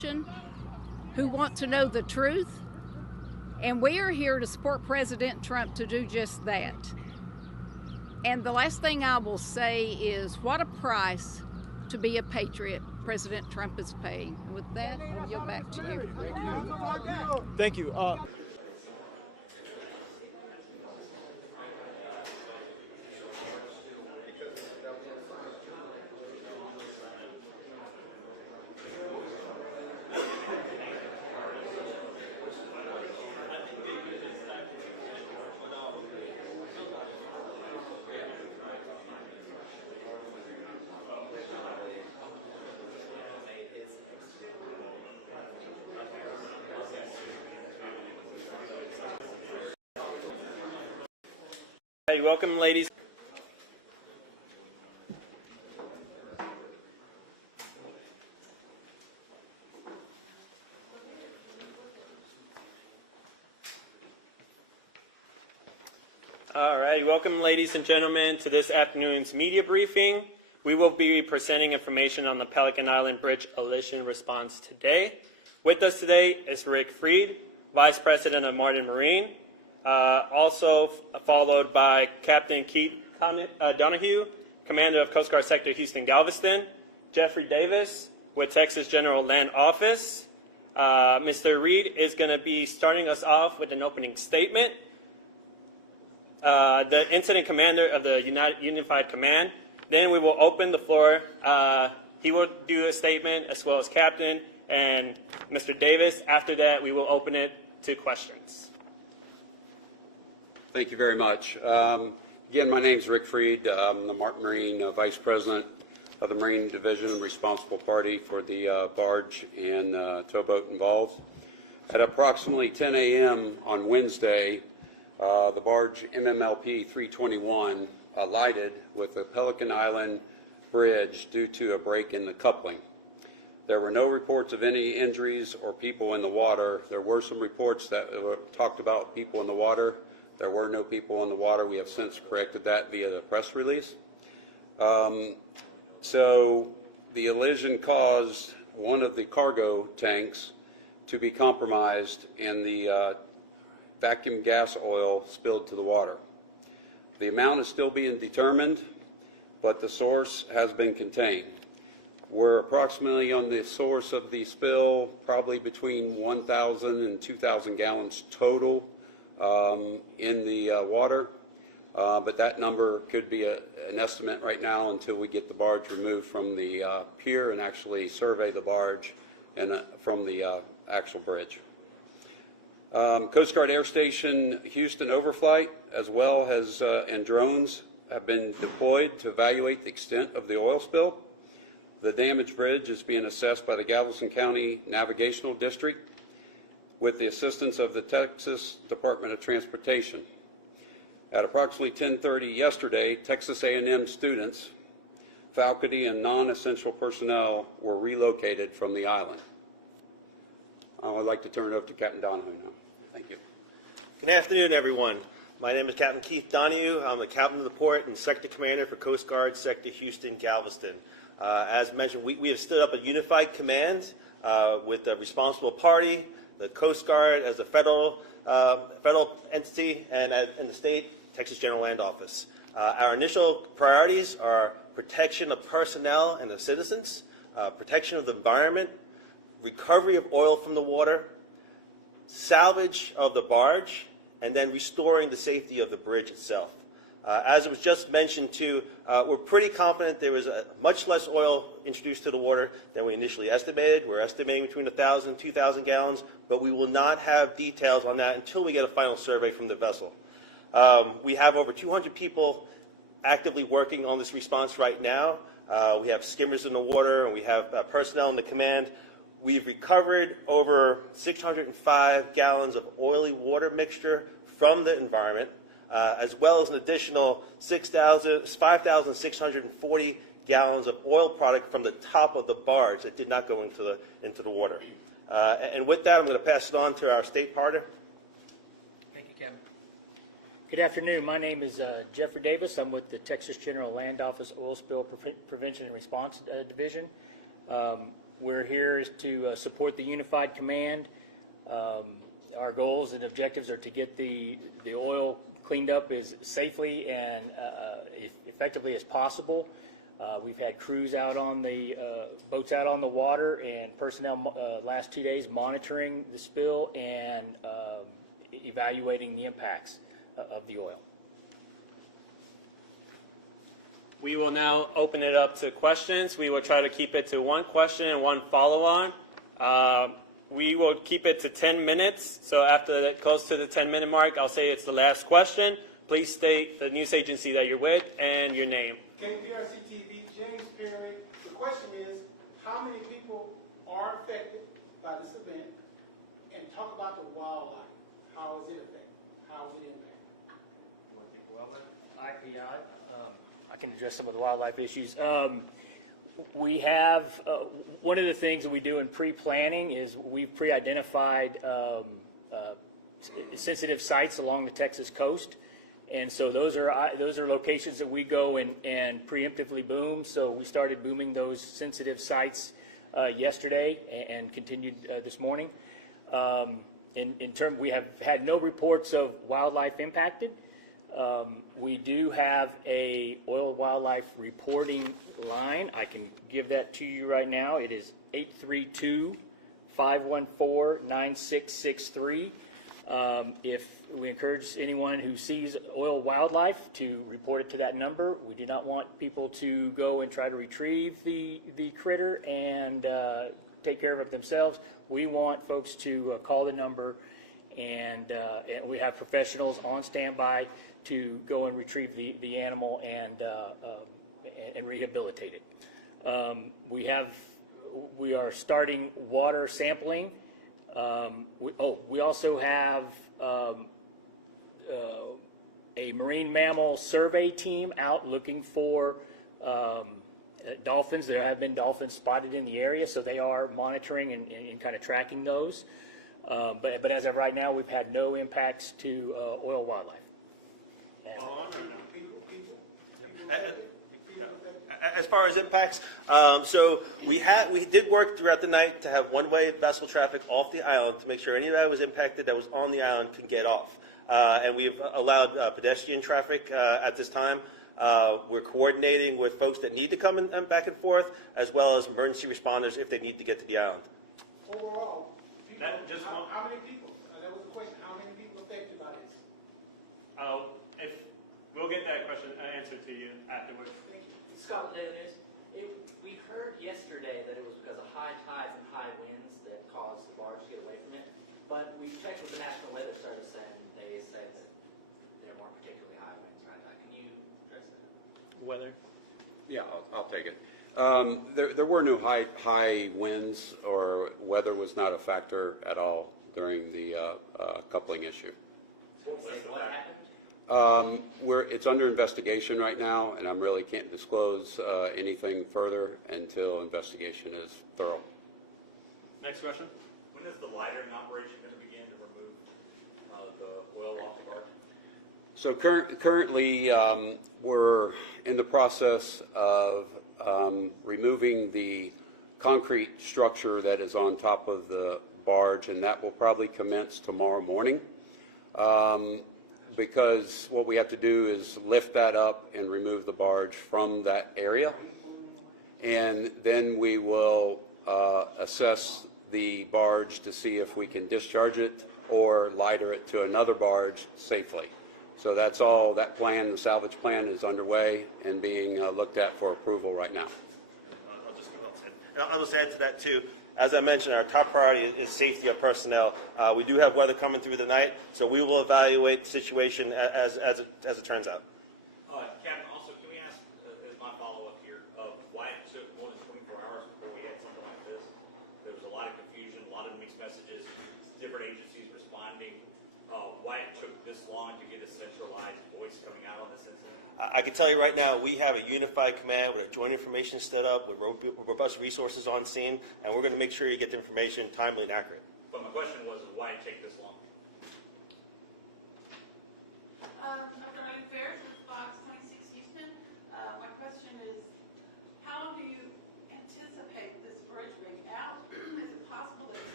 who want to know the truth, and we are here to support President Trump to do just that. And the last thing I will say is what a price to be a patriot President Trump is paying. And with that, I'll yield back to you. Thank you. Hey, welcome, ladies. All right, welcome, ladies and gentlemen, to this afternoon's media briefing. We will be presenting information on the Pelican Island Bridge Allision response today. With us today is Rick Freed, Vice President of Marine Marine. Also followed by Captain Keith Donahue, Commander of Coast Guard Sector Houston Galveston, Jeffrey Davis with Texas General Land Office. Mr. Reed is going to be starting us off with an opening statement. The Incident Commander of the Unified Command. Then we will open the floor. He will do a statement as well as Captain and Mr. Davis. After that, we will open it to questions. Thank you very much. Again, my name is Rick Freed. I'm the Marine Vice President of the Marine Division, responsible party for the barge and towboat involved. At approximately 10 a.m. on Wednesday, the barge MMLP 321 alighted with the Pelican Island Bridge due to a break in the coupling. There were no reports of any injuries or people in the water. There were some reports that talked about people in the water. There were no people in the water. We have since corrected that via the press release. So the Allision caused one of the cargo tanks to be compromised and the vacuum gas oil spilled to the water. The amount is still being determined, but the source has been contained. We're approximately on the source of the spill, probably between 1,000 and 2,000 gallons total in the water, but that number could be an estimate right now until we get the barge removed from the pier and actually survey the barge and from the actual bridge. Coast Guard Air Station Houston overflight, as well as and drones have been deployed to evaluate the extent of the oil spill. The damaged bridge is being assessed by the Galveston County Navigational District with the assistance of the Texas Department of Transportation. At approximately 10:30 yesterday, Texas A&M students, faculty, and non-essential personnel were relocated from the island. I would like to turn it over to Captain Donahue now. Thank you. Good afternoon, everyone. My name is Captain Keith Donahue. I'm the Captain of the Port and Sector Commander for Coast Guard Sector Houston Galveston. As mentioned, we have stood up a unified command with the responsible party, the Coast Guard as a federal entity, and in the state, Texas General Land Office. Our initial priorities are protection of personnel and the citizens, protection of the environment, recovery of oil from the water, salvage of the barge, and then restoring the safety of the bridge itself. As it was just mentioned too, we're pretty confident there was much less oil introduced to the water than we initially estimated. We're estimating between 1,000 and 2,000 gallons, but we will not have details on that until we get a final survey from the vessel. We have over 200 people actively working on this response right now. We have skimmers in the water, and we have personnel in the command. We've recovered over 605 gallons of oily water mixture from the environment, as well as an additional 5,640 gallons of oil product from the top of the barge that did not go into the water. And with that, I'm going to pass it on to our state partner. Thank you, Kevin. Good afternoon. My name is Jeffrey Davis. I'm with the Texas General Land Office Oil Spill Prevention and Response Division. We're here to support the unified command. Our goals and objectives are to get the oil cleaned up as safely and effectively as possible. We've had crews out on the boats out on the water and personnel last 2 days monitoring the spill and evaluating the impacts of the oil. We will now open it up to questions. We will try to keep it to one question and one follow-on. We will keep it to 10 minutes. So after that, close to the 10-minute mark, I'll say it's the last question. Please state the news agency that you're with and your name. KPRC TV, James Perry. The question is, how many people are affected by this event? And talk about the wildlife. How is it affected? How is it impacted? I can address some of the wildlife issues. We have, one of the things that we do in pre-planning is we've pre-identified sensitive sites along the Texas coast. And so those are locations that we go and preemptively boom. So we started booming those sensitive sites yesterday and continued this morning. In term, we have had no reports of wildlife impacted. We do have a oil wildlife reporting line. I can give that to you right now. It is 832-514-9663. If we encourage anyone who sees oil wildlife to report it to that number. We do not want people to go and try to retrieve the critter and take care of it themselves. We want folks to call the number, and we have professionals on standby to go and retrieve the animal and rehabilitate it. We are starting water sampling. We also have a marine mammal survey team out looking for dolphins. There have been dolphins spotted in the area, so they are monitoring and kind of tracking those. But as of right now, we've had no impacts to oil wildlife. As far as impacts, so we did work throughout the night to have one-way vessel traffic off the island to make sure anybody that was impacted that was on the island could get off. And we've allowed pedestrian traffic at this time. We're coordinating with folks that need to come back and forth, as well as emergency responders if they need to get to the island. Overall, how many people? That was the question. How many people affected by this? We'll get that question answered to you afterwards. Thank you. Scott, we heard yesterday that it was because of high tides and high winds that caused the barge to get away from it. But we checked with the National Weather Service, and they said that there weren't particularly high winds right now. Can you address that? Weather? Yeah, I'll take it. There were no high winds, or weather was not a factor at all during the coupling issue. What happened? It's under investigation right now, and I really can't disclose anything further until investigation is thorough. Next question. When is the lightering operation going to begin to remove the oil off the barge? So currently, we're in the process of removing the concrete structure that is on top of the barge, and that will probably commence tomorrow morning. Because what we have to do is lift that up and remove the barge from that area. And then we will assess the barge to see if we can discharge it or lighter it to another barge safely. So that's all. That plan, the salvage plan, is underway and being looked at for approval right now. I'll just add to that too. As I mentioned, our top priority is safety of personnel. We do have weather coming through the night, so we will evaluate the situation as it turns out. Captain, also, can we ask, as my follow-up here, why it took more than 24 hours before we had something like this? There was a lot of confusion, a lot of mixed messages, different agencies responding. Why it took this long to get a centralized voice coming out on this incident? I can tell you right now, we have a unified command with a joint information set up with robust resources on scene, and we're going to make sure you get the information timely and accurate. But my question was, why it take this long? Afternoon, Bears with Fox 26 Houston. My question is, how do you anticipate this bridge being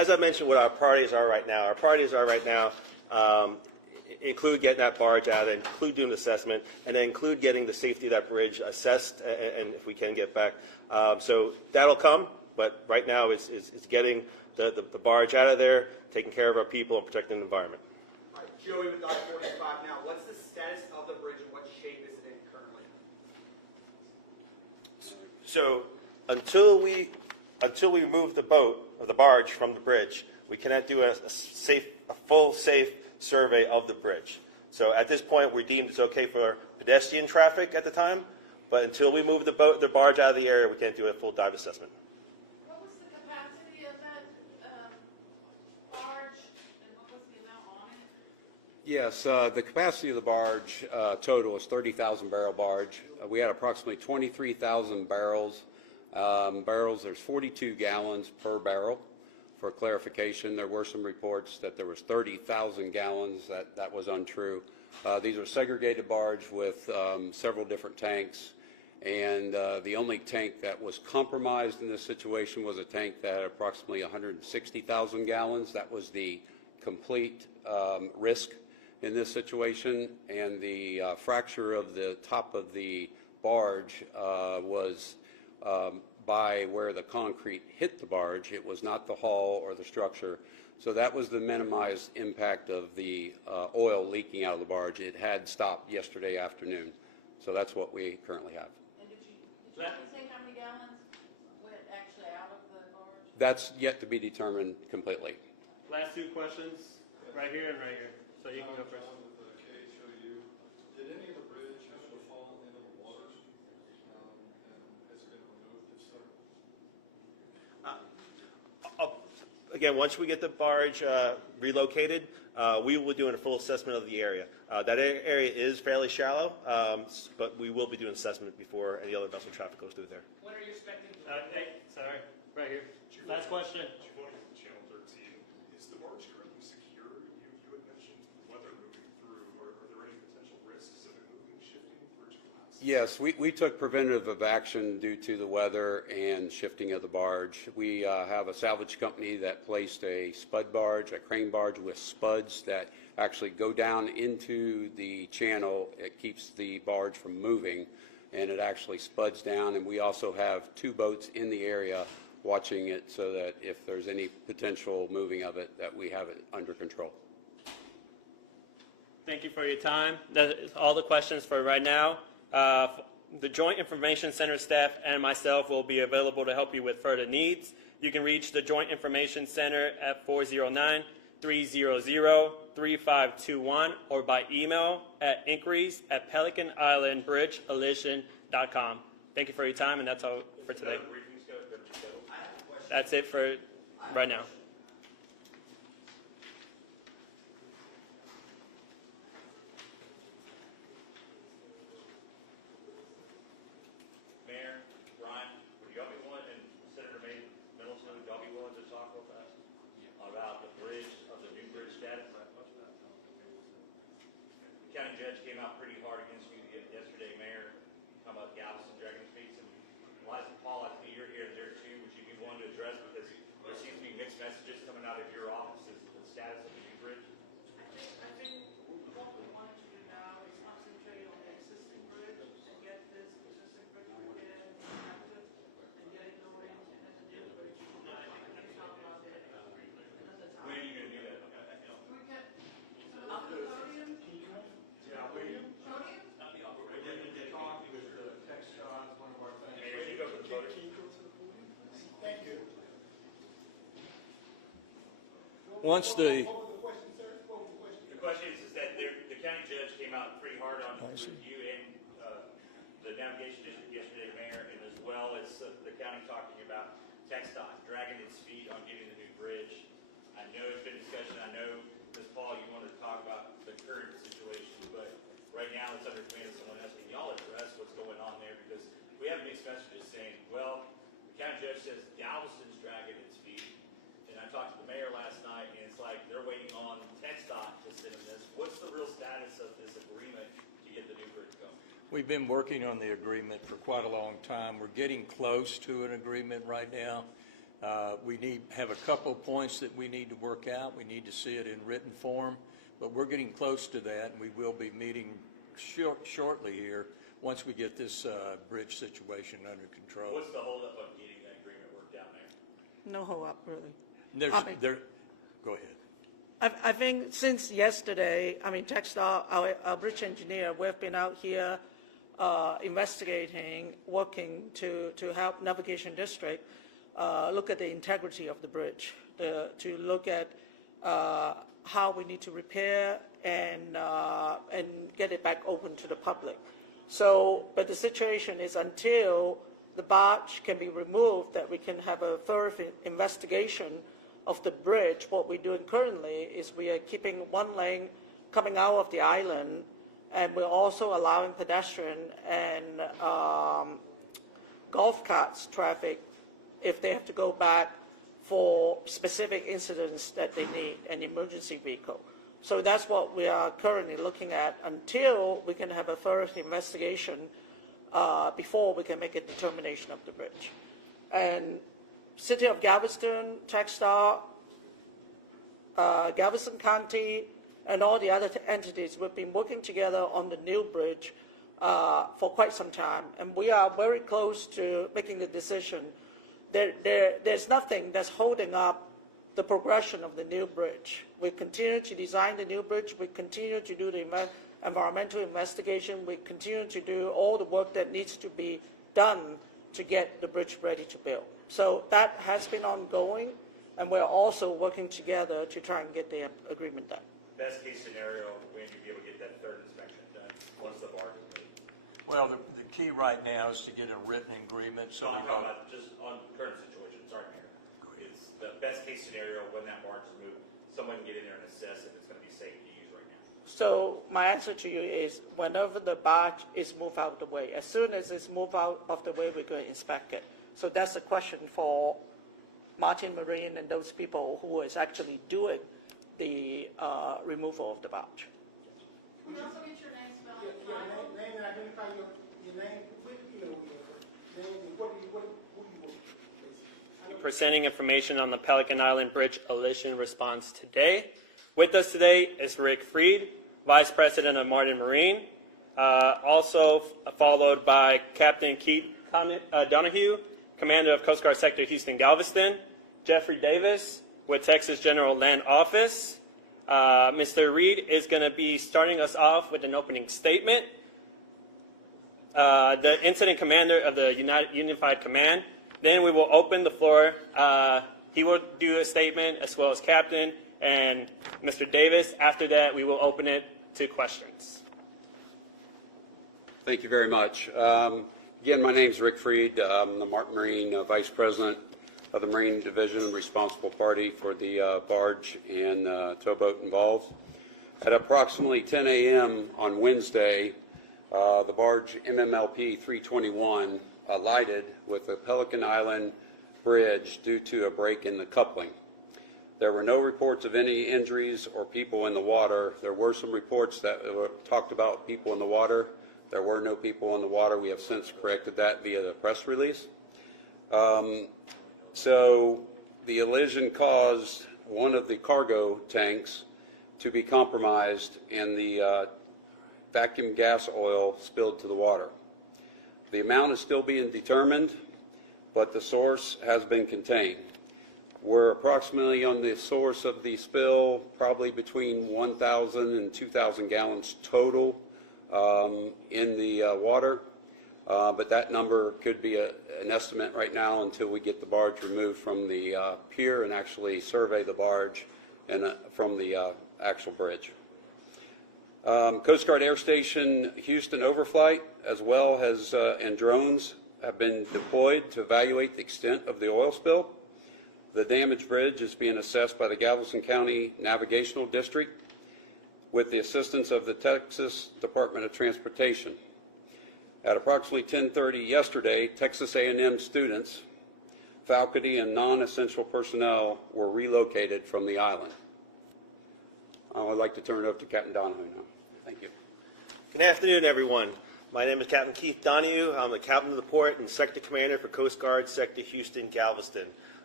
as I mentioned, what our priorities are right now. Our priorities are right now include getting that barge out, and include doing the assessment, and then include getting the safety of that bridge assessed, and if we can get back. So that'll come, but right now it's getting the barge out of there, taking care of our people, and protecting the environment. All right, Joey with I-45 now. What's the status of the bridge and what shape is it in currently? So until we remove the boat or the barge from the bridge, we cannot do a full safe survey of the bridge. So at this point, we deemed it's okay for pedestrian traffic at the time, but until we move the barge out of the area, we can't do a full dive assessment. What was the capacity of that barge, and what was the amount on it? Yes, the capacity of the barge total is 30,000 barrel barge. We had approximately 23,000 barrels. There's 42 gallons per barrel. For clarification, there were some reports that there was 30,000 gallons. That was untrue. These are segregated barge with several different tanks, and the only tank that was compromised in this situation was a tank that had approximately 160,000 gallons. That was the complete risk in this situation, and the fracture of the top of the barge was by where the concrete hit the barge. It was not the hull or the structure. So that was the minimized impact of the oil leaking out of the barge. It had stopped yesterday afternoon. So that's what we currently have. And did you say how many gallons went actually out of the barge? That's yet to be determined completely. Last two questions, right here and right here. So you can go first. Did any of the bridge ever fall into the water? And has it been removed if so? Again, once we get the barge relocated, we will be doing a full assessment of the area. That area is fairly shallow, but we will be doing an assessment before any other vessel traffic goes through there. When are you expecting? Hey, sorry, right here. Last question. Channel 13. Is the barge currently secure? You had mentioned weather moving through. Are there any potential risks of it moving, shifting, bridge collapse? Yes, we took preventative action due to the weather and shifting of the barge. We have a salvage company that placed a spud barge, a crane barge with spuds that actually go down into the channel. It keeps the barge from moving, and it actually spuds down. And we also have 2 boats in the area watching it so that if there's any potential moving of it, that we have it under control. Thank you for your time. That is all the questions for right now. The Joint Information Center staff and myself will be available to help you with further needs. You can reach the Joint Information Center at 409-300-3521 or by email at inquiries@pelicanislandbridgeallision.com. Thank you for your time, and that's all for today. That's it for right now. Mayor, Brian, would y'all be willing, and Senator Middleton, would y'all be willing to talk with us about the bridge, of the new bridge status? The county judge came out pretty hard against you yesterday, Mayor, talking about Galveston dragging its feet. And Liza Paul, I think you're here and there too. Would you be willing to address, because there seems to be mixed messages coming out of your offices, the status of the new bridge? I think what we want to do now is concentrate on the existing bridge and get this existing bridge repaired and active and get it going, and then the new bridge, we can talk about it another time. When are you going to do that? We can, so the podium? Yeah, William. Podium? Mayor, you go for the podium. Thank you. Once the What was the question, sir? What was the question? The question is that the county judge came out pretty hard on you and the navigation district yesterday, Mayor, and as well as the county talking about TxDOT dragging its feet on getting the new bridge. I know it's been discussion. I know, Ms. Paul, you wanted to talk about the current situation, but right now it's under command of someone else. Can y'all address what's going on there? Because we have mixed messages saying, well, the county judge says Galveston's dragging its feet. And I talked to the mayor last night, and it's like they're waiting on TxDOT to send them this. What's the real status of this agreement to get the new bridge going? we've been working on the agreement for quite a long time. We're getting close to an agreement right now. We have a couple of points that we need to work out. We need to see it in written form, but we're getting close to that, and we will be meeting shortly here once we get this bridge situation under control. What's the holdup on getting that agreement worked out there? No hold up, really. Go ahead. I think since yesterday, Textar, our bridge engineer, we've been out here investigating, working to help Navigation District look at the integrity of the bridge, to look at how we need to repair and get it back open to the public. So, but the situation is until the barge can be removed, that we can have a thorough investigation of the bridge. What we're doing currently is we are keeping one lane coming out of the island, and we're also allowing pedestrian and golf carts traffic if they have to go back for specific incidents that they need an emergency vehicle. So that's what we are currently looking at until we can have a thorough investigation before we can make a determination of the bridge. And City of Galveston, Textar, Galveston County, and all the other entities, we've been working together on the new bridge for quite some time, and we are very close to making the decision. There's nothing that's holding up the progression of the new bridge. We continue to design the new bridge. We continue to do the environmental investigation. We continue to do all the work that needs to be done to get the bridge ready to build. So that has been ongoing, and we're also working together to try and get the agreement done. Best case scenario, when you'd be able to get that third inspection done, once the barge is made? Well, the key right now is to get a written agreement. So I'm talking about just on current situation, sorry, Mayor. It's the best case scenario when that barge is moved, someone can get in there and assess if it's going to be safe to use right now. So my answer to you is whenever the barge is moved out of the way, as soon as it's moved out of the way, we're going to inspect it. So that's a question for Martin Marine and those people who is actually doing the removal of the barge. Can you also get your name spelled? Name and identify your name, your name, and who you work with. Presenting information on the Pelican Island Bridge Allision response today. With us today is Rick Freed, Vice President of Martin Marine, also followed by Captain Keith Donahue, Commander of Coast Guard Sector Houston Galveston, Jeffrey Davis with Texas General Land Office. Mr. Reed is going to be starting us off with an opening statement. The Incident Commander of the Unified Command. Then we will open the floor. He will do a statement as well as Captain and Mr. Davis. After that, we will open it to questions. Thank you very much. Again, my name is Rick Freed. I'm the Martin Marine Vice President of the Marine Division, responsible party for the barge and towboat involved. At approximately 10 a.m. on Wednesday, the barge MMLP 321 alighted with the Pelican Island Bridge due to a break in the coupling. There were no reports of any injuries or people in the water. There were some reports that talked about people in the water. There were no people in the water. We have since corrected that via the press release. So the Allision caused one of the cargo tanks to be compromised and the vacuum gas oil spilled to the water. The amount is still being determined, but the source has been contained. We're approximately on the source of the spill, probably between 1,000 and 2,000 gallons total in the water. But that number could be an estimate right now until we get the barge removed from the pier and actually survey the barge and from the actual bridge. Coast Guard Air Station Houston overflight, as well as and drones have been deployed to evaluate the extent of the oil spill. The damaged bridge is being assessed by the Galveston County Navigational District with the assistance of the Texas Department of Transportation. At approximately 10:30 yesterday, Texas A&M students, faculty, and non-essential personnel were relocated from the island. I would like to turn it over to Captain Donahue now. Thank you. Good afternoon, everyone. My name is Captain Keith Donahue. I'm the Captain of the Port and Sector Commander for Coast Guard Sector Houston Galveston.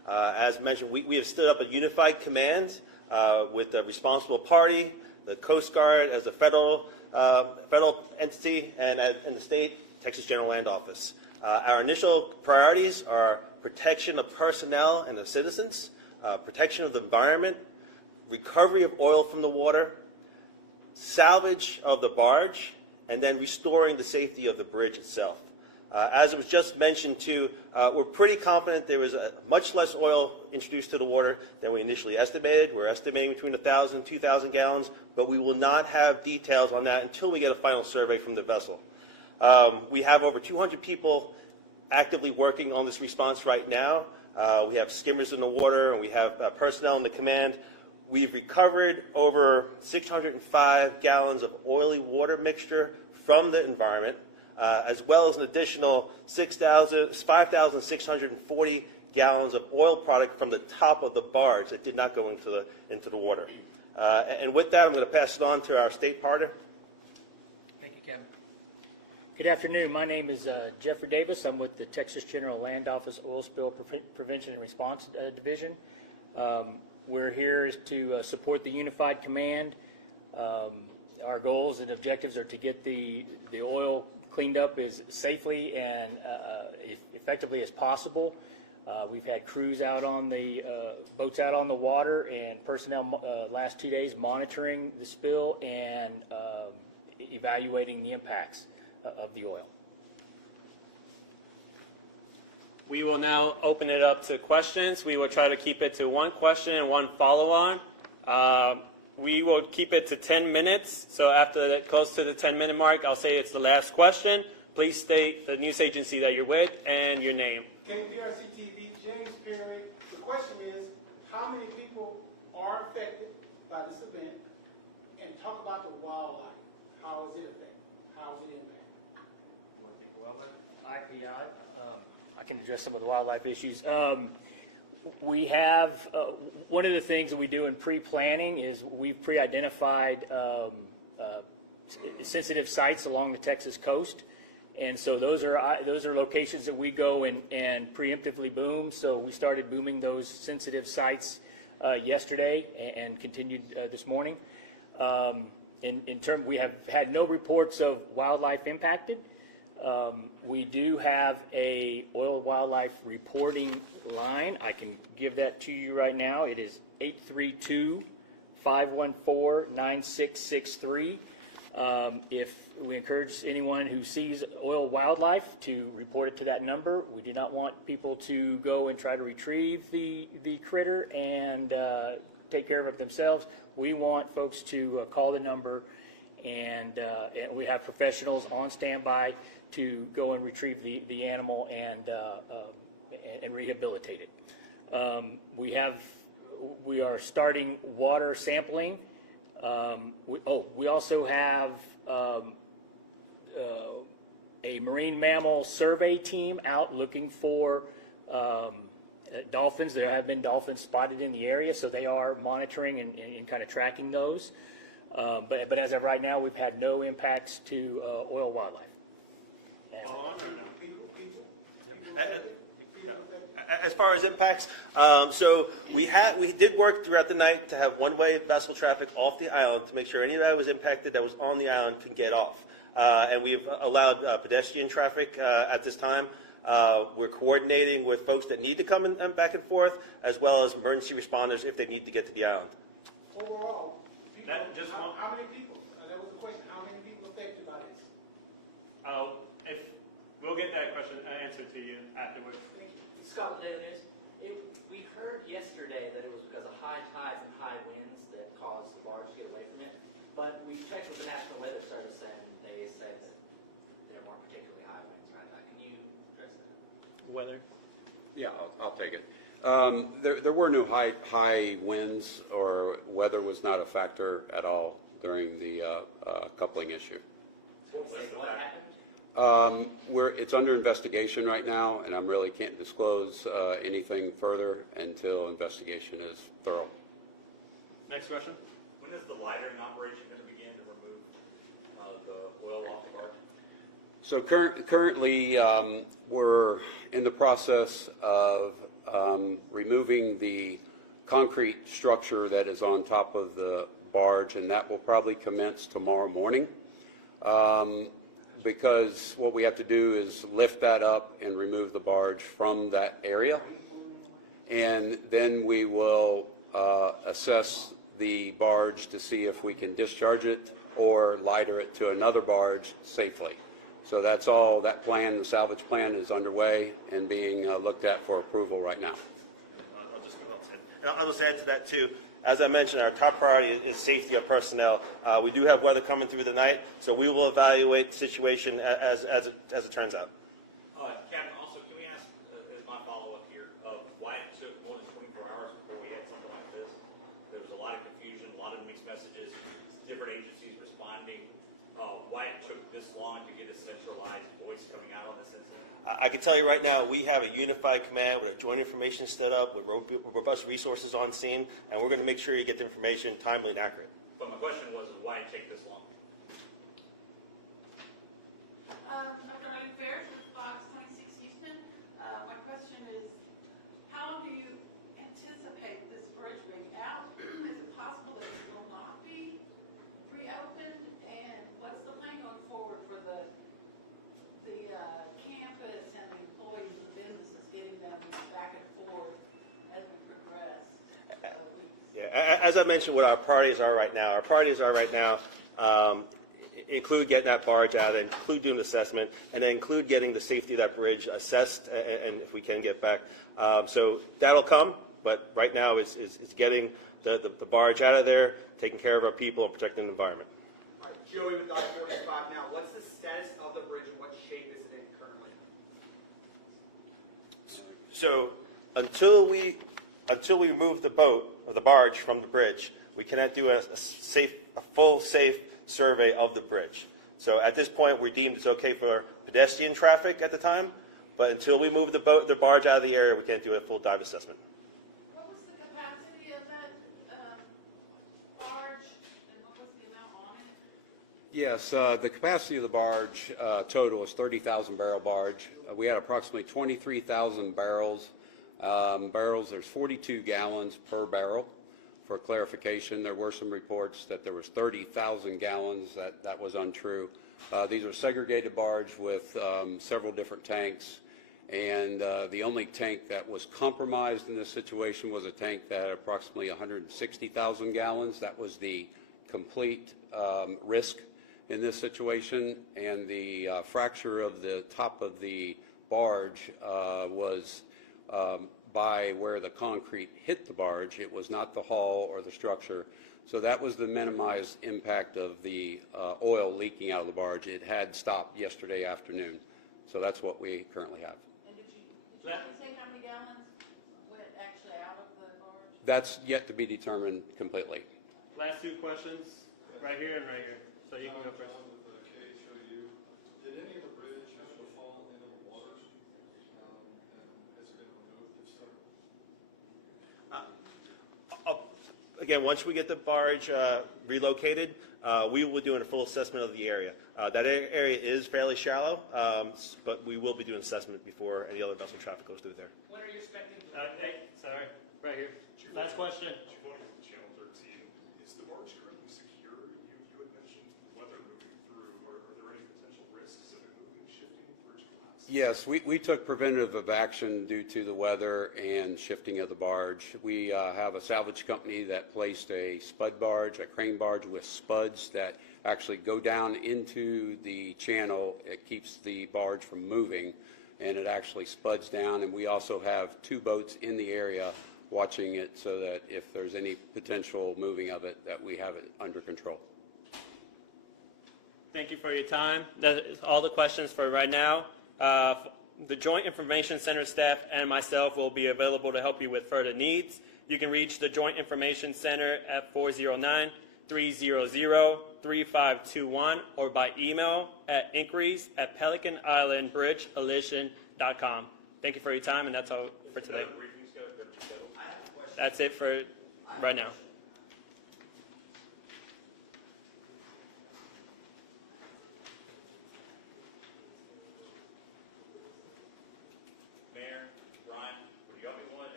As mentioned, we have stood up a unified command with the responsible party, the Coast Guard as the federal entity, and the state, Texas General Land Office. Our initial priorities are protection of personnel and the citizens, protection of the environment, recovery of oil from the water, salvage of the barge, and then restoring the safety of the bridge itself. As it was just mentioned too, we're pretty confident there was much less oil introduced to the water than we initially estimated. We're estimating between 1,000 and 2,000 gallons, but we will not have details on that until we get a final survey from the vessel. We have over 200 people actively working on this response right now. We have skimmers in the water, and we have personnel in the command. We've recovered over 605 gallons of oily water mixture from the environment, as well as an additional 5,640 gallons of oil product from the top of the barge that did not go into the water. And with that, I'm going to pass it on to our state partner. Thank you, Kevin. Good afternoon. My name is Jeffrey Davis. I'm with the Texas General Land Office Oil Spill Prevention and Response Division. We're here to support the Unified Command. Our goals and objectives are to get the oil cleaned up as safely and effectively as possible. We've had crews out on the boats out on the water and personnel last 2 days monitoring the spill and evaluating the impacts of the oil. We will now open it up to questions. We will try to keep it to one question and one follow-on. We will keep it to 10 minutes. So after that, close to the 10-minute mark, I'll say it's the last question. Please state the news agency that you're with and your name. KPRC TV, James Perry. The question is, how many people are affected by this event? And talk about the wildlife. How is it affected? How is it impacted? I can address some of the wildlife issues. We have, one of the things that we do in pre-planning is we've pre-identified sensitive sites along the Texas coast. And so those are locations that we go and preemptively boom. So we started booming those sensitive sites yesterday and continued this morning. In term, we have had no reports of wildlife impacted. We do have a oil wildlife reporting line. I can give that to you right now. It is 832-514-9663. If we encourage anyone who sees oil wildlife to report it to that number. We do not want people to go and try to retrieve the critter and take care of it themselves. We want folks to call the number, and we have professionals on standby to go and retrieve the animal and rehabilitate it. We are starting water sampling. We also have a marine mammal survey team out looking for dolphins. There have been dolphins spotted in the area, so they are monitoring and kind of tracking those. But as of right now, we've had no impacts to oil wildlife. As far as impacts, so we did work throughout the night to have one-way vessel traffic off the island to make sure anybody that was impacted that was on the island could get off. And we've allowed pedestrian traffic at this time. We're coordinating with folks that need to come in, back and forth, as well as emergency responders if they need to get to the island. Overall, how many people? That was the question. How many people affected by this? We'll get that question answered to you afterwards. Scott, Daily News. We heard yesterday that it was because of high tides and high winds that caused the barge to get away from it. But we checked with the National Weather Service, and they said that there weren't particularly high winds right now. Can you address that? Weather? Yeah, I'll take it. There were no high winds, or weather was not a factor at all during the coupling issue. What happened? It's under investigation right now, and I really can't disclose anything further until investigation is thorough. Next question. When is the lightering operation going to begin to remove the oil off the barge? So currently, we're in the process of removing the concrete structure that is on top of the barge, and that will probably commence tomorrow morning. Because what we have to do is lift that up and remove the barge from that area. And then we will assess the barge to see if we can discharge it or lighter it to another barge safely. So that's all. That plan, the salvage plan, is underway and being looked at for approval right now. I'll just add to that too. As I mentioned, our top priority is safety of personnel. We do have weather coming through the night, so we will evaluate the situation as it turns out. Captain, also, can we ask, as my follow-up here, of why it took more than 24 hours before we had something like this? There was a lot of confusion, a lot of mixed messages, different agencies responding. Why it took this long to get a centralized voice coming out on this incident? I can tell you right now, we have a unified command with a joint information set up, with robust resources on scene, and we're going to make sure you get the information timely and accurate. But my question was, why it take this long? Dr. Eileen Fair with Fox 26 Houston. My question is, how do you anticipate this bridge being out? Is it possible that it will not be reopened? And what's the plan going forward for the campus and the employees and the businesses, getting them back and forth as we progress? Yeah, as I mentioned, what our priorities are right now. Our priorities are right now include getting that barge out, and include doing the assessment, and then include getting the safety of that bridge assessed, and if we can get back. So that'll come, but right now it's getting the barge out of there, taking care of our people, and protecting the environment. All right, Joey with I-45 now. What's the status of the bridge and what shape is it in currently? So until we remove the boat or the barge from the bridge, we cannot do a full safe survey of the bridge. So at this point, we deemed it's okay for pedestrian traffic at the time, but until we move the barge out of the area, we can't do a full dive assessment. What was the capacity of that barge, and what was the amount on it? Yes, the capacity of the barge total is 30,000 barrel barge. We had approximately 23,000 barrels. There's 42 gallons per barrel. For clarification, there were some reports that there was 30,000 gallons. That was untrue. These are segregated barge with several different tanks, and the only tank that was compromised in this situation was a tank that had approximately 160,000 gallons. That was the complete risk in this situation, and the fracture of the top of the barge was by where the concrete hit the barge. It was not the hull or the structure. So that was the minimized impact of the oil leaking out of the barge. It had stopped yesterday afternoon. So that's what we currently have. And did you say how many gallons went actually out of the barge? That's yet to be determined completely. Last two questions, right here and right here. So you can go first. Did any of the bridge actually fall into the water? And has it been removed if so? Again, once we get the barge relocated, we will be doing a full assessment of the area. That area is fairly shallow, but we will be doing an assessment before any other vessel traffic goes through there. When are you expecting? Hey, sorry, right here. Last question. Channel 13. Is the barge currently secure? You had mentioned weather moving through. Are there any potential risks of it moving, shifting, bridge collapse? Yes, we took preventative action due to the weather and shifting of the barge. We have a salvage company that placed a spud barge, a crane barge with spuds that actually go down into the channel. It keeps the barge from moving, and it actually spuds down. And we also have two boats in the area watching it so that if there's any potential moving of it, that we have it under control. Thank you for your time. That is all the questions for right now. The Joint Information Center staff and myself will be available to help you with further needs. You can reach the Joint Information Center at 409-300-3521 or by email at inquiries@pelicanislandbridgeallision.com. Thank you for your time, and that's all for today. That's it for right now. Mayor, Brian, would you help me one?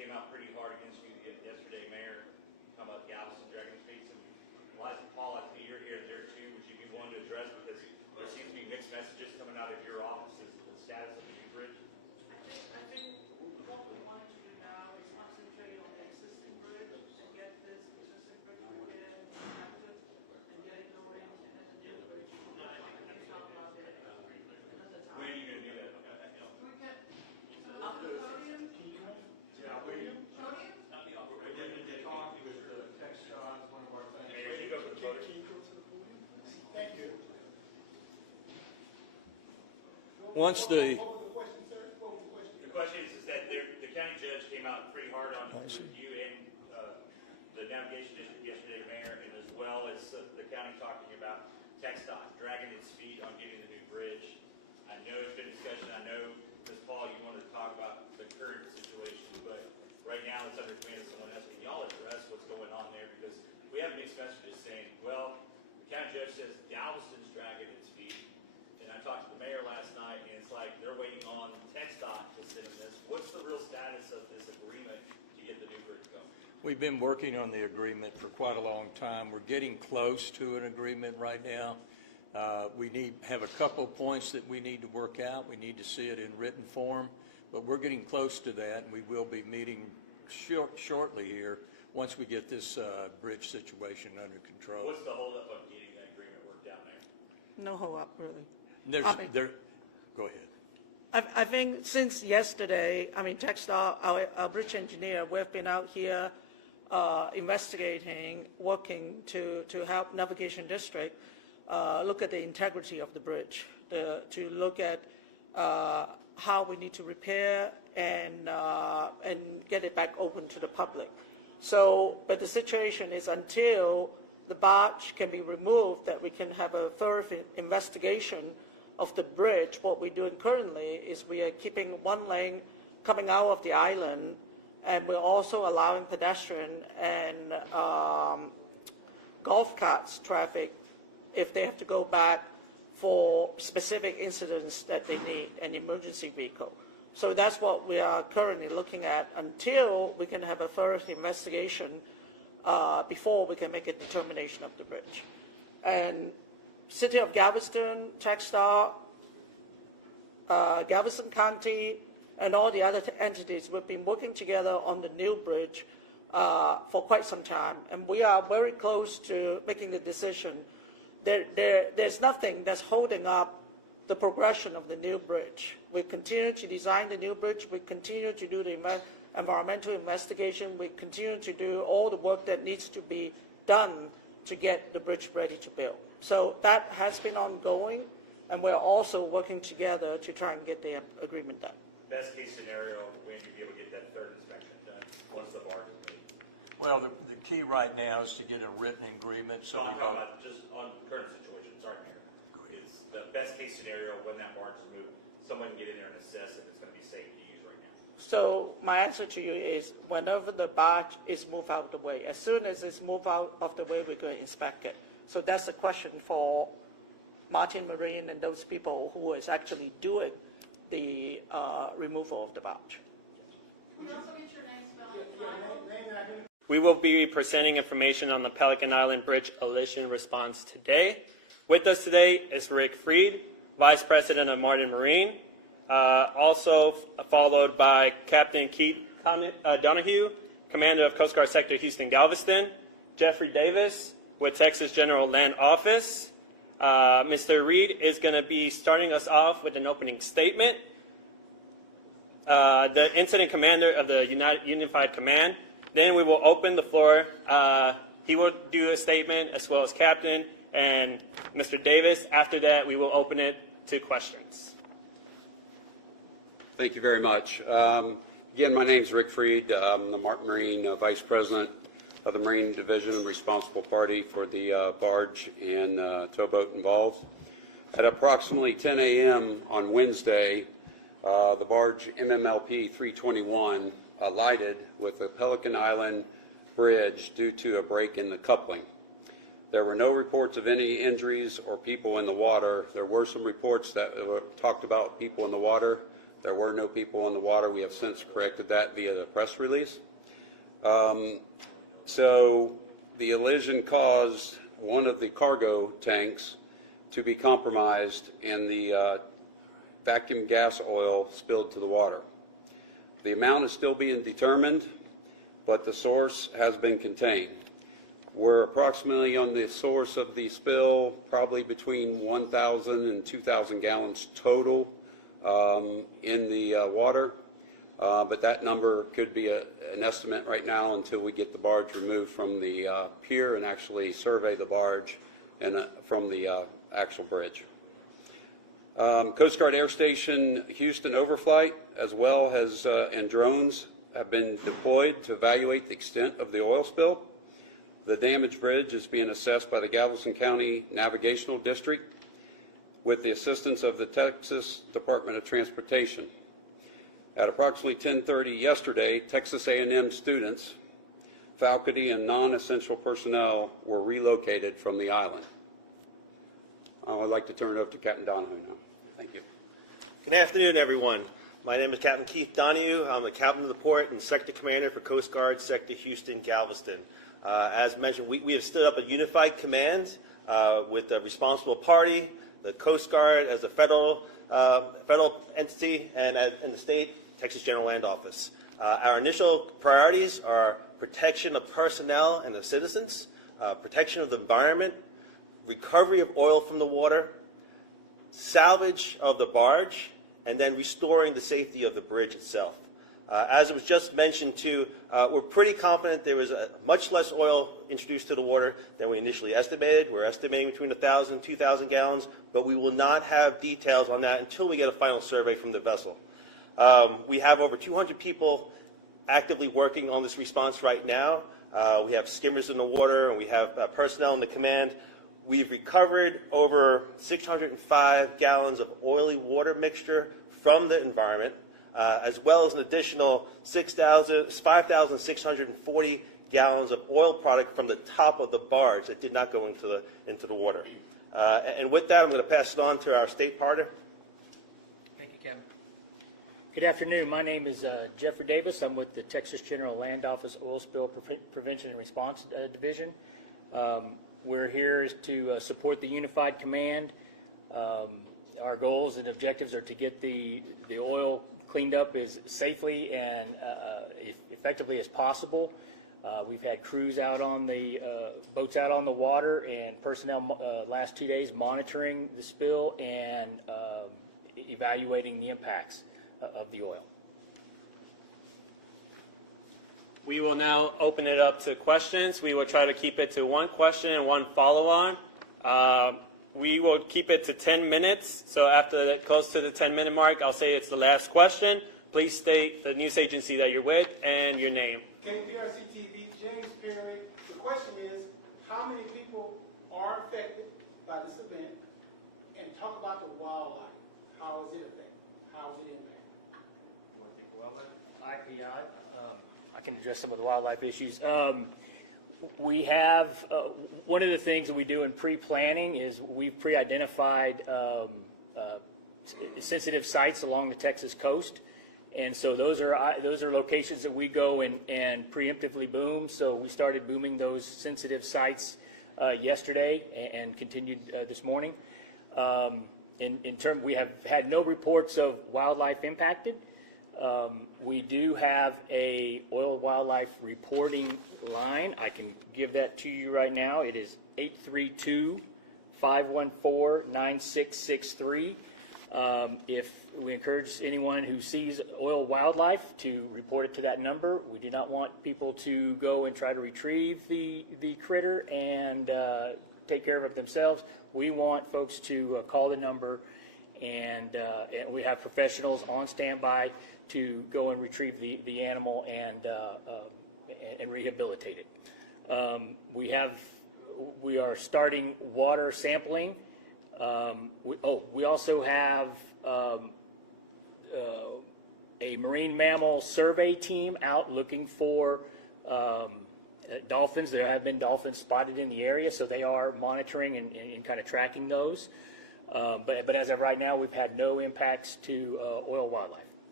came out pretty hard against you yesterday, Mayor, talking about Galveston dragging its feet. Paul, I think you're here and there too. Would you be willing to address, because there seems to be mixed messages coming out of your offices, the status of the new bridge? I think what we want to do now is concentrate on the existing bridge and get this existing bridge repaired and active and get it going, and then the new bridge, we can talk about it another time. When are you going to do that? We can, so the podium? Mayor, you go for the podium. Thank you. Once the, What was the question, sir? What was the question? The question is that the county judge came out pretty hard on you and the navigation district yesterday, Mayor, and as well as the county talking about TxDOT dragging its feet on getting the new bridge. I know there's been discussion. I know, Ms. Paul, you wanted to talk about the current situation, but right now it's under command of someone else. Can y'all address what's going on there? Because we have mixed messages saying, well, the county judge says Galveston's dragging its feet. And I talked to the mayor last night, and it's like they're waiting on TxDOT to send them this. What's the real status of this agreement to get the new bridge going? we've been working on the agreement for quite a long time. We're getting close to an agreement right now. We have a couple points that we need to work out. We need to see it in written form, but we're getting close to that, and we will be meeting shortly here once we get this bridge situation under control. What's the holdup on getting that agreement worked out there? No hold up, really. Go ahead. I think since yesterday, TxDOT, our bridge engineer, we've been out here investigating, working to help Navigation District look at the integrity of the bridge, to look at how we need to repair and get it back open to the public. So, but the situation is until the barge can be removed, that we can have a thorough investigation of the bridge. What we're doing currently is we are keeping one lane coming out of the island, and we're also allowing pedestrian and golf carts traffic if they have to go back for specific incidents that they need an emergency vehicle. So that's what we are currently looking at until we can have a thorough investigation before we can make a determination of the bridge. And City of Galveston, TxDOT, Galveston County, and all the other entities, we've been working together on the new bridge for quite some time, and we are very close to making the decision. There's nothing that's holding up the progression of the new bridge. We continue to design the new bridge. We continue to do the environmental investigation. We continue to do all the work that needs to be done to get the bridge ready to build. So that has been ongoing, and we're also working together to try and get the agreement done. Best case scenario, when you'll be able to get that third inspection done, once the barge is made. Well, the key right now is to get a written agreement. So I'm talking about just on the current situation. Sorry, Mayor. It's the best case scenario when that barge is moved. Someone can get in there and assess if it's going to be safe to use right now. So my answer to you is whenever the barge is moved out of the way, as soon as it's moved out of the way, we're going to inspect it. So that's a question for Martin Marine and those people who is actually doing the removal of the barge. Can we also get your name spelled? We will be presenting information on the Pelican Island Bridge Allision response today. With us today is Rick Freed, Vice President of Martin Marine, also followed by Captain Keith Donahue, Commander of Coast Guard Sector Houston Galveston, Jeffrey Davis with Texas General Land Office. Mr. Reed is going to be starting us off with an opening statement. The Incident Commander of the Unified Command. Then we will open the floor. He will do a statement as well as Captain and Mr. Davis. After that, we will open it to questions. Thank you very much. Again, my name is Rick Freed. I'm the Martin Marine Vice President of the Marine Division and responsible party for the barge and towboat involved. At approximately 10 a.m. on Wednesday, the barge MMLP 321 alighted with the Pelican Island Bridge due to a break in the coupling. There were no reports of any injuries or people in the water. There were some reports that talked about people in the water. There were no people on the water. We have since corrected that via the press release. So the Allision caused one of the cargo tanks to be compromised and the vacuum gas oil spilled to the water. The amount is still being determined, but the source has been contained. We're approximately on the source of the spill, probably between 1,000 and 2,000 gallons total in the water. But that number could be an estimate right now until we get the barge removed from the pier and actually survey the barge and from the actual bridge. Coast Guard Air Station Houston overflight, as well as and drones have been deployed to evaluate the extent of the oil spill. The damaged bridge is being assessed by the Galveston County Navigational District with the assistance of the Texas Department of Transportation. At approximately 10:30 yesterday, Texas A&M students, faculty, and non-essential personnel were relocated from the island. I would like to turn it over to Captain Donahue now. Thank you. Good afternoon, everyone. My name is Captain Keith Donahue. I'm the captain of the port and sector commander for Coast Guard Sector Houston, Galveston. As mentioned, we have stood up a unified command with the responsible party, the Coast Guard as a federal entity, and the state, Texas General Land Office. Our initial priorities are protection of personnel and the citizens, protection of the environment, recovery of oil from the water, salvage of the barge, and then restoring the safety of the bridge itself. As it was just mentioned too, we're pretty confident there was much less oil introduced to the water than we initially estimated. We're estimating between 1,000 and 2,000 gallons, but we will not have details on that until we get a final survey from the vessel. We have over 200 people actively working on this response right now. We have skimmers in the water, and we have personnel in the command. We've recovered over 605 gallons of oily water mixture from the environment, as well as an additional 5,640 gallons of oil product from the top of the barge that did not go into the water. And with that, I'm going to pass it on to our state partner. Thank you, Kevin. Good afternoon. My name is Jeffrey Davis. I'm with the Texas General Land Office Oil Spill Prevention and Response Division. We're here to support the Unified Command. Our goals and objectives are to get the oil cleaned up as safely and effectively as possible. We've had crews out on the boats out on the water and personnel last 2 days monitoring the spill and evaluating the impacts of the oil. We will now open it up to questions. We will try to keep it to one question and one follow-on. We will keep it to 10 minutes. So after that, close to the 10-minute mark, I'll say it's the last question. Please state the news agency that you're with and your name. KPRC TV, James Perry. The question is, how many people are affected by this event? And talk about the wildlife. How is it affected? How is it impacted? I can address some of the wildlife issues. We have, one of the things that we do in pre-planning is we've pre-identified sensitive sites along the Texas coast. And so those are locations that we go and preemptively boom. So we started booming those sensitive sites yesterday and continued this morning. We have had no reports of wildlife impacted. We do have a oil wildlife reporting line. I can give that to you right now. It is 832-514-9663. If we encourage anyone who sees oil wildlife to report it to that number. We do not want people to go and try to retrieve the critter and take care of it themselves. We want folks to call the number, and we have professionals on standby to go and retrieve the animal and rehabilitate it. We are starting water sampling. We also have a marine mammal survey team out looking for dolphins. There have been dolphins spotted in the area, so they are monitoring and kind of tracking those. But as of right now, we've had no impacts to oil wildlife.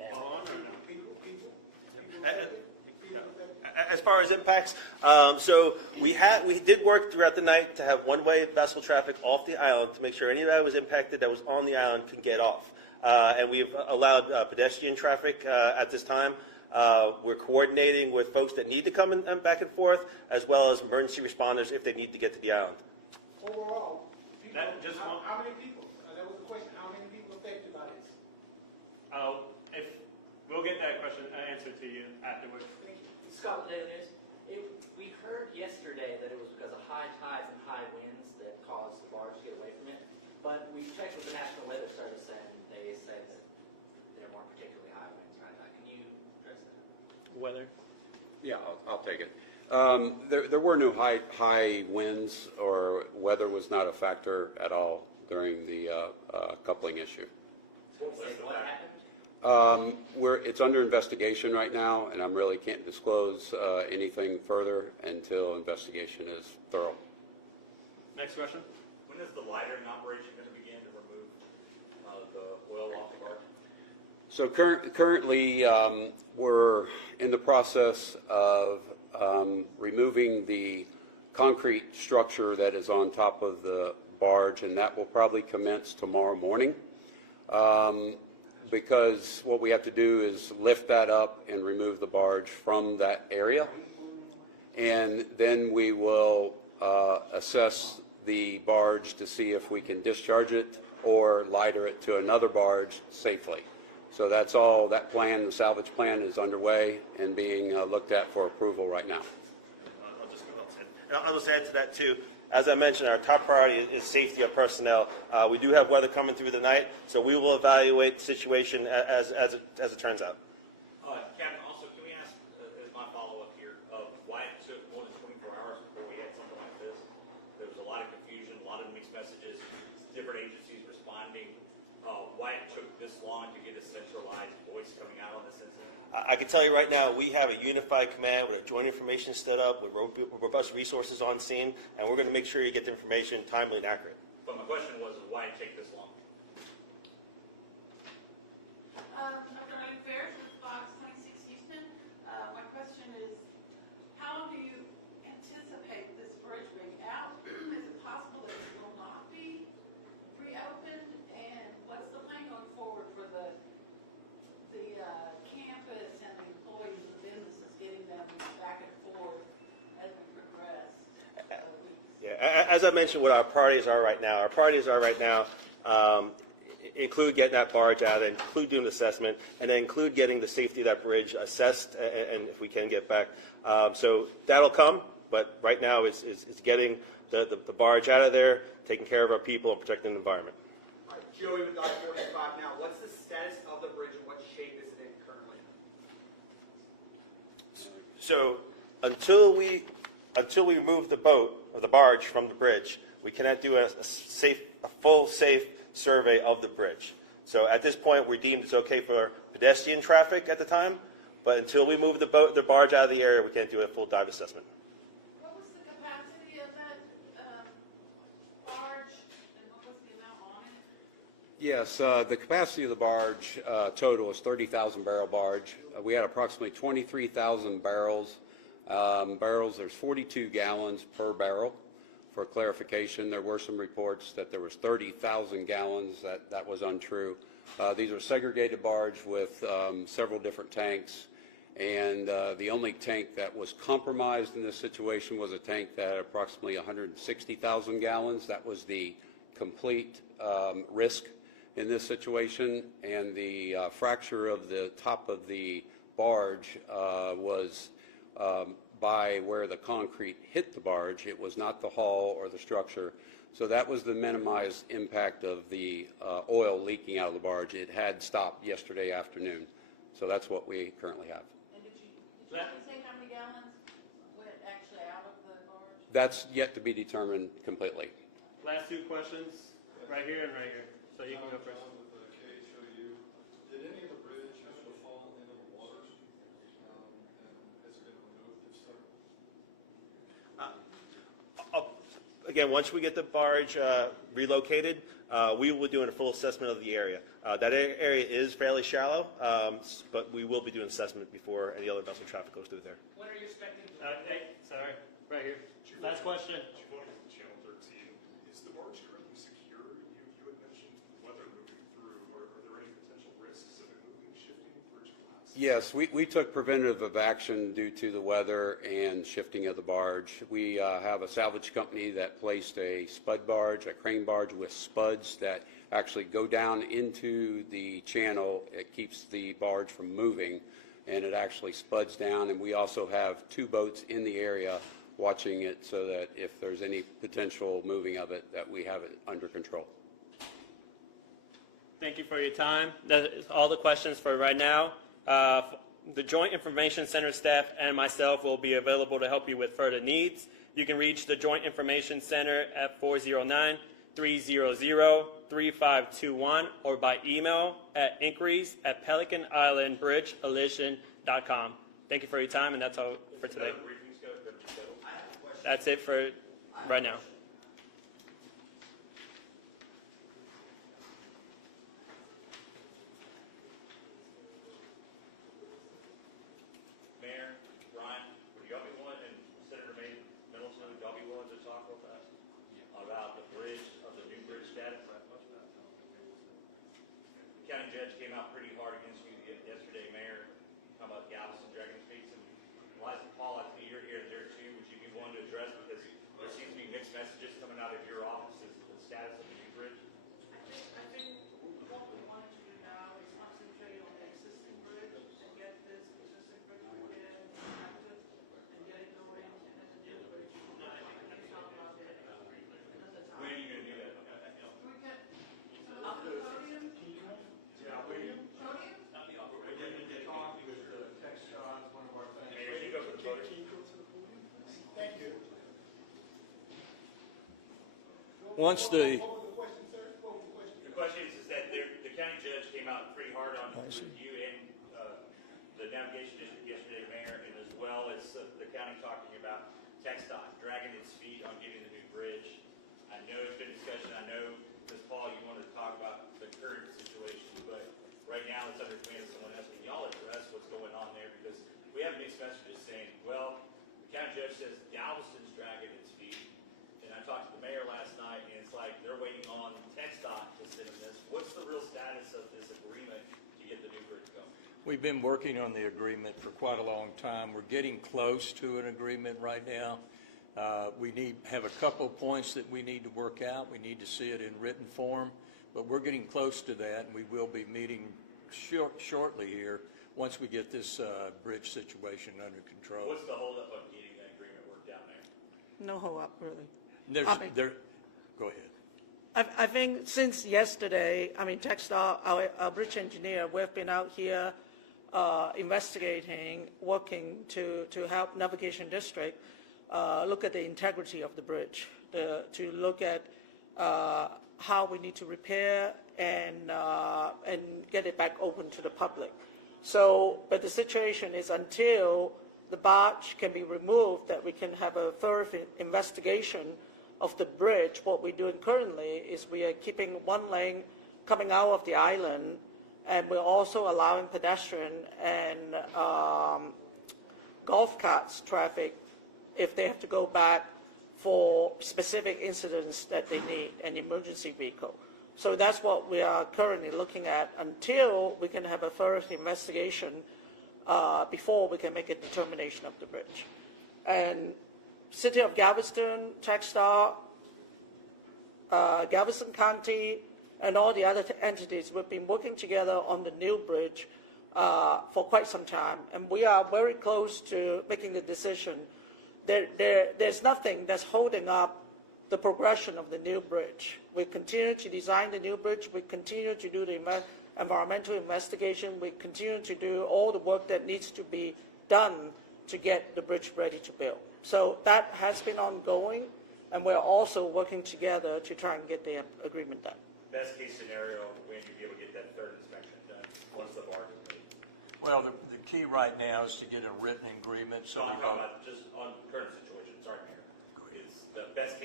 As far as impacts, so we did work throughout the night to have one-way vessel traffic off the island to make sure anybody that was impacted that was on the island can get off. And we've allowed pedestrian traffic at this time. We're coordinating with folks that need to come back and forth, as well as emergency responders if they need to get to the island. Overall, people, Just how many people? That was the question. How many people affected by this? If we'll get that question answered to you afterwards. Scott, Daily News. We heard yesterday that it was because of high tides and high winds that caused the barge to get away from it. But we checked with the National Weather Service, and they said that there weren't particularly high winds right now. Can you address that? Weather. Yeah, I'll take it. There were no high winds, or weather was not a factor at all during the coupling issue. What happened? It's under investigation right now, and I really can't disclose anything further until investigation is thorough. Next question. When is the lightering operation going to begin to remove the oil off the barge? So currently, we're in the process of removing the concrete structure that is on top of the barge, and that will probably commence tomorrow morning. Because what we have to do is lift that up and remove the barge from that area. And then we will assess the barge to see if we can discharge it or lighter it to another barge safely. So that's all, that plan, the salvage plan is underway and being looked at for approval right now. I'll just add to that too. As I mentioned, our top priority is safety of personnel. We do have weather coming through the night, so we will evaluate the situation as it turns out. Captain, also, can we ask, as my follow-up here, why it took more than 24 hours before we had something like this? There was a lot of confusion, a lot of mixed messages, different agencies responding. Why it took this long to get a centralized voice coming out on this incident? I can tell you right now, we have a unified command with a joint information stood up, with robust resources on scene, and we're going to make sure you get the information timely and accurate. But my question was, why it take this long? Afternoon, Fairs with Fox 26 Houston. My question is, how do you anticipate this bridge being out? Is it possible that it will not be reopened? And what's the plan going forward for the campus and the employees and businesses, getting them back and forth as we progress? Yeah, as I mentioned, what our priorities are right now. Our priorities are right now include getting that barge out, include doing the assessment, and then include getting the safety of that bridge assessed, and if we can get back. So that'll come, but right now it's getting the barge out of there, taking care of our people, and protecting the environment. All right, Joey with I-45 now. What's the status of the bridge and what shape is it in currently? So until we remove the boat or the barge from the bridge, we cannot do a full safe survey of the bridge. So at this point, we deemed it's okay for pedestrian traffic at the time, but until we move the barge out of the area, we can't do a full dive assessment. What was the capacity of that barge, and what was the amount on it? Yes, the capacity of the barge total is 30,000 barrel barge. We had approximately 23,000 barrels. There's 42 gallons per barrel. For clarification, there were some reports that there was 30,000 gallons. That was untrue. These are segregated barge with several different tanks, and the only tank that was compromised in this situation was a tank that had approximately 160,000 gallons. That was the complete risk in this situation, and the fracture of the top of the barge was by where the concrete hit the barge. It was not the hull or the structure. So that was the minimized impact of the oil leaking out of the barge. It had stopped yesterday afternoon. So that's what we currently have. And did you say how many gallons went actually out of the barge? That's yet to be determined completely. Last two questions, right here and right here. So you can go first. Did any of the bridge actually fall into the water? And has it been removed if so? again, once we get the barge relocated, we will be doing a full assessment of the area. That area is fairly shallow, but we will be doing assessment before any other vessel traffic goes through there. When are you expecting to? Hey, sorry, right here. Last question. Channel 13, is the barge currently secure? You had mentioned weather moving through. Are there any potential risks of it moving, shifting, bridge collapse? Yes, we took preventative action due to the weather and shifting of the barge. We have a salvage company that placed a spud barge, a crane barge with spuds that actually go down into the channel. It keeps the barge from moving, and it actually spuds down. And we also have 2 boats in the area watching it so that if there's any potential moving of it, that we have it under control. Thank you for your time. That is all the questions for right now. The Joint Information Center staff and myself will be available to help you with further needs. You can reach the Joint Information Center at 409-300-3521 or by email at inquiries@pelicanislandbridgeallision.com. Thank you for your time, and that's all for today. That's it for right now. Mayor, Ryan, would y'all be willing, and Senator Middleton, would y'all be willing to talk real fast about the bridge, of the new bridge status? The county judge came out pretty hard against you yesterday, Mayor, talking about Galveston dragging feet. And Liza Paul, I think you're here there too. Would you be willing to address, because there seems to be mixed messages coming out of your office as to the status of the new bridge? I think what we want to do now is concentrate on the existing bridge and get this existing bridge repaired and connected and get it going, and then the new bridge. When are you going to do that? We can, so the podium? Yeah, William. Podium? We're getting to talk with Texas, one of our things. Mayor, can you go for the podium? Thank you. Once the, What was the question, sir? What was the question? The question is that the county judge came out pretty hard on with you and the navigation district yesterday, Mayor, and as well as the county talking about TxDOT dragging its feet on getting the new bridge. I know it's been discussion. I know, Ms. Paul, you wanted to talk about the current situation, but right now it's under command of someone else. Can y'all address what's going on there? Because we have mixed messages saying, well, the county judge says Galveston's dragging its feet. And I talked to the mayor last night, and it's like they're waiting on TxDOT to send them this. What's the real status of this agreement to get the new bridge going? we've been working on the agreement for quite a long time. We're getting close to an agreement right now. We have a couple points that we need to work out. We need to see it in written form, but we're getting close to that, and we will be meeting shortly here once we get this bridge situation under control. What's the holdup on getting that agreement worked out there? No hold up, really. Go ahead. I think since yesterday, TxDOT, our bridge engineer, we've been out here investigating, working to help Navigation District look at the integrity of the bridge, to look at how we need to repair and get it back open to the public. So, but the situation is until the barge can be removed, that we can have a thorough investigation of the bridge. What we're doing currently is we are keeping one lane coming out of the island, and we're also allowing pedestrian and golf carts traffic if they have to go back for specific incidents that they need, an emergency vehicle. So that's what we are currently looking at until we can have a thorough investigation before we can make a determination of the bridge. And City of Galveston, TxDOT, Galveston County, and all the other entities, we've been working together on the new bridge for quite some time, and we are very close to making the decision. There's nothing that's holding up the progression of the new bridge. We continue to design the new bridge. We continue to do the environmental investigation. We continue to do all the work that needs to be done to get the bridge ready to build. So that has been ongoing, and we're also working together to try and get the agreement done. Best case scenario, when you'd be able to get that third inspection done, once the barge is made? Well, the key right now is to get a written agreement. So I'm talking about just on current situation, sorry, Mayor. It's the best case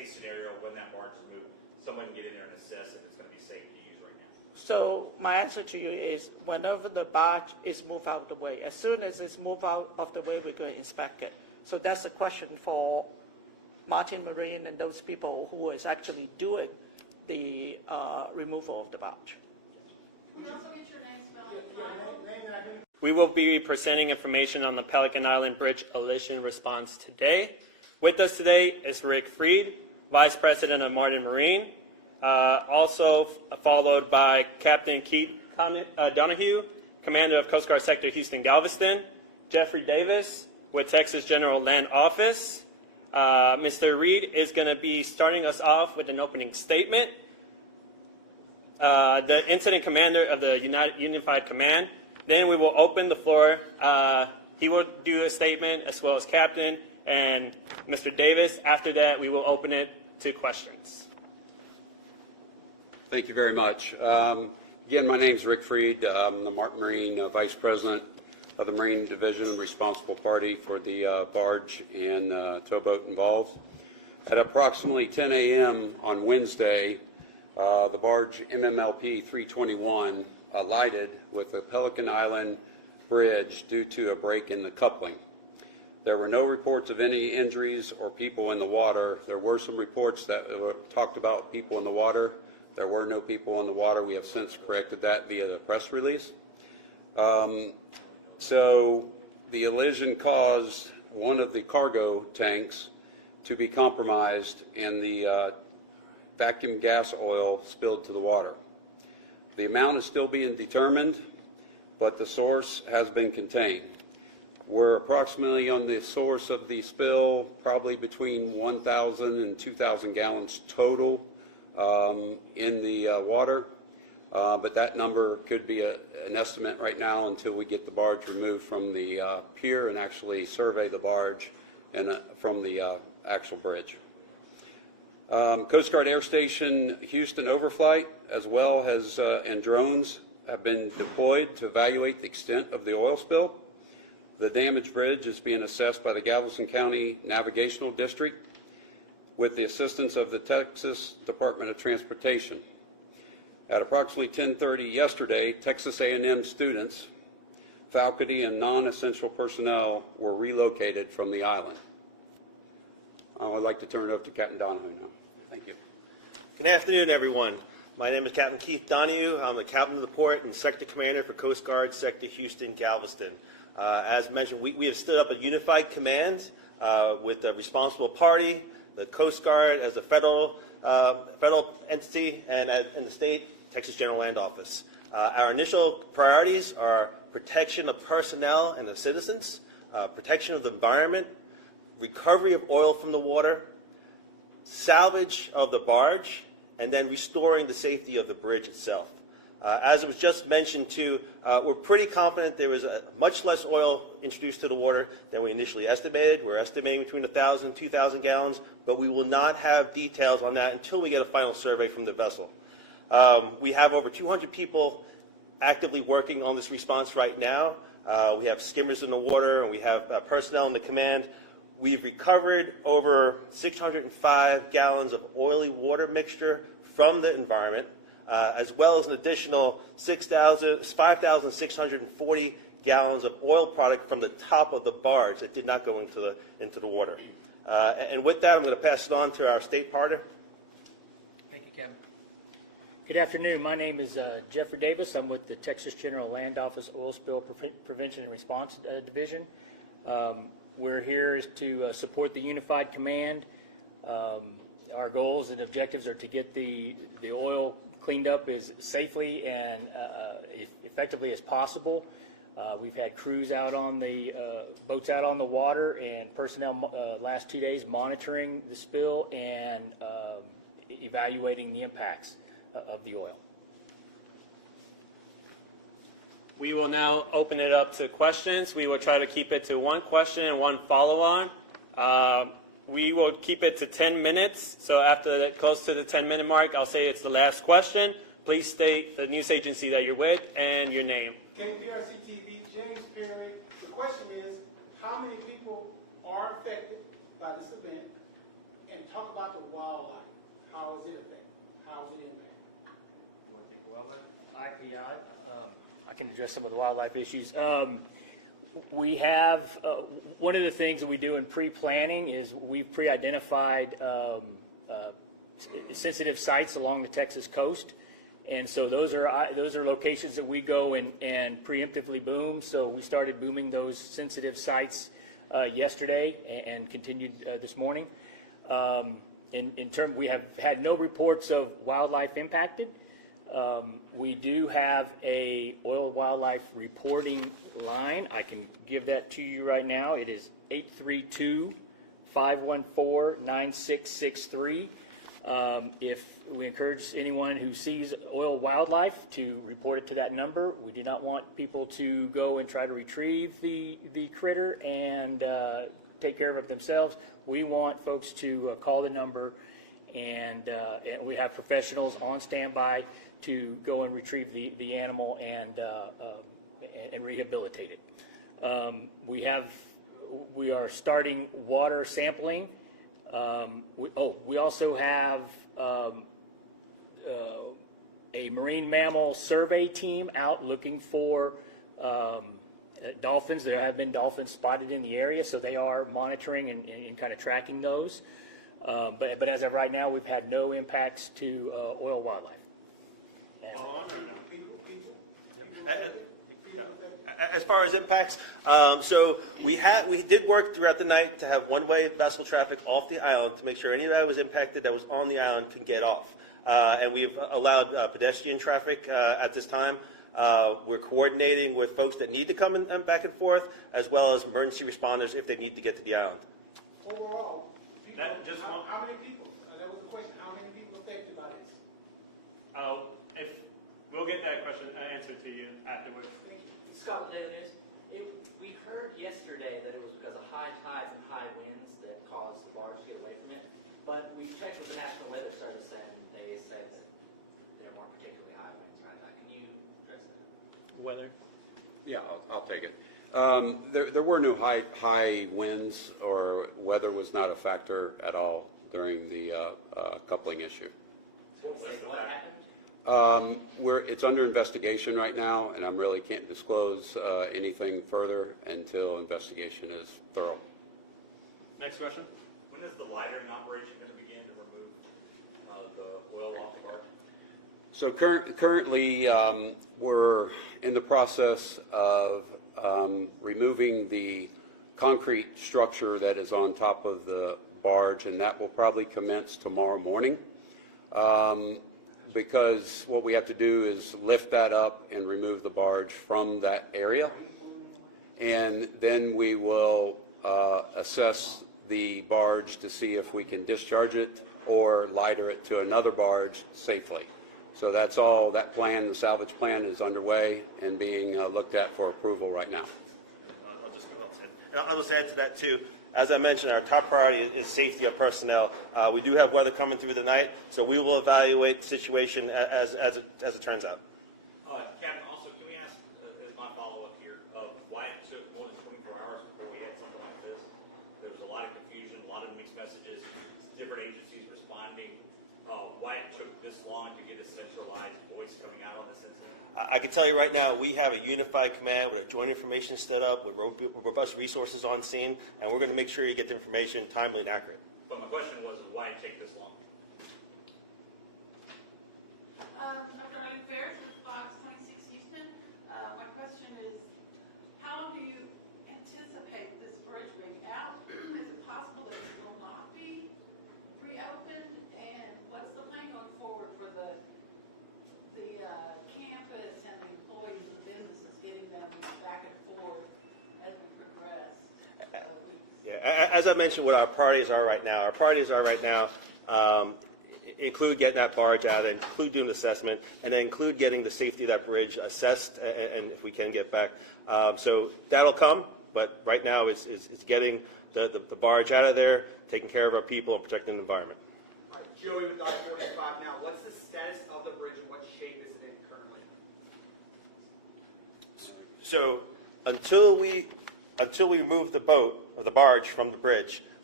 case scenario when that barge is moved, someone can get in there and assess if it's going to be safe to use right now? So my answer to you is whenever the barge is moved out of the way, as soon as it's moved out of the way, we're going to inspect it. So that's a question for Martin Marine and those people who is actually doing the removal of the barge. Can we also get your name spelled? We will be presenting information on the Pelican Island Bridge Allision response today. With us today is Rick Freed, Vice President of Martin Marine, also followed by Captain Keith Donahue, Commander of Coast Guard Sector Houston Galveston, Jeffrey Davis with Texas General Land Office. Mr. Reed is going to be starting us off with an opening statement. The Incident Commander of the Unified Command. Then we will open the floor. He will do a statement as well as Captain and Mr. Davis. After that, we will open it to questions. Thank you very much. Again, my name is Rick Freed. I'm the Martin Marine Vice President of the Marine Division, responsible party for the barge and towboat involved. At approximately 10 a.m. on Wednesday, the barge MMLP 321 alighted with the Pelican Island Bridge due to a break in the coupling. There were no reports of any injuries or people in the water. There were some reports that talked about people in the water. There were no people in the water. We have since corrected that via the press release. So the Allision caused one of the cargo tanks to be compromised and the vacuum gas oil spilled to the water. The amount is still being determined, but the source has been contained. We're approximately on the source of the spill, probably between 1,000 and 2,000 gallons total in the water, but that number could be an estimate right now until we get the barge removed from the pier and actually survey the barge and from the actual bridge. Coast Guard Air Station Houston overflight, as well as and drones have been deployed to evaluate the extent of the oil spill. The damaged bridge is being assessed by the Galveston County Navigational District with the assistance of the Texas Department of Transportation. At approximately 10:30 yesterday, Texas A&M students, faculty, and non-essential personnel were relocated from the island. I would like to turn it over to Captain Donahue now. Thank you. Good afternoon, everyone. My name is Captain Keith Donahue. I'm the Captain of the Port and Sector Commander for Coast Guard Sector Houston Galveston. As mentioned, we have stood up a unified command with the responsible party, the Coast Guard as the federal entity, and the state, Texas General Land Office. Our initial priorities are protection of personnel and the citizens, protection of the environment, recovery of oil from the water, salvage of the barge, and then restoring the safety of the bridge itself. As it was just mentioned too, we're pretty confident there was much less oil introduced to the water than we initially estimated. We're estimating between 1,000 and 2,000 gallons, but we will not have details on that until we get a final survey from the vessel. We have over 200 people actively working on this response right now. We have skimmers in the water, and we have personnel in the command. We've recovered over 605 gallons of oily water mixture from the environment, as well as an additional 5,640 gallons of oil product from the top of the barge that did not go into the water. And with that, I'm going to pass it on to our state partner. Thank you, Kevin. Good afternoon. My name is Jeffrey Davis. I'm with the Texas General Land Office Oil Spill Prevention and Response Division. We're here to support the Unified Command. Our goals and objectives are to get the oil cleaned up as safely and effectively as possible. We've had crews out on the boats out on the water and personnel last 2 days monitoring the spill and evaluating the impacts of the oil. We will now open it up to questions. We will try to keep it to one question and one follow-on. We will keep it to 10 minutes. So after that, close to the 10-minute mark, I'll say it's the last question. Please state the news agency that you're with and your name. KPRC TV, James Perry. The question is, how many people are affected by this event, and talk about the wildlife. How is it affected? How is it impacted? I can address some of the wildlife issues. We have, one of the things that we do in pre-planning is we've pre-identified sensitive sites along the Texas coast. And so those are locations that we go and preemptively boom. So we started booming those sensitive sites yesterday and continued this morning. In term, we have had no reports of wildlife impacted. We do have a oil wildlife reporting line. I can give that to you right now. It is 832-514-9663. If we encourage anyone who sees oil wildlife to report it to that number. We do not want people to go and try to retrieve the critter and take care of it themselves. We want folks to call the number, and we have professionals on standby to go and retrieve the animal and rehabilitate it. We are starting water sampling. We also have a marine mammal survey team out looking for dolphins. There have been dolphins spotted in the area, so they are monitoring and kind of tracking those. But as of right now, we've had no impacts to oil wildlife. As far as impacts, so we did work throughout the night to have one-way vessel traffic off the island to make sure anybody that was impacted that was on the island could get off. And we've allowed pedestrian traffic at this time. We're coordinating with folks that need to come in, back and forth, as well as emergency responders if they need to get to the island. Overall, people, Just how many people? That was the question. How many people affected by this? If we'll get that question answered to you afterwards. Scott, Daily News. We heard yesterday that it was because of high tides and high winds that caused the barge to get away from it. But we checked with the National Weather Service, and they said that there weren't particularly high winds right now. Can you address that? Weather. Yeah, I'll take it. There were no high winds, or weather was not a factor at all during the coupling issue. What happened? It's under investigation right now, and I really can't disclose anything further until investigation is thorough. Next question. When is the lightering operation going to begin to remove the oil off the barge? So currently, we're in the process of removing the concrete structure that is on top of the barge, and that will probably commence tomorrow morning. Because what we have to do is lift that up and remove the barge from that area. And then we will assess the barge to see if we can discharge it or lighter it to another barge safely. So that's all, that plan, the salvage plan is underway and being looked at for approval right now. I'll just add to that too. As I mentioned, our top priority is safety of personnel. We do have weather coming through the night, so we will evaluate the situation as it turns out. Captain, also, can we ask, as my follow-up here, why it took more than 24 hours before we had something like this? There was a lot of confusion, a lot of mixed messages, different agencies responding. Why it took this long to get a centralized voice coming out on this incident? I can tell you right now, we have a unified command with a joint information set up, with robust resources on scene, and we're going to make sure you get the information timely and accurate. But my question was, why it take this long? Dr. Eileen Ferris with Fox 26 Houston. My question is, how do you anticipate this bridge being out? Is it possible that it will not be reopened? And what's the plan going forward for the campus and the employees and businesses, getting them back and forth as we progress? Yeah, as I mentioned, what our priorities are right now. Our priorities are right now include getting that barge out, include doing the assessment, and then include getting the safety of that bridge assessed, and if we can get back. So that'll come, but right now it's getting the barge out of there, taking care of our people, and protecting the environment. All right, Joey with I-45 now. What's the status of the bridge and what shape is it in currently? So until we remove the boat or the barge from the bridge,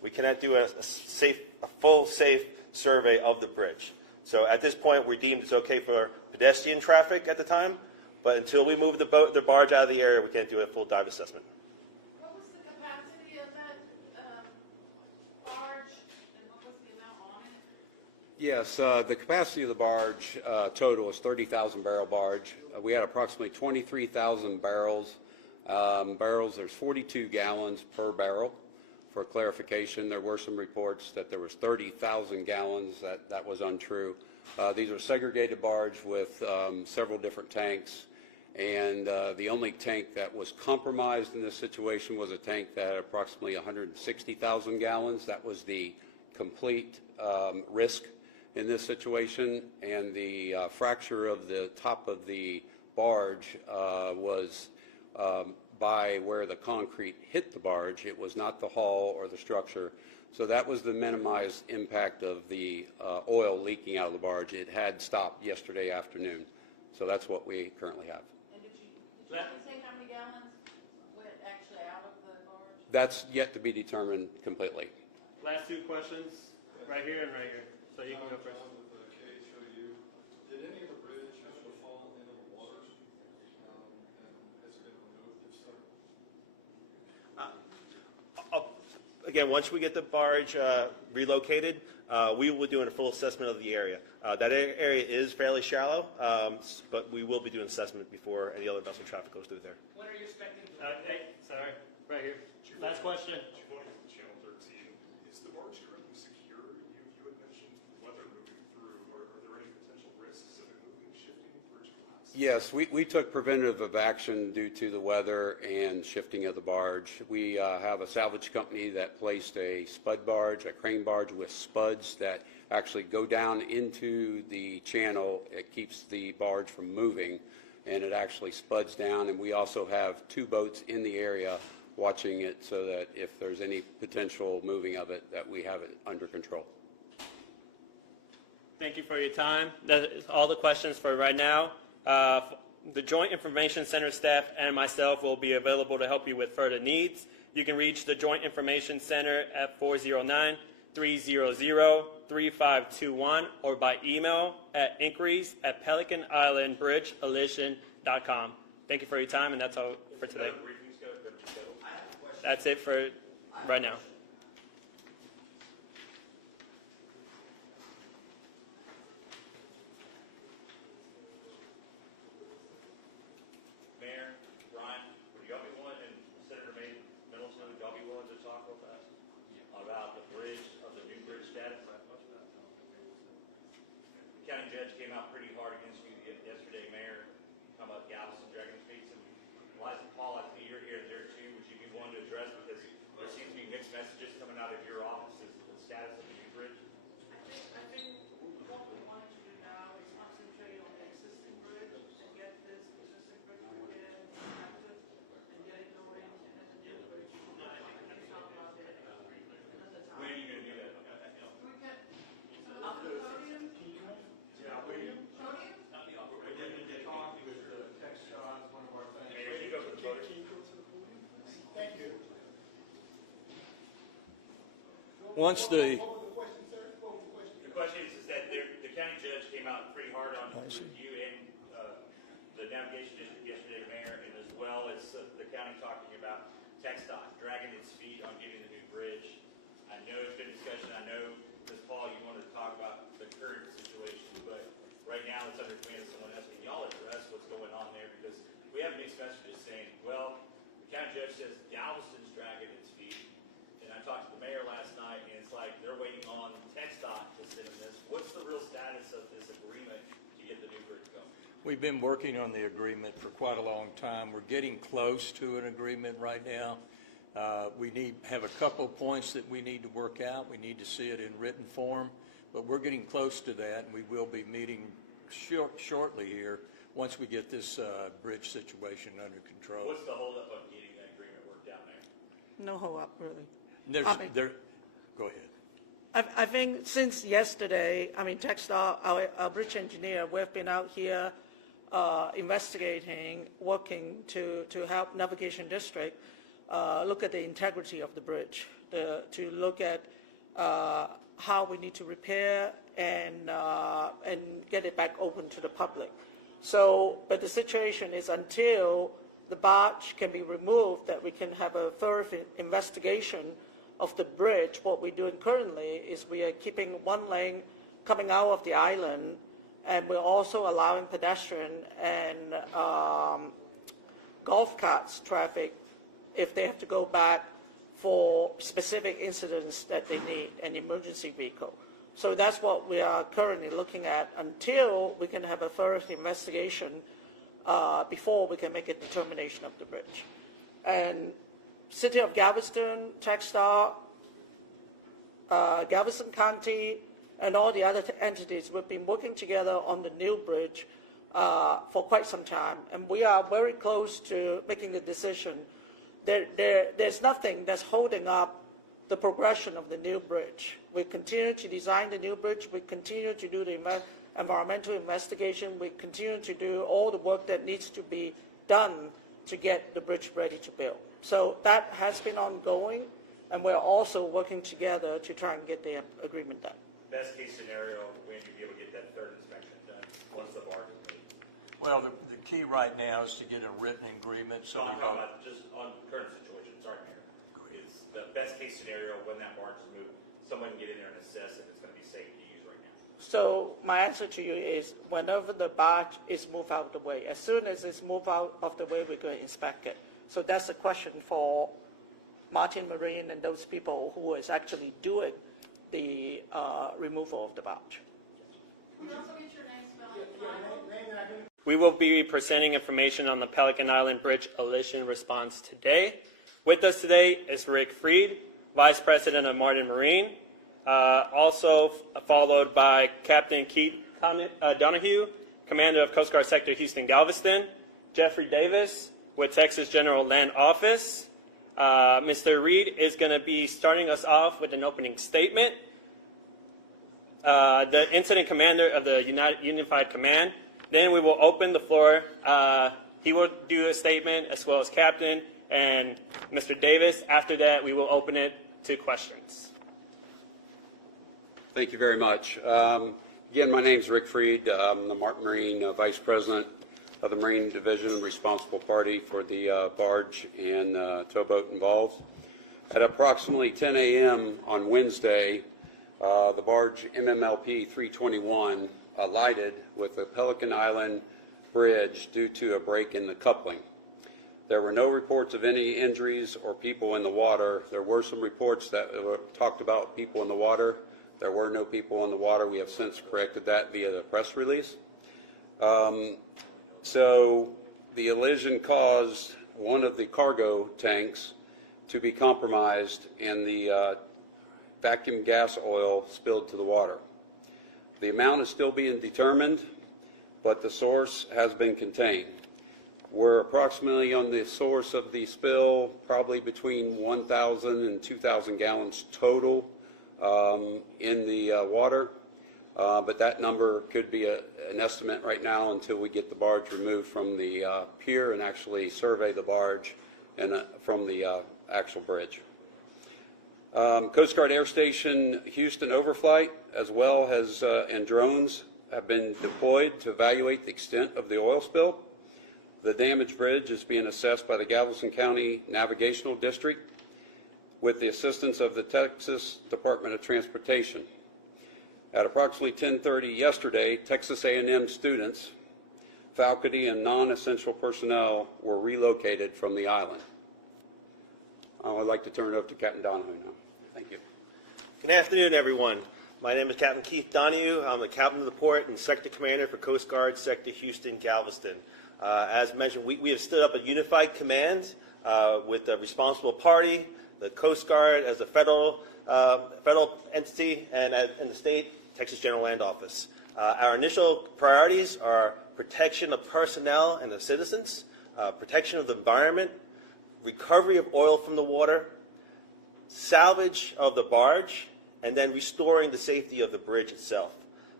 We cannot do a full safe survey of the bridge. So at this point, we deemed it's okay for pedestrian traffic at the time, but until we move the barge out of the area, we can't do a full dive assessment. What was the capacity of that barge, and what was the amount on it? Yes, the capacity of the barge total is 30,000 barrel barge. We had approximately 23,000 barrels. There's 42 gallons per barrel. For clarification, there were some reports that there was 30,000 gallons. That was untrue. These are segregated barge with several different tanks, and the only tank that was compromised in this situation was a tank that had approximately 160,000 gallons. That was the complete risk in this situation, and the fracture of the top of the barge was by where the concrete hit the barge. It was not the hull or the structure. So that was the minimized impact of the oil leaking out of the barge. It had stopped yesterday afternoon. So that's what we currently have. And did you say how many gallons went actually out of the barge? That's yet to be determined completely. Last two questions, right here and right here. So you can go first. Did any of the bridge actually fall into the water? And has it been removed if so? Again, once we get the barge relocated, we will be doing a full assessment of the area. That area is fairly shallow, but we will be doing assessment before any other vessel traffic goes through there. When are you expecting? Hey, sorry, right here. Last question. Channel 13, is the barge currently secure? You had mentioned weather moving through. Are there any potential risks of it moving, shifting, bridge collapse? Yes, we took preventative action due to the weather and shifting of the barge. We have a salvage company that placed a spud barge, a crane barge with spuds that actually go down into the channel. It keeps the barge from moving, and it actually spuds down. And we also have two boats in the area watching it so that if there's any potential moving of it, that we have it under control. Thank you for your time. That is all the questions for right now. The Joint Information Center staff and myself will be available to help you with further needs. You can reach the Joint Information Center at 409-300-3521 or by email at inquiries@pelicanislandbridgeallision.com. Thank you for your time, and that's all for today. That's it for right now. Mayor, Brian, would y'all be willing, and Senator Middleton, would y'all be willing to talk real fast about the bridge, of the new bridge status? The county judge came out pretty hard against you yesterday, Mayor, talking about Galveston dragging feet. Liza Paul, I think you're here and there too. Would you be willing to address, because there seems to be mixed messages coming out of your office as to the status of the new bridge? I think what we want to do now is concentrate on the existing bridge and get this existing bridge repaired and active and get it going, and then the new bridge, we can talk about it another time. When are you going to do that? We can, so on the podium? Yeah, we Podium? did talk with TechStars, one of our things. Mayor, can you go to the podium? Thank you. Once the, What was the question, sir? What was the question? The question is that the county judge came out pretty hard on you and the navigation district yesterday, Mayor, and as well as the county talking about TxDOT dragging its feet on getting the new bridge. I know it's been discussion. I know, Ms. Paul, you wanted to talk about the current situation, but right now it's under command of someone else. Can y'all address what's going on there? Because we have mixed messages saying, well, the county judge says Galveston's dragging its feet. And I talked to the mayor last night, and it's like they're waiting on TxDOT to send them this. What's the real status of this agreement to get the new bridge going? we've been working on the agreement for quite a long time. We're getting close to an agreement right now. We have a couple points that we need to work out. We need to see it in written form, but we're getting close to that, and we will be meeting shortly here once we get this bridge situation under control. What's the holdup on getting that agreement worked out there? No hold up, really. Go ahead. I think since yesterday, TechStar, our bridge engineer, we've been out here investigating, working to help Navigation District look at the integrity of the bridge, to look at how we need to repair and get it back open to the public. So, but the situation is until the barge can be removed, that we can have a thorough investigation of the bridge. What we're doing currently is we are keeping one lane coming out of the island, and we're also allowing pedestrian and golf carts traffic if they have to go back for specific incidents that they need an emergency vehicle. So that's what we are currently looking at until we can have a thorough investigation before we can make a determination of the bridge. And City of Galveston, Techstar, Galveston County, and all the other entities, we've been working together on the new bridge for quite some time, and we are very close to making a decision. There's nothing that's holding up the progression of the new bridge. We continue to design the new bridge. We continue to do the environmental investigation. We continue to do all the work that needs to be done to get the bridge ready to build. So that has been ongoing, and we're also working together to try and get the agreement done. Best case scenario, when you'd be able to get that third inspection done, once the barge is made? Well, the key right now is to get a written agreement. So I'm talking about just on current situation, sorry, Mayor. It's the best case scenario when that barge is moved, someone can get in there and assess if it's going to be safe to use right now. So my answer to you is whenever the barge is moved out of the way, as soon as it's moved out of the way, we're going to inspect it. So that's a question for Martin Marine and those people who is actually doing the removal of the barge. We will be presenting information on the Pelican Island Bridge Allision response today. With us today is Rick Freed, Vice President of Martin Marine, also followed by Captain Keith Donahue, Commander of Coast Guard Sector Houston Galveston, Jeffrey Davis with Texas General Land Office. Mr. Reed is going to be starting us off with an opening statement. The Incident Commander of the Unified Command. Then we will open the floor. He will do a statement as well as Captain and Mr. Davis. After that, we will open it to questions. Thank you very much. Again, my name is Rick Freed. I'm the Martin Marine Vice President of the Marine Division, responsible party for the barge and towboat involved. At approximately 10 a.m. on Wednesday, the barge MMLP 321 alighted with the Pelican Island Bridge due to a break in the coupling. There were no reports of any injuries or people in the water. There were some reports that talked about people in the water. There were no people in the water. We have since corrected that via the press release. So the Allision caused one of the cargo tanks to be compromised and the vacuum gas oil spilled to the water. The amount is still being determined, but the source has been contained. We're approximately on the source of the spill, probably between 1,000 and 2,000 gallons total in the water. But that number could be an estimate right now until we get the barge removed from the pier and actually survey the barge and from the actual bridge. Coast Guard Air Station Houston overflight, as well as and drones have been deployed to evaluate the extent of the oil spill. The damaged bridge is being assessed by the Galveston County Navigational District with the assistance of the Texas Department of Transportation. At approximately 10:30 yesterday, Texas A&M students, faculty, and non-essential personnel were relocated from the island. I would like to turn it over to Captain Donahue now. Thank you. Good afternoon, everyone. My name is Captain Keith Donahue. I'm the Captain of the Port and Sector Commander for Coast Guard Sector Houston Galveston. As mentioned, we have stood up a unified command with the responsible party, the Coast Guard as a federal entity, and the state, Texas General Land Office. Our initial priorities are protection of personnel and the citizens, protection of the environment, recovery of oil from the water, salvage of the barge, and then restoring the safety of the bridge itself.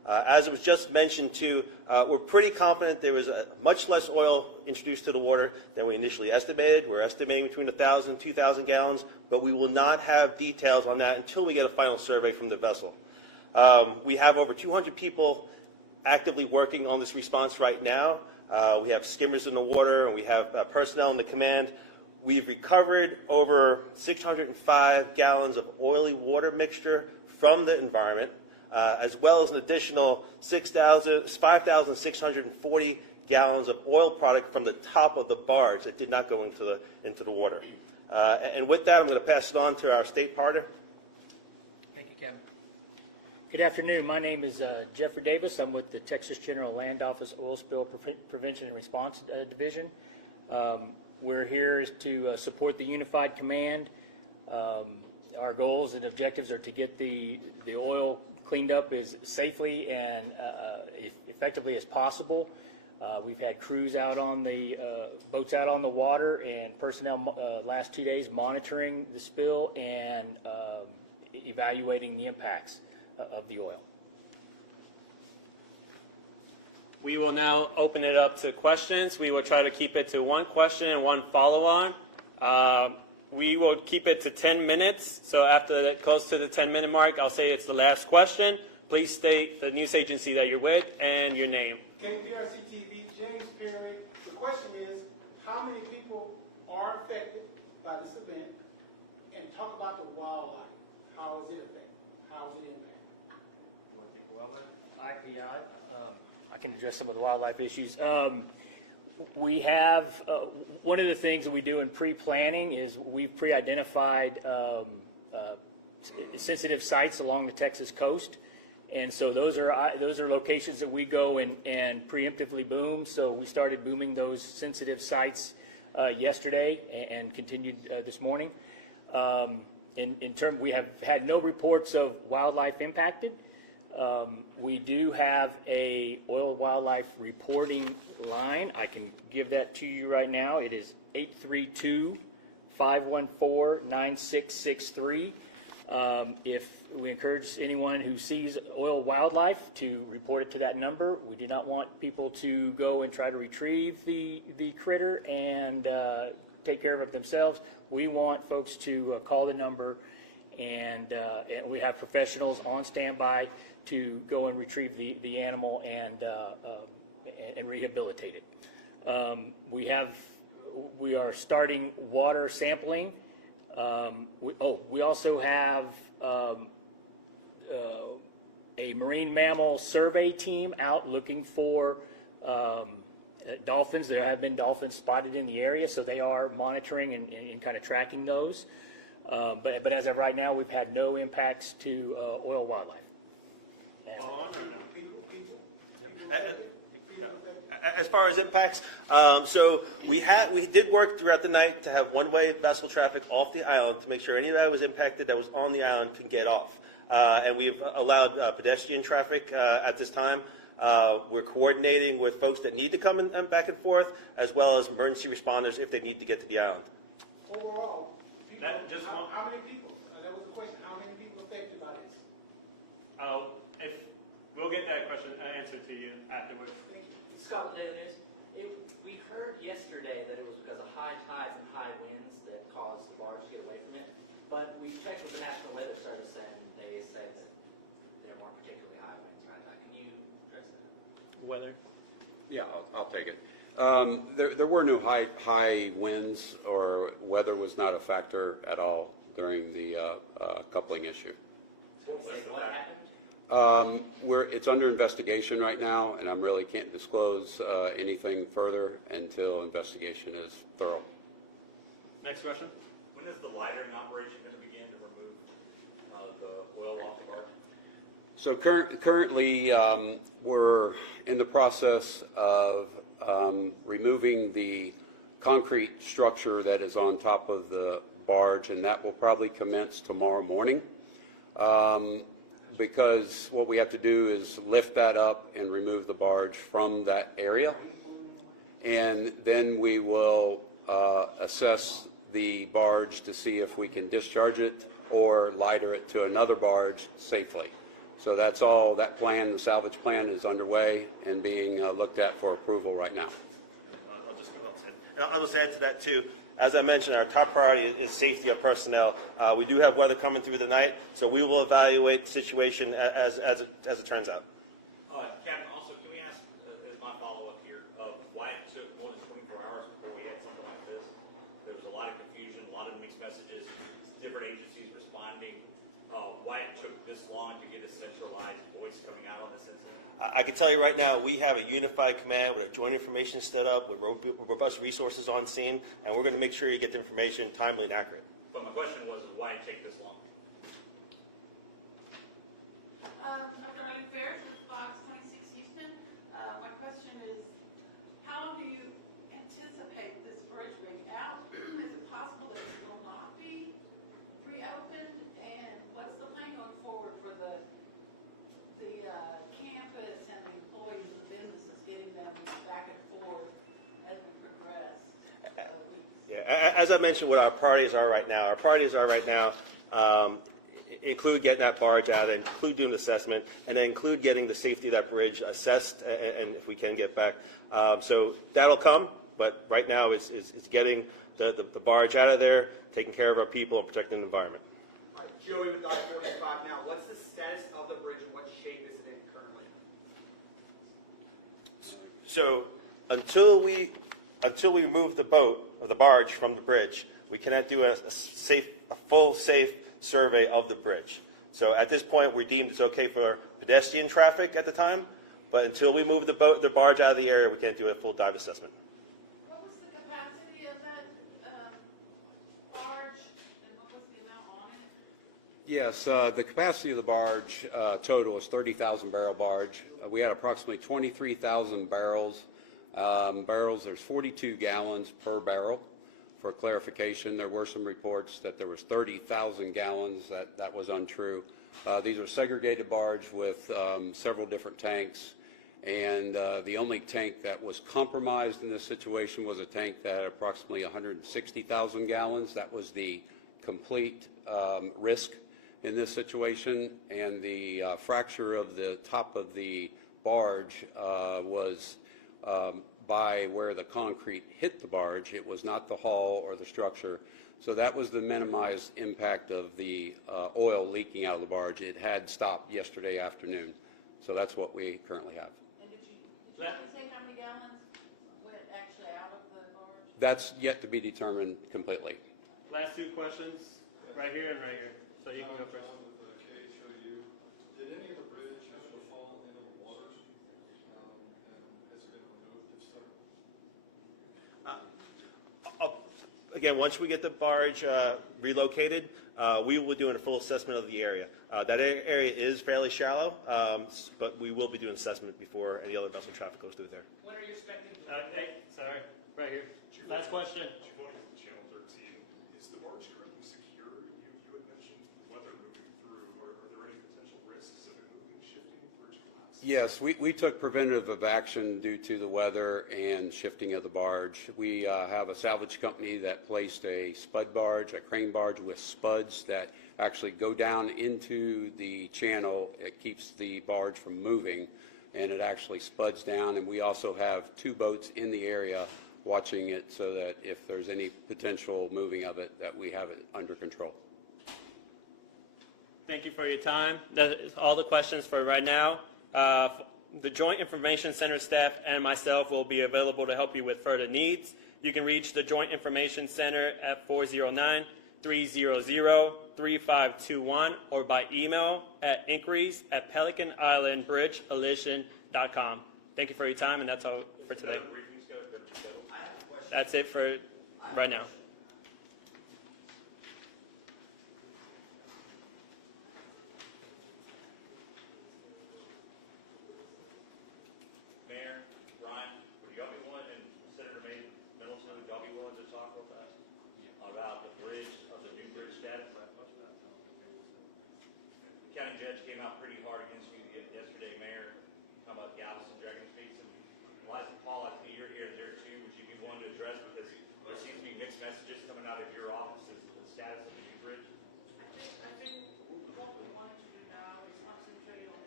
As it was just mentioned too, we're pretty confident there was much less oil introduced to the water than we initially estimated. We're estimating between 1,000 and 2,000 gallons, but we will not have details on that until we get a final survey from the vessel. We have over 200 people actively working on this response right now. We have skimmers in the water, and we have personnel in the command. We've recovered over 605 gallons of oily water mixture from the environment, as well as an additional 5,640 gallons of oil product from the top of the barge that did not go into the water. And with that, I'm going to pass it on to our state partner. Thank you, Kevin. Good afternoon. My name is Jeffrey Davis. I'm with the Texas General Land Office Oil Spill Prevention and Response Division. We're here to support the Unified Command. Our goals and objectives are to get the oil cleaned up as safely and effectively as possible. We've had crews out on the boats out on the water and personnel last 2 days monitoring the spill and evaluating the impacts of the oil. We will now open it up to questions. We will try to keep it to one question and one follow-on. We will keep it to 10 minutes. So after that, close to the 10-minute mark, I'll say it's the last question. Please state the news agency that you're with and your name. KPRC TV, James Perry. The question is, how many people are affected by this event? And talk about the wildlife. How is it affected? How is it impacted? I can address some of the wildlife issues. We have, one of the things that we do in pre-planning is we've pre-identified sensitive sites along the Texas coast. And so those are locations that we go and preemptively boom. So we started booming those sensitive sites yesterday and continued this morning. In terms, we have had no reports of wildlife impacted. We do have a oil wildlife reporting line. I can give that to you right now. It is 832-514-9663. If we encourage anyone who sees oil wildlife to report it to that number. We do not want people to go and try to retrieve the critter and take care of it themselves. We want folks to call the number, and we have professionals on standby to go and retrieve the animal and rehabilitate it. We are starting water sampling. We also have a marine mammal survey team out looking for dolphins. There have been dolphins spotted in the area, so they are monitoring and kind of tracking those. But as of right now, we've had no impacts to oil wildlife. As far as impacts, so we did work throughout the night to have one-way vessel traffic off the island to make sure anybody that was impacted that was on the island could get off. And we've allowed pedestrian traffic at this time. We're coordinating with folks that need to come back and forth, as well as emergency responders if they need to get to the island. Overall, how many people? That was the question. How many people affected by this? We'll get that question answered to you afterwards. Thank you. Scott, we heard yesterday that it was because of high tides and high winds that caused the barge to get away from it. But we checked with the National Weather Service, and they said that there weren't particularly high winds right now. Can you address that? Weather? Yeah, I'll take it. There were no high winds, or weather was not a factor at all during the coupling issue. What happened? It's under investigation right now, and I really can't disclose anything further until investigation is thorough. Next question. When is the lightering operation going to begin to remove the oil off the barge? So currently, we're in the process of removing the concrete structure that is on top of the barge, and that will probably commence tomorrow morning. Because what we have to do is lift that up and remove the barge from that area. And then we will assess the barge to see if we can discharge it or lighter it to another barge safely. So that's all, that plan, the salvage plan is underway and being looked at for approval right now. I'll just add to that too. As I mentioned, our top priority is safety of personnel. We do have weather coming through the night, so we will evaluate the situation as it turns out. Captain, also, can we ask, as my follow-up here, of why it took more than 24 hours before we had something like this? There was a lot of confusion, a lot of mixed messages, different agencies responding. Why it took this long to get a centralized voice coming out on this incident? I can tell you right now, we have a unified command with a joint information set up, with robust resources on scene, and we're going to make sure you get the information timely and accurate. But my question was, why it take this long? Dr. Barge with Fox 26 Houston. My question is, how long do you anticipate this bridge being out? Is it possible that it will not be reopened? And what's the plan going forward for the campus and the employees of the businesses, getting them back and forth as we progress? Yeah, as I mentioned, what our priorities are right now. Our priorities are right now include getting that barge out, include doing the assessment, and then include getting the safety of that bridge assessed, and if we can get back. So that'll come, but right now it's getting the barge out of there, taking care of our people, and protecting the environment. All right, Joey with I-45 now. What's the status of the bridge and what shape is it in currently? So until we remove the boat or the barge from the bridge, we cannot do a full safe survey of the bridge. So at this point, we deemed it's okay for pedestrian traffic at the time, but until we move the barge out of the area, we can't do a full dive assessment. What was the capacity of that barge, and what was the amount on it? Yes, the capacity of the barge total is 30,000 barrel barge. We had approximately 23,000 barrels. There's 42 gallons per barrel. For clarification, there were some reports that there was 30,000 gallons. That was untrue. These are segregated barge with several different tanks, and the only tank that was compromised in this situation was a tank that had approximately 160,000 gallons. That was the complete risk in this situation, and the fracture of the top of the barge was by where the concrete hit the barge. It was not the hull or the structure. So that was the minimized impact of the oil leaking out of the barge. It had stopped yesterday afternoon. So that's what we currently have. And did you say how many gallons went actually out of the barge? That's yet to be determined completely. Last two questions, right here and right here. So you can go first. Did any of the bridge actually fall into the waters? And has it been removed if so? Again, once we get the barge relocated, we will be doing a full assessment of the area. That area is fairly shallow, but we will be doing assessment before any other vessel traffic goes through there. When are you expecting? Hey, sorry, right here. Last question. Channel 13, is the barge currently secure? You had mentioned weather moving through. Are there any potential risks of it moving, shifting, bridge collapse? Yes, we took preventative action due to the weather and shifting of the barge. We have a salvage company that placed a spud barge, a crane barge with spuds that actually go down into the channel. It keeps the barge from moving, and it actually spuds down. And we also have two boats in the area watching it so that if there's any potential moving of it, that we have it under control. Thank you for your time. That is all the questions for right now. The Joint Information Center staff and myself will be available to help you with further needs. You can reach the Joint Information Center at 409-300-3521 or by email at inquiries@pelicanislandbridgeallision.com. Thank you for your time, and that's all for today. That's it for right now. Mayor, Brian, would y'all be willing, and Senator Middleton, would y'all be willing to talk with us about the bridge, of the new bridge status? The county judge came out pretty hard against you yesterday, Mayor, talking about Galveston dragging his feet. And Liza Paul, I think you're here and there too. Would you be willing to address, because there seems to be mixed messages coming out of your office as to the status of the new bridge? I think what we want to do now is concentrate on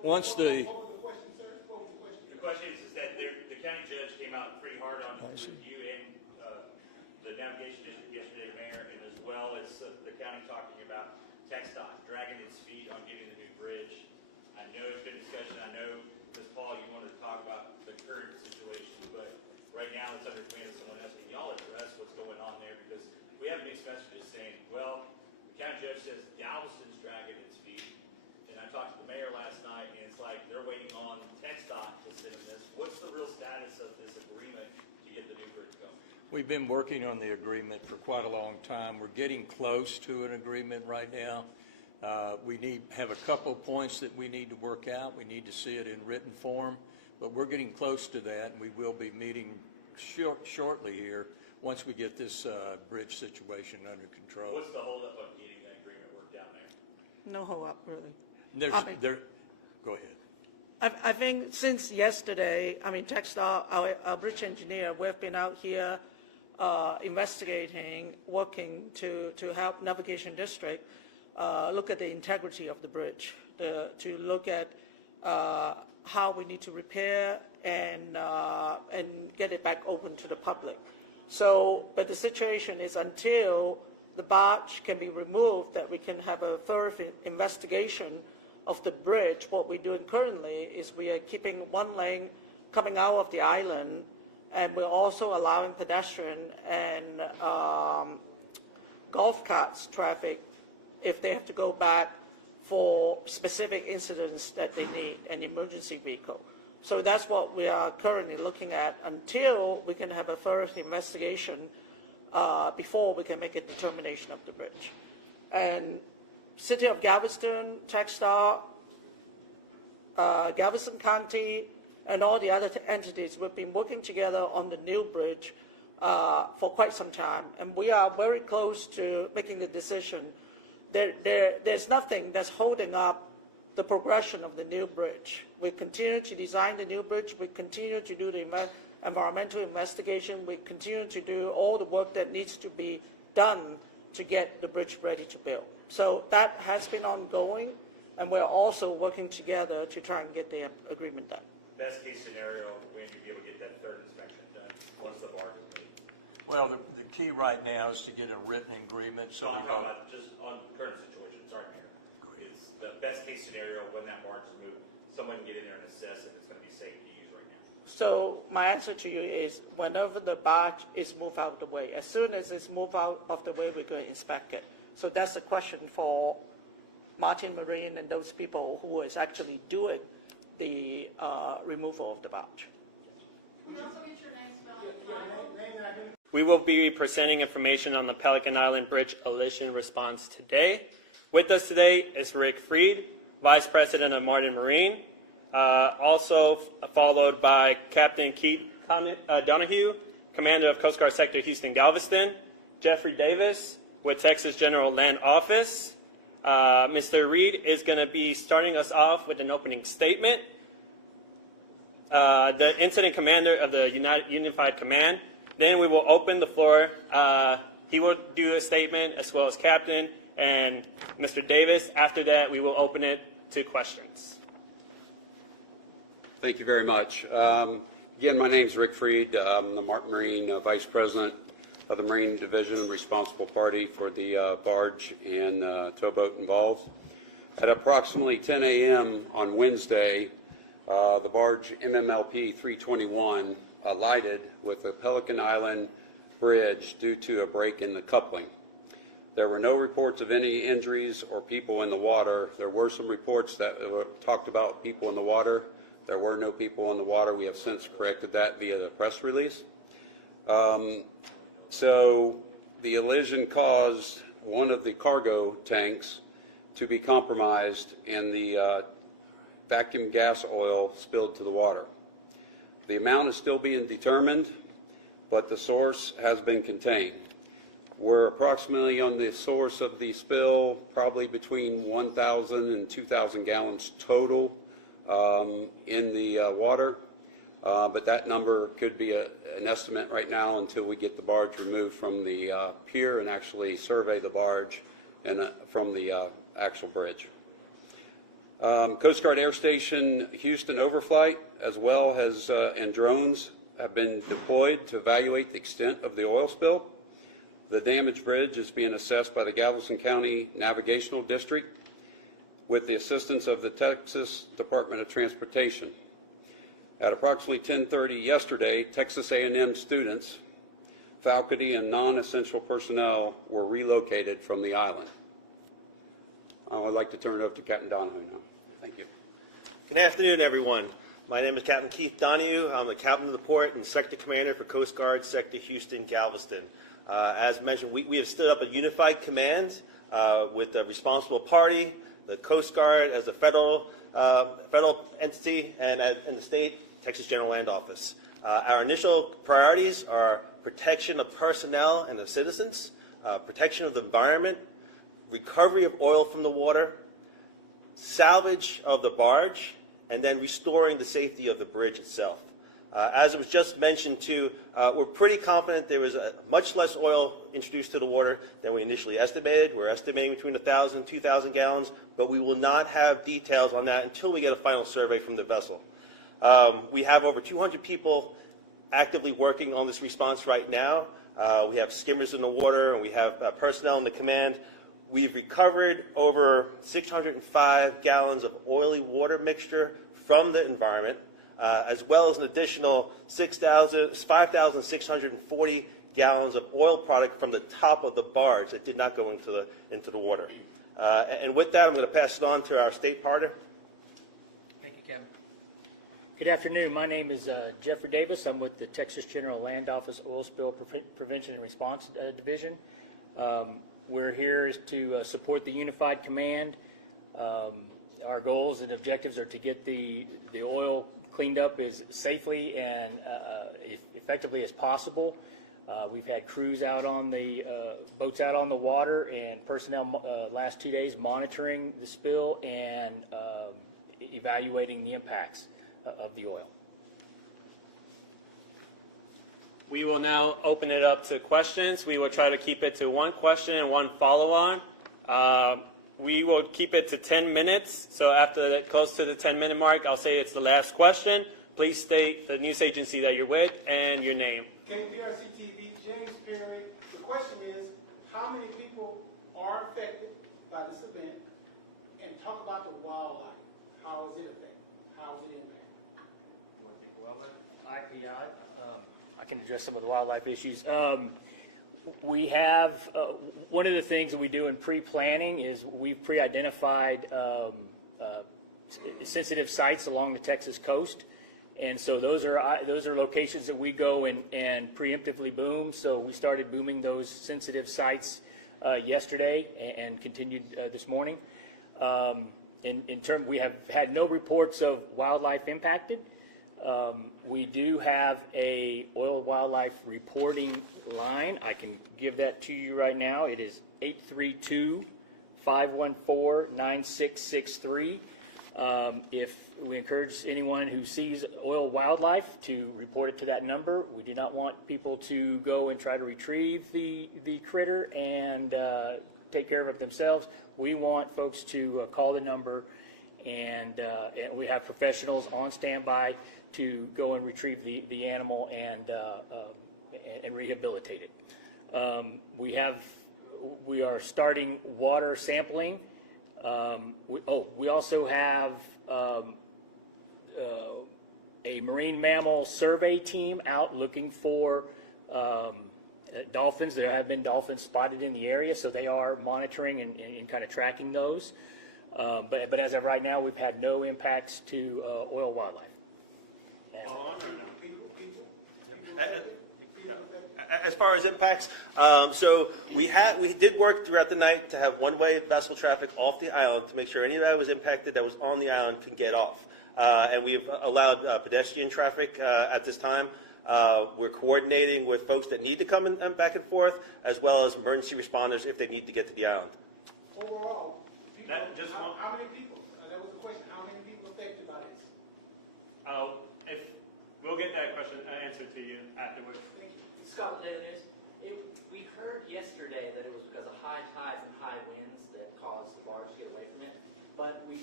once the, The question is that the county judge came out pretty hard on you and the navigation district yesterday, Mayor, and as well as the county talking about TxDOT dragging its feet on getting the new bridge. I know it's been discussion. I know, Ms. Paul, you wanted to talk about the current situation, but right now it's under command of someone else. Can y'all address what's going on there? Because we have mixed messages saying, well, the county judge says Galveston's dragging its feet. And I talked to the mayor last night, and it's like they're waiting on TxDOT to send them this. What's the real status of this agreement to get the new bridge going? we've been working on the agreement for quite a long time. We're getting close to an agreement right now. We have a couple points that we need to work out. We need to see it in written form, but we're getting close to that, and we will be meeting shortly here once we get this bridge situation under control. What's the holdup on getting that agreement worked out there? No hold up, really. Go ahead. I think since yesterday, TxDOT, our bridge engineer, we've been out here investigating, working to help Navigation District look at the integrity of the bridge, to look at how we need to repair and get it back open to the public. So, but the situation is until the barge can be removed, that we can have a thorough investigation of the bridge. What we're doing currently is we are keeping one lane coming out of the island, and we're also allowing pedestrian and golf carts traffic if they have to go back for specific incidents that they need, an emergency vehicle. So that's what we are currently looking at until we can have a thorough investigation before we can make a determination of the bridge. And City of Galveston, TxDOT, Galveston County, and all the other entities, we've been working together on the new bridge for quite some time, and we are very close to making the decision. There's nothing that's holding up the progression of the new bridge. We continue to design the new bridge. We continue to do the environmental investigation. We continue to do all the work that needs to be done to get the bridge ready to build. So that has been ongoing, and we're also working together to try and get the agreement done. Best case scenario, when you'd be able to get that third inspection done, once the barge is made? Well, the key right now is to get a written agreement. So I'm talking about just on current situation. Sorry, Mayor. It's the best case scenario when that barge is moved. Someone can get in there and assess if it's going to be safe to use right now. So my answer to you is whenever the barge is moved out of the way, as soon as it's moved out of the way, we're going to inspect it. So that's a question for Martin Marine and those people who is actually doing the removal of the barge. Can you also get your name spelled? We will be presenting information on the Pelican Island Bridge Allision response today. With us today is Rick Freed, Vice President of Martin Marine, also followed by Captain Keith Donahue, Commander of Coast Guard Sector Houston Galveston, Jeffrey Davis with Texas General Land Office. Mr. Reed is going to be starting us off with an opening statement. The Incident Commander of the Unified Command. Then we will open the floor. He will do a statement as well as Captain and Mr. Davis. After that, we will open it to questions. Thank you very much. Again, my name is Rick Freed. I'm the Martin Marine Vice President of the Marine Division, responsible party for the barge and towboat involved. At approximately 10 a.m. on Wednesday, the barge MMLP 321 alighted with the Pelican Island bridge due to a break in the coupling. There were no reports of any injuries or people in the water. There were some reports that talked about people in the water. There were no people in the water. We have since corrected that via the press release. So the Allision caused one of the cargo tanks to be compromised and the vacuum gas oil spilled to the water. The amount is still being determined, but the source has been contained. We're approximately on the source of the spill, probably between 1,000 and 2,000 gallons total in the water. But that number could be an estimate right now until we get the barge removed from the pier and actually survey the barge and from the actual bridge. Coast Guard Air Station Houston overflight, as well as and drones have been deployed to evaluate the extent of the oil spill. The damaged bridge is being assessed by the Galveston County Navigational District with the assistance of the Texas Department of Transportation. At approximately 10:30 yesterday, Texas A&M students, faculty, and non-essential personnel were relocated from the island. I would like to turn it over to Captain Donahue now. Thank you. Good afternoon, everyone. My name is Captain Keith Donahue. I'm the captain of the port and sector commander for Coast Guard Sector Houston, Galveston. As mentioned, we have stood up a unified command with the responsible party, the Coast Guard as a federal entity, and in the state, Texas General Land Office. Our initial priorities are protection of personnel and the citizens, protection of the environment, recovery of oil from the water, salvage of the barge, and then restoring the safety of the bridge itself. As it was just mentioned too, we're pretty confident there was much less oil introduced to the water than we initially estimated. We're estimating between 1,000 and 2,000 gallons, but we will not have details on that until we get a final survey from the vessel. We have over 200 people actively working on this response right now. We have skimmers in the water, and we have personnel in the command. We've recovered over 605 gallons of oily water mixture from the environment, as well as an additional 5,640 gallons of oil product from the top of the barge that did not go into the water. And with that, I'm going to pass it on to our state partner. Thank you, Kevin. Good afternoon. My name is Jeffrey Davis. I'm with the Texas General Land Office Oil Spill Prevention and Response Division. We're here to support the Unified Command. Our goals and objectives are to get the oil cleaned up as safely and effectively as possible. We've had crews out on the boats out on the water and personnel last 2 days monitoring the spill and evaluating the impacts of the oil. We will now open it up to questions. We will try to keep it to one question and one follow-on. We will keep it to 10 minutes. So after that, close to the 10-minute mark, I'll say it's the last question. Please state the news agency that you're with and your name. KPRC TV, James Perry. The question is, how many people are affected by this event? And talk about the wildlife. How is it affected? How is it impacted? I can address some of the wildlife issues. We have, one of the things that we do in pre-planning is we've pre-identified sensitive sites along the Texas coast. And so those are locations that we go and preemptively boom. So we started booming those sensitive sites yesterday and continued this morning. In term, we have had no reports of wildlife impacted. We do have a oil wildlife reporting line. I can give that to you right now. It is 832-514-9663. If we encourage anyone who sees oil wildlife to report it to that number. We do not want people to go and try to retrieve the critter and take care of it themselves. We want folks to call the number, and we have professionals on standby to go and retrieve the animal and rehabilitate it. We are starting water sampling. We also have a marine mammal survey team out looking for dolphins. There have been dolphins spotted in the area, so they are monitoring and kind of tracking those. But as of right now, we've had no impacts to oil wildlife. As far as impacts, so we did work throughout the night to have one-way vessel traffic off the island to make sure anybody that was impacted that was on the island could get off. And we've allowed pedestrian traffic at this time. We're coordinating with folks that need to come in, back and forth, as well as emergency responders if they need to get to the island. Overall, people, how many people? That was the question. How many people affected by this? We'll get that question answered to you afterwards. Thank you. Scott, we heard yesterday that it was because of high tides and high winds that caused the barge to get away from it. But we've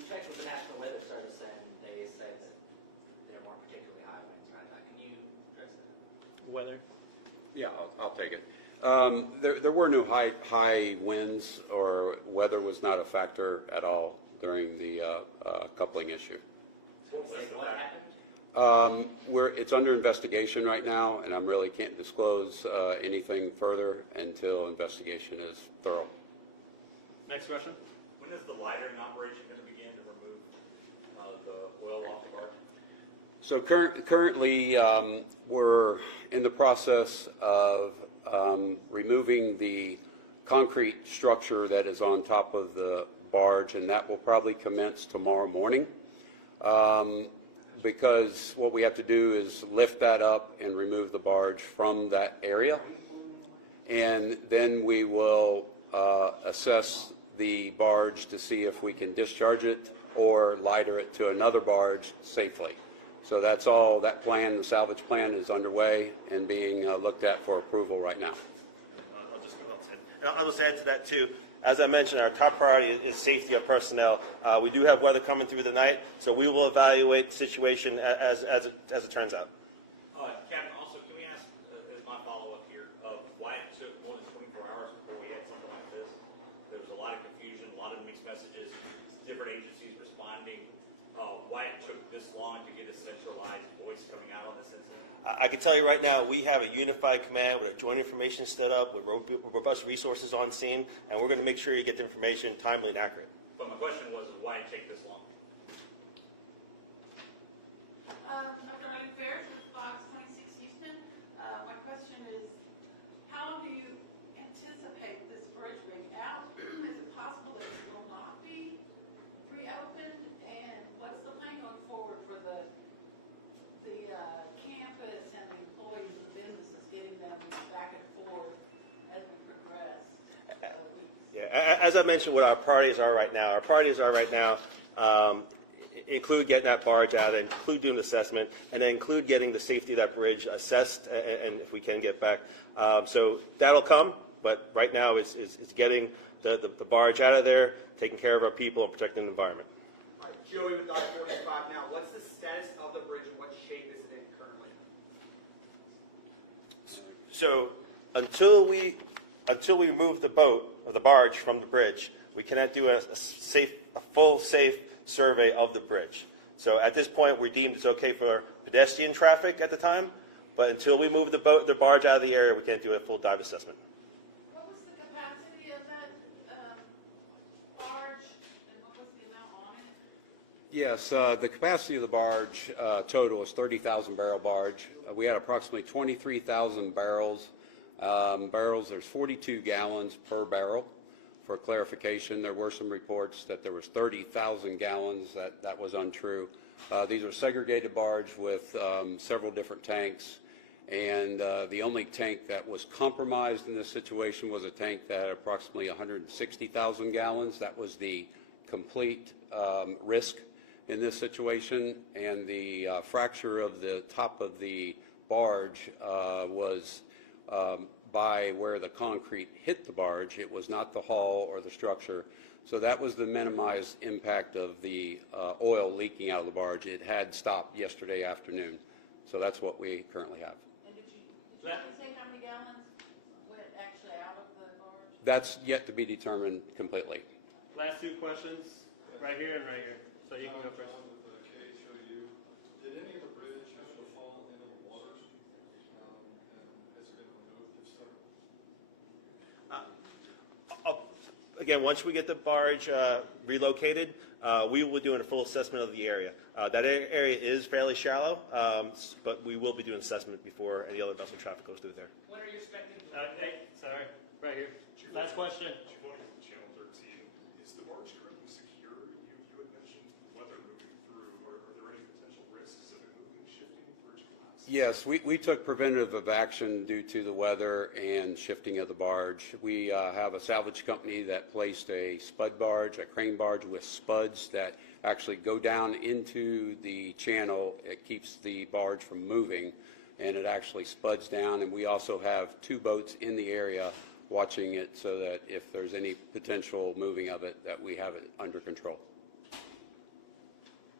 checked with the National Weather Service, and they say that there weren't particularly high winds right now. Can you address that? Weather. Yeah, I'll take it. There were no high winds, or weather was not a factor at all during the coupling issue. What happened? It's under investigation right now, and I really can't disclose anything further until investigation is thorough. Next question. When is the lightering operation going to begin to remove the oil off the barge? So currently, we're in the process of removing the concrete structure that is on top of the barge, and that will probably commence tomorrow morning. Because what we have to do is lift that up and remove the barge from that area, and then we will assess the barge to see if we can discharge it or lighter it to another barge safely. So that's all. That plan, the salvage plan, is underway and being looked at for approval right now. I'll just add to that too. As I mentioned, our top priority is safety of personnel. We do have weather coming through the night, so we will evaluate the situation as it turns out. Captain, also, can we ask, as my follow-up here, of why it took more than 24 hours before we had something like this? There was a lot of confusion, a lot of mixed messages, different agencies responding. Why it took this long to get a centralized voice coming out on this incident? I can tell you right now, we have a unified command with a joint information set up, with robust resources on scene, and we're going to make sure you get the information timely and accurate. But my question was, why it take this long? Dr. Riley Fair with Fox 26 Houston. My question is, how do you anticipate this bridge being out? Is it possible that it will not be reopened? And what's the plan going forward for the campus and the employees and businesses, getting them back and forth as we progress? Yeah, as I mentioned, what our priorities are right now. Our priorities are right now include getting that barge out, include doing the assessment, and then include getting the safety of that bridge assessed, and if we can get back. So that'll come, but right now it's getting the barge out of there, taking care of our people, and protecting the environment. All right, Joey with I-45 now. What's the status of the bridge and what shape is it in currently? So until we remove the boat or the barge from the bridge, we cannot do a full safe survey of the bridge. So at this point, we're deemed it's okay for pedestrian traffic at the time, but until we move the barge out of the area, we can't do a full dive assessment. What was the capacity of that barge, and what was the amount on it? Yes, the capacity of the barge total is 30,000 barrel barge. We had approximately 23,000 barrels. There's 42 gallons per barrel. For clarification, there were some reports that there was 30,000 gallons. That was untrue. These are segregated barge with several different tanks, and the only tank that was compromised in this situation was a tank that had approximately 160,000 gallons. That was the complete risk in this situation, and the fracture of the top of the barge was by where the concrete hit the barge. It was not the hull or the structure. So that was the minimized impact of the oil leaking out of the barge. It had stopped yesterday afternoon. So that's what we currently have. And did you say how many gallons went actually out of the barge? That's yet to be determined completely. Last two questions, right here and right here. So you can go first. Did any of the bridge actually fall into the water? And has it been removed if so? Again, once we get the barge relocated, we will be doing a full assessment of the area. That area is fairly shallow, but we will be doing assessment before any other vessel traffic goes through there. When are you expecting to? Hey, sorry, right here. Last question. Channel 13. Is the barge currently secure? You had mentioned weather moving through. Are there any potential risks of it moving, shifting, bridge collapse? Yes, we took preventative action due to the weather and shifting of the barge. We have a salvage company that placed a spud barge, a crane barge with spuds that actually go down into the channel. It keeps the barge from moving, and it actually spuds down. And we also have two boats in the area watching it so that if there's any potential moving of it, that we have it under control.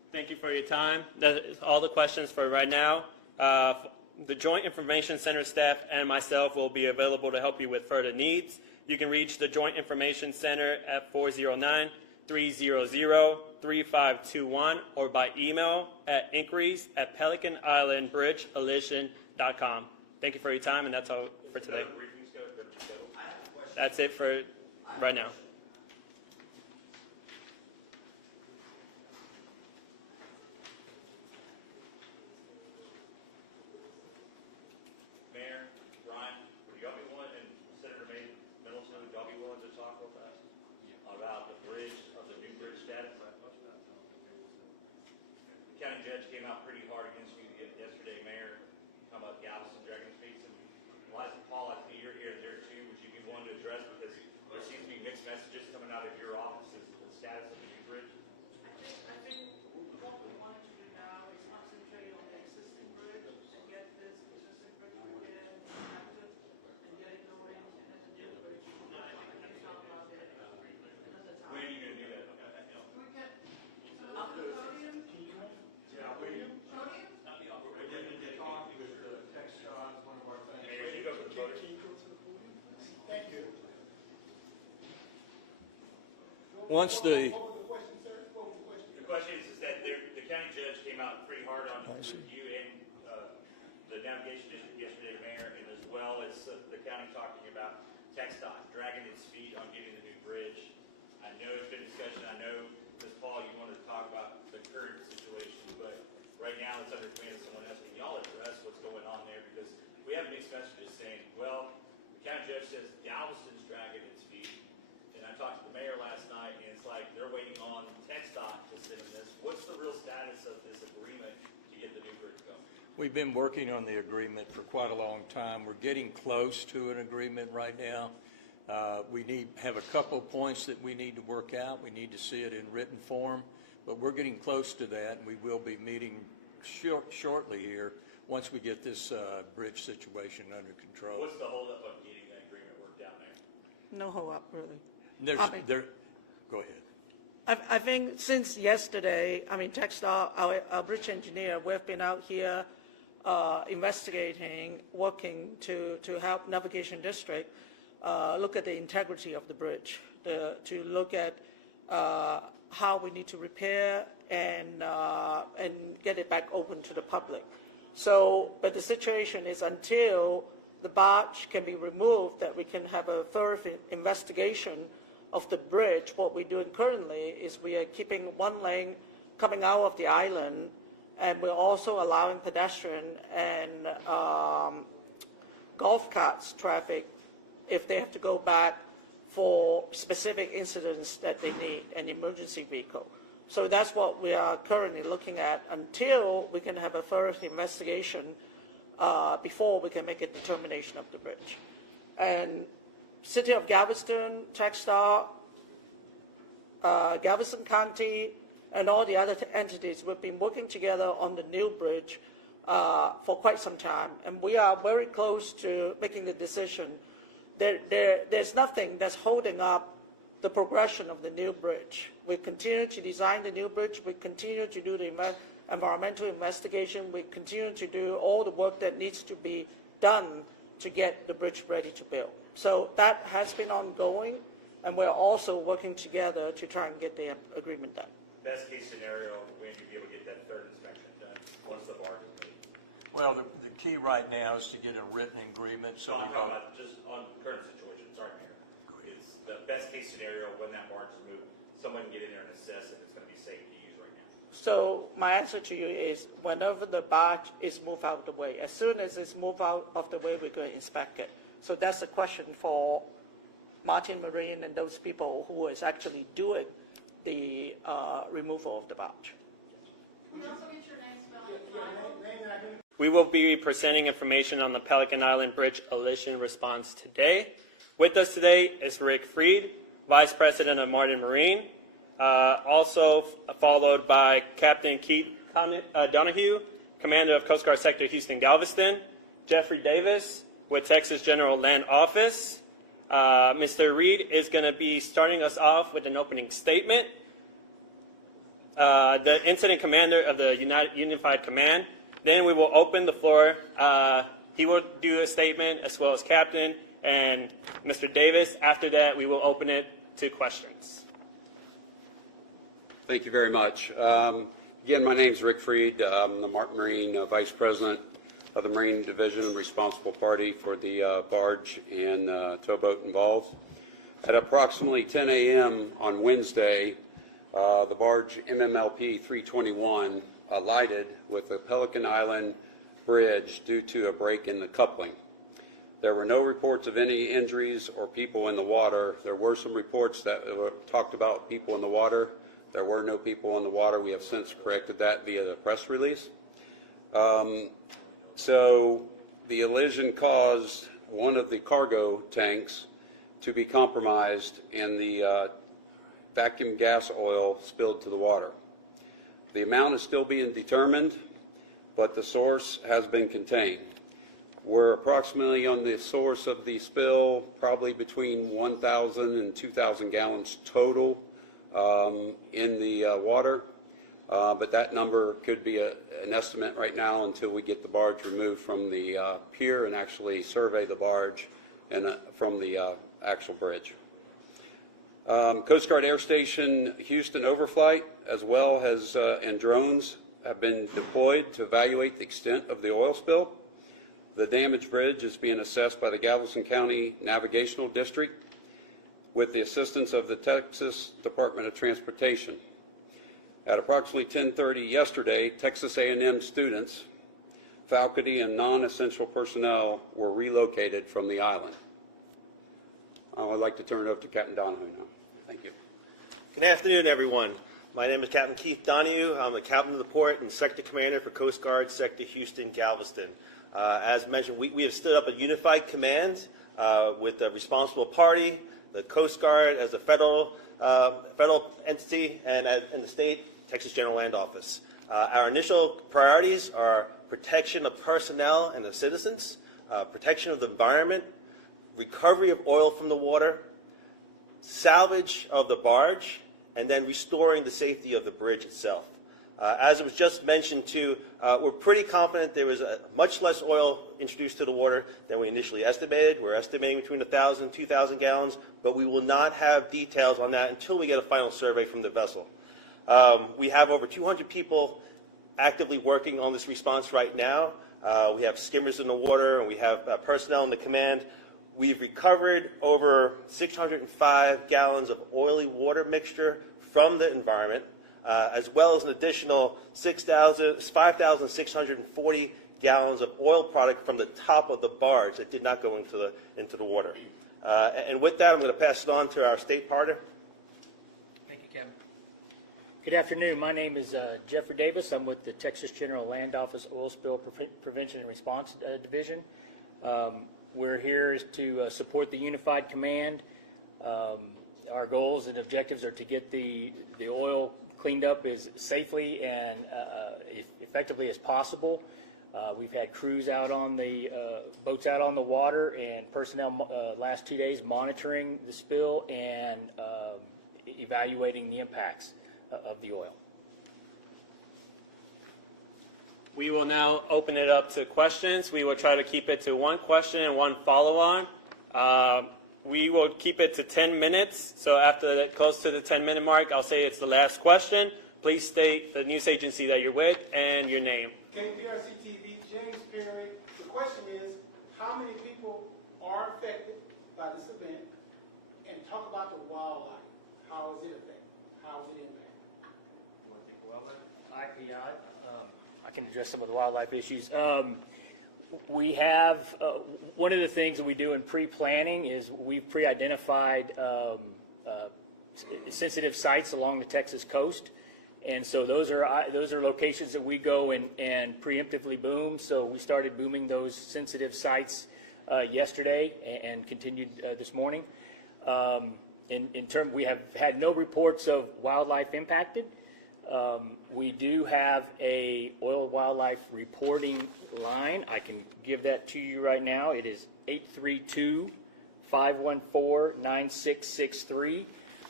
Thank you for your time. That is all the questions for right now. The Joint Information Center staff and myself will be available to help you with further needs. You can reach the Joint Information Center at 409-300-3521 or by email at inquiries@pelicanislandbridgeallision.com. Thank you for your time, and that's all for today. That's it for right now. County judge came out pretty hard against you yesterday, Mayor, talking about Galveston dragging its feet. And Liza Paul, I think you're here and there too. Would you be willing to address, because there seems to be mixed messages coming out of your offices, the status of the new bridge? I think what we wanted to do now is concentrate on the existing bridge and get this existing bridge repaired and connected and get it going, and then the new bridge. When are you going to do that? We can, so on the podium. Once the question is that the county judge came out pretty hard on you and the navigation district yesterday, Mayor, and as well as the county talking about TxDOT dragging its feet on getting the new bridge. I know it's been discussion. I know, Ms. Paul, you wanted to talk about the current situation, but right now it's under command of someone else. Can y'all address what's going on there? Because we have mixed messages saying, well, the county judge says Galveston's dragging its feet. And I talked to the mayor last night, and it's like they're waiting on TxDOT to send them this. What's the real status of this agreement to get the new bridge going? We've been working on the agreement for quite a long time. We're getting close to an agreement right now. We have a couple points that we need to work out. We need to see it in written form, but we're getting close to that, and we will be meeting shortly here once we get this bridge situation under control. What's the holdup of getting that agreement worked out there? No hold up, really. Go ahead. I think since yesterday, TxDOT, our bridge engineer, we've been out here investigating, working to help Navigation District look at the integrity of the bridge, to look at how we need to repair and get it back open to the public. So, but the situation is until the barge can be removed, that we can have a thorough investigation of the bridge. What we're doing currently is we are keeping one lane coming out of the island, and we're also allowing pedestrian and golf carts traffic if they have to go back for specific incidents that they need an emergency vehicle. So that's what we are currently looking at until we can have a thorough investigation before we can make a determination of the bridge. And City of Galveston, TxDOT, Galveston County, and all the other entities, we've been working together on the new bridge for quite some time, and we are very close to making the decision. There's nothing that's holding up the progression of the new bridge. We continue to design the new bridge. We continue to do the environmental investigation. We continue to do all the work that needs to be done to get the bridge ready to build. So that has been ongoing, and we're also working together to try and get the agreement done. Best case scenario, when you'd be able to get that third inspection done, once the barge is made? Well, the key right now is to get a written agreement. So I'm talking about just on current situation. Sorry, Mayor. It's the best case scenario when that barge is moved. Someone can get in there and assess if it's going to be safe to use right now. So my answer to you is whenever the barge is moved out of the way, as soon as it's moved out of the way, we're going to inspect it. So that's a question for Martin Marine and those people who is actually doing the removal of the barge. Can you also get your name spelled? We will be presenting information on the Pelican Island Bridge Allision response today. With us today is Rick Freed, Vice President of Martin Marine, also followed by Captain Keith Donahue, Commander of Coast Guard Sector Houston Galveston, Jeffrey Davis with Texas General Land Office. Mr. Reed is going to be starting us off with an opening statement. the incident commander of the Unified Command. Then we will open the floor. He will do a statement as well as Captain and Mr. Davis. After that, we will open it to questions. Thank you very much. Again, my name is Rick Freed. I'm the Marine Vice President of the Marine Division and responsible party for the barge and towboat involved. At approximately 10 a.m. on Wednesday, the barge MMLP 321 alighted with the Pelican Island bridge due to a break in the coupling. There were no reports of any injuries or people in the water. There were some reports that talked about people in the water. There were no people in the water. We have since corrected that via the press release. So the Allision caused one of the cargo tanks to be compromised and the vacuum gas oil spilled to the water. The amount is still being determined, but the source has been contained. We're approximately on the source of the spill, probably between 1,000 and 2,000 gallons total in the water. But that number could be an estimate right now until we get the barge removed from the pier and actually survey the barge and from the actual bridge. Coast Guard Air Station Houston overflight, as well as and drones have been deployed to evaluate the extent of the oil spill. The damaged bridge is being assessed by the Galveston County Navigational District with the assistance of the Texas Department of Transportation. At approximately 10:30 yesterday, Texas A&M students, faculty, and non-essential personnel were relocated from the island. I would like to turn it over to Captain Donahue now. Thank you. Good afternoon, everyone. My name is Captain Keith Donahue. I'm the captain of the port and sector commander for Coast Guard Sector Houston, Galveston. As mentioned, we have stood up a unified command with a responsible party, the Coast Guard as a federal entity, and the state, Texas General Land Office. Our initial priorities are protection of personnel and the citizens, protection of the environment, recovery of oil from the water, salvage of the barge, and then restoring the safety of the bridge itself. As it was just mentioned too, we're pretty confident there was much less oil introduced to the water than we initially estimated. We're estimating between 1,000 and 2,000 gallons, but we will not have details on that until we get a final survey from the vessel. We have over 200 people actively working on this response right now. We have skimmers in the water, and we have personnel in the command. We've recovered over 605 gallons of oily water mixture from the environment, as well as an additional 5,640 gallons of oil product from the top of the barge that did not go into the water. And with that, I'm going to pass it on to our state partner. Thank you, Kevin. Good afternoon. My name is Jeffrey Davis. I'm with the Texas General Land Office Oil Spill Prevention and Response Division. We're here to support the Unified Command. Our goals and objectives are to get the oil cleaned up as safely and effectively as possible. We've had crews out on the boats out on the water and personnel last 2 days monitoring the spill and evaluating the impacts of the oil. We will now open it up to questions. We will try to keep it to one question and one follow-on. We will keep it to 10 minutes. So after that, close to the 10-minute mark, I'll say it's the last question. Please state the news agency that you're with and your name. KPRC TV, James Perry. The question is, how many people are affected by this event? And talk about the wildlife. How is it affected? How is it impacted? I can address some of the wildlife issues. We have, one of the things that we do in pre-planning is we've pre-identified sensitive sites along the Texas coast. And so those are locations that we go and preemptively boom. So we started booming those sensitive sites yesterday and continued this morning. In terms, we have had no reports of wildlife impacted. We do have a oil wildlife reporting line. I can give that to you right now. It is 832-514-9663.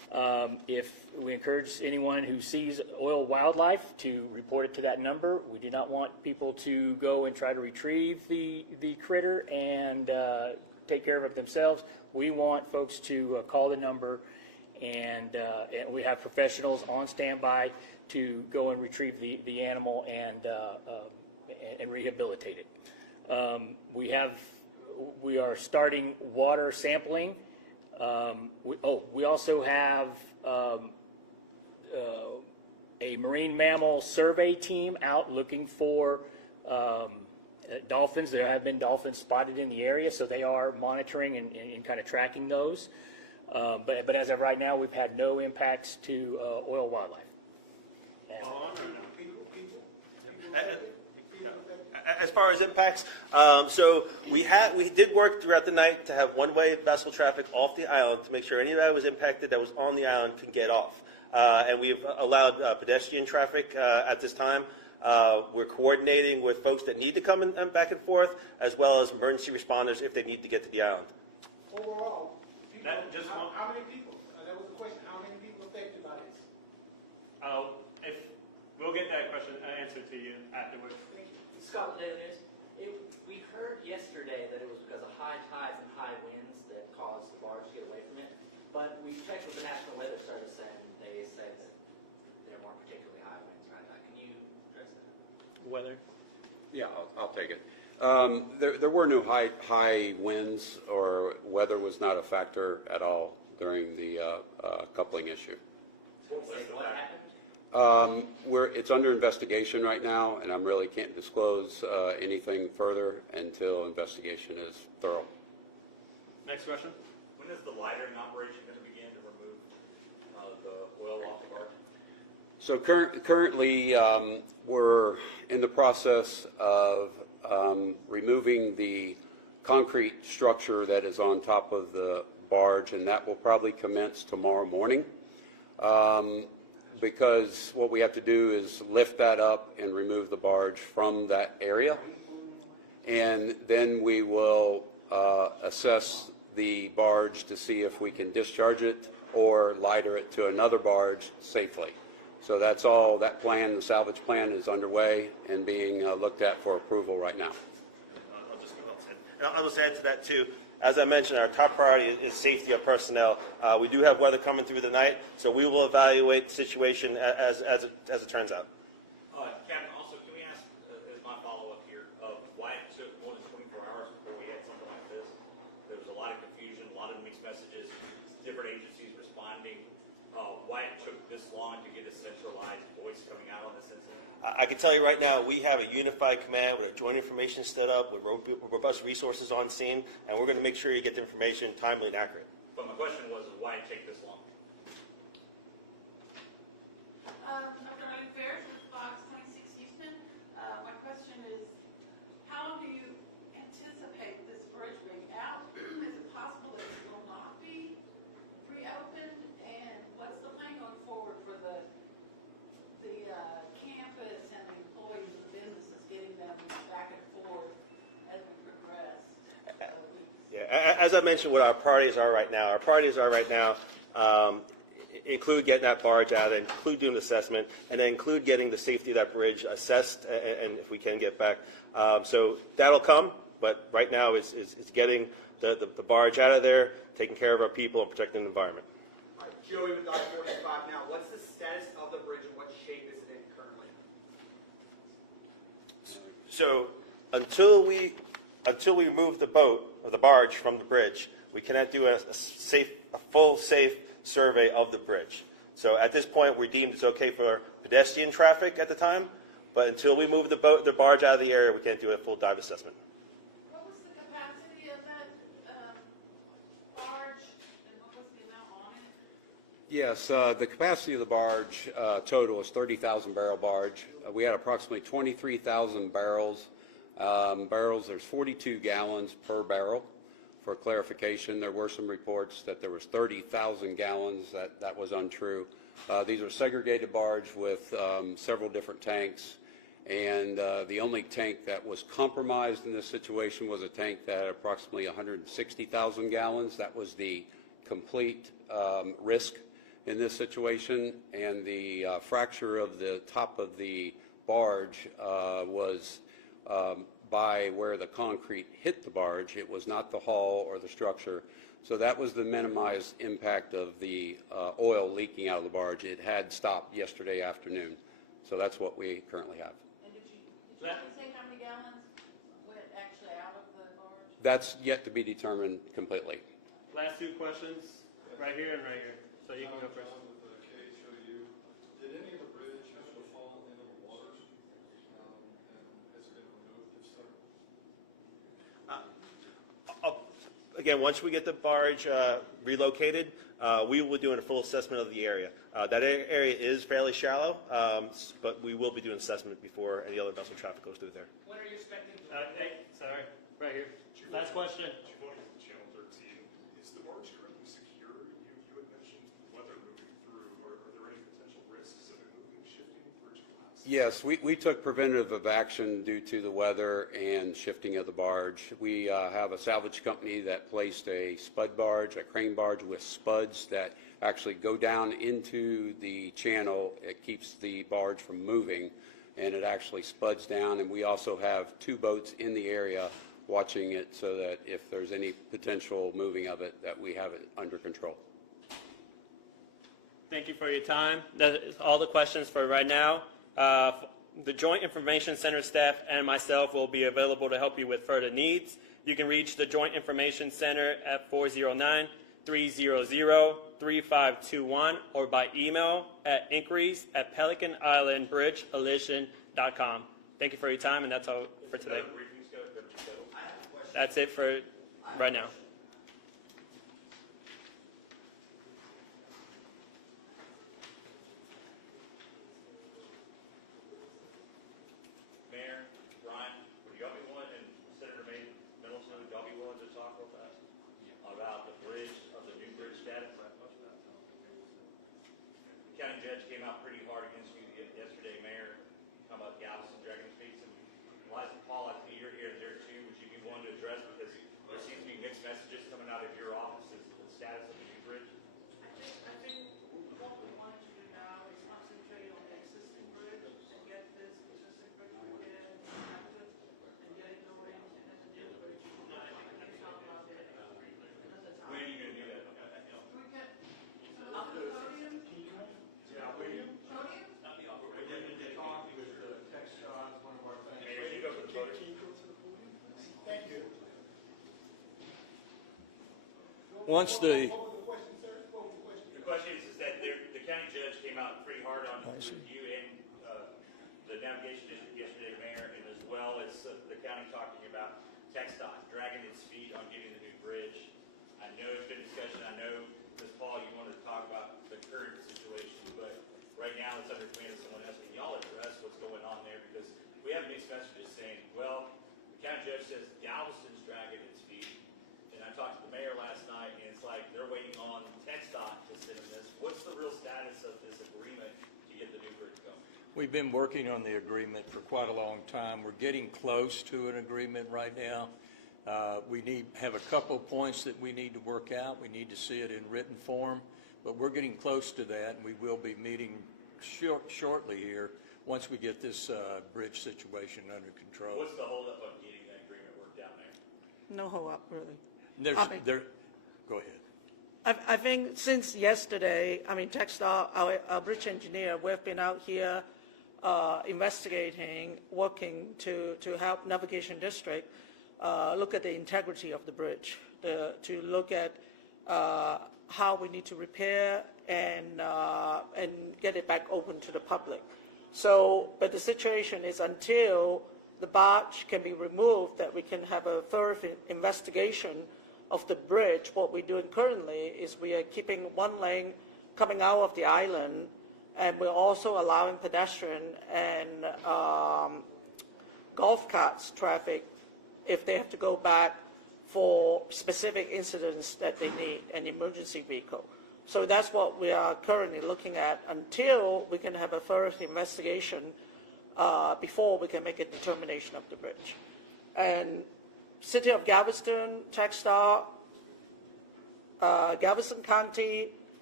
If we encourage anyone who sees oil wildlife to report it to that number. We do not want people to go and try to retrieve the critter and take care of it themselves. We want folks to call the number, and we have professionals on standby to go and retrieve the animal and rehabilitate it. We are starting water sampling. We also have a marine mammal survey team out looking for dolphins. There have been dolphins spotted in the area, so they are monitoring and kind of tracking those. But as of right now, we've had no impacts to oil wildlife. As far as impacts, so we did work throughout the night to have one-way vessel traffic off the island to make sure anybody that was impacted that was on the island can get off. And we've allowed pedestrian traffic at this time. We're coordinating with folks that need to come in, back and forth, as well as emergency responders if they need to get to the island. Overall, how many people? That was the question. How many people affected by this? We'll get that question answered to you afterwards. Scott, Daily News. We heard yesterday that it was because of high tides and high winds that caused the barge to get away from it. But we checked with the National Weather Service, and they said that there weren't particularly high winds right now. Can you address that? Weather? Yeah, I'll take it. There were no high winds, or weather was not a factor at all during the coupling issue. What happened? It's under investigation right now, and I really can't disclose anything further until investigation is thorough. Next question. When is the lightering operation going to begin to remove the oil off the barge? So currently, we're in the process of removing the concrete structure that is on top of the barge, and that will probably commence tomorrow morning. Because what we have to do is lift that up and remove the barge from that area. And then we will assess the barge to see if we can discharge it or lighter it to another barge safely. So that's all, that plan, the salvage plan is underway and being looked at for approval right now. I'll just add to that too. As I mentioned, our top priority is safety of personnel. We do have weather coming through the night, so we will evaluate the situation as it turns out. Captain, also, can we ask, as my follow-up here, why it took more than 24 hours before we had something like this? There was a lot of confusion, a lot of mixed messages, different agencies responding. Why it took this long to get a centralized voice coming out on this incident? I can tell you right now, we have a unified command with a joint information set up, with robust resources on scene, and we're going to make sure you get the information timely and accurate. But my question was, why it take this long? Dr. Riley Fair with Fox 26 Houston. My question is, how long do you anticipate this bridge being out? Is it possible that it will not be reopened? And what's the plan going forward for the campus and the employees and businesses, getting them back and forth as we progress? Yeah, as I mentioned, what our priorities are right now. Our priorities are right now include getting that barge out, include doing the assessment, and then include getting the safety of that bridge assessed, and if we can get back. So that'll come, but right now it's getting the barge out of there, taking care of our people, and protecting the environment. All right, Joey with I-45 now. What's the status of the bridge and what shape is it in currently? So until we remove the boat or the barge from the bridge, we cannot do a full safe survey of the bridge. So at this point, we deemed it's okay for pedestrian traffic at the time, but until we move the barge out of the area, we can't do a full dive assessment. What was the capacity of that barge, and what was the amount on it? Yes, the capacity of the barge total is 30,000 barrel barge. We had approximately 23,000 barrels. There's 42 gallons per barrel. For clarification, there were some reports that there was 30,000 gallons. That was untrue. These are segregated barge with several different tanks, and the only tank that was compromised in this situation was a tank that had approximately 160,000 gallons. That was the complete risk in this situation, and the fracture of the top of the barge was by where the concrete hit the barge. It was not the hull or the structure. So that was the minimized impact of the oil leaking out of the barge. It had stopped yesterday afternoon. So that's what we currently have. And did you say how many gallons went actually out of the barge? That's yet to be determined completely. Last two questions, right here and right here. So you can go first. Did any of the bridge actually fall into the water? And has it been removed if so? Again, once we get the barge relocated, we will be doing a full assessment of the area. That area is fairly shallow, but we will be doing assessment before any other vessel traffic goes through there. When are you expecting to? Hey, sorry, right here. Last question. Channel 13, is the barge currently secure? You had mentioned weather moving through. Are there any potential risks of it moving, shifting, bridge collapse? Yes, we took preventative action due to the weather and shifting of the barge. We have a salvage company that placed a spud barge, a crane barge with spuds that actually go down into the channel. It keeps the barge from moving, and it actually spuds down. And we also have two boats in the area watching it so that if there's any potential moving of it, that we have it under control. Thank you for your time. That is all the questions for right now. The Joint Information Center staff and myself will be available to help you with further needs. You can reach the Joint Information Center at 409-300-3521 or by email at inquiries@PelicanIslandBridgeAllision.com. Thank you for your time, and that's all for today. That's it for right now. Mayor, Brian, would y'all be willing, and Senator Middleton, would y'all be willing to talk real fast about the bridge, of the new bridge status? The county judge came out pretty hard against you yesterday, Mayor, talking about Galveston dragging his feet. And Liza Paul, I see you're here and there too. Would you be willing to address, because there seems to be mixed messages coming out of your offices, the status of the new bridge? I think what we want to do now is concentrate on the existing bridge and get this existing bridge repaired and connected and get it going, and then the new bridge, we can talk about it another time. When are you going to do that? We can, so the podium? Yeah, when you, Podium? Talk with TechStar, one of our things. Mayor, you go for the podium. Thank you. Once the, What was the question, sir? What was the question? The question is that the county judge came out pretty hard on you and the navigation district yesterday, Mayor, and as well as the county talking about TxDOT dragging its feet on getting the new bridge. I know it's been discussion. I know, Ms. Paul, you wanted to talk about the current situation, but right now it's under command of someone else. Can y'all address what's going on there? Because we have mixed messages saying, well, the county judge says Galveston's dragging its feet. And I talked to the mayor last night, and it's like they're waiting on TxDOT to send them this. What's the real status of this agreement to get the new bridge going? we've been working on the agreement for quite a long time. We're getting close to an agreement right now. We have a couple points that we need to work out. We need to see it in written form, but we're getting close to that, and we will be meeting shortly here once we get this bridge situation under control. What's the holdup on getting that agreement worked down there? No hold up, really. Go ahead. I think since yesterday, TechStar, our bridge engineer, we've been out here investigating, working to help Navigation District look at the integrity of the bridge, to look at how we need to repair and get it back open to the public. So, but the situation is until the barge can be removed, that we can have a thorough investigation of the bridge. What we're doing currently is we are keeping one lane coming out of the island, and we're also allowing pedestrian and golf carts traffic if they have to go back for specific incidents that they need an emergency vehicle. So that's what we are currently looking at until we can have a thorough investigation before we can make a determination of the bridge. And City of Galveston, TechStar, Galveston County,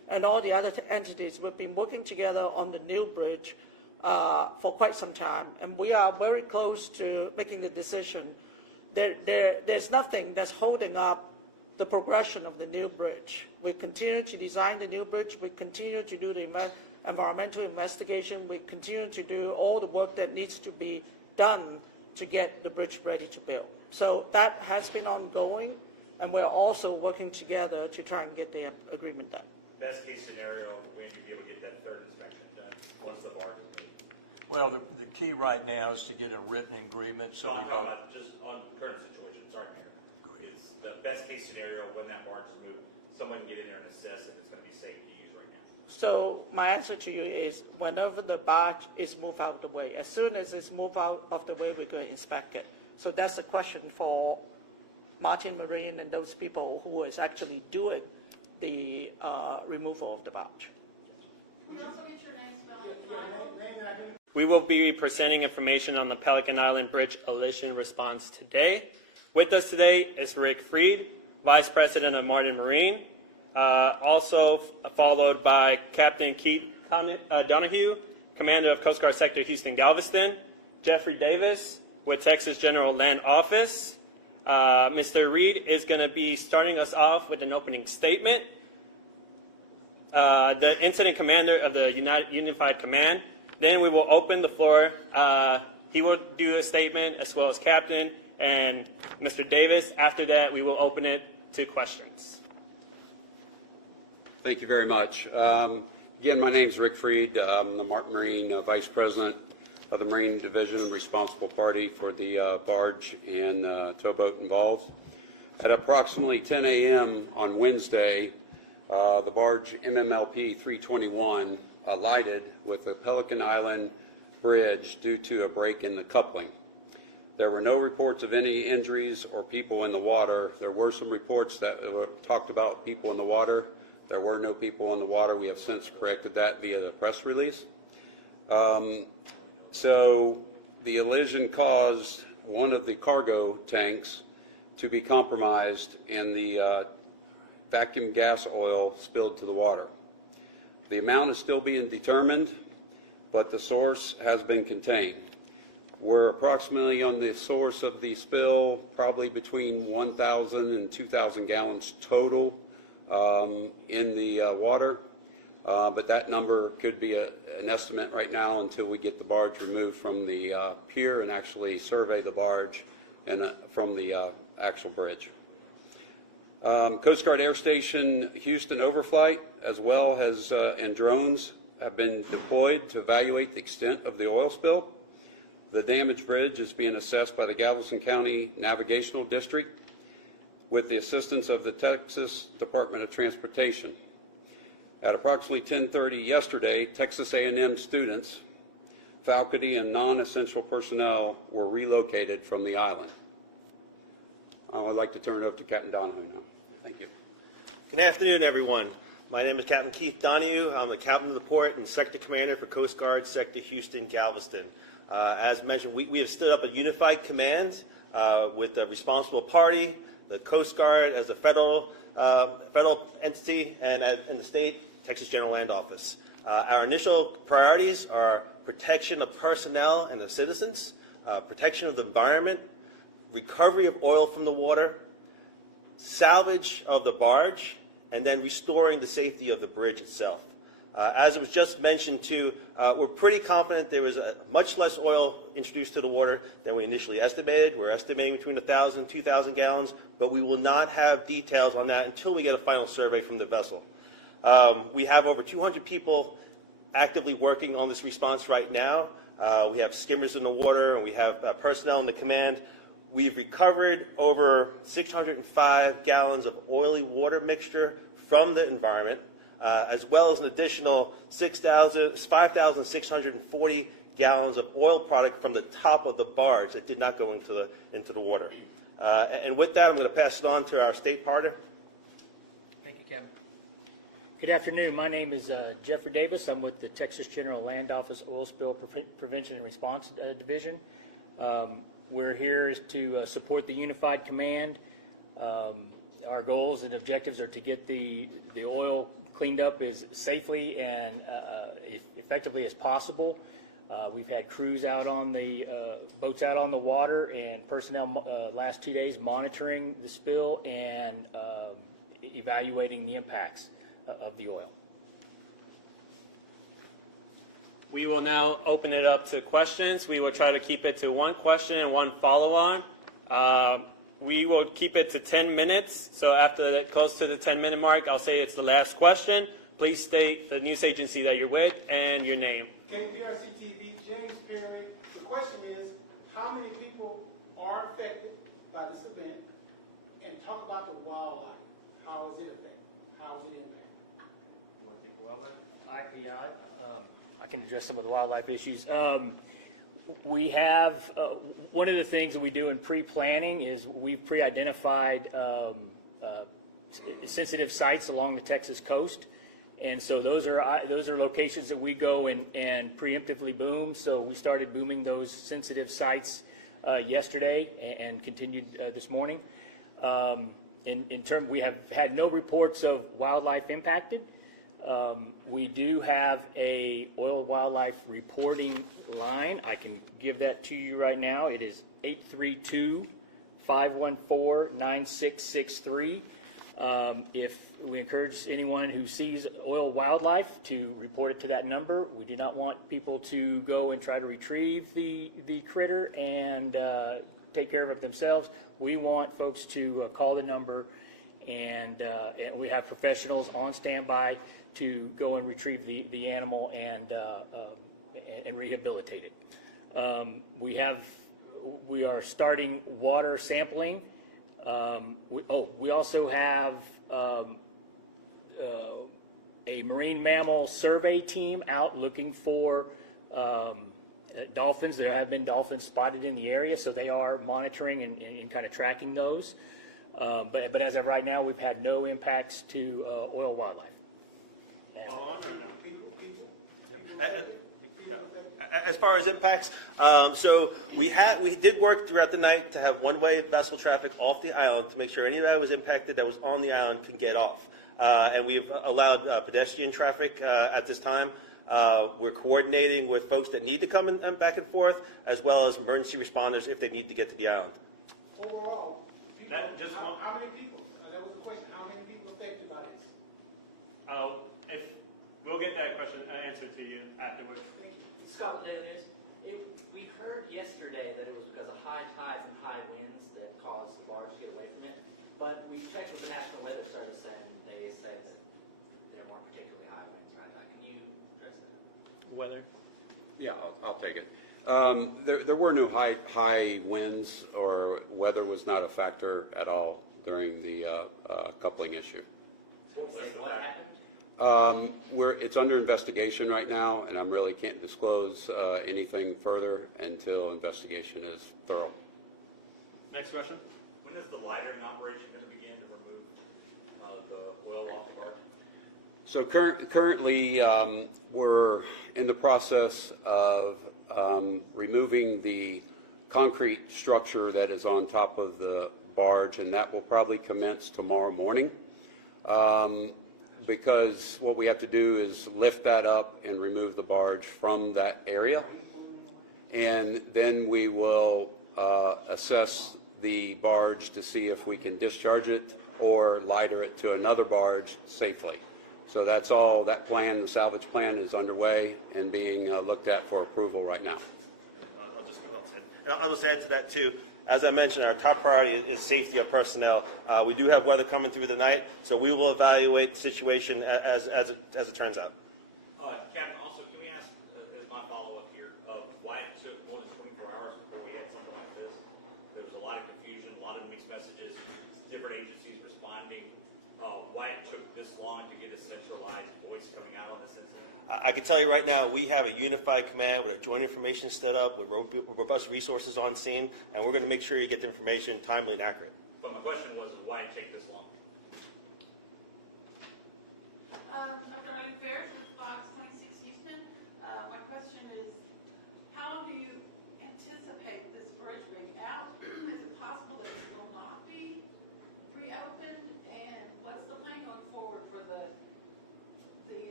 and all the other entities. We've been working together on the new bridge for quite some time, and we are very close to making the decision. There's nothing that's holding up the progression of the new bridge. We continue to design the new bridge. We continue to do the environmental investigation. We continue to do all the work that needs to be done to get the bridge ready to build. So that has been ongoing, and we're also working together to try and get the agreement done. Best case scenario, when you'd be able to get that third inspection done, once the barge is moved? Well, the key right now is to get a written agreement. So I'm talking about just on current situation. Sorry, Mayor. It's the best case scenario when that barge is moved, someone can get in there and assess if it's going to be safe to use right now. So my answer to you is whenever the barge is moved out of the way, as soon as it's moved out of the way, we're going to inspect it. So that's a question for Martin Marine and those people who is actually doing the removal of the barge. Can you also get your name spelled? We will be presenting information on the Pelican Island Bridge Allision response today. With us today is Rick Freed, Vice President of Martin Marine, also followed by Captain Keith Donahue, Commander of Coast Guard Sector Houston Galveston, Jeffrey Davis with Texas General Land Office. Mr. Reed is going to be starting us off with an opening statement. The Incident Commander of the Unified Command. Then we will open the floor. He will do a statement as well as Captain and Mr. Davis. After that, we will open it to questions. Thank you very much. Again, my name is Rick Freed. I'm the Martin Marine Vice President of the Marine Division, responsible party for the barge and towboat involved. At approximately 10 a.m. on Wednesday, the barge MMLP 321 alighted with the Pelican Island Bridge due to a break in the coupling. There were no reports of any injuries or people in the water. There were some reports that talked about people in the water. There were no people in the water. We have since corrected that via the press release. So the Allision caused one of the cargo tanks to be compromised and the vacuum gas oil spilled to the water. The amount is still being determined, but the source has been contained. We're approximately on the source of the spill, probably between 1,000 and 2,000 gallons total in the water. But that number could be an estimate right now until we get the barge removed from the pier and actually survey the barge and from the actual bridge. Coast Guard Air Station Houston overflight, as well as and drones have been deployed to evaluate the extent of the oil spill. The damaged bridge is being assessed by the Galveston County Navigational District with the assistance of the Texas Department of Transportation. At approximately 10:30 yesterday, Texas A&M students, faculty, and non-essential personnel were relocated from the island. I would like to turn it over to Captain Donahue now. Thank you. Good afternoon, everyone. My name is Captain Keith Donahue. I'm the Captain of the Port and Sector Commander for Coast Guard Sector Houston Galveston. As mentioned, we have stood up a unified command with the responsible party, the Coast Guard as a federal entity, and the state, Texas General Land Office. Our initial priorities are protection of personnel and the citizens, protection of the environment, recovery of oil from the water, salvage of the barge, and then restoring the safety of the bridge itself. As it was just mentioned too, we're pretty confident there was much less oil introduced to the water than we initially estimated. We're estimating between 1,000 and 2,000 gallons, but we will not have details on that until we get a final survey from the vessel. We have over 200 people actively working on this response right now. We have skimmers in the water, and we have personnel in the command. We've recovered over 605 gallons of oily water mixture from the environment, as well as an additional 5,640 gallons of oil product from the top of the barge that did not go into the water. And with that, I'm going to pass it on to our state partner. Thank you, Kevin. Good afternoon. My name is Jeffrey Davis. I'm with the Texas General Land Office Oil Spill Prevention and Response Division. We're here to support the Unified Command. Our goals and objectives are to get the oil cleaned up as safely and effectively as possible. We've had crews out on the boats out on the water and personnel last 2 days monitoring the spill and evaluating the impacts of the oil. We will now open it up to questions. We will try to keep it to one question and one follow-on. We will keep it to 10 minutes. So after that, close to the 10-minute mark, I'll say it's the last question. Please state the news agency that you're with and your name. KPRC TV, James Perry. The question is, how many people are affected by this event? And talk about the wildlife. How is it affected? How is it impacted? I can address some of the wildlife issues. We have, one of the things that we do in pre-planning is we've pre-identified sensitive sites along the Texas coast. And so those are locations that we go and preemptively boom. So we started booming those sensitive sites yesterday and continued this morning. We have had no reports of wildlife impacted. We do have a oil wildlife reporting line. I can give that to you right now. It is 832-514-9663. If we encourage anyone who sees oil wildlife to report it to that number. We do not want people to go and try to retrieve the critter and take care of it themselves. We want folks to call the number, and we have professionals on standby to go and retrieve the animal and rehabilitate it. We are starting water sampling. We also have a marine mammal survey team out looking for dolphins. There have been dolphins spotted in the area, so they are monitoring and kind of tracking those. But as of right now, we've had no impacts to oil wildlife. As far as impacts, so we did work throughout the night to have one-way vessel traffic off the island to make sure anybody that was impacted that was on the island can get off. And we've allowed pedestrian traffic at this time. We're coordinating with folks that need to come in, back and forth, as well as emergency responders if they need to get to the island. Overall, how many people? That was the question. How many people affected by this? We'll get that question answered to you afterwards. Scotland Daily News. We heard yesterday that it was because of high tides and high winds that caused the barge to get away from it. But we checked with the National Weather Service, and they said that there weren't particularly high winds right now. Can you address that? Weather? Yeah, I'll take it. There were no high winds, or weather was not a factor at all during the coupling issue. What happened? It's under investigation right now, and I really can't disclose anything further until investigation is thorough. Next question. When is the lightering operation going to begin to remove the oil off the barge? So currently, we're in the process of removing the concrete structure that is on top of the barge, and that will probably commence tomorrow morning. Because what we have to do is lift that up and remove the barge from that area. And then we will assess the barge to see if we can discharge it or lighter it to another barge safely. So that's all. That plan, the salvage plan, is underway and being looked at for approval right now. I'll just add to that too. As I mentioned, our top priority is safety of personnel. We do have weather coming through the night, so we will evaluate the situation as it turns out. Captain, also, can we ask, as my follow-up here, why it took more than 24 hours before we had something like this? There was a lot of confusion, a lot of mixed messages, different agencies responding. Why it took this long to get a centralized voice coming out on this incident? I can tell you right now, we have a unified command with a joint information set up, with robust resources on scene, and we're going to make sure you get the information timely and accurate. But my question was, why it take this long? Dr. Lee Fair with Fox 26 Houston. My question is, how do you anticipate this bridge being out? Is it possible that it will not be reopened? And what's the plan going forward for the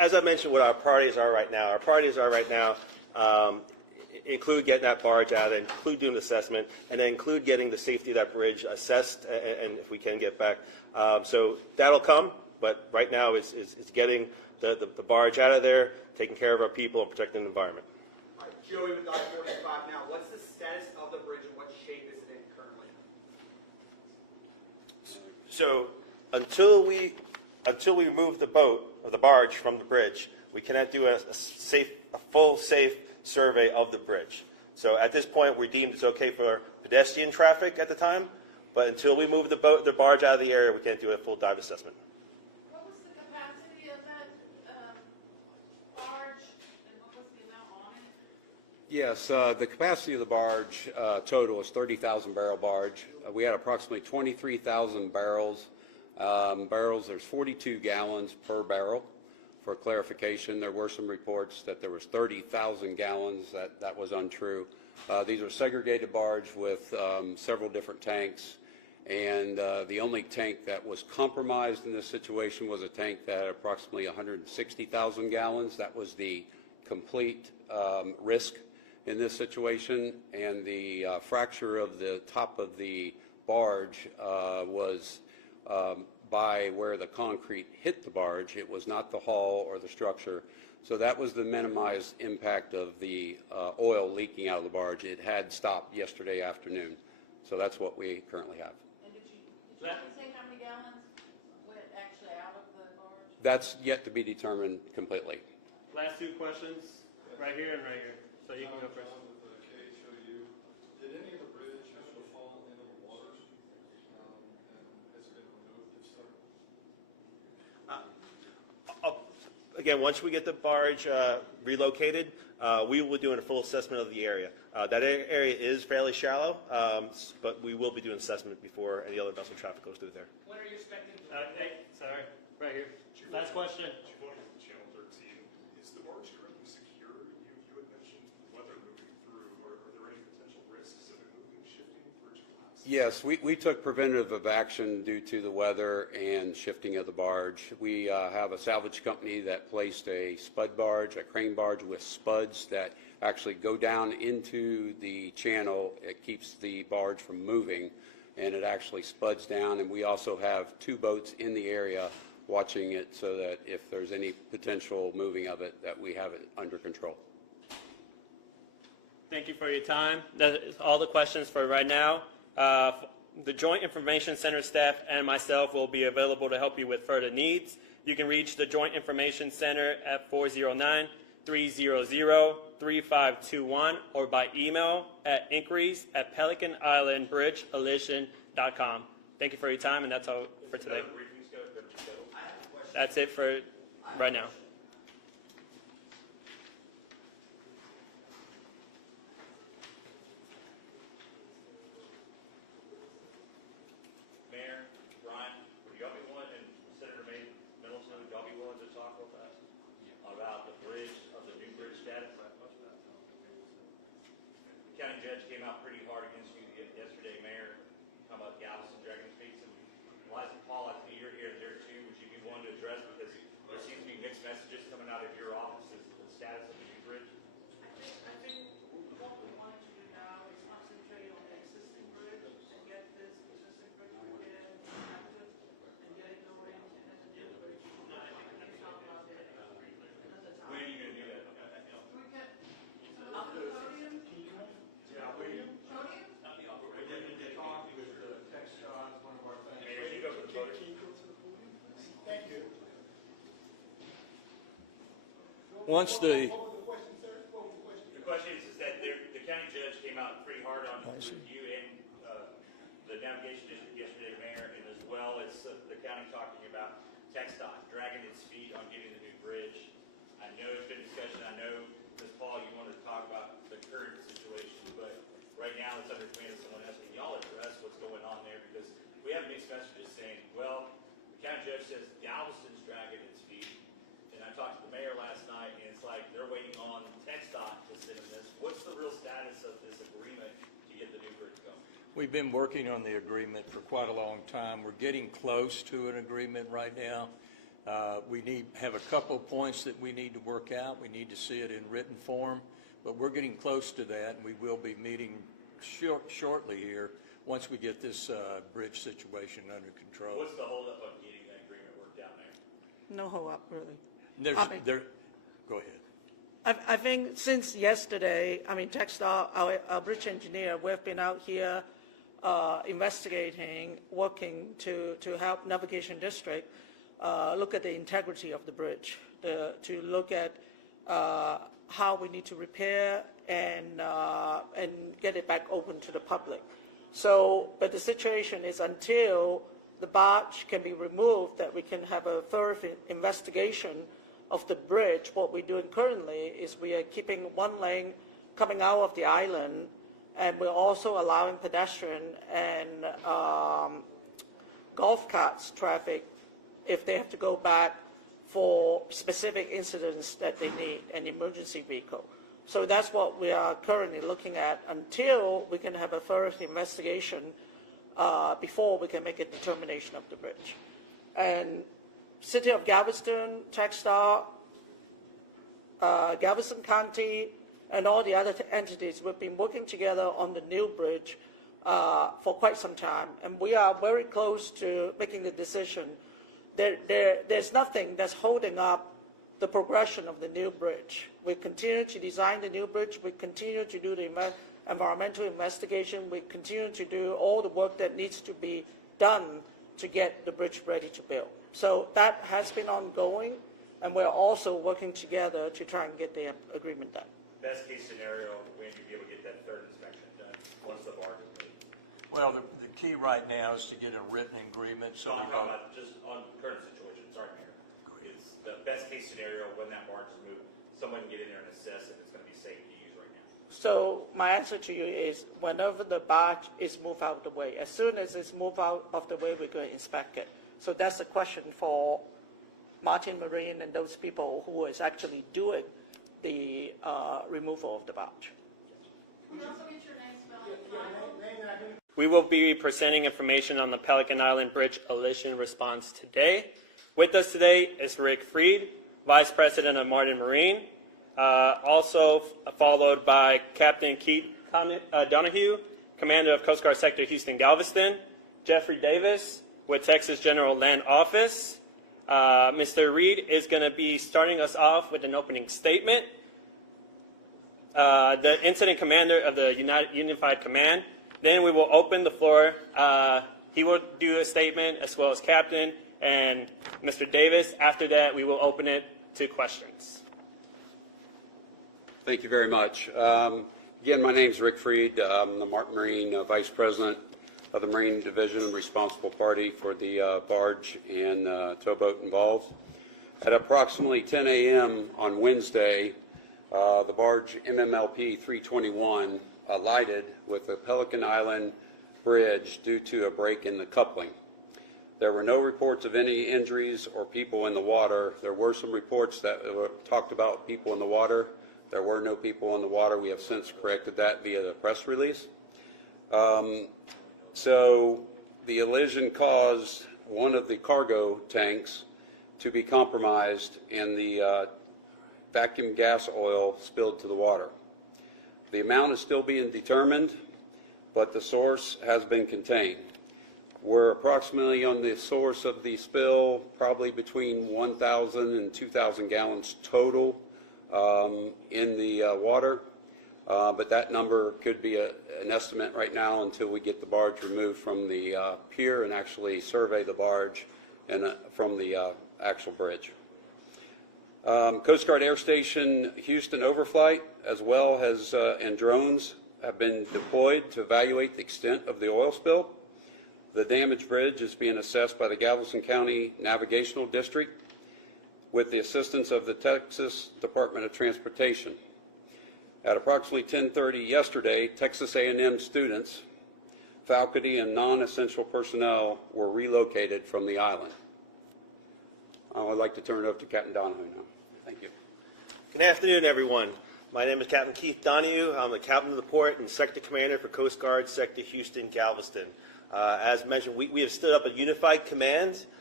as I mentioned, what our priorities are right now. Our priorities are right now include getting that barge out, include doing the assessment, and then include getting the safety of that bridge assessed, and if we can get back. So that'll come, but right now it's getting the barge out of there, taking care of our people, and protecting the environment. All right, Joey with I-45 now. What's the status of the bridge and what shape is it in currently? So until we remove the boat or the barge from the bridge, we cannot do a full safe survey of the bridge. So at this point, we deemed it's okay for pedestrian traffic at the time, but until we move the barge out of the area, we can't do a full dive assessment. What was the capacity of that barge, and what was the amount on it? Yes, the capacity of the barge total is 30,000 barrel barge. We had approximately 23,000 barrels. There's 42 gallons per barrel. For clarification, there were some reports that there was 30,000 gallons. That was untrue. These are segregated barge with several different tanks, and the only tank that was compromised in this situation was a tank that had approximately 160,000 gallons. That was the complete risk in this situation, and the fracture of the top of the barge was by where the concrete hit the barge. It was not the hull or the structure. So that was the minimized impact of the oil leaking out of the barge. It had stopped yesterday afternoon. So that's what we currently have. And did you say how many gallons went actually out of the barge? That's yet to be determined completely. Last two questions, right here and right here. So you can go first. Did any of the bridge actually fall into the water? And has it been removed if so? Again, once we get the barge relocated, we will be doing a full assessment of the area. That area is fairly shallow, but we will be doing assessment before any other vessel traffic goes through there. When are you expecting to? Hey, sorry, right here. Last question. Channel 13, is the barge currently secure? You had mentioned weather moving through. Are there any potential risks of it moving, shifting, bridge collapse? Yes, we took preventative action due to the weather and shifting of the barge. We have a salvage company that placed a spud barge, a crane barge with spuds that actually go down into the channel. It keeps the barge from moving, and it actually spuds down. And we also have two boats in the area watching it so that if there's any potential moving of it, that we have it under control. Thank you for your time. That is all the questions for right now. The Joint Information Center staff and myself will be available to help you with further needs. You can reach the Joint Information Center at 409-300-3521 or by email at inquiries@pelicanislandbridgeallision.com. Thank you for your time, and that's all for today. That's it for right now. Mayor, Brian, would y'all be willing, and Senator Middleton, would y'all be willing to talk about that? About the bridge, of the new bridge status? The county judge came out pretty hard against you yesterday, Mayor, talking about Galveston dragging feet. And Liza Paul, I think you're here there too. Would you be willing to address, because there seems to be mixed messages coming out of your office as to the status of the new bridge? I think what we want to do now is concentrate on the existing bridge and get this existing bridge repaired and active and get it going, and then the new bridge. We can talk about it another time. When are you going to do that? We get some of the podium? Yeah, we Podium? did talk with TechStars, one of our things. Mayor, can you go for the podium? Thank you. Once the, What was the question, sir? What was the question? The question is that the county judge came out pretty hard on you and the navigation district yesterday, Mayor, and as well as the county talking about TxDOT dragging its feet on getting the new bridge. I know there's been discussion. I know, Ms. Paul, you wanted to talk about the current situation, but right now it's under command of someone else. Can y'all address what's going on there? Because we have mixed messages saying, well, the county judge says Galveston's dragging its feet. And I talked to the mayor last night, and it's like they're waiting on TxDOT to send them this. What's the real status of this agreement to get the new bridge going? we've been working on the agreement for quite a long time. We're getting close to an agreement right now. We have a couple of points that we need to work out. We need to see it in written form, but we're getting close to that, and we will be meeting shortly here once we get this bridge situation under control. What's the holdup on getting that agreement worked out there? No hold up, really. Go ahead. I think since yesterday, TechStar, our bridge engineer, we've been out here investigating, working to help Navigation District look at the integrity of the bridge, to look at how we need to repair and get it back open to the public. So, but the situation is until the barge can be removed, that we can have a thorough investigation of the bridge. What we're doing currently is we are keeping one lane coming out of the island, and we're also allowing pedestrian and golf carts traffic if they have to go back for specific incidents that they need an emergency vehicle. So that's what we are currently looking at until we can have a thorough investigation before we can make a determination of the bridge. And City of Galveston, TechStar, Galveston County, and all the other entities, we've been working together on the new bridge for quite some time, and we are very close to making the decision. There's nothing that's holding up the progression of the new bridge. We continue to design the new bridge. We continue to do the environmental investigation. We continue to do all the work that needs to be done to get the bridge ready to build. So that has been ongoing, and we're also working together to try and get the agreement done. Best case scenario, when you'd be able to get that third inspection done, once the barge is made? Well, the key right now is to get a written agreement. So I'm talking about just on current situation. Sorry, Mayor. It's the best case scenario when that barge is moved, someone can get in there and assess if it's going to be safe to use right now. So my answer to you is whenever the barge is moved out of the way, as soon as it's moved out of the way, we're going to inspect it. So that's a question for Martin Marine and those people who is actually doing the removal of the barge. Can you also get your name spelled? We will be presenting information on the Pelican Island Bridge Allision response today. With us today is Rick Freed, Vice President of Martin Marine, also followed by Captain Keith Donahue, Commander of Coast Guard Sector Houston Galveston, Jeffrey Davis with Texas General Land Office. Mr. Reed is going to be starting us off with an opening statement. The Incident Commander of the Unified Command. Then we will open the floor. He will do a statement as well as Captain and Mr. Davis. After that, we will open it to questions. Thank you very much. Again, my name is Rick Freed. I'm the Martin Marine Vice President of the Marine Division and responsible party for the barge and towboat involved. At approximately 10 a.m. on Wednesday, the barge MMLP 321 alighted with the Pelican Island Bridge due to a break in the coupling. There were no reports of any injuries or people in the water. There were some reports that talked about people in the water. There were no people in the water. We have since corrected that via the press release. So the Allision caused one of the cargo tanks to be compromised and the vacuum gas oil spilled to the water. The amount is still being determined, but the source has been contained. We're approximately on the source of the spill, probably between 1,000 and 2,000 gallons total in the water. But that number could be an estimate right now until we get the barge removed from the pier and actually survey the barge and from the actual bridge. Coast Guard Air Station Houston overflight, as well as and drones have been deployed to evaluate the extent of the oil spill. The damaged bridge is being assessed by the Galveston County Navigational District with the assistance of the Texas Department of Transportation. At approximately 10:30 yesterday, Texas A&M students, faculty, and non-essential personnel were relocated from the island. I would like to turn it over to Captain Donahue now. Thank you. Good afternoon, everyone. My name is Captain Keith Donahue. I'm the Captain of the Port and Sector Commander for Coast Guard Sector Houston Galveston. As mentioned, we have stood up a unified command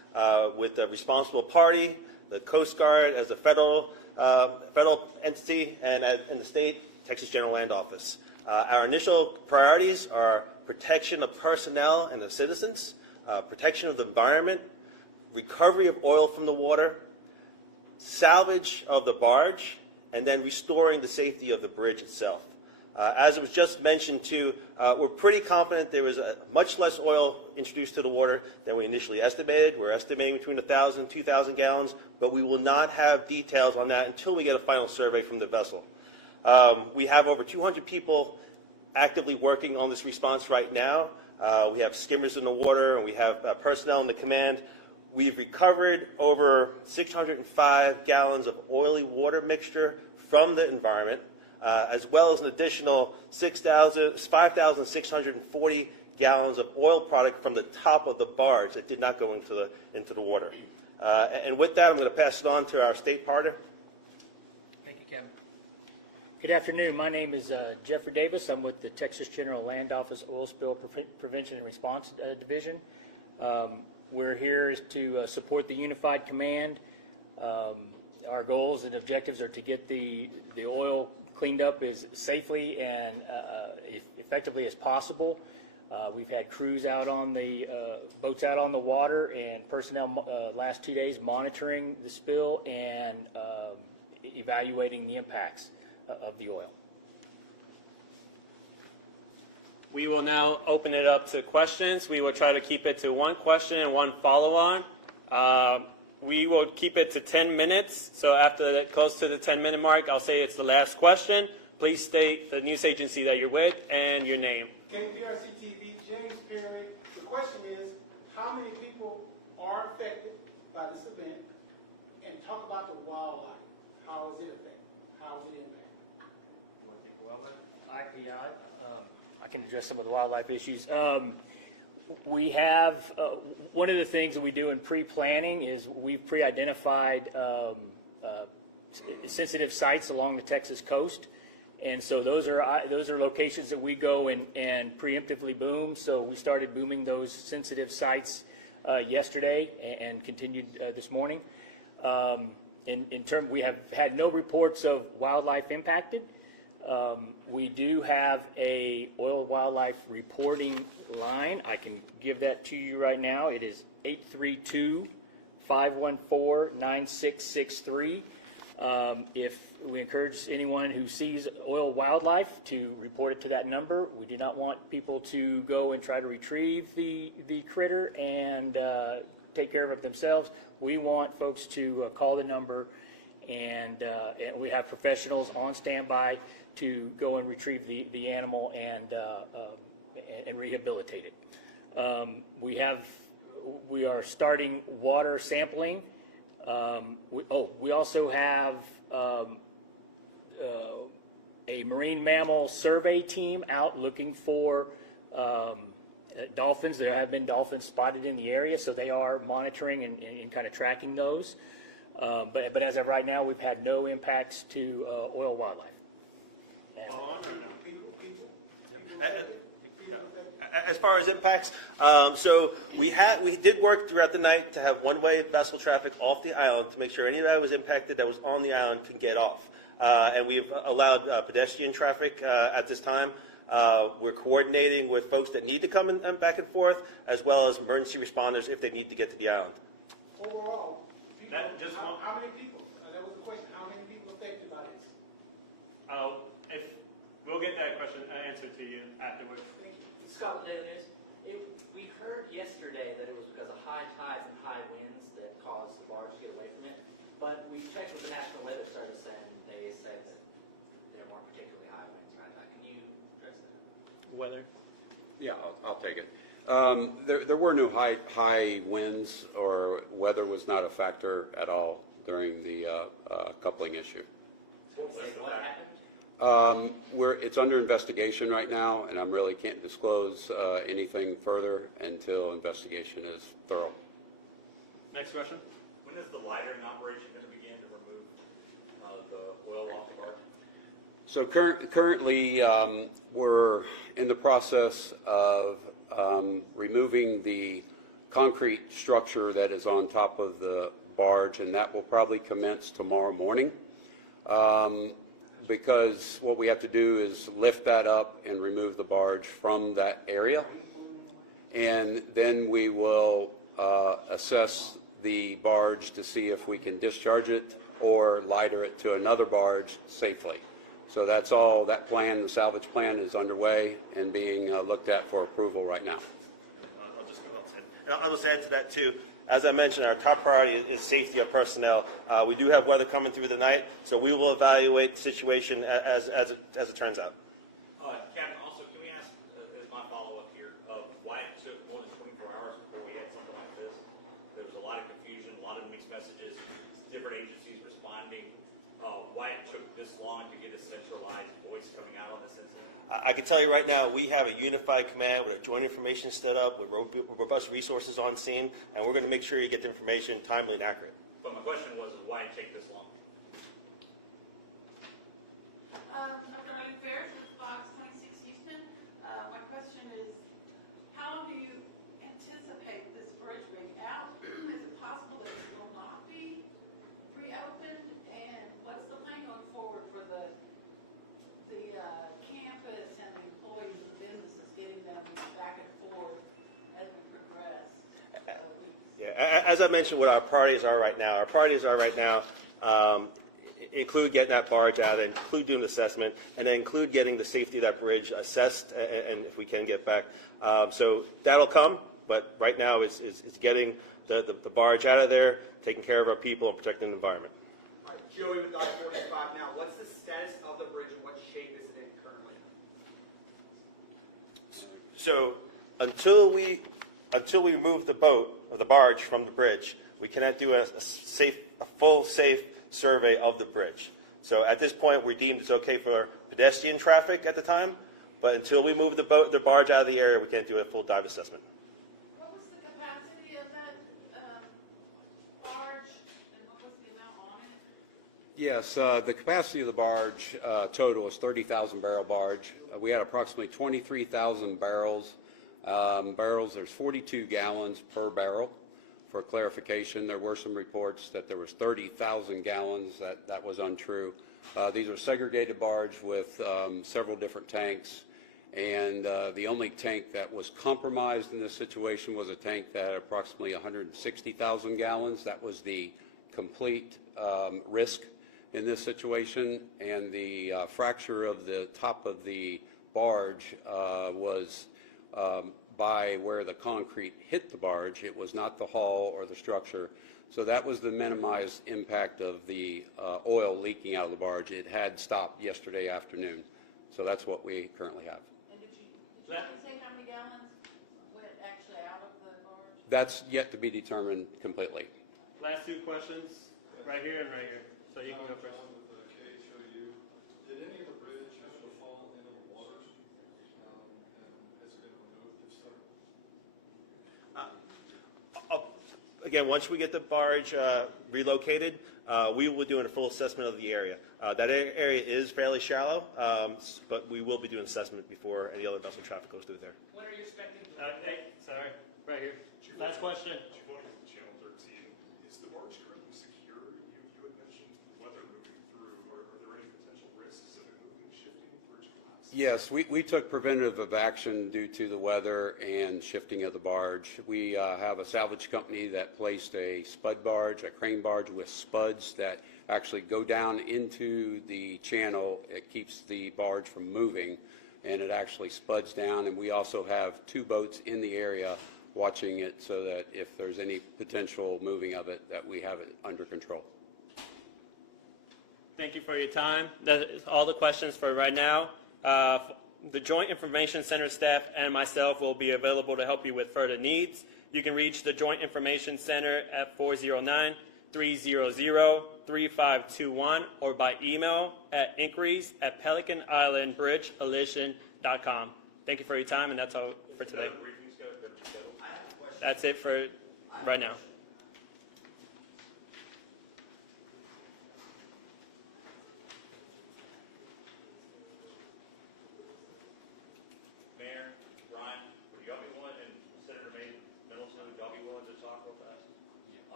with the responsible party, the Coast Guard as a federal entity, and the state, Texas General Land Office. Our initial priorities are protection of personnel and the citizens, protection of the environment, recovery of oil from the water, salvage of the barge, and then restoring the safety of the bridge itself. As it was just mentioned too, we're pretty confident there was much less oil introduced to the water than we initially estimated. We're estimating between 1,000 and 2,000 gallons, but we will not have details on that until we get a final survey from the vessel. We have over 200 people actively working on this response right now. We have skimmers in the water, and we have personnel in the command. We've recovered over 605 gallons of oily water mixture from the environment, as well as an additional 5,640 gallons of oil product from the top of the barge that did not go into the water. And with that, I'm going to pass it on to our state partner. Thank you, Kevin. Good afternoon. My name is Jeffrey Davis. I'm with the Texas General Land Office Oil Spill Prevention and Response Division. We're here to support the Unified Command. Our goals and objectives are to get the oil cleaned up as safely and effectively as possible. We've had crews out on the boats out on the water and personnel last 2 days monitoring the spill and evaluating the impacts of the oil. We will now open it up to questions. We will try to keep it to one question and one follow-on. We will keep it to 10 minutes. So after that, close to the 10-minute mark, I'll say it's the last question. Please state the news agency that you're with and your name. KPRC TV, James Perry. The question is, how many people are affected by this event? And talk about the wildlife. How is it affected? How is it impacted? I can address some of the wildlife issues. We have, one of the things that we do in pre-planning is we've pre-identified sensitive sites along the Texas coast. And so those are locations that we go and preemptively boom. So we started booming those sensitive sites yesterday and continued this morning. In term, we have had no reports of wildlife impacted. We do have a oil wildlife reporting line. I can give that to you right now. It is 832-514-9663. If we encourage anyone who sees oil wildlife to report it to that number. We do not want people to go and try to retrieve the critter and take care of it themselves. We want folks to call the number, and we have professionals on standby to go and retrieve the animal and rehabilitate it. We are starting water sampling. We also have a marine mammal survey team out looking for dolphins. There have been dolphins spotted in the area, so they are monitoring and kind of tracking those. But as of right now, we've had no impacts to oil wildlife. As far as impacts, so we did work throughout the night to have one-way vessel traffic off the island to make sure anybody that was impacted that was on the island could get off. And we've allowed pedestrian traffic at this time. We're coordinating with folks that need to come in, back and forth, as well as emergency responders if they need to get to the island. Overall, how many people? That was the question. How many people affected by this? We'll get that question answered to you afterwards. Scotland Daily News. We heard yesterday that it was because of high tides and high winds that caused the barge to get away from it. But we checked with the National Weather Service, and they said that there weren't particularly high winds right now. Can you address that? Weather? Yeah, I'll take it. There were no high winds, or weather was not a factor at all during the coupling issue. What happened? It's under investigation right now, and I really can't disclose anything further until investigation is thorough. Next question. When is the lightering operation going to begin to remove the oil off the barge? So currently, we're in the process of removing the concrete structure that is on top of the barge, and that will probably commence tomorrow morning. Because what we have to do is lift that up and remove the barge from that area. And then we will assess the barge to see if we can discharge it or lighter it to another barge safely. So that's all, that plan, the salvage plan is underway and being looked at for approval right now. I'll just add to that too. As I mentioned, our top priority is safety of personnel. We do have weather coming through the night, so we will evaluate the situation as it turns out. Captain, also, can we ask, as my follow-up here, of why it took more than 24 hours before we had something like this? There was a lot of confusion, a lot of mixed messages, different agencies responding. Why it took this long to get a centralized voice coming out on this incident? I can tell you right now, we have a unified command with a joint information set up, with robust resources on scene, and we're going to make sure you get the information timely and accurate. But my question was, why it take this long? Dr. Riley Fairs with Fox 26 Houston. My question is, how do you anticipate this bridge being out? Is it possible that it will not be reopened? And what's the plan going forward for the campus and the employees and the businesses, getting them back and forth as we progress? Yeah, as I mentioned, what our priorities are right now. Our priorities are right now include getting that barge out, include doing the assessment, and then include getting the safety of that bridge assessed, and if we can get back. So that'll come, but right now it's getting the barge out of there, taking care of our people, and protecting the environment. All right, Joey with I-45 now. What's the status of the bridge and what shape is it in currently? So until we remove the boat or the barge from the bridge, we cannot do a full safe survey of the bridge. So at this point, we deemed it's okay for pedestrian traffic at the time, but until we move the barge out of the area, we can't do a full dive assessment. What was the capacity of that barge, and what was the amount on it? Yes, the capacity of the barge total is 30,000 barrel barge. We had approximately 23,000 barrels. There's 42 gallons per barrel. For clarification, there were some reports that there was 30,000 gallons. That was untrue. These are segregated barge with several different tanks, and the only tank that was compromised in this situation was a tank that had approximately 160,000 gallons. That was the complete risk in this situation, and the fracture of the top of the barge was by where the concrete hit the barge. It was not the hull or the structure. So that was the minimized impact of the oil leaking out of the barge. It had stopped yesterday afternoon. So that's what we currently have. And did you say how many gallons went actually out of the barge? That's yet to be determined completely. Last two questions, right here and right here. So you can go first. Did any of the bridge actually fall into the water? And has it been removed if so? Again, once we get the barge relocated, we will be doing a full assessment of the area. That area is fairly shallow, but we will be doing assessment before any other vessel traffic goes through there. When are you expecting? Hey, sorry, right here. Last question. Channel 13. Is the barge currently secure? You had mentioned weather moving through. Are there any potential risks of it moving, shifting, bridge collapse? Yes, we took preventative action due to the weather and shifting of the barge. We have a salvage company that placed a spud barge, a crane barge with spuds that actually go down into the channel. It keeps the barge from moving, and it actually spuds down. And we also have two boats in the area watching it so that if there's any potential moving of it, that we have it under control. Thank you for your time. That is all the questions for right now. The Joint Information Center staff and myself will be available to help you with further needs. You can reach the Joint Information Center at 409-300-3521 or by email at inquiries@pelicanislandbridgeallision.com. Thank you for your time, and that's all for today. That's it for right now. Mayor, Ryan, would y'all be willing, and Senator Middleton, would y'all be willing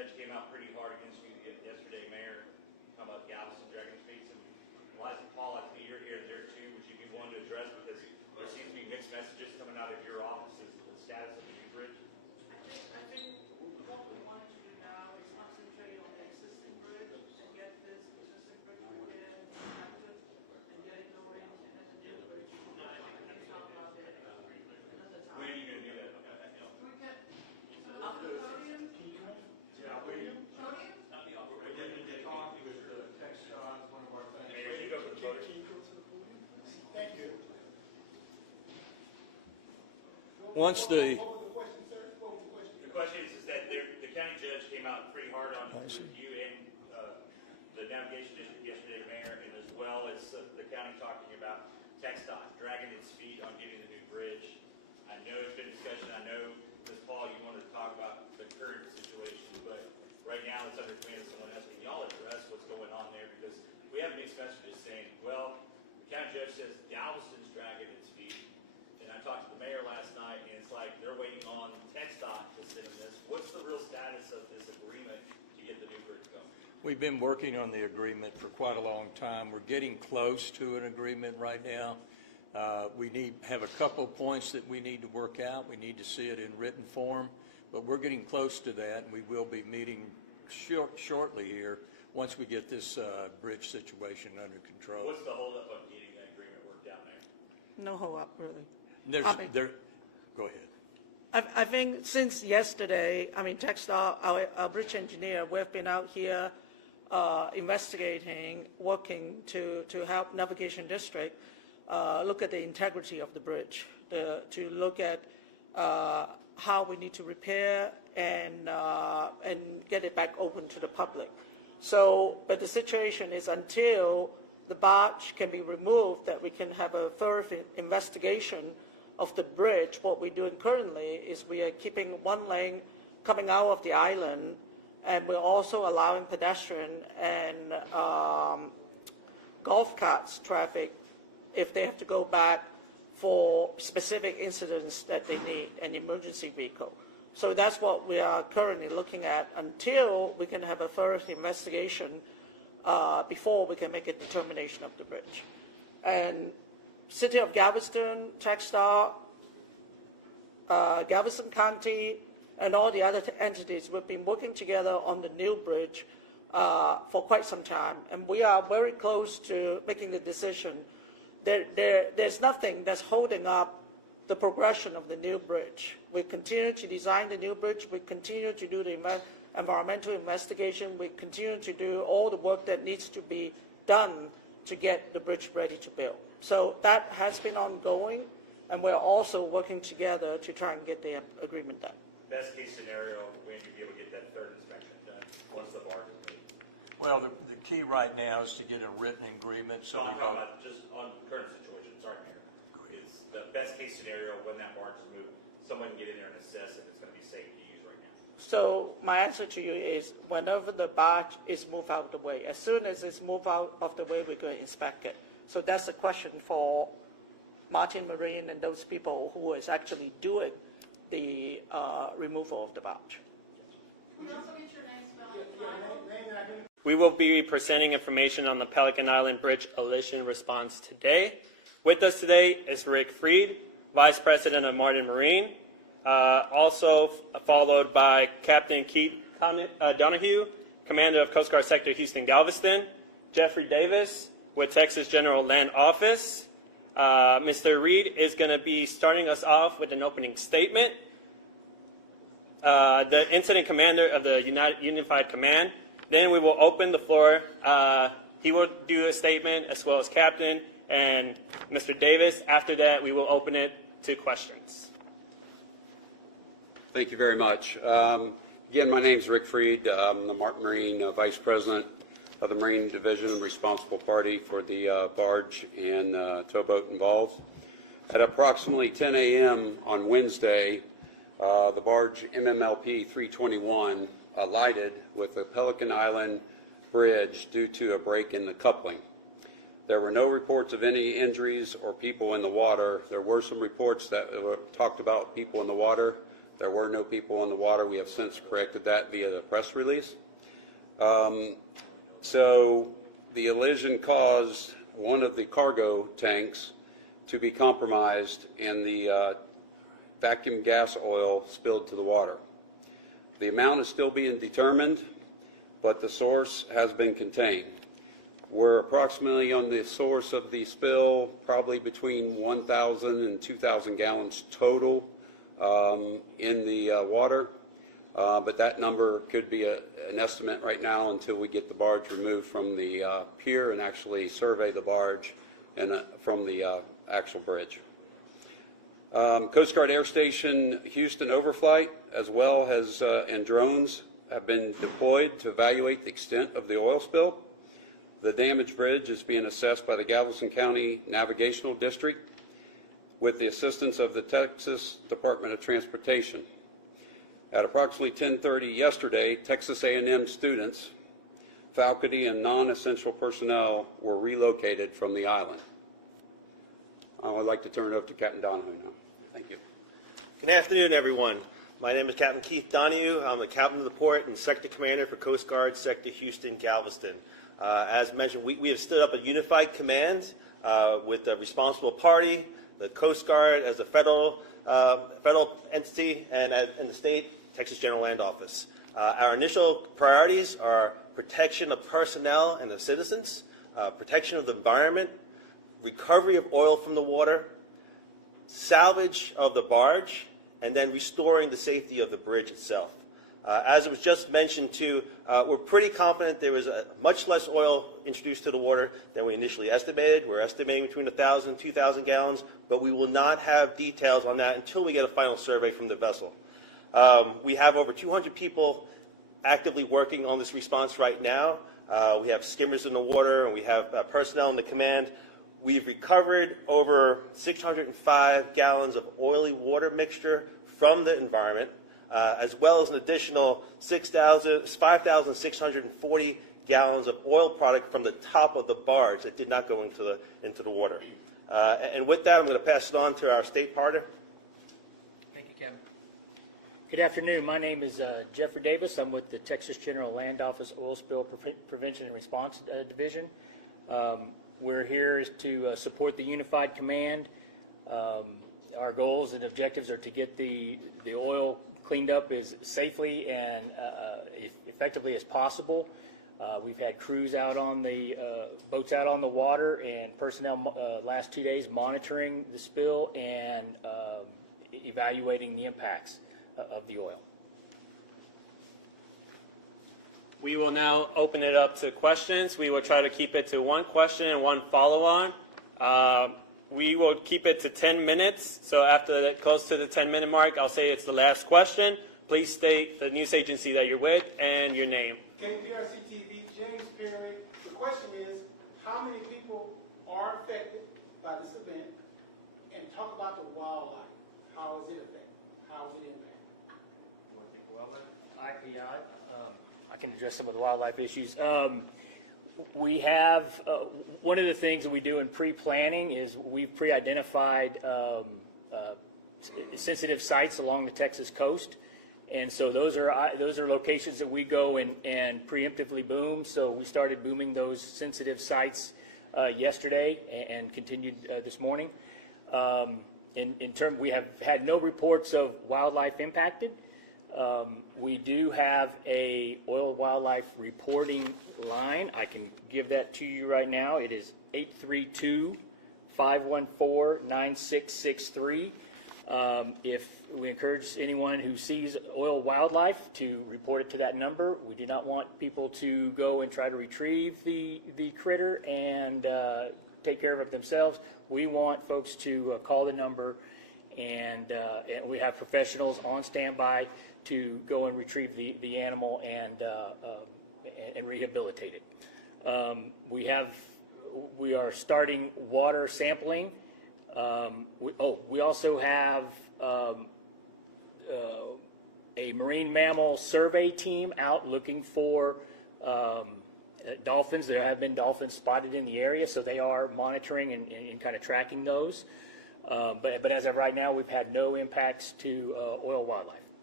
judge came out pretty hard against you yesterday, Mayor, talking about Galveston dragging its feet. And Liza Paul, I think you're here and there too. Would you be willing to address, because there seems to be mixed messages coming out of your offices, the status of the new bridge? I think what we want to do now is concentrate on the existing bridge and get this existing bridge repaired and connected and get it going, and then the new bridge, we can talk about it another time. When are you going to do that? We can, so on the podium? Yeah, we Podium? did talk with TechStar, one of our things. Mayor, you go for the podium. Can you go to the podium? Thank you. Once the, What was the question, sir? What was the question? The question is that the county judge came out pretty hard on with you and the navigation district yesterday, Mayor, and as well as the county talking about TxDOT dragging its feet on getting the new bridge. I know there's been discussion. I know, Ms. Paul, you wanted to talk about the current situation, but right now it's under command of someone else. Can y'all address what's going on there? Because we have mixed messages saying, well, the county judge says Galveston's dragging its feet. And I talked to the mayor last night, and it's like they're waiting on TxDOT to send them this. What's the real status of this agreement to get the new bridge going? we've been working on the agreement for quite a long time. We're getting close to an agreement right now. We have a couple points that we need to work out. We need to see it in written form, but we're getting close to that, and we will be meeting shortly here once we get this bridge situation under control. What's the holdup on getting that agreement worked out there? No hold up, really. Go ahead. I think since yesterday, TechStar, our bridge engineer, we've been out here investigating, working to help Navigation District look at the integrity of the bridge, to look at how we need to repair and get it back open to the public. So, but the situation is until the barge can be removed, that we can have a thorough investigation of the bridge. What we're doing currently is we are keeping one lane coming out of the island, and we're also allowing pedestrian and golf carts traffic if they have to go back for specific incidents that they need an emergency vehicle. So that's what we are currently looking at until we can have a thorough investigation before we can make a determination of the bridge. And City of Galveston, TechStar, Galveston County, and all the other entities, we've been working together on the new bridge for quite some time, and we are very close to making the decision. There's nothing that's holding up the progression of the new bridge. We continue to design the new bridge. We continue to do the environmental investigation. We continue to do all the work that needs to be done to get the bridge ready to build. So that has been ongoing, and we're also working together to try and get the agreement done. Best case scenario, when you'll be able to get that third inspection done, once the barge is made. Well, the key right now is to get a written agreement. So I'm talking about just on current situation, sorry, Mayor. It's the best case scenario when that barge is moved, someone can get in there and assess if it's going to be safe to use right now. So my answer to you is whenever the barge is moved out of the way, as soon as it's moved out of the way, we're going to inspect it. So that's a question for Martin Marine and those people who is actually doing the removal of the barge. Can we also get your name spelled? We will be presenting information on the Pelican Island Bridge Allision response today. With us today is Rick Freed, Vice President of Martin Marine, also followed by Captain Keith Donahue, Commander of Coast Guard Sector Houston Galveston, Jeffrey Davis with Texas General Land Office. Mr. Reed is going to be starting us off with an opening statement. The Incident Commander of the Unified Command. Then we will open the floor. He will do a statement, as well as Captain and Mr. Davis. After that, we will open it to questions. Thank you very much. Again, my name is Rick Freed. I'm the Martin Marine Vice President of the Marine Division, responsible party for the barge and towboat involved. At approximately 10 a.m. on Wednesday, the barge MMLP 321 alighted with the Pelican Island Bridge due to a break in the coupling. There were no reports of any injuries or people in the water. There were some reports that talked about people in the water. There were no people on the water. We have since corrected that via the press release. So the Allision caused one of the cargo tanks to be compromised and the vacuum gas oil spilled to the water. The amount is still being determined, but the source has been contained. We're approximately on the source of the spill, probably between 1,000 and 2,000 gallons total in the water. But that number could be an estimate right now until we get the barge removed from the pier and actually survey the barge and from the actual bridge. Coast Guard Air Station Houston overflight, as well as and drones have been deployed to evaluate the extent of the oil spill. The damaged bridge is being assessed by the Galveston County Navigational District with the assistance of the Texas Department of Transportation. At approximately 10:30 yesterday, Texas A&M students, faculty, and non-essential personnel were relocated from the island. I would like to turn it over to Captain Donahue now. Thank you. Good afternoon, everyone. My name is Captain Keith Donahue. I'm the captain of the port and sector commander for Coast Guard Sector Houston, Galveston. As mentioned, we have stood up a unified command with the responsible party, the Coast Guard as a federal entity, and the state, Texas General Land Office. Our initial priorities are protection of personnel and the citizens, protection of the environment, recovery of oil from the water, salvage of the barge, and then restoring the safety of the bridge itself. As it was just mentioned too, we're pretty confident there was much less oil introduced to the water than we initially estimated. We're estimating between 1,000 and 2,000 gallons, but we will not have details on that until we get a final survey from the vessel. We have over 200 people actively working on this response right now. We have skimmers in the water, and we have personnel in the command. We've recovered over 605 gallons of oily water mixture from the environment, as well as an additional 5,640 gallons of oil product from the top of the barge that did not go into the water. And with that, I'm going to pass it on to our state partner. Thank you, Kevin. Good afternoon. My name is Jeffrey Davis. I'm with the Texas General Land Office Oil Spill Prevention and Response Division. We're here to support the unified command. Our goals and objectives are to get the oil cleaned up as safely and effectively as possible. We've had crews out on the boats out on the water and personnel last 2 days monitoring the spill and evaluating the impacts of the oil. We will now open it up to questions. We will try to keep it to one question and one follow-on. We will keep it to 10 minutes. So after that, close to the 10-minute mark, I'll say it's the last question. Please state the news agency that you're with and your name. KPRC TV, James Perry. The question is, how many people are affected by this event? And talk about the wildlife. How is it affected? How is it impacted? I can address some of the wildlife issues. We have, one of the things that we do in pre-planning is we've pre-identified sensitive sites along the Texas coast. And so those are locations that we go and preemptively boom. So we started booming those sensitive sites yesterday and continued this morning. We have had no reports of wildlife impacted. We do have a oil wildlife reporting line. I can give that to you right now. It is 832-514-9663. If we encourage anyone who sees oil wildlife to report it to that number. We do not want people to go and try to retrieve the critter and take care of it themselves. We want folks to call the number, and we have professionals on standby to go and retrieve the animal and rehabilitate it. We are starting water sampling. We also have a marine mammal survey team out looking for dolphins. There have been dolphins spotted in the area, so they are monitoring and kind of tracking those. But as of right now, we've had no impacts to oil wildlife.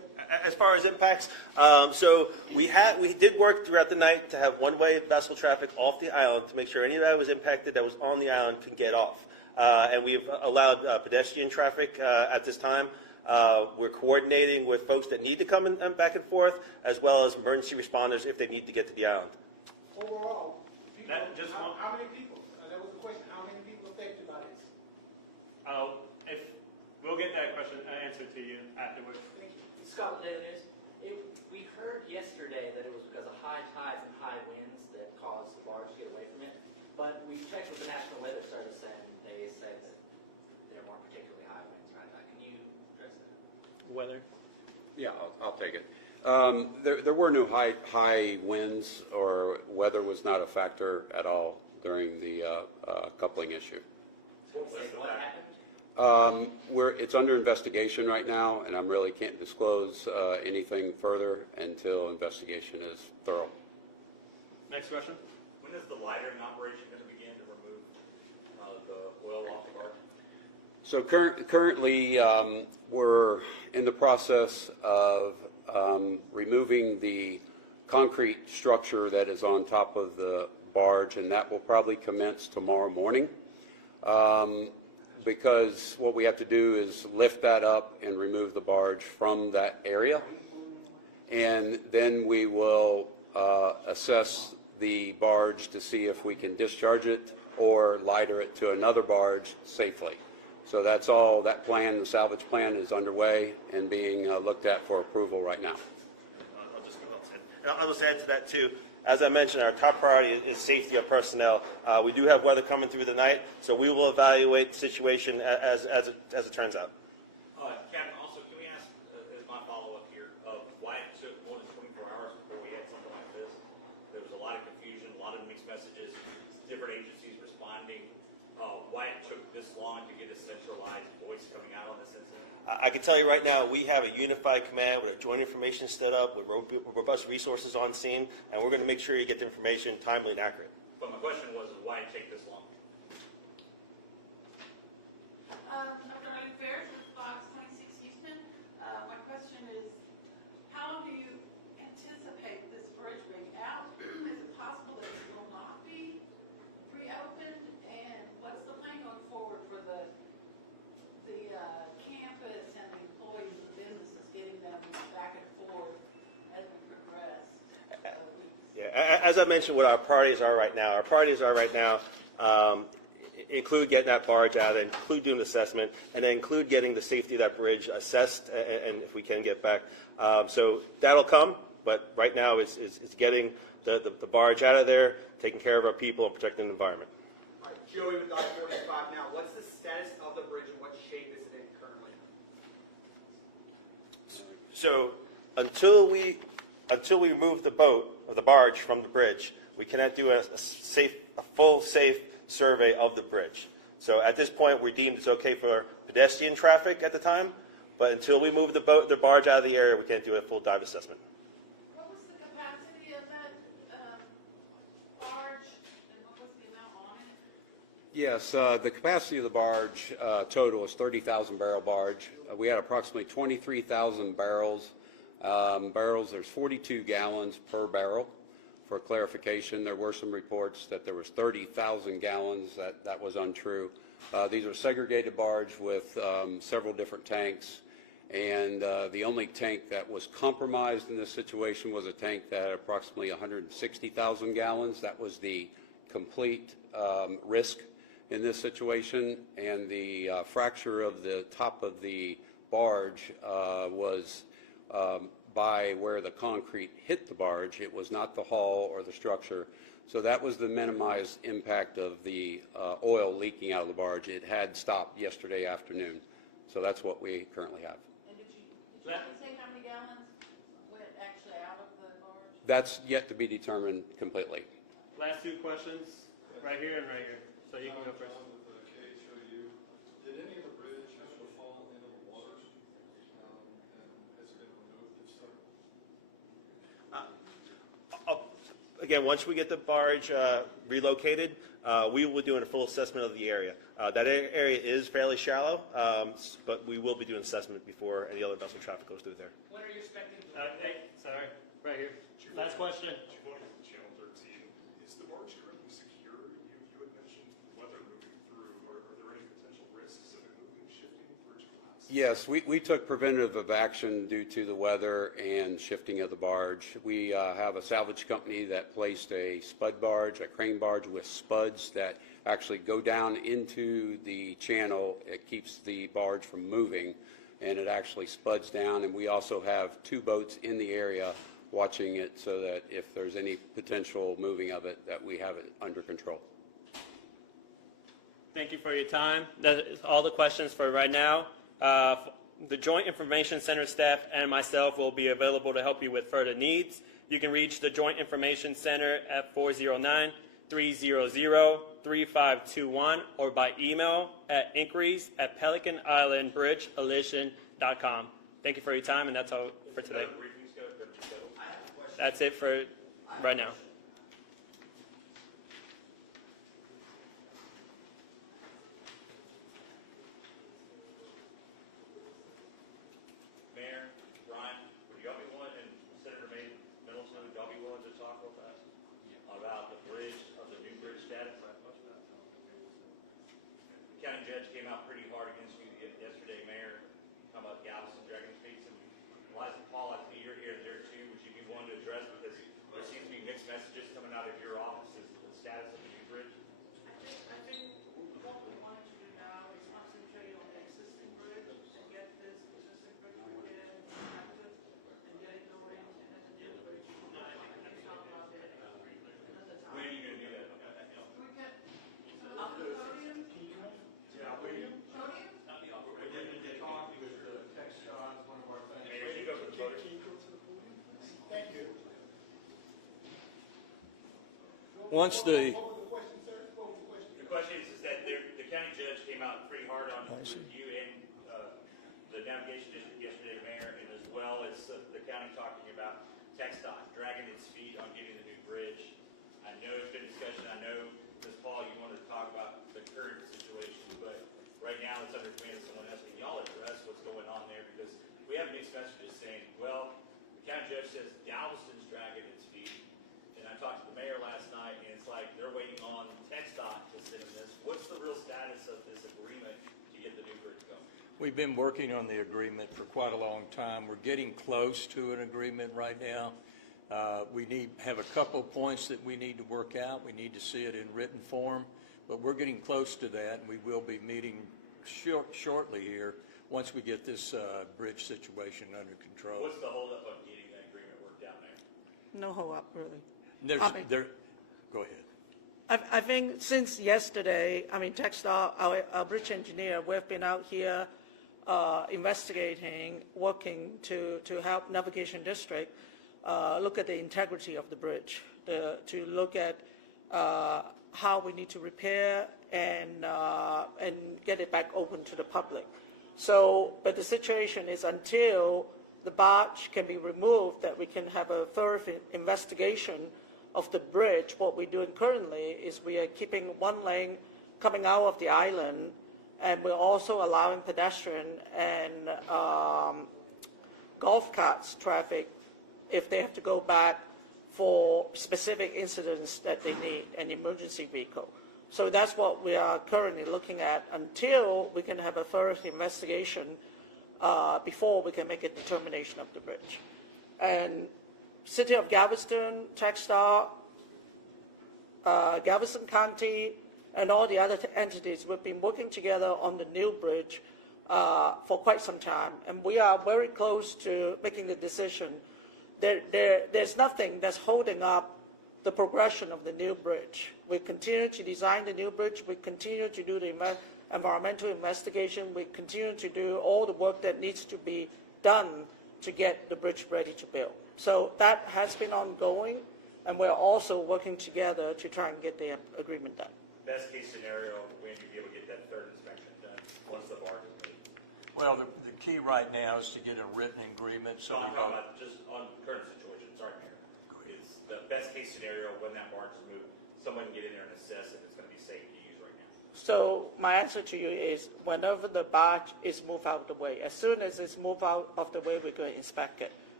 far as impacts, so we did work throughout the night to have one-way vessel traffic off the island to make sure anybody that was impacted that was on the island could get off. And we've allowed pedestrian traffic at this time. We're coordinating with folks that need to come back and forth, as well as emergency responders if they need to get to the island. Overall, people, Just how many people? That was the question. How many people affected by this? If we'll get that question answered to you afterwards. Scott, we heard yesterday that it was because of high tides and high winds that caused the barge to get away from it. But we checked with the National Weather Service and they said that there weren't particularly high winds right now. Can you address that? Weather. Yeah, I'll take it. There were no high winds, or weather was not a factor at all during the coupling issue. What happened? It's under investigation right now, and I really can't disclose anything further until investigation is thorough. Next question. When is the lightering operation going to begin to remove the oil off the barge? So currently, we're in the process of removing the concrete structure that is on top of the barge, and that will probably commence tomorrow morning. Because what we have to do is lift that up and remove the barge from that area, and then we will assess the barge to see if we can discharge it or lighter it to another barge safely. So that's all. That plan, the salvage plan, is underway and being looked at for approval right now. I'll just add to that too. As I mentioned, our top priority is safety of personnel. We do have weather coming through the night, so we will evaluate the situation as it turns out. Captain, also, can we ask, as my follow-up here, of why it took more than 24 hours before we had something like this? There was a lot of confusion, a lot of mixed messages, different agencies responding. Why it took this long to get a centralized voice coming out on this incident? I can tell you right now, we have a unified command with a joint information set up, with robust resources on scene, and we're going to make sure you get the information timely and accurate. But my question was, why it take this long? Dr. Riley Ferris with Fox 26 Houston. My question is, how do you anticipate this bridge being out? Is it possible that it will not be reopened? And what's the plan going forward for the campus and the employees of the businesses, getting them back and forth as we progress? Yeah, as I mentioned, what our priorities are right now. Our priorities are right now include getting that barge out, include doing the assessment, and then include getting the safety of that bridge assessed, and if we can get back. So that'll come, but right now it's getting the barge out of there, taking care of our people, and protecting the environment. All right, Joey with I-45 now. What's the status of the bridge and what shape is it in currently? So until we remove the boat or the barge from the bridge, we cannot do a full safe survey of the bridge. So at this point, we're deemed it's okay for pedestrian traffic at the time, but until we move the barge out of the area, we can't do a full dive assessment. What was the capacity of that barge, and what was the amount on it? Yes, the capacity of the barge total is 30,000 barrel barge. We had approximately 23,000 barrels. There's 42 gallons per barrel. For clarification, there were some reports that there was 30,000 gallons. That was untrue. These are segregated barge with several different tanks, and the only tank that was compromised in this situation was a tank that had approximately 160,000 gallons. That was the complete risk in this situation, and the fracture of the top of the barge was by where the concrete hit the barge. It was not the hull or the structure. So that was the minimized impact of the oil leaking out of the barge. It had stopped yesterday afternoon. So that's what we currently have. And did you say how many gallons went actually out of the barge? That's yet to be determined completely. Last two questions, right here and right here. So you can go first. Did any of the bridge actually fall into the waters? And has it been removed if so? Again, once we get the barge relocated, we will be doing a full assessment of the area. That area is fairly shallow, but we will be doing assessment before any other vessel traffic goes through there. When are you expecting Hey, sorry, right here. Last question. Giovanni with Channel 13. Is the barge currently secure? You had mentioned weather moving through. Are there any potential risks of it moving, shifting, bridge collapse? Yes, we took preventative action due to the weather and shifting of the barge. We have a salvage company that placed a spud barge, a crane barge with spuds that actually go down into the channel. It keeps the barge from moving, and it actually spuds down. And we also have 2 boats in the area watching it so that if there's any potential moving of it, that we have it under control. Thank you for your time. That is all the questions for right now. The Joint Information Center staff and myself will be available to help you with further needs. You can reach the Joint Information Center at 409-300-3521 or by email at inquiries@PelicanIslandBridgeAllision.com. Thank you for your time, and that's all for today. That's it for right now. Mayor, Brian, would y'all be willing, and Senator Middleton, would y'all be willing to talk real fast about the bridge, of the new bridge status? The county judge came out pretty hard against you yesterday, Mayor, talking about Galveston dragging its feet. And Liza Paul, I think you're here and there too. Would you be willing to address, because there seems to be mixed messages coming out of your office as the status of the new bridge? I think what we want to do now is concentrate on the existing bridge and get this existing bridge repaired and active and get it going, and then the new bridge, we can talk about it another time. When are you going to do that? We can, so the podium? Yeah, William. Podium? Mayor, you go for the podium. Thank you. Once the, What was the question, sir? What was the question? The question is that the county judge came out pretty hard on you and the navigation district yesterday, Mayor, and as well as the county talking about TxDOT dragging its feet on getting the new bridge. I know it's been discussion. I know, Ms. Paul, you wanted to talk about the current situation, but right now it's under command of someone else. Can y'all address what's going on there? Because we have mixed messages saying, well, the county judge says Galveston's dragging its feet. And I talked to the mayor last night, and it's like they're waiting on TxDOT to send them this. What's the real status of this agreement to get the new bridge going? we've been working on the agreement for quite a long time. We're getting close to an agreement right now. We have a couple points that we need to work out. We need to see it in written form, but we're getting close to that, and we will be meeting shortly here once we get this bridge situation under control. What's the holdup on getting that agreement worked out there? No hold up, really. Go ahead. I think since yesterday, TxDOT, our bridge engineer, we've been out here investigating, working to help Navigation District look at the integrity of the bridge, to look at how we need to repair and get it back open to the public. So, but the situation is until the barge can be removed, that we can have a thorough investigation of the bridge. What we're doing currently is we are keeping one lane coming out of the island, and we're also allowing pedestrian and golf carts traffic if they have to go back for specific incidents that they need an emergency vehicle. So that's what we are currently looking at until we can have a thorough investigation before we can make a determination of the bridge. And City of Galveston, TxDOT, Galveston County, and all the other entities, we've been working together on the new bridge for quite some time, and we are very close to making the decision. There's nothing that's holding up the progression of the new bridge. We continue to design the new bridge. We continue to do the environmental investigation. We continue to do all the work that needs to be done to get the bridge ready to build. So that has been ongoing, and we're also working together to try and get the agreement done. Best case scenario, when you'd be able to get that third inspection done, once the barge is made? Well, the key right now is to get a written agreement. So I'm talking about just on current situation, sorry, Mayor. It's the best case scenario when that barge is moved, someone can get in there and assess if it's going to be safe to use right now. So my answer to you is whenever the barge is moved out of the way, as soon as it's moved out of the way, we're going to inspect it.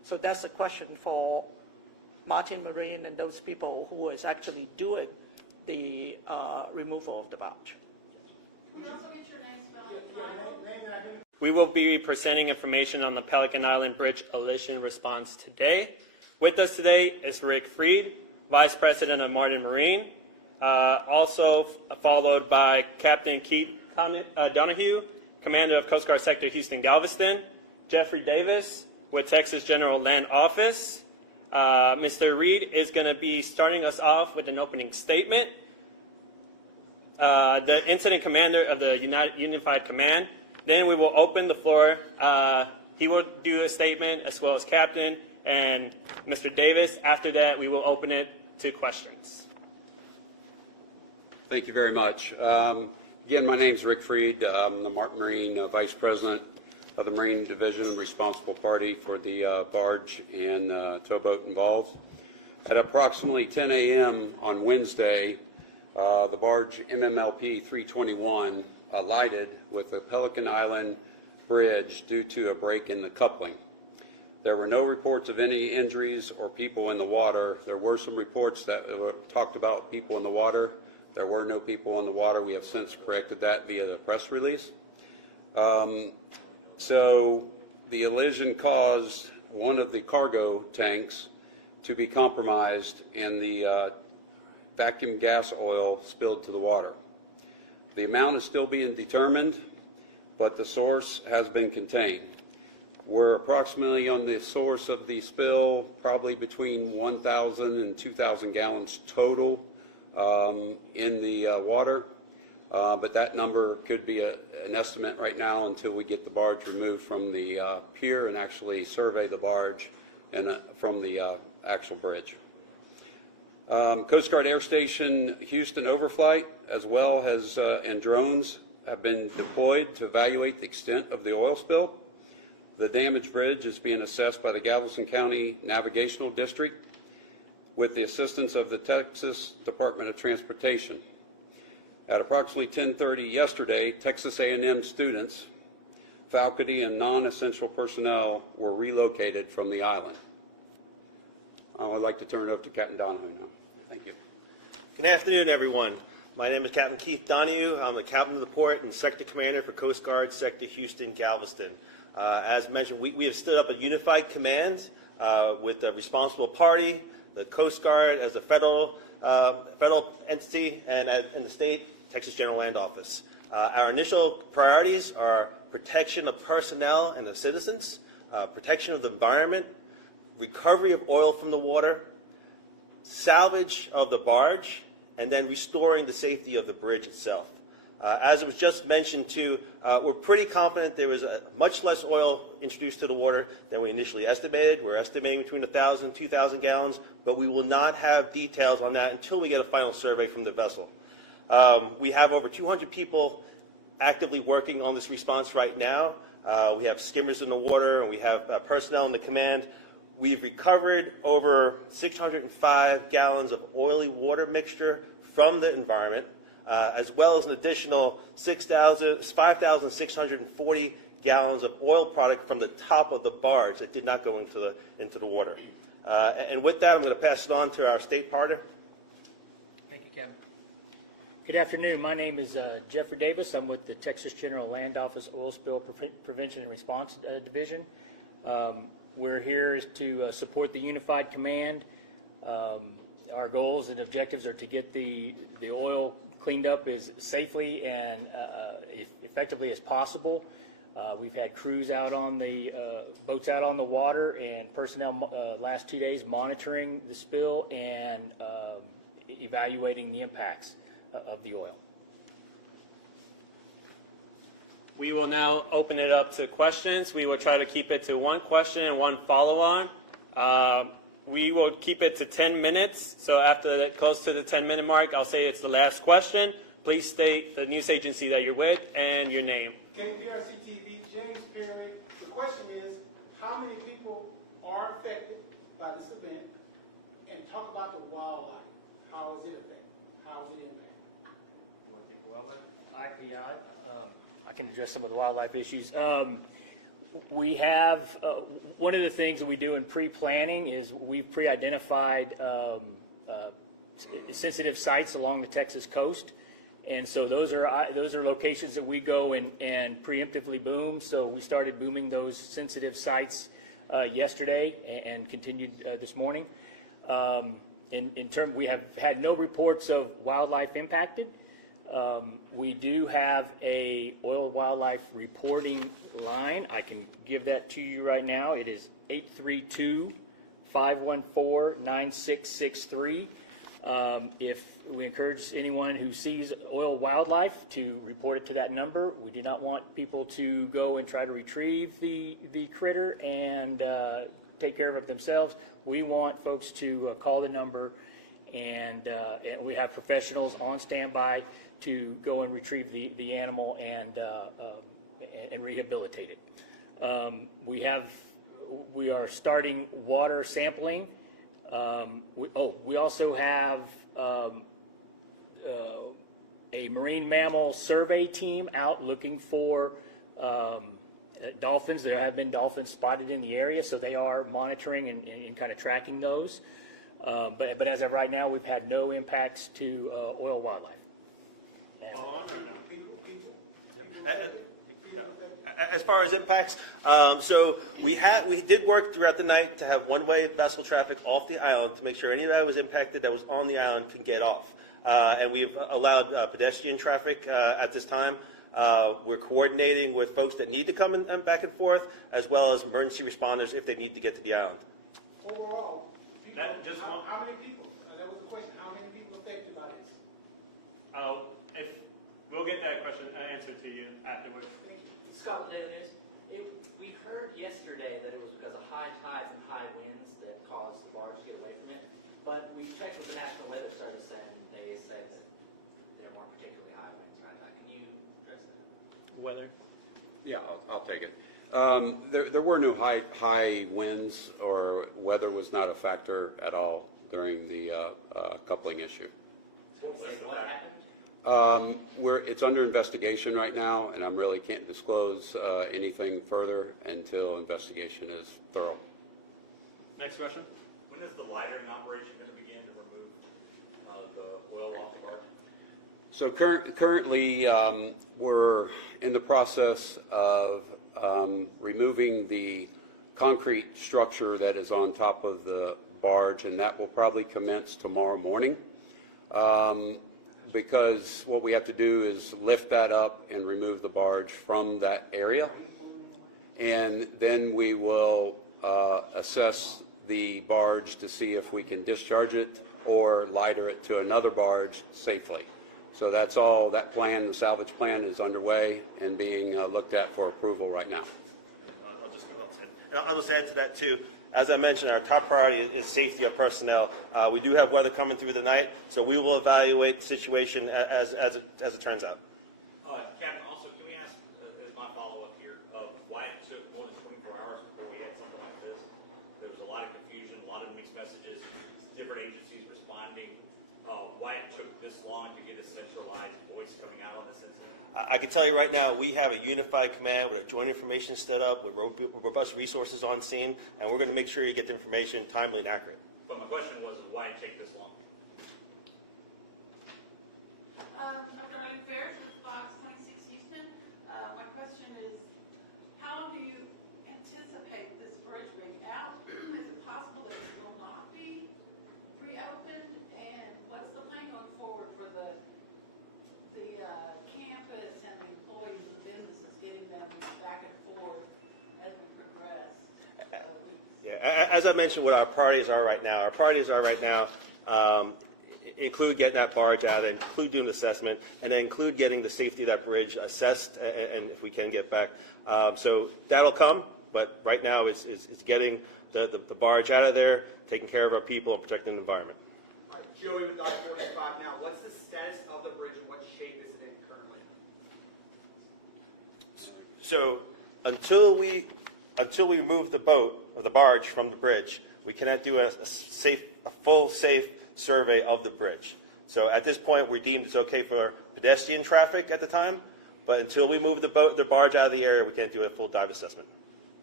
So that's a question for Martin Marine and those people who is actually doing the removal of the barge. Can we also get your name spelled and title? We will be presenting information on the Pelican Island Bridge Allision response today. With us today is Rick Freed, Vice President of Martin Marine, also followed by Captain Keith Donahue, Commander of Coast Guard Sector Houston Galveston, Jeffrey Davis with Texas General Land Office. Mr. Reed is going to be starting us off with an opening statement. The Incident Commander of the Unified Command. Then we will open the floor. He will do a statement as well as Captain and Mr. Davis. After that, we will open it to questions. Thank you very much. Again, my name is Rick Freed. I'm the Martin Marine Vice President of the Marine Division and responsible party for the barge and towboat involved. At approximately 10 a.m. on Wednesday, the barge MMLP 321 alighted with the Pelican Island Bridge due to a break in the coupling. There were no reports of any injuries or people in the water. There were some reports that talked about people in the water. There were no people in the water. We have since corrected that via the press release. So the Allision caused one of the cargo tanks to be compromised and the vacuum gas oil spilled to the water. The amount is still being determined, but the source has been contained. We're approximately on the source of the spill, probably between 1,000 and 2,000 gallons total in the water. But that number could be an estimate right now until we get the barge removed from the pier and actually survey the barge and from the actual bridge. Coast Guard Air Station Houston overflight, as well as and drones have been deployed to evaluate the extent of the oil spill. The damaged bridge is being assessed by the Galveston County Navigational District with the assistance of the Texas Department of Transportation. At approximately 10:30 yesterday, Texas A&M students, faculty, and non-essential personnel were relocated from the island. I would like to turn it over to Captain Donahue now. Thank you. Good afternoon, everyone. My name is Captain Keith Donahue. I'm the Captain of the Port and Sector Commander for Coast Guard Sector Houston Galveston. As mentioned, we have stood up a unified command with the responsible party, the Coast Guard as a federal entity, and in the state, Texas General Land Office. Our initial priorities are protection of personnel and the citizens, protection of the environment, recovery of oil from the water, salvage of the barge, and then restoring the safety of the bridge itself. As it was just mentioned too, we're pretty confident there was much less oil introduced to the water than we initially estimated. We're estimating between 1,000 and 2,000 gallons, but we will not have details on that until we get a final survey from the vessel. We have over 200 people actively working on this response right now. We have skimmers in the water, and we have personnel in the command. We've recovered over 605 gallons of oily water mixture from the environment, as well as an additional 5,640 gallons of oil product from the top of the barge that did not go into the water. And with that, I'm going to pass it on to our state partner. Thank you, Kevin. Good afternoon. My name is Jeffrey Davis. I'm with the Texas General Land Office Oil Spill Prevention and Response Division. We're here to support the Unified Command. Our goals and objectives are to get the oil cleaned up as safely and effectively as possible. We've had crews out on the boats out on the water and personnel last 2 days monitoring the spill and evaluating the impacts of the oil. We will now open it up to questions. We will try to keep it to one question and one follow-on. We will keep it to 10 minutes. So after that, close to the 10-minute mark, I'll say it's the last question. Please state the news agency that you're with and your name. KPRC TV, James Perry. The question is, how many people are affected by this event? And talk about the wildlife. How is it affected? How is it impacted? I can address some of the wildlife issues. We have, one of the things that we do in pre-planning is we've pre-identified sensitive sites along the Texas coast. And so those are locations that we go and preemptively boom. So we started booming those sensitive sites yesterday and continued this morning. We have had no reports of wildlife impacted. We do have a oil wildlife reporting line. I can give that to you right now. It is 832-514-9663. If we encourage anyone who sees oil wildlife to report it to that number. We do not want people to go and try to retrieve the critter and take care of it themselves. We want folks to call the number, and we have professionals on standby to go and retrieve the animal and rehabilitate it. We are starting water sampling. We also have a marine mammal survey team out looking for dolphins. There have been dolphins spotted in the area, so they are monitoring and kind of tracking those. But as of right now, we've had no impacts to oil wildlife. As far as impacts, so we did work throughout the night to have one-way vessel traffic off the island to make sure anybody that was impacted that was on the island can get off. And we've allowed pedestrian traffic at this time. We're coordinating with folks that need to come back and forth, as well as emergency responders if they need to get to the island. Overall, how many people? That was the question. How many people affected by this? We'll get that question answered to you afterwards. Scott, Daily News. We heard yesterday that it was because of high tides and high winds that caused the barge to get away from it. But we checked with the National Weather Service, and they said that there weren't particularly high winds right now. Can you address that? Weather? Yeah, I'll take it. There were no high winds, or weather was not a factor at all during the coupling issue. What happened? It's under investigation right now, and I really can't disclose anything further until investigation is thorough. Next question. When is the lightering operation going to begin to remove the oil off the barge? So currently, we're in the process of removing the concrete structure that is on top of the barge, and that will probably commence tomorrow morning. Because what we have to do is lift that up and remove the barge from that area. And then we will assess the barge to see if we can discharge it or lighter it to another barge safely. So that's all. That plan, the salvage plan, is underway and being looked at for approval right now. I'll just add to that too. As I mentioned, our top priority is safety of personnel. We do have weather coming through the night, so we will evaluate the situation as it turns out. Captain, also, can we ask, as my follow-up here, why it took more than 24 hours before we had something like this? There was a lot of confusion, a lot of mixed messages, different agencies responding. Why it took this long to get a centralized voice coming out on this incident? I can tell you right now, we have a unified command with a joint information set up with robust resources on scene, and we're going to make sure you get the information timely and accurate. But my question was, why it take this long? Dr. Riley Fair, Fox 26 Houston. My question is, how do you anticipate this bridge being out? Is it possible that it will not be reopened? And what's the plan going forward for the campus and the employees and businesses, getting them back and forth as we progress? Yeah, as I mentioned, what our priorities are right now. Our priorities are right now include getting that barge out, include doing the assessment, and then include getting the safety of that bridge assessed, and if we can get back. So that'll come, but right now it's getting the barge out of there, taking care of our people, and protecting the environment. All right, Joey with I-45 now. What's the status of the bridge and what shape is it in currently? So until we remove the barge from the bridge, we cannot do a full safe survey of the bridge. So at this point, we're deemed it's okay for pedestrian traffic at the time, but until we move the barge out of the area, we can't do a full dive assessment.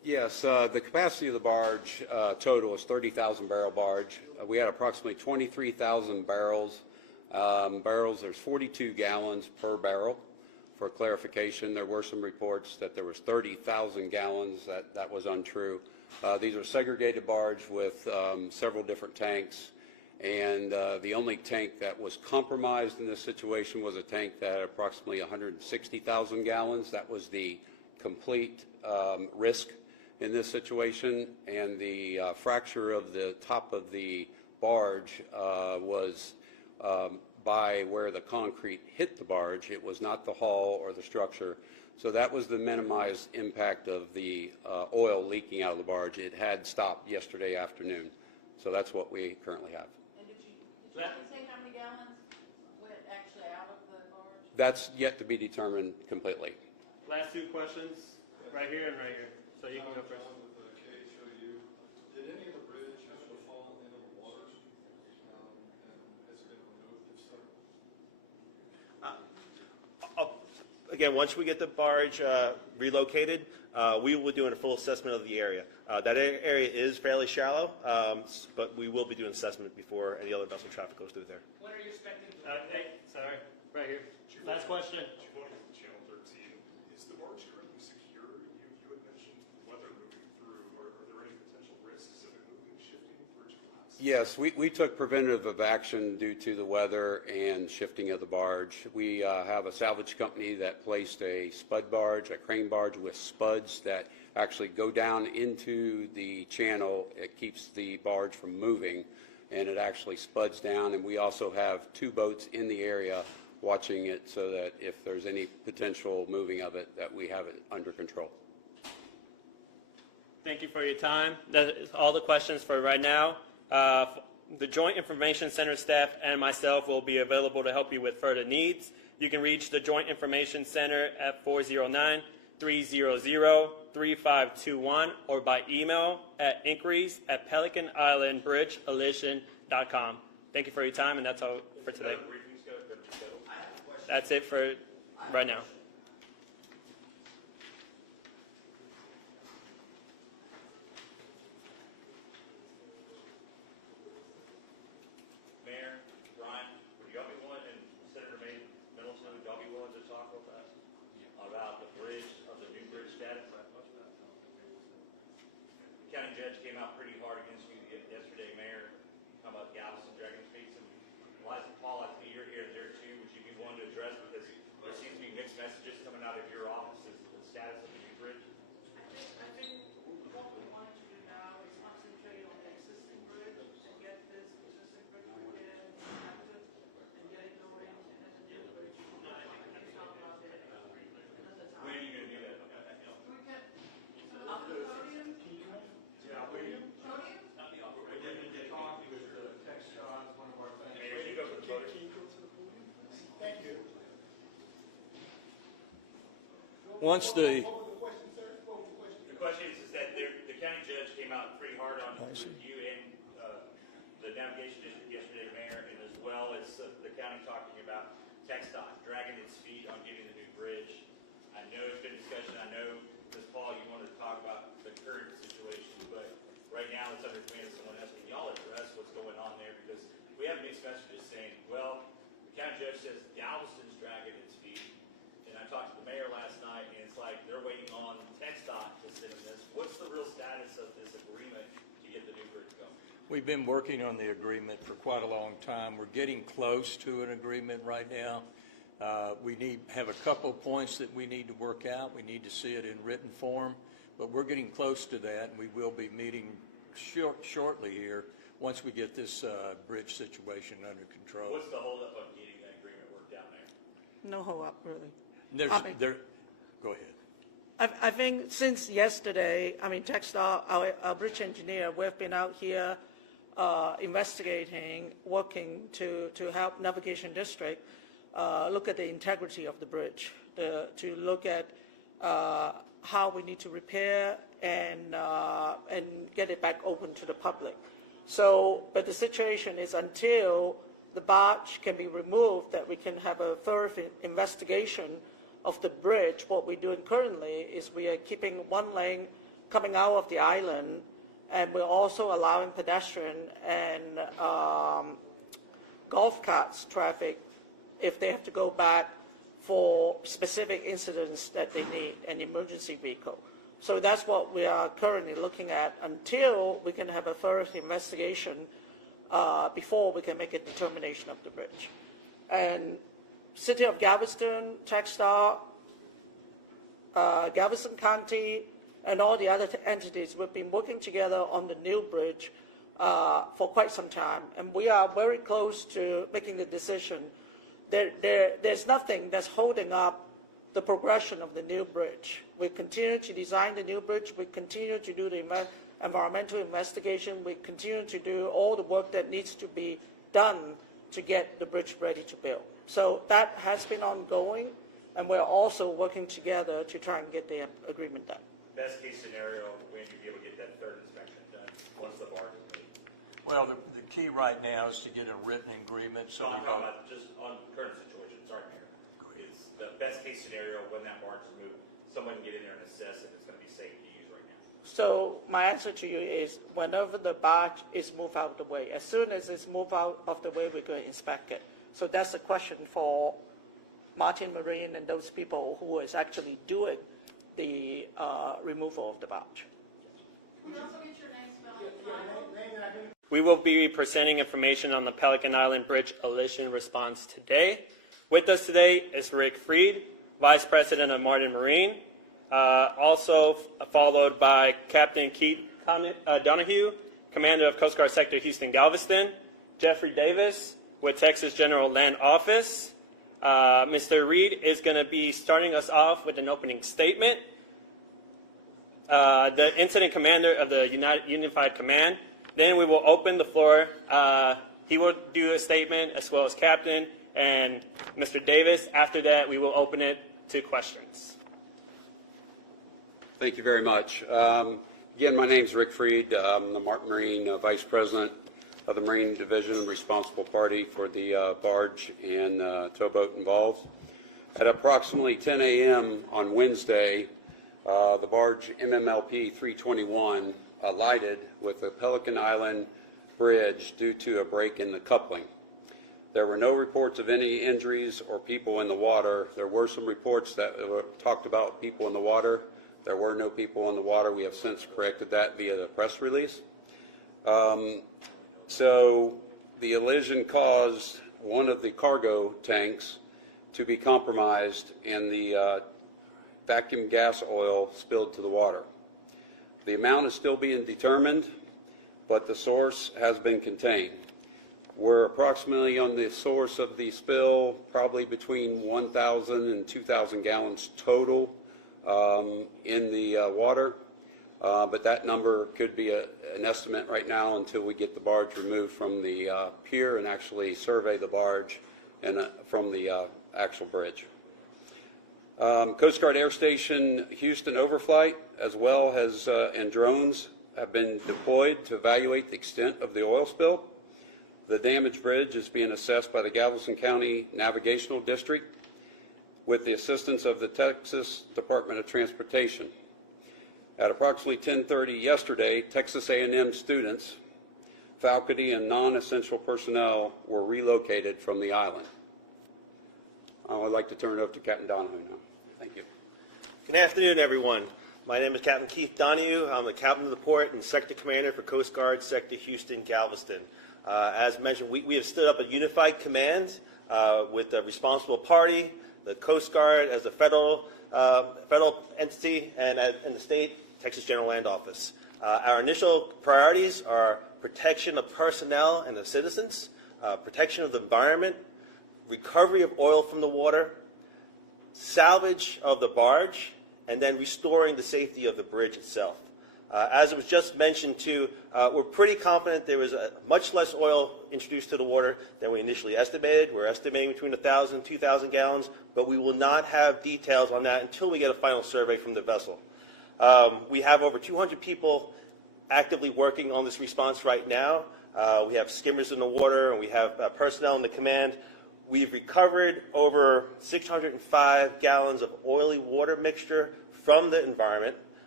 Yes, the capacity of the barge total is 30,000 barrel barge. We had approximately 23,000 barrels. There's 42 gallons per barrel. For clarification, there were some reports that there was 30,000 gallons. That was untrue. These are segregated barge with several different tanks, and the only tank that was compromised in this situation was a tank that had approximately 160,000 gallons. That was the complete risk in this situation, and the fracture of the top of the barge was by where the concrete hit the barge. It was not the hull or the structure. So that was the minimized impact of the oil leaking out of the barge. It had stopped yesterday afternoon. So that's what we currently have. And did you say how many gallons went actually out of the barge? That's yet to be determined completely. Last two questions, right here and right here. So you can go first. Did any of the bridge actually fall into the water? And has it been removed if so? Again, once we get the barge relocated, we will be doing a full assessment of the area. That area is fairly shallow, but we will be doing assessment before any other vessel traffic goes through there. When are you expecting to? Hey, sorry, right here. Last question. Channel 13, is the barge currently secure? You had mentioned weather moving through. Are there any potential risks of it moving, shifting, bridge collapse? Yes, we took preventative action due to the weather and shifting of the barge. We have a salvage company that placed a spud barge, a crane barge with spuds that actually go down into the channel. It keeps the barge from moving, and it actually spuds down. And we also have two boats in the area watching it so that if there's any potential moving of it, that we have it under control. Thank you for your time. That is all the questions for right now. The Joint Information Center staff and myself will be available to help you with further needs. You can reach the Joint Information Center at 409-300-3521 or by email at inquiries@pelicanislandbridgeallision.com. Thank you for your time, and that's all for today. That's it for right now. Mayor, Brian, would y'all be willing, and Senator Middleton, would y'all be willing to talk with us about the bridge, of the new bridge status? The county judge came out pretty hard against you yesterday, Mayor, talking about Galveston dragging its feet. Paul, I think you're here and there too. Would you be willing to address, because there seems to be mixed messages coming out of your offices, the status of the new bridge? I think what we want to do now is concentrate on the existing bridge and get this existing bridge repaired and active and get it going, and then the new bridge, we can talk about it another time. When are you going to do that? We can, so on the podium? Yeah, Podium? Mayor, you go for the podium. Thank you. Once the What was the question, sir? What was the question? The question is that the county judge came out pretty hard on you and the navigation district yesterday, Mayor, and as well as the county talking about TxDOT dragging its feet on getting the new bridge. I know it's been discussion. I know, Ms. Paul, you wanted to talk about the current situation, but right now it's under command of someone else. Can y'all address what's going on there? Because we have mixed messages saying, well, the county judge says Galveston's dragging its feet. And I talked to the mayor last night, and it's like they're waiting on TxDOT to send them this. What's the real status of this agreement to get the new bridge going? We've been working on the agreement for quite a long time. We're getting close to an agreement right now. We have a couple points that we need to work out. We need to see it in written form, but we're getting close to that, and we will be meeting shortly here once we get this bridge situation under control. What's the holdup on getting that agreement worked out there? No hold up, really. Go ahead. I think since yesterday, TxDOT, our bridge engineer, we've been out here investigating, working to help Navigation District look at the integrity of the bridge, to look at how we need to repair and get it back open to the public. So, but the situation is until the barge can be removed, that we can have a thorough investigation of the bridge. What we're doing currently is we are keeping one lane coming out of the island, and we're also allowing pedestrian and golf carts traffic if they have to go back for specific incidents that they need an emergency vehicle. So that's what we are currently looking at until we can have a thorough investigation before we can make a determination of the bridge. And City of Galveston, TechStar, Galveston County, and all the other entities, we've been working together on the new bridge for quite some time, and we are very close to making the decision. There's nothing that's holding up the progression of the new bridge. We continue to design the new bridge. We continue to do the environmental investigation. We continue to do all the work that needs to be done to get the bridge ready to build. So that has been ongoing, and we're also working together to try and get the agreement done. Best case scenario, when you be able to get that third inspection done, once the barge is made? Well, the key right now is to get a written agreement. So I'm talking about just on current situation. Sorry, Mayor. It's the best case scenario when that barge is moved. Someone can get in there and assess if it's going to be safe to use right now. So my answer to you is whenever the barge is moved out of the way, as soon as it's moved out of the way, we're going to inspect it. So that's a question for Martin Marine and those people who is actually doing the removal of the barge. Can we also get your name spelled? We will be presenting information on the Pelican Island Bridge Allision response today. With us today is Rick Freed, Vice President of Martin Marine, also followed by Captain Keith Donahue, Commander of Coast Guard Sector Houston Galveston, Jeffrey Davis with Texas General Land Office. Mr. Reed is going to be starting us off with an opening statement. The Incident Commander of the Unified Command. Then we will open the floor. He will do a statement as well as Captain and Mr. Davis. After that, we will open it to questions. Thank you very much. Again, my name is Rick Freed. I'm the Martin Marine Vice President of the Marine Division and responsible party for the barge and towboat involved. At approximately 10 a.m. on Wednesday, the barge MMLP 321 alighted with the Pelican Island Bridge due to a break in the coupling. There were no reports of any injuries or people in the water. There were some reports that talked about people in the water. There were no people in the water. We have since corrected that via the press release. So the Allision caused one of the cargo tanks to be compromised and the vacuum gas oil spilled to the water. The amount is still being determined, but the source has been contained. We're approximately on the source of the spill, probably between 1,000 and 2,000 gallons total in the water. But that number could be an estimate right now until we get the barge removed from the pier and actually survey the barge and from the actual bridge. Coast Guard Air Station Houston overflight, as well as and drones have been deployed to evaluate the extent of the oil spill. The damaged bridge is being assessed by the Galveston County Navigational District with the assistance of the Texas Department of Transportation. At approximately 10:30 yesterday, Texas A&M students, faculty, and non-essential personnel were relocated from the island. I would like to turn it over to Captain Donahue now. Thank you. Good afternoon, everyone. My name is Captain Keith Donahue. I'm the Captain of the Port and Sector Commander for Coast Guard Sector Houston Galveston. As mentioned, we have stood up a unified command with the responsible party, the Coast Guard as the federal entity, and the state, Texas General Land Office. Our initial priorities are protection of personnel and the citizens, protection of the environment, recovery of oil from the water, salvage of the barge, and then restoring the safety of the bridge itself. As it was just mentioned too, we're pretty confident there was much less oil introduced to the water than we initially estimated. We're estimating between 1,000 and 2,000 gallons, but we will not have details on that until we get a final survey from the vessel. We have over 200 people actively working on this response right now. We have skimmers in the water, and we have personnel in the command. We've recovered over 605 gallons of oily water mixture from the environment.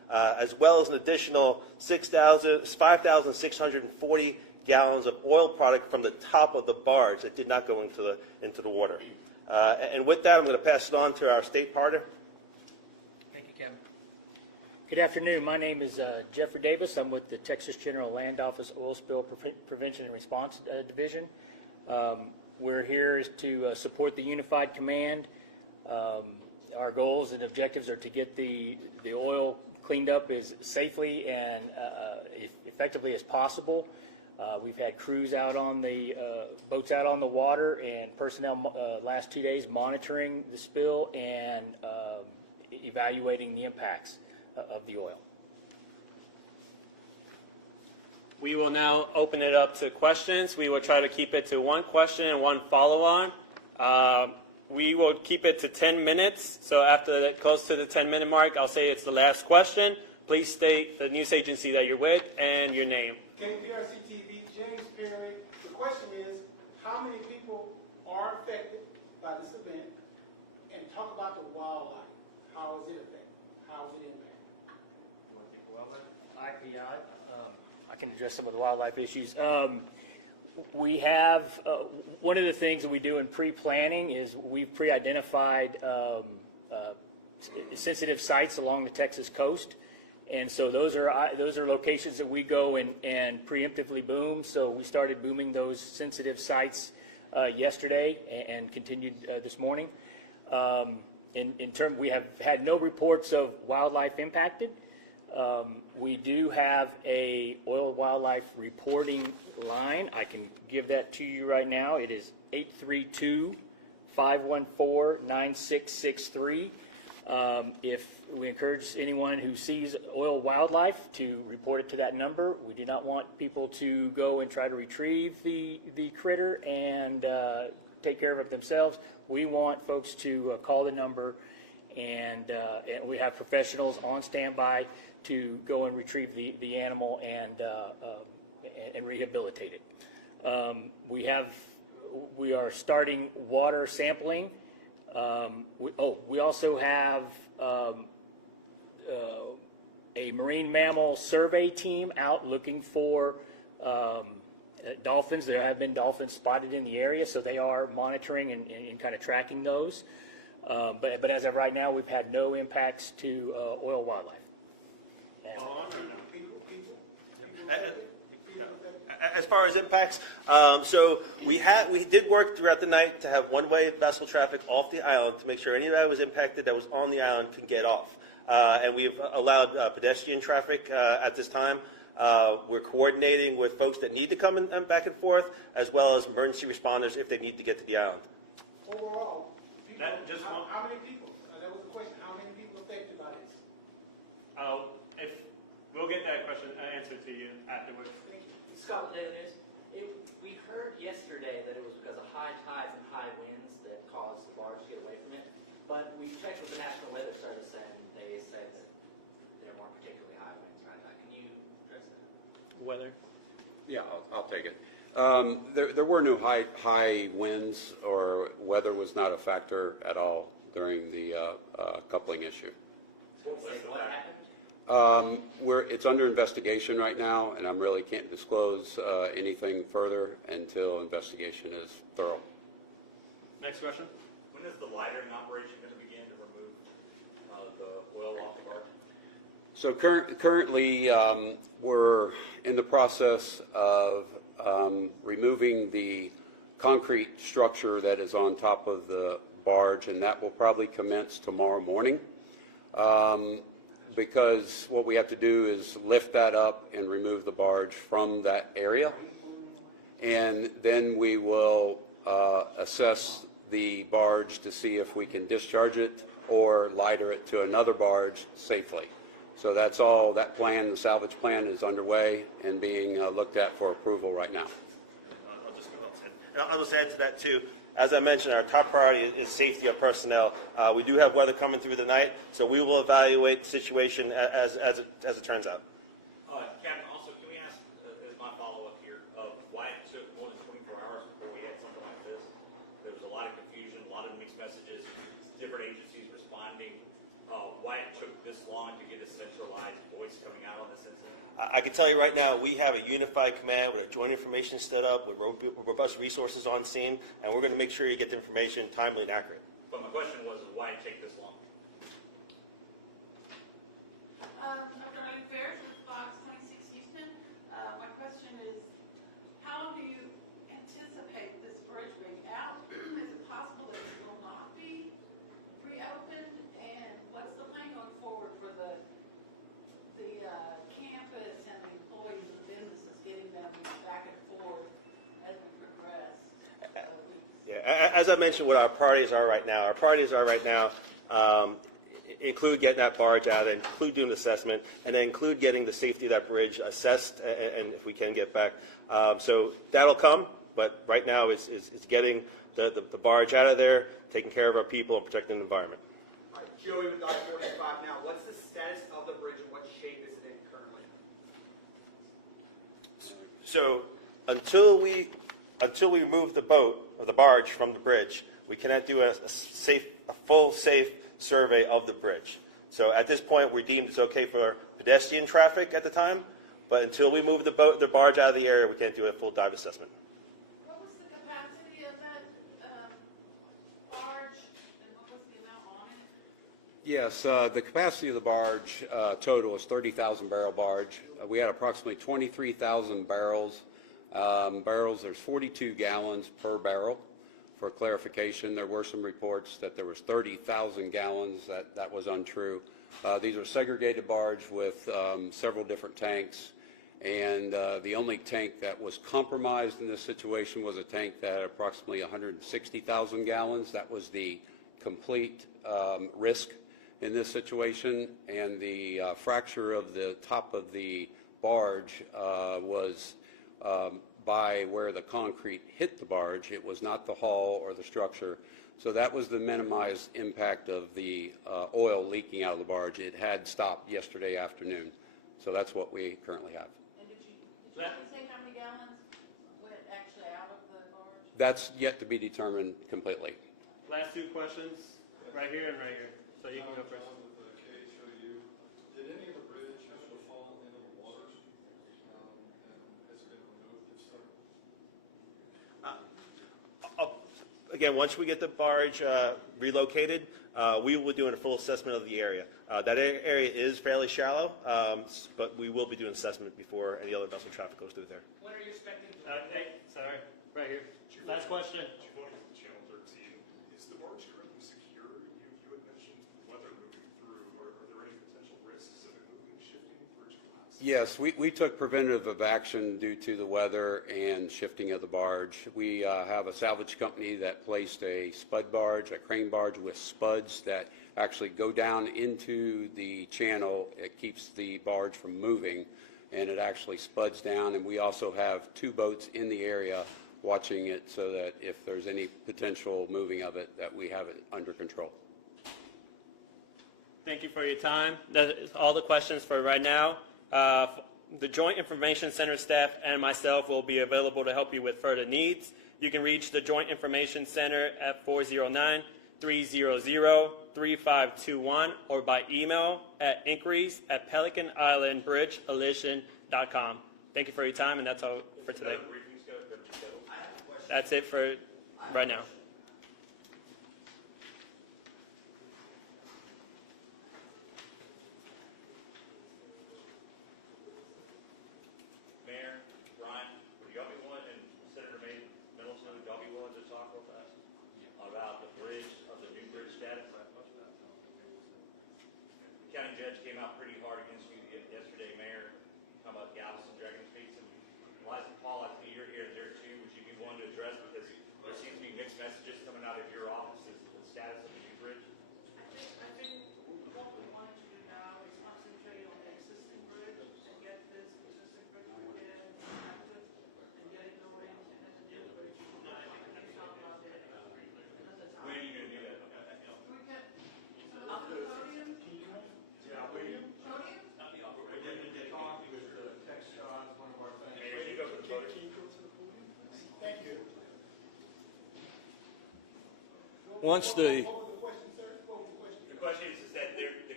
as well as an additional 5,640 gallons of oil product from the top of the barge that did not go into the water. And with that, I'm going to pass it on to our state partner. Thank you, Kevin. Good afternoon. My name is Jeffrey Davis. I'm with the Texas General Land Office Oil Spill Prevention and Response Division. We're here to support the Unified Command. Our goals and objectives are to get the oil cleaned up as safely and effectively as possible. We've had crews out on the boats out on the water and personnel last 2 days monitoring the spill and evaluating the impacts of the oil. We will now open it up to questions. We will try to keep it to one question and one follow-on. We will keep it to 10 minutes. So after that, close to the 10-minute mark, I'll say it's the last question. Please state the news agency that you're with and your name. KPRC TV, James Perry. The question is, how many people are affected by this event? And talk about the wildlife. How is it affected? How is it impacted? I can address some of the wildlife issues. We have, one of the things that we do in pre-planning is we've pre-identified sensitive sites along the Texas coast. And so those are locations that we go and preemptively boom. So we started booming those sensitive sites yesterday and continued this morning. In terms, we have had no reports of wildlife impacted. We do have a oil wildlife reporting line. I can give that to you right now. It is 832-514-9663. If we encourage anyone who sees oil wildlife to report it to that number. We do not want people to go and try to retrieve the critter and take care of it themselves. We want folks to call the number, and we have professionals on standby to go and retrieve the animal and rehabilitate it. We are starting water sampling. We also have a marine mammal survey team out looking for dolphins. There have been dolphins spotted in the area, so they are monitoring and kind of tracking those. But as of right now, we've had no impacts to oil wildlife. As far as impacts, so we did work throughout the night to have one-way vessel traffic off the island to make sure anybody that was impacted that was on the island can get off. And we've allowed pedestrian traffic at this time. We're coordinating with folks that need to come in, back and forth, as well as emergency responders if they need to get to the island. Overall, people, how many people? That was the question. How many people affected by this? We'll get that question answered to you afterwards. Scott, Daily News. We heard yesterday that it was because of high tides and high winds that caused the barge to get away from it. But we checked with the National Weather Service, and they said that there weren't particularly high winds right now. Can you address that? Weather? Yeah, I'll take it. There were no high winds, or weather was not a factor at all during the coupling issue. What happened? It's under investigation right now, and I really can't disclose anything further until investigation is thorough. Next question. When is the lightering operation going to begin to remove the oil off the barge? So currently, we're in the process of removing the concrete structure that is on top of the barge, and that will probably commence tomorrow morning. Because what we have to do is lift that up and remove the barge from that area. And then we will assess the barge to see if we can discharge it or lighter it to another barge safely. So that's all, that plan, the salvage plan is underway and being looked at for approval right now. I'll just add to that too. As I mentioned, our top priority is safety of personnel. We do have weather coming through the night, so we will evaluate the situation as it turns out. Captain, also, can we ask, as my follow-up here, why it took more than 24 hours before we had something like this? There was a lot of confusion, a lot of mixed messages, different agencies responding why it took this long to get a centralized voice coming out on this incident? I can tell you right now, we have a unified command with a joint information set up with robust resources on scene, and we're going to make sure you get the information timely and accurate. But my question was, why it take this long? Dr. Ryan Ferris with Fox 26 Houston. My question is, how do you anticipate this bridge being out? Is it possible that it will not be reopened? And what's the plan going forward for the campus and the employees and businesses, getting them back and forth as we progress? Yeah, as I mentioned, what our priorities are right now. Our priorities are right now include getting that barge out, include doing the assessment, and then include getting the safety of that bridge assessed, and if we can get back. So that'll come, but right now it's getting the barge out of there, taking care of our people, and protecting the environment. All right, Joey with I-45 now. What's the status of the bridge and what shape is it in currently? So until we remove the boat or the barge from the bridge, we cannot do a full safe survey of the bridge. So at this point, we deemed it's okay for pedestrian traffic at the time, but until we move the barge out of the area, we can't do a full dive assessment. What was the capacity of that barge, and what was the amount on it? Yes, the capacity of the barge total is 30,000 barrel barge. We had approximately 23,000 barrels. There's 42 gallons per barrel. For clarification, there were some reports that there was 30,000 gallons. That was untrue. These are segregated barge with several different tanks, and the only tank that was compromised in this situation was a tank that had approximately 160,000 gallons. That was the complete risk in this situation, and the fracture of the top of the barge was by where the concrete hit the barge. It was not the hull or the structure. So that was the minimized impact of the oil leaking out of the barge. It had stopped yesterday afternoon. So that's what we currently have. And did you say how many gallons went actually out of the barge? That's yet to be determined completely. Last two questions, right here and right here. So you can go first. Did any of the bridge actually fall into the water? And has it been removed if so? Again, once we get the barge relocated, we will be doing a full assessment of the area. That area is fairly shallow, but we will be doing assessment before any other vessel traffic goes through there. When are you expecting to? Hey, sorry, right here. Last question. Channel 13. Is the barge currently secure? You had mentioned weather moving through. Are there any potential risks of it moving, shifting, bridge collapse? Yes, we took preventative action due to the weather and shifting of the barge. We have a salvage company that placed a spud barge, a crane barge with spuds that actually go down into the channel. It keeps the barge from moving, and it actually spuds down. And we also have two boats in the area watching it so that if there's any potential moving of it, that we have it under control. Thank you for your time. That is all the questions for right now. The Joint Information Center staff and myself will be available to help you with further needs. You can reach the Joint Information Center at 409-300-3521 or by email at inquiries@PelicanIslandBridgeAllision.com. Thank you for your time, and that's all for today. That's it for right now. Mayor, Brian, would y'all be willing, and Senator Middleton, would y'all be willing to talk real fast about the bridge, of the new bridge status? The county judge came out pretty hard against you yesterday, Mayor, talking about Galveston dragging feet. And Liza Paul, I think you're here there too. Would you be willing to address, because there seems to be mixed messages coming out of your offices, the status of the new bridge? I think what we want to do now is concentrate on the existing bridge and get this existing bridge repaired and connected and get it going, and then the new bridge, we can talk about it another time. When are you going to do that? We can, so the podium? Yeah, we did talk with TechStars, one of our things. Mayor, can you go to the podium? Thank you. Once the What was the question, sir? What was the question? The question is that there,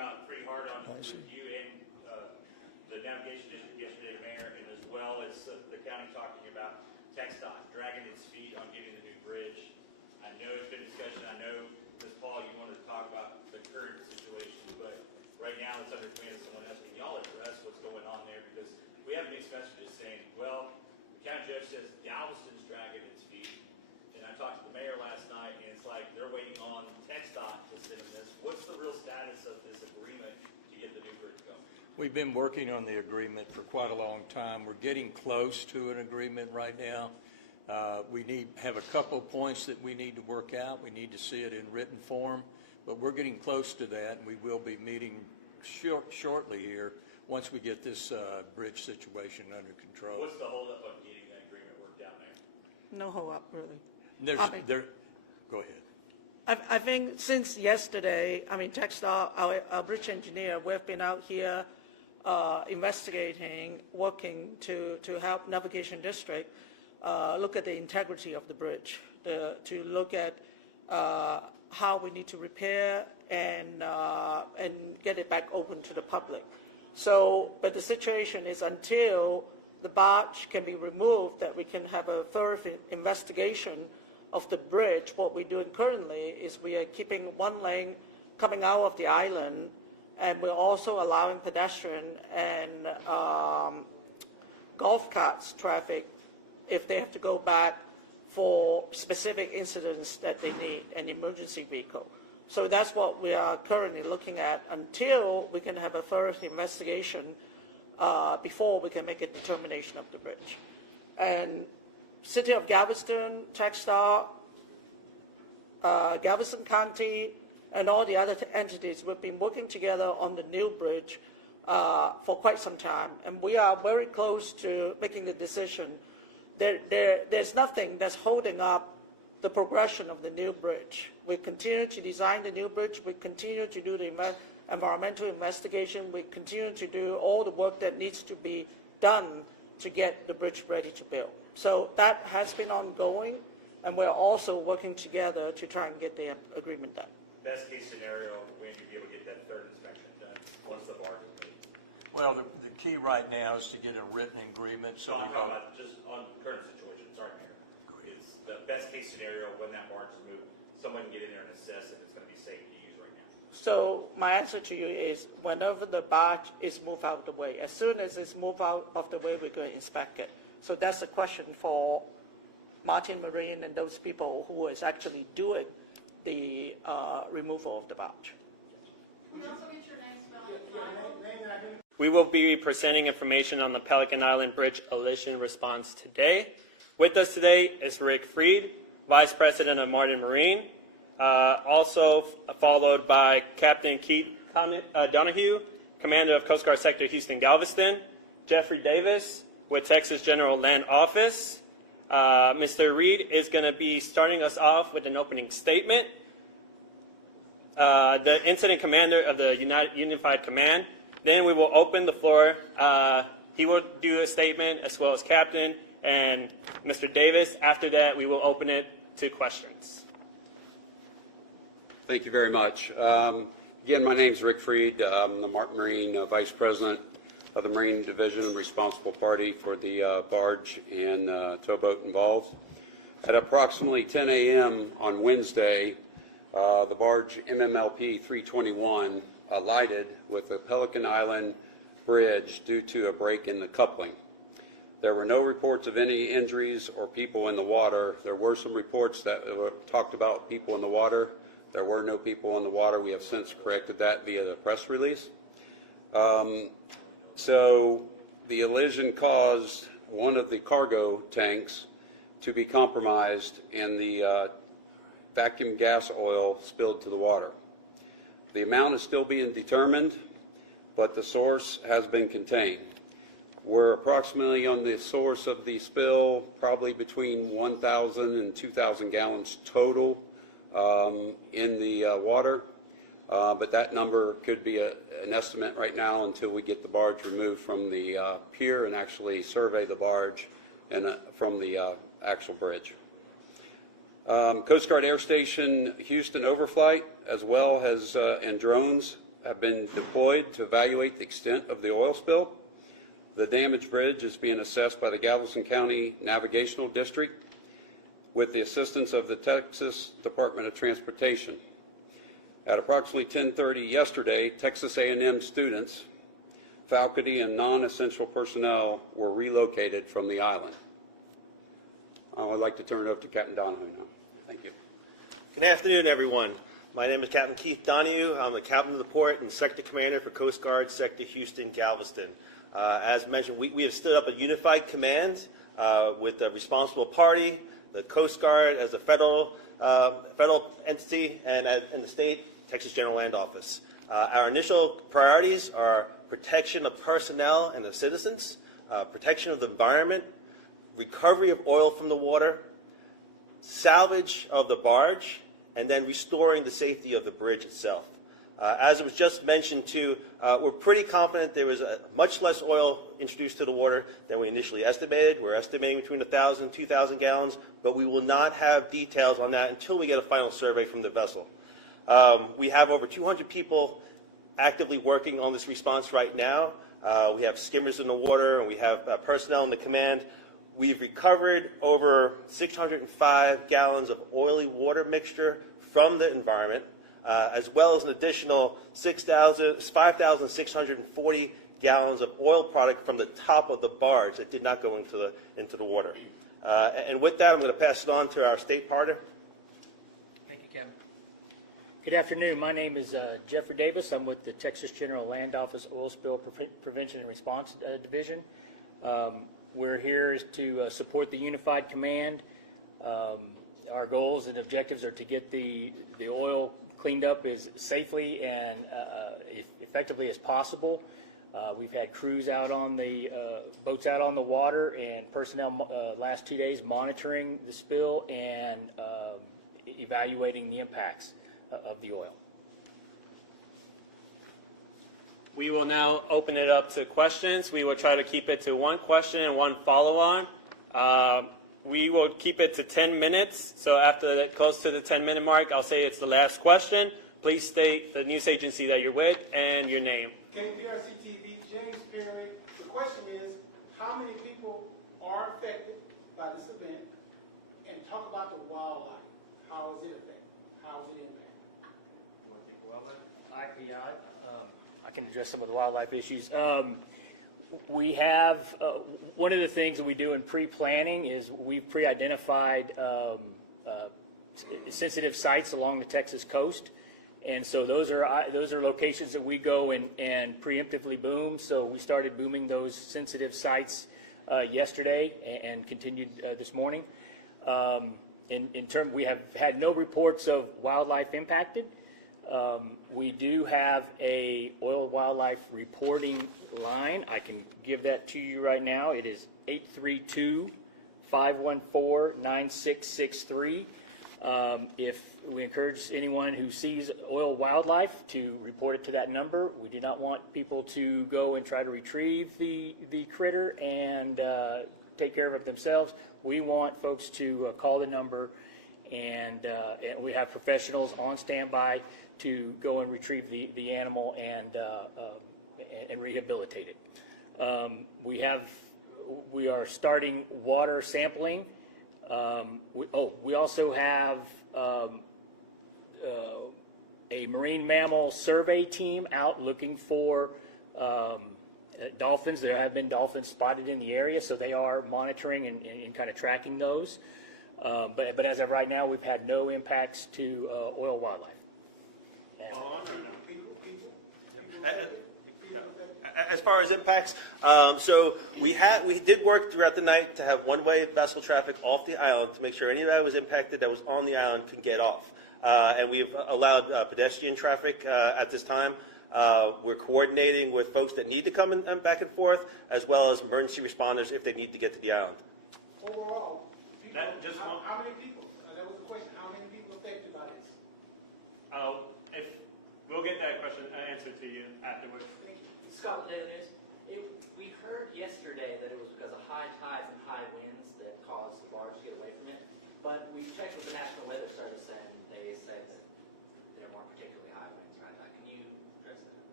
out pretty hard on you and the navigation district yesterday, Mayor, and as well as the county talking about TxDOT dragging its feet on getting the new bridge. I know it's been discussion. I know, Ms. Paul, you wanted to talk about the current situation, but right now it's under command of someone else. Can y'all address what's going on there? Because we have mixed messages saying, well, the county judge says Galveston's dragging its feet. And I talked to the mayor last night, and it's like they're waiting on TxDOT to send them this. What's the real status of this agreement to get the new bridge going? We've been working on the agreement for quite a long time. We're getting close to an agreement right now. We have a couple points that we need to work out. We need to see it in written form, but we're getting close to that, and we will be meeting shortly here once we get this bridge situation under control. What's the holdup on getting that agreement worked out there? No hold up, really. Go ahead. I think since yesterday, TxDOT, our bridge engineer, we've been out here investigating, working to help Navigation District look at the integrity of the bridge, to look at how we need to repair and get it back open to the public. So, but the situation is until the barge can be removed, that we can have a thorough investigation of the bridge. What we're doing currently is we are keeping one lane coming out of the island, and we're also allowing pedestrian and golf carts traffic if they have to go back for specific incidents that they need an emergency vehicle. So that's what we are currently looking at until we can have a thorough investigation before we can make a determination of the bridge. And City of Galveston, TxDOT, Galveston County, and all the other entities, we've been working together on the new bridge for quite some time, and we are very close to making the decision. There's nothing that's holding up the progression of the new bridge. We continue to design the new bridge. We continue to do the environmental investigation. We continue to do all the work that needs to be done to get the bridge ready to build. So that has been ongoing, and we're also working together to try and get the agreement done. Best case scenario, when you'd be able to get that third inspection done, once the barge is made? Well, the key right now is to get a written agreement. So I'm talking about just on current situation. Sorry, Mayor. It's the best case scenario when that barge is moved, someone can get in there and assess if it's going to be safe to use right now. So my answer to you is whenever the barge is moved out of the way, as soon as it's moved out of the way, we're going to inspect it. So that's a question for Martin Marine and those people who is actually doing the removal of the barge. Can we also get your name spelled? We will be presenting information on the Pelican Island Bridge Allision response today. With us today is Rick Freed, Vice President of Martin Marine, also followed by Captain Keith Donahue, Commander of Coast Guard Sector Houston Galveston, Jeffrey Davis with Texas General Land Office. Mr. Reed is going to be starting us off with an opening statement. The Incident Commander of the Unified Command. Then we will open the floor. He will do a statement as well as Captain and Mr. Davis. After that, we will open it to questions. Thank you very much. Again, my name is Rick Freed. I'm the Martin Marine Vice President of the Marine Division and responsible party for the barge and towboat involved. At approximately 10 a.m. on Wednesday, the barge MMLP 321 alighted with the Pelican Island bridge due to a break in the coupling. There were no reports of any injuries or people in the water. There were some reports that talked about people in the water. There were no people in the water. We have since corrected that via the press release. So the Allision caused one of the cargo tanks to be compromised and the vacuum gas oil spilled to the water. The amount is still being determined, but the source has been contained. We're approximately on the source of the spill, probably between 1,000 and 2,000 gallons total in the water. But that number could be an estimate right now until we get the barge removed from the pier and actually survey the barge and from the actual bridge. Coast Guard Air Station Houston overflight, as well as and drones, have been deployed to evaluate the extent of the oil spill. The damaged bridge is being assessed by the Galveston County Navigational District with the assistance of the Texas Department of Transportation. At approximately 10:30 yesterday, Texas A&M students, faculty, and non-essential personnel were relocated from the island. I would like to turn it over to Captain Donahue now. Thank you. Good afternoon, everyone. My name is Captain Keith Donahue. I'm the captain of the port and sector commander for Coast Guard Sector Houston, Galveston. As mentioned, we have stood up a unified command with the responsible party, the Coast Guard as a federal entity, and the state, Texas General Land Office. Our initial priorities are protection of personnel and the citizens, protection of the environment, recovery of oil from the water, salvage of the barge, and then restoring the safety of the bridge itself. As it was just mentioned too, we're pretty confident there was much less oil introduced to the water than we initially estimated. We're estimating between 1,000 and 2,000 gallons, but we will not have details on that until we get a final survey from the vessel. We have over 200 people actively working on this response right now. We have skimmers in the water, and we have personnel in the command. We've recovered over 605 gallons of oily water mixture from the environment, as well as an additional 5,640 gallons of oil product from the top of the barge that did not go into the water. And with that, I'm going to pass it on to our state partner. Thank you, Kevin. Good afternoon. My name is Jeffrey Davis. I'm with the Texas General Land Office Oil Spill Prevention and Response Division. We're here to support the Unified Command. Our goals and objectives are to get the oil cleaned up as safely and effectively as possible. We've had crews out on the boats out on the water and personnel last 2 days monitoring the spill and evaluating the impacts of the oil. We will now open it up to questions. We will try to keep it to one question and one follow-on. We will keep it to 10 minutes. So after that, close to the 10-minute mark, I'll say it's the last question. Please state the news agency that you're with and your name. KPRC TV, James Perry. The question is, how many people are affected by this event? And talk about the wildlife. How is it affected? How is it impacted? I can address some of the wildlife issues. We have, one of the things that we do in pre-planning is we've pre-identified sensitive sites along the Texas coast. And so those are locations that we go and preemptively boom. So we started booming those sensitive sites yesterday and continued this morning. We have had no reports of wildlife impacted. We do have a oil wildlife reporting line. I can give that to you right now. It is 832-514-9663. If we encourage anyone who sees oil wildlife to report it to that number. We do not want people to go and try to retrieve the critter and take care of it themselves. We want folks to call the number, and we have professionals on standby to go and retrieve the animal and rehabilitate it. We are starting water sampling. We also have a marine mammal survey team out looking for dolphins. There have been dolphins spotted in the area, so they are monitoring and kind of tracking those. But as of right now, we've had no impacts to oil wildlife. As far as impacts, so we did work throughout the night to have one-way vessel traffic off the island to make sure anybody that was impacted that was on the island could get off. And we've allowed pedestrian traffic at this time. We're coordinating with folks that need to come in, back and forth, as well as emergency responders if they need to get to the island. Overall, how many people? That was the question. How many people affected by this? We'll get that question answered to you afterwards. Scott, Daily News. We heard yesterday that it was because of high tides and high winds that caused the barge to get away from it. But we checked with the National Weather Service, and they said that there weren't particularly high winds right now. Can you address that?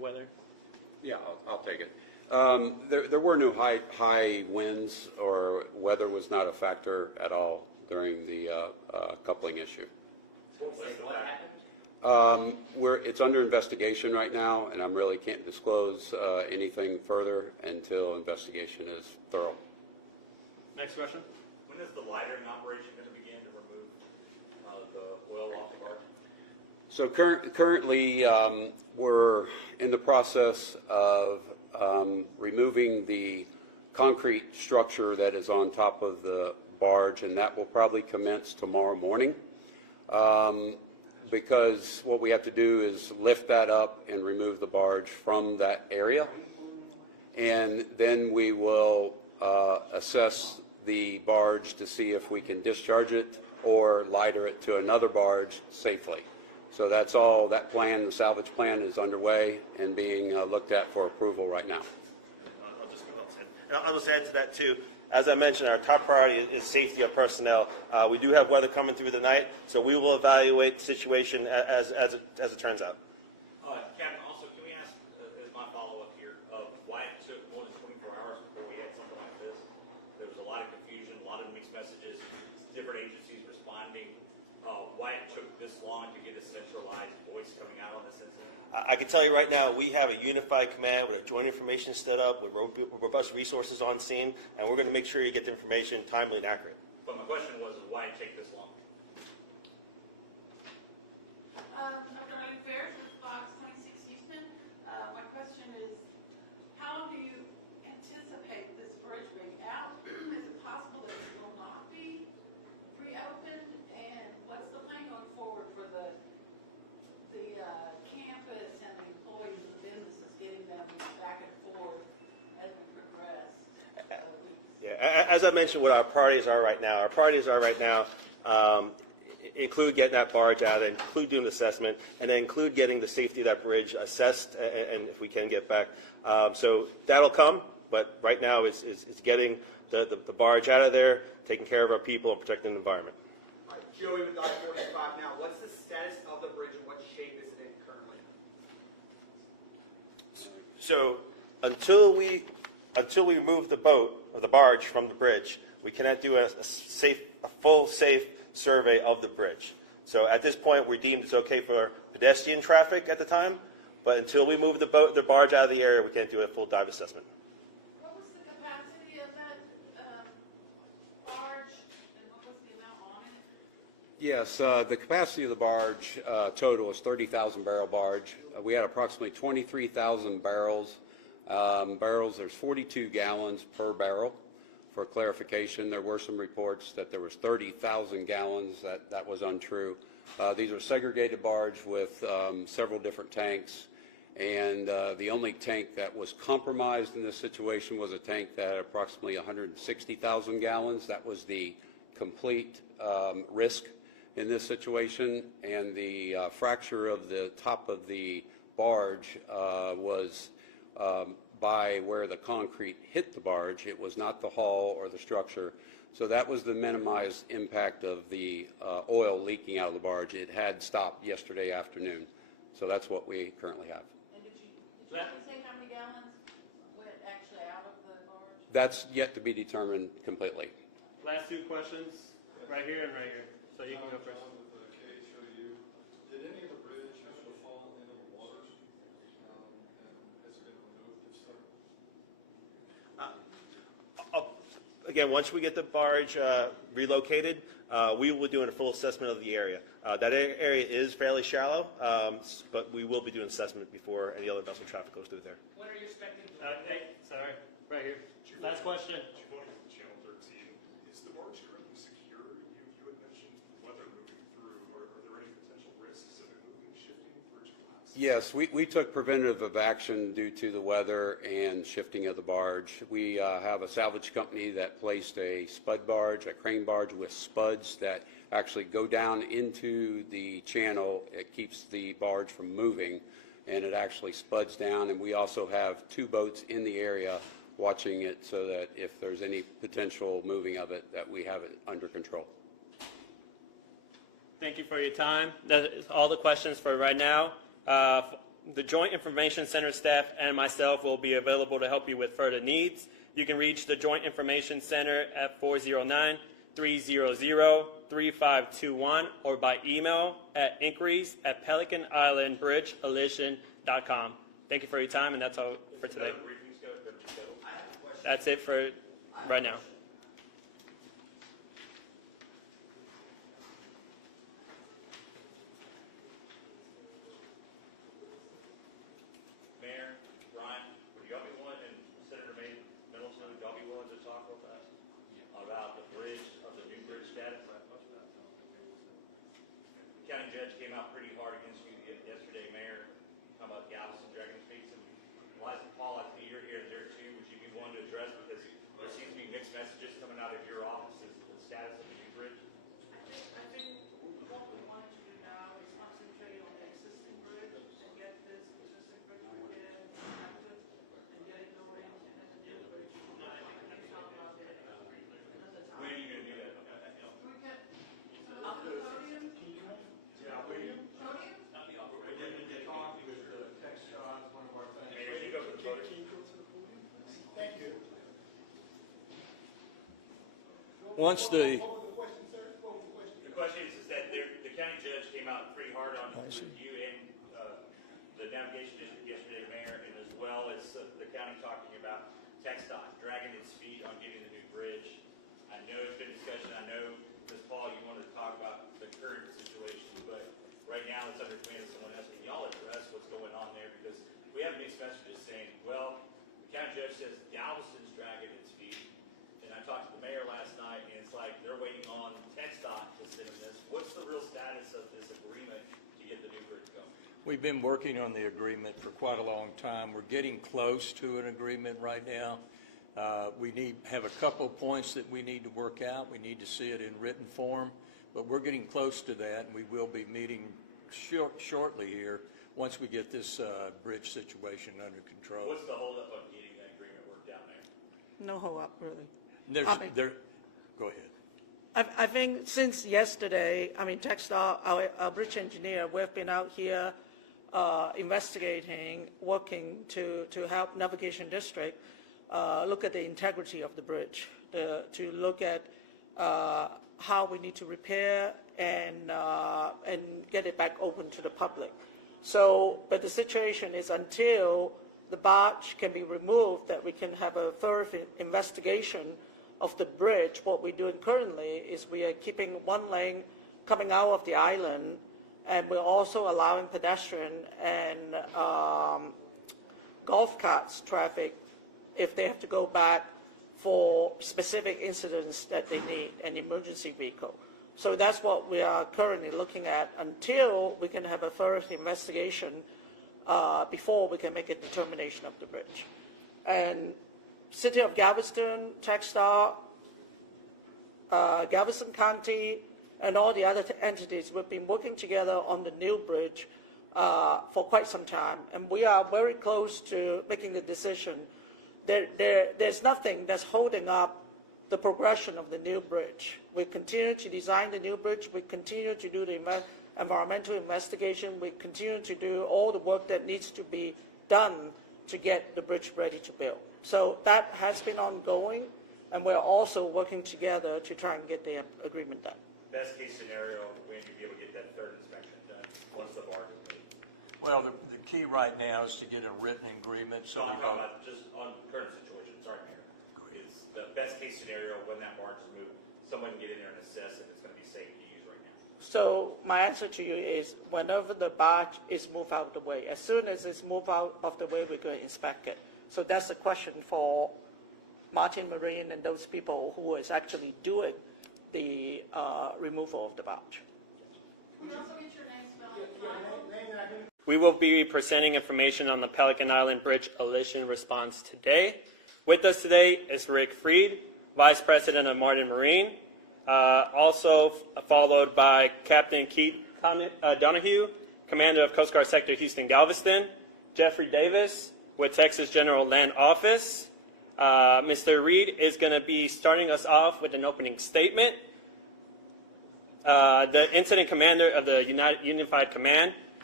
weather? Yeah, I'll take it. There were no high winds, or weather was not a factor at all during the coupling issue. It's under investigation right now, and I really can't disclose anything further until investigation is thorough. Next question. When is the lightering operation going to begin to remove the oil off the barge? So currently, we're in the process of removing the concrete structure that is on top of the barge, and that will probably commence tomorrow morning. Because what we have to do is lift that up and remove the barge from that area, and then we will assess the barge to see if we can discharge it or lighter it to another barge safely. So that's all. That plan, the salvage plan, is underway and being looked at for approval right now. I'll just add to that too. As I mentioned, our top priority is safety of personnel. We do have weather coming through the night, so we will evaluate the situation as it turns out. Captain, also, can we ask, as my follow-up here, why it took more than 24 hours before we had something like this? There was a lot of confusion, a lot of mixed messages, different agencies responding. Why it took this long to get a centralized voice coming out on this incident? I can tell you right now, we have a unified command with a joint information set up, with robust resources on scene, and we're going to make sure you get the information timely and accurate. But my question was, why it take this long? Dr. Lee Fairs with Fox 26 Houston. My question is, how do you anticipate this bridge being out? Is it possible that it will not be reopened? And what's the plan going forward for the campus and the employees and businesses, getting them back and forth as we progress? Yeah, as I mentioned, what our priorities are right now. Our priorities are right now include getting that barge out, include doing the assessment, and then include getting the safety of that bridge assessed, and if we can get back. So that'll come, but right now it's getting the barge out of there, taking care of our people, and protecting the environment. All right, Joey with I-45 now. What's the status of the bridge and what shape is it in currently? So until we remove the boat or the barge from the bridge, we cannot do a full safe survey of the bridge. So at this point, we deemed it's okay for pedestrian traffic at the time, but until we move the barge out of the area, we can't do a full dive assessment. What was the capacity of that barge, and what was the amount on it? Yes, the capacity of the barge total is 30,000 barrel barge. We had approximately 23,000 barrels. There's 42 gallons per barrel. For clarification, there were some reports that there was 30,000 gallons. That was untrue. These are segregated barge with several different tanks, and the only tank that was compromised in this situation was a tank that had approximately 160,000 gallons. That was the complete risk in this situation, and the fracture of the top of the barge was by where the concrete hit the barge. It was not the hull or the structure. So that was the minimized impact of the oil leaking out of the barge. It had stopped yesterday afternoon. So that's what we currently have. And did you say how many gallons went actually out of the barge? That's yet to be determined completely. Last two questions, right here and right here. So you can go first. Did any of the bridge happen to fall into the water? And has it been removed if so? Again, once we get the barge relocated, we will be doing a full assessment of the area. That area is fairly shallow, but we will be doing assessment before any other vessel traffic goes through there. When are you expecting to? Hey, sorry, right here. Last question. Channel 13. Is the barge currently secure? You had mentioned weather moving through. Are there any potential risks of it moving, shifting, bridge collapse? Yes, we took preventative action due to the weather and shifting of the barge. We have a salvage company that placed a spud barge, a crane barge with spuds that actually go down into the channel. It keeps the barge from moving, and it actually spuds down. And we also have two boats in the area watching it so that if there's any potential moving of it, that we have it under control. Thank you for your time. That is all the questions for right now. The Joint Information Center staff and myself will be available to help you with further needs. You can reach the Joint Information Center at 409-300-3521 or by email at inquiries@pelicanislandbridgeallision.com. Thank you for your time, and that's all for today. That's it for right now. Mayor, Ryan, would y'all be willing, and Senator Middleton, would y'all be willing to talk real fast about the bridge, of the new bridge status? The county judge came out pretty hard against you yesterday, Mayor, talking about Galveston dragging its feet. And Liza Paul, I think you're here there too. Would you be willing to address, because there seems to be mixed messages coming out of your office as to the status of the new bridge? I think what we want to do now is concentrate on the existing bridge and get this existing bridge repaired and connected and get it going, and then the new bridge, we can talk about it another time. When are you going to do that? We can, so the podium? Yeah, we Podium? did talk with TechStar, one of our things. Mayor, can you go to the podium? Thank you. Once the, What was the question, sir? What was the question? The question is that the county judge came out pretty hard on you and the navigation district yesterday, Mayor, and as well as the county talking about TxDOT dragging its feet on getting the new bridge. I know it's been discussion. I know, Ms. Paul, you wanted to talk about the current situation, but right now it's under command of someone else. Can y'all address what's going on there? Because we have mixed messages saying, well, the county judge says Galveston's dragging its feet. And I talked to the mayor last night, and it's like they're waiting on TxDOT to send them this. What's the real status of this agreement to get the new bridge going? we've been working on the agreement for quite a long time. We're getting close to an agreement right now. We have a couple points that we need to work out. We need to see it in written form, but we're getting close to that, and we will be meeting shortly here once we get this bridge situation under control. What's the holdup on getting that agreement worked out there? No hold up, really. Go ahead. I think since yesterday, TechStar, our bridge engineer, we've been out here investigating, working to help Navigation District look at the integrity of the bridge, to look at how we need to repair and get it back open to the public. So, but the situation is until the barge can be removed, that we can have a thorough investigation of the bridge. What we're doing currently is we are keeping one lane coming out of the island, and we're also allowing pedestrian and golf carts traffic if they have to go back for specific incidents that they need, an emergency vehicle. So that's what we are currently looking at until we can have a thorough investigation before we can make a determination of the bridge. And City of Galveston, TechStar, Galveston County, and all the other entities, we've been working together on the new bridge for quite some time, and we are very close to making the decision. There's nothing that's holding up the progression of the new bridge. We continue to design the new bridge. We continue to do the environmental investigation. We continue to do all the work that needs to be done to get the bridge ready to build. So that has been ongoing, and we're also working together to try and get the agreement done. Best case scenario, when you'd be able to get that third inspection done, once the barge is made. Well, the key right now is to get a written agreement. So I'm talking about just on current situation, sorry, Mayor. It's the best case scenario when that barge is moved, someone can get in there and assess if it's going to be safe to use right now. So my answer to you is whenever the barge is moved out of the way, as soon as it's moved out of the way, we're going to inspect it. So that's a question for Martin Marine and those people who is actually doing the removal of the barge. Can you also get your name spelled? We will be presenting information on the Pelican Island Bridge Allision response today. With us today is Rick Freed, Vice President of Martin Marine, also followed by Captain Keith Donahue, Commander of Coast Guard Sector Houston Galveston, Jeffrey Davis with Texas General Land Office. Mr. Reed is going to be starting us off with an opening statement. The Incident Commander of the Unified Command,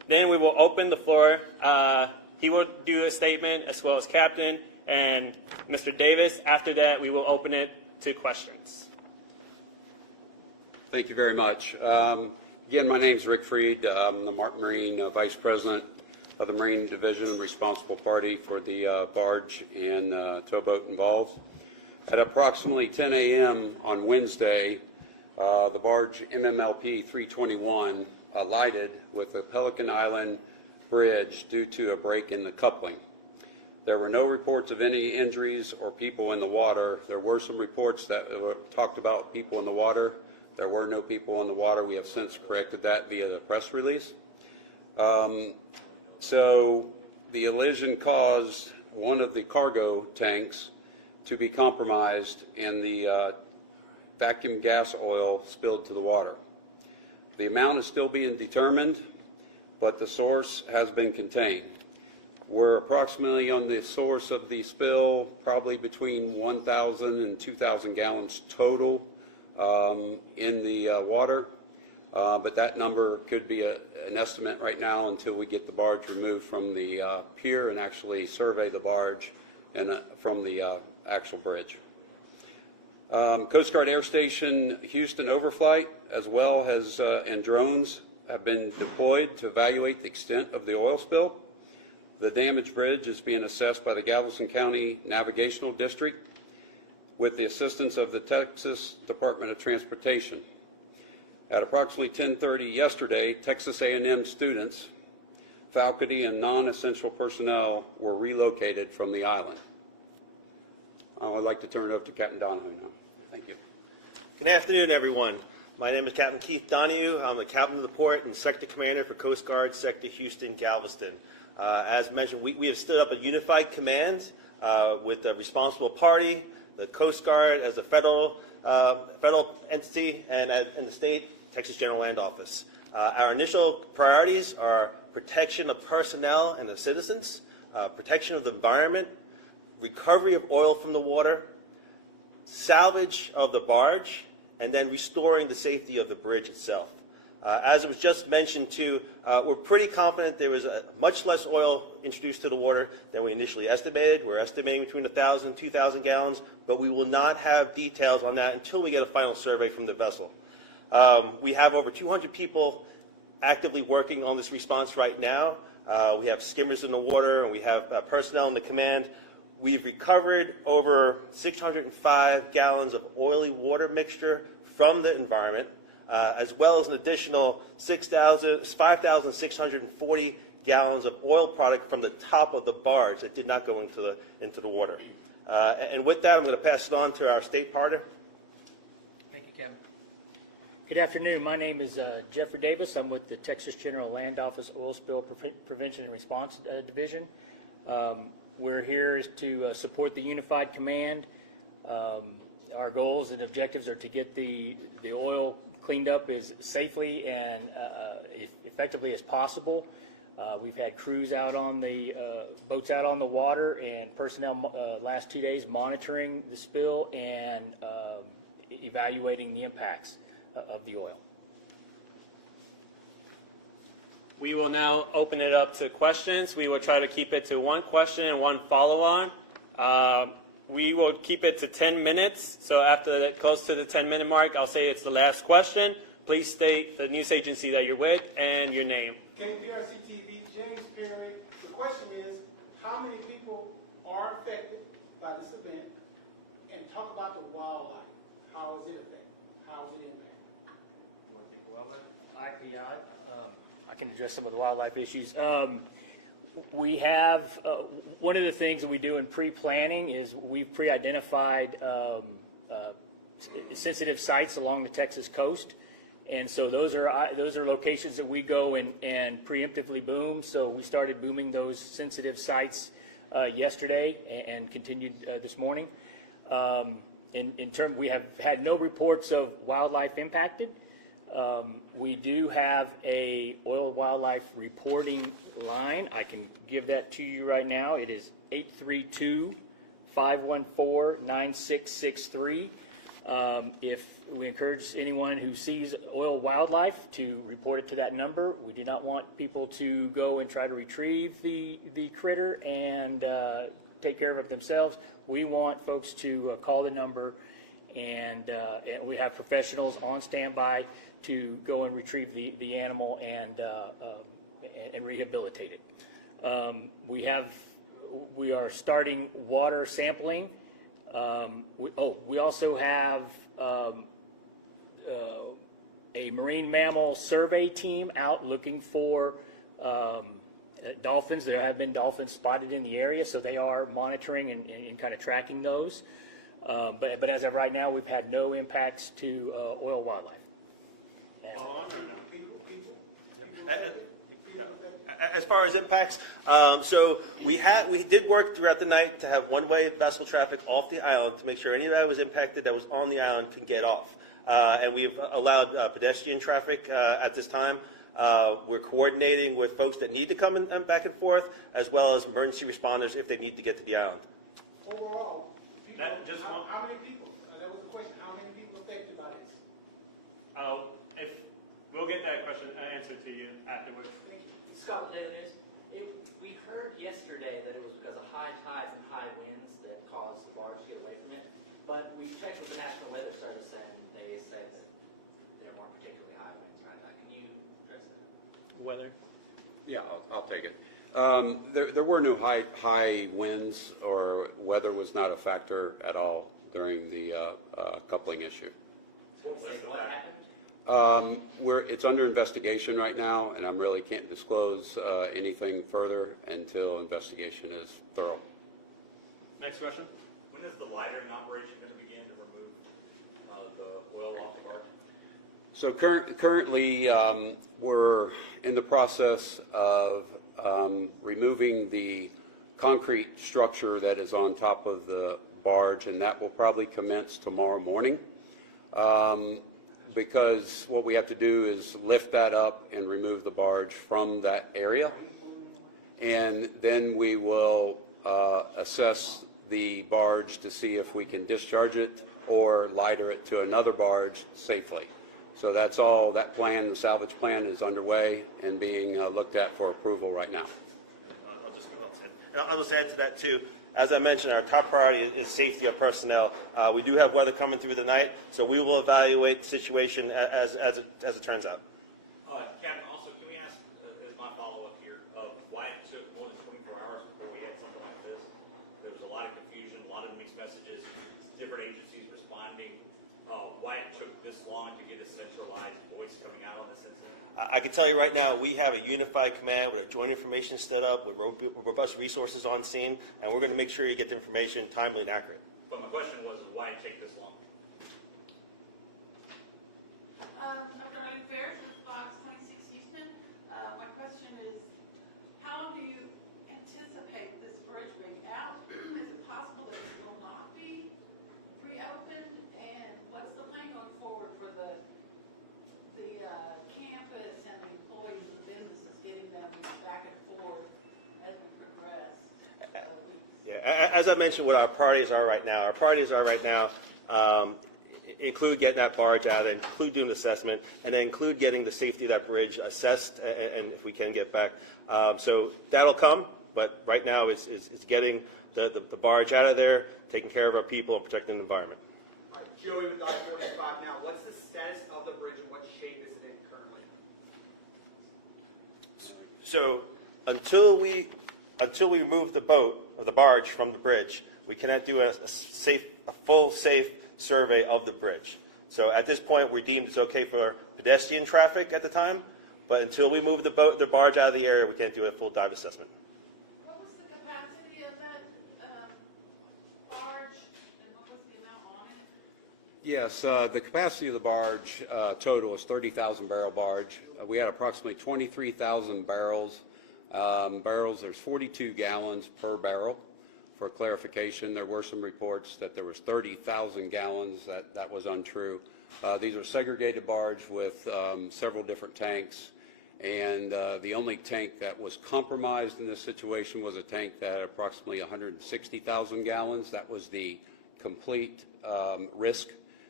Then we will open the floor. He will do a statement as well as Captain and Mr. Davis. After that, we will open it to questions. Thank you very much. Again, my name is Rick Freed. I'm the Marine Vice President of the Marine Division, responsible party for the barge and towboat involved. At approximately 10 a.m. on Wednesday, the barge MMLP 321 alighted with the Pelican Island bridge due to a break in the coupling. There were no reports of any injuries or people in the water. There were some reports that talked about people in the water. There were no people in the water. We have since corrected that via the press release. So the Allision caused one of the cargo tanks to be compromised and the vacuum gas oil spilled to the water. The amount is still being determined, but the source has been contained. We're approximately on the source of the spill, probably between 1,000 and 2,000 gallons total in the water, but that number could be an estimate right now until we get the barge removed from the pier and actually survey the barge and from the actual bridge. Coast Guard Air Station Houston overflight, as well as and drones have been deployed to evaluate the extent of the oil spill. The damaged bridge is being assessed by the Galveston County Navigational District with the assistance of the Texas Department of Transportation. At approximately 10:30 yesterday, Texas A&M students, faculty, and non-essential personnel were relocated from the island. I would like to turn it over to Captain Donahue now. Thank you. Good afternoon, everyone. My name is Captain Keith Donahue. I'm the Captain of the Port and Sector Commander for Coast Guard Sector Houston, Galveston. As mentioned, we have stood up a unified command with the responsible party, the Coast Guard as a federal entity, and the state, Texas General Land Office. Our initial priorities are protection of personnel and the citizens, protection of the environment, recovery of oil from the water, salvage of the barge, and then restoring the safety of the bridge itself. As it was just mentioned too, we're pretty confident there was much less oil introduced to the water than we initially estimated. We're estimating between 1,000 and 2,000 gallons, but we will not have details on that until we get a final survey from the vessel. We have over 200 people actively working on this response right now. We have skimmers in the water, and we have personnel in the command. We've recovered over 605 gallons of oily water mixture from the environment, as well as an additional 5,640 gallons of oil product from the top of the barge that did not go into the water. And with that, I'm going to pass it on to our state partner. Thank you, Kevin. Good afternoon. My name is Jeffrey Davis. I'm with the Texas General Land Office Oil Spill Prevention and Response Division. We're here to support the Unified Command. Our goals and objectives are to get the oil cleaned up as safely and effectively as possible. We've had crews out on the boats out on the water and personnel last 2 days monitoring the spill and evaluating the impacts of the oil. We will now open it up to questions. We will try to keep it to one question and one follow-on. We will keep it to 10 minutes. So after that, close to the 10-minute mark, I'll say it's the last question. Please state the news agency that you're with and your name. KPRC TV, James Perry. The question is, how many people are affected by this event? And talk about the wildlife. How is it affected? How is it impacted? I can address some of the wildlife issues. We have, one of the things that we do in pre-planning is we've pre-identified sensitive sites along the Texas coast. And so those are locations that we go and preemptively boom. So we started booming those sensitive sites yesterday and continued this morning. In terms, we have had no reports of wildlife impacted. We do have a oil wildlife reporting line. I can give that to you right now. It is 832-514-9663. If we encourage anyone who sees oil wildlife to report it to that number. We do not want people to go and try to retrieve the critter and take care of it themselves. We want folks to call the number, and we have professionals on standby to go and retrieve the animal and rehabilitate it. We are starting water sampling. We also have a marine mammal survey team out looking for dolphins. There have been dolphins spotted in the area, so they are monitoring and kind of tracking those. But as of right now, we've had no impacts to oil wildlife. As far as impacts, so we did work throughout the night to have one-way vessel traffic off the island to make sure anybody that was impacted that was on the island can get off. And we've allowed pedestrian traffic at this time. We're coordinating with folks that need to come in, back and forth, as well as emergency responders if they need to get to the island. Overall, how many people? That was the question. How many people affected by this? If we'll get that question answered to you afterwards. Scott, we heard yesterday that it was because of high tides and high winds that caused the barge to get away from it. But we checked with the National Weather Service, and they said that there weren't particularly high winds right now. Can you address that? Weather? Yeah, I'll take it. There were no high winds, or weather was not a factor at all during the coupling issue. What happened? It's under investigation right now, and I really can't disclose anything further until investigation is thorough. Next question. When is the lightering operation going to begin to remove the oil off the barge? So currently, we're in the process of removing the concrete structure that is on top of the barge, and that will probably commence tomorrow morning. Because what we have to do is lift that up and remove the barge from that area. And then we will assess the barge to see if we can discharge it or lighter it to another barge safely. So that's all. That plan, the salvage plan, is underway and being looked at for approval right now. I'll just add to that too. As I mentioned, our top priority is safety of personnel. We do have weather coming through the night, so we will evaluate the situation as it turns out. Captain, also, can we ask, as my follow-up here, why it took more than 24 hours before we had something like this? There was a lot of confusion, a lot of mixed messages, different agencies responding. Why it took this long to get a centralized voice coming out on this incident? I can tell you right now, we have a unified command with a joint information set up, with robust resources on scene, and we're going to make sure you get the information timely and accurate. But my question was, why it take this long? Dr. Ryan Ferris with Fox 26 Houston. My question is, how do you anticipate this bridge being out? Is it possible that it will not be reopened? And what's the plan going forward for the campus and the employees and businesses, getting them back and forth as we progress? Yeah, as I mentioned, what our priorities are right now. Our priorities are right now include getting that barge out, and include doing the assessment, and then include getting the safety of that bridge assessed, and if we can get back. So that'll come, but right now it's getting the barge out of there, taking care of our people, and protecting the environment. All right, Joey with I-45 now. What's the status of the bridge and what shape is it in currently? So until we remove the boat or the barge from the bridge, we cannot do a full safe survey of the bridge. So at this point, we deemed it's okay for pedestrian traffic at the time, but until we move the barge out of the area, we can't do a full dive assessment. What was the capacity of that barge, and what was the amount on it? Yes, the capacity of the barge total is 30,000 barrel barge. We had approximately 23,000 barrels. There's 42 gallons per barrel. For clarification, there were some reports that there was 30,000 gallons. That was untrue. These are segregated barge with several different tanks, and the only tank that was compromised in this situation was a tank that had approximately 160,000 gallons. That was the complete risk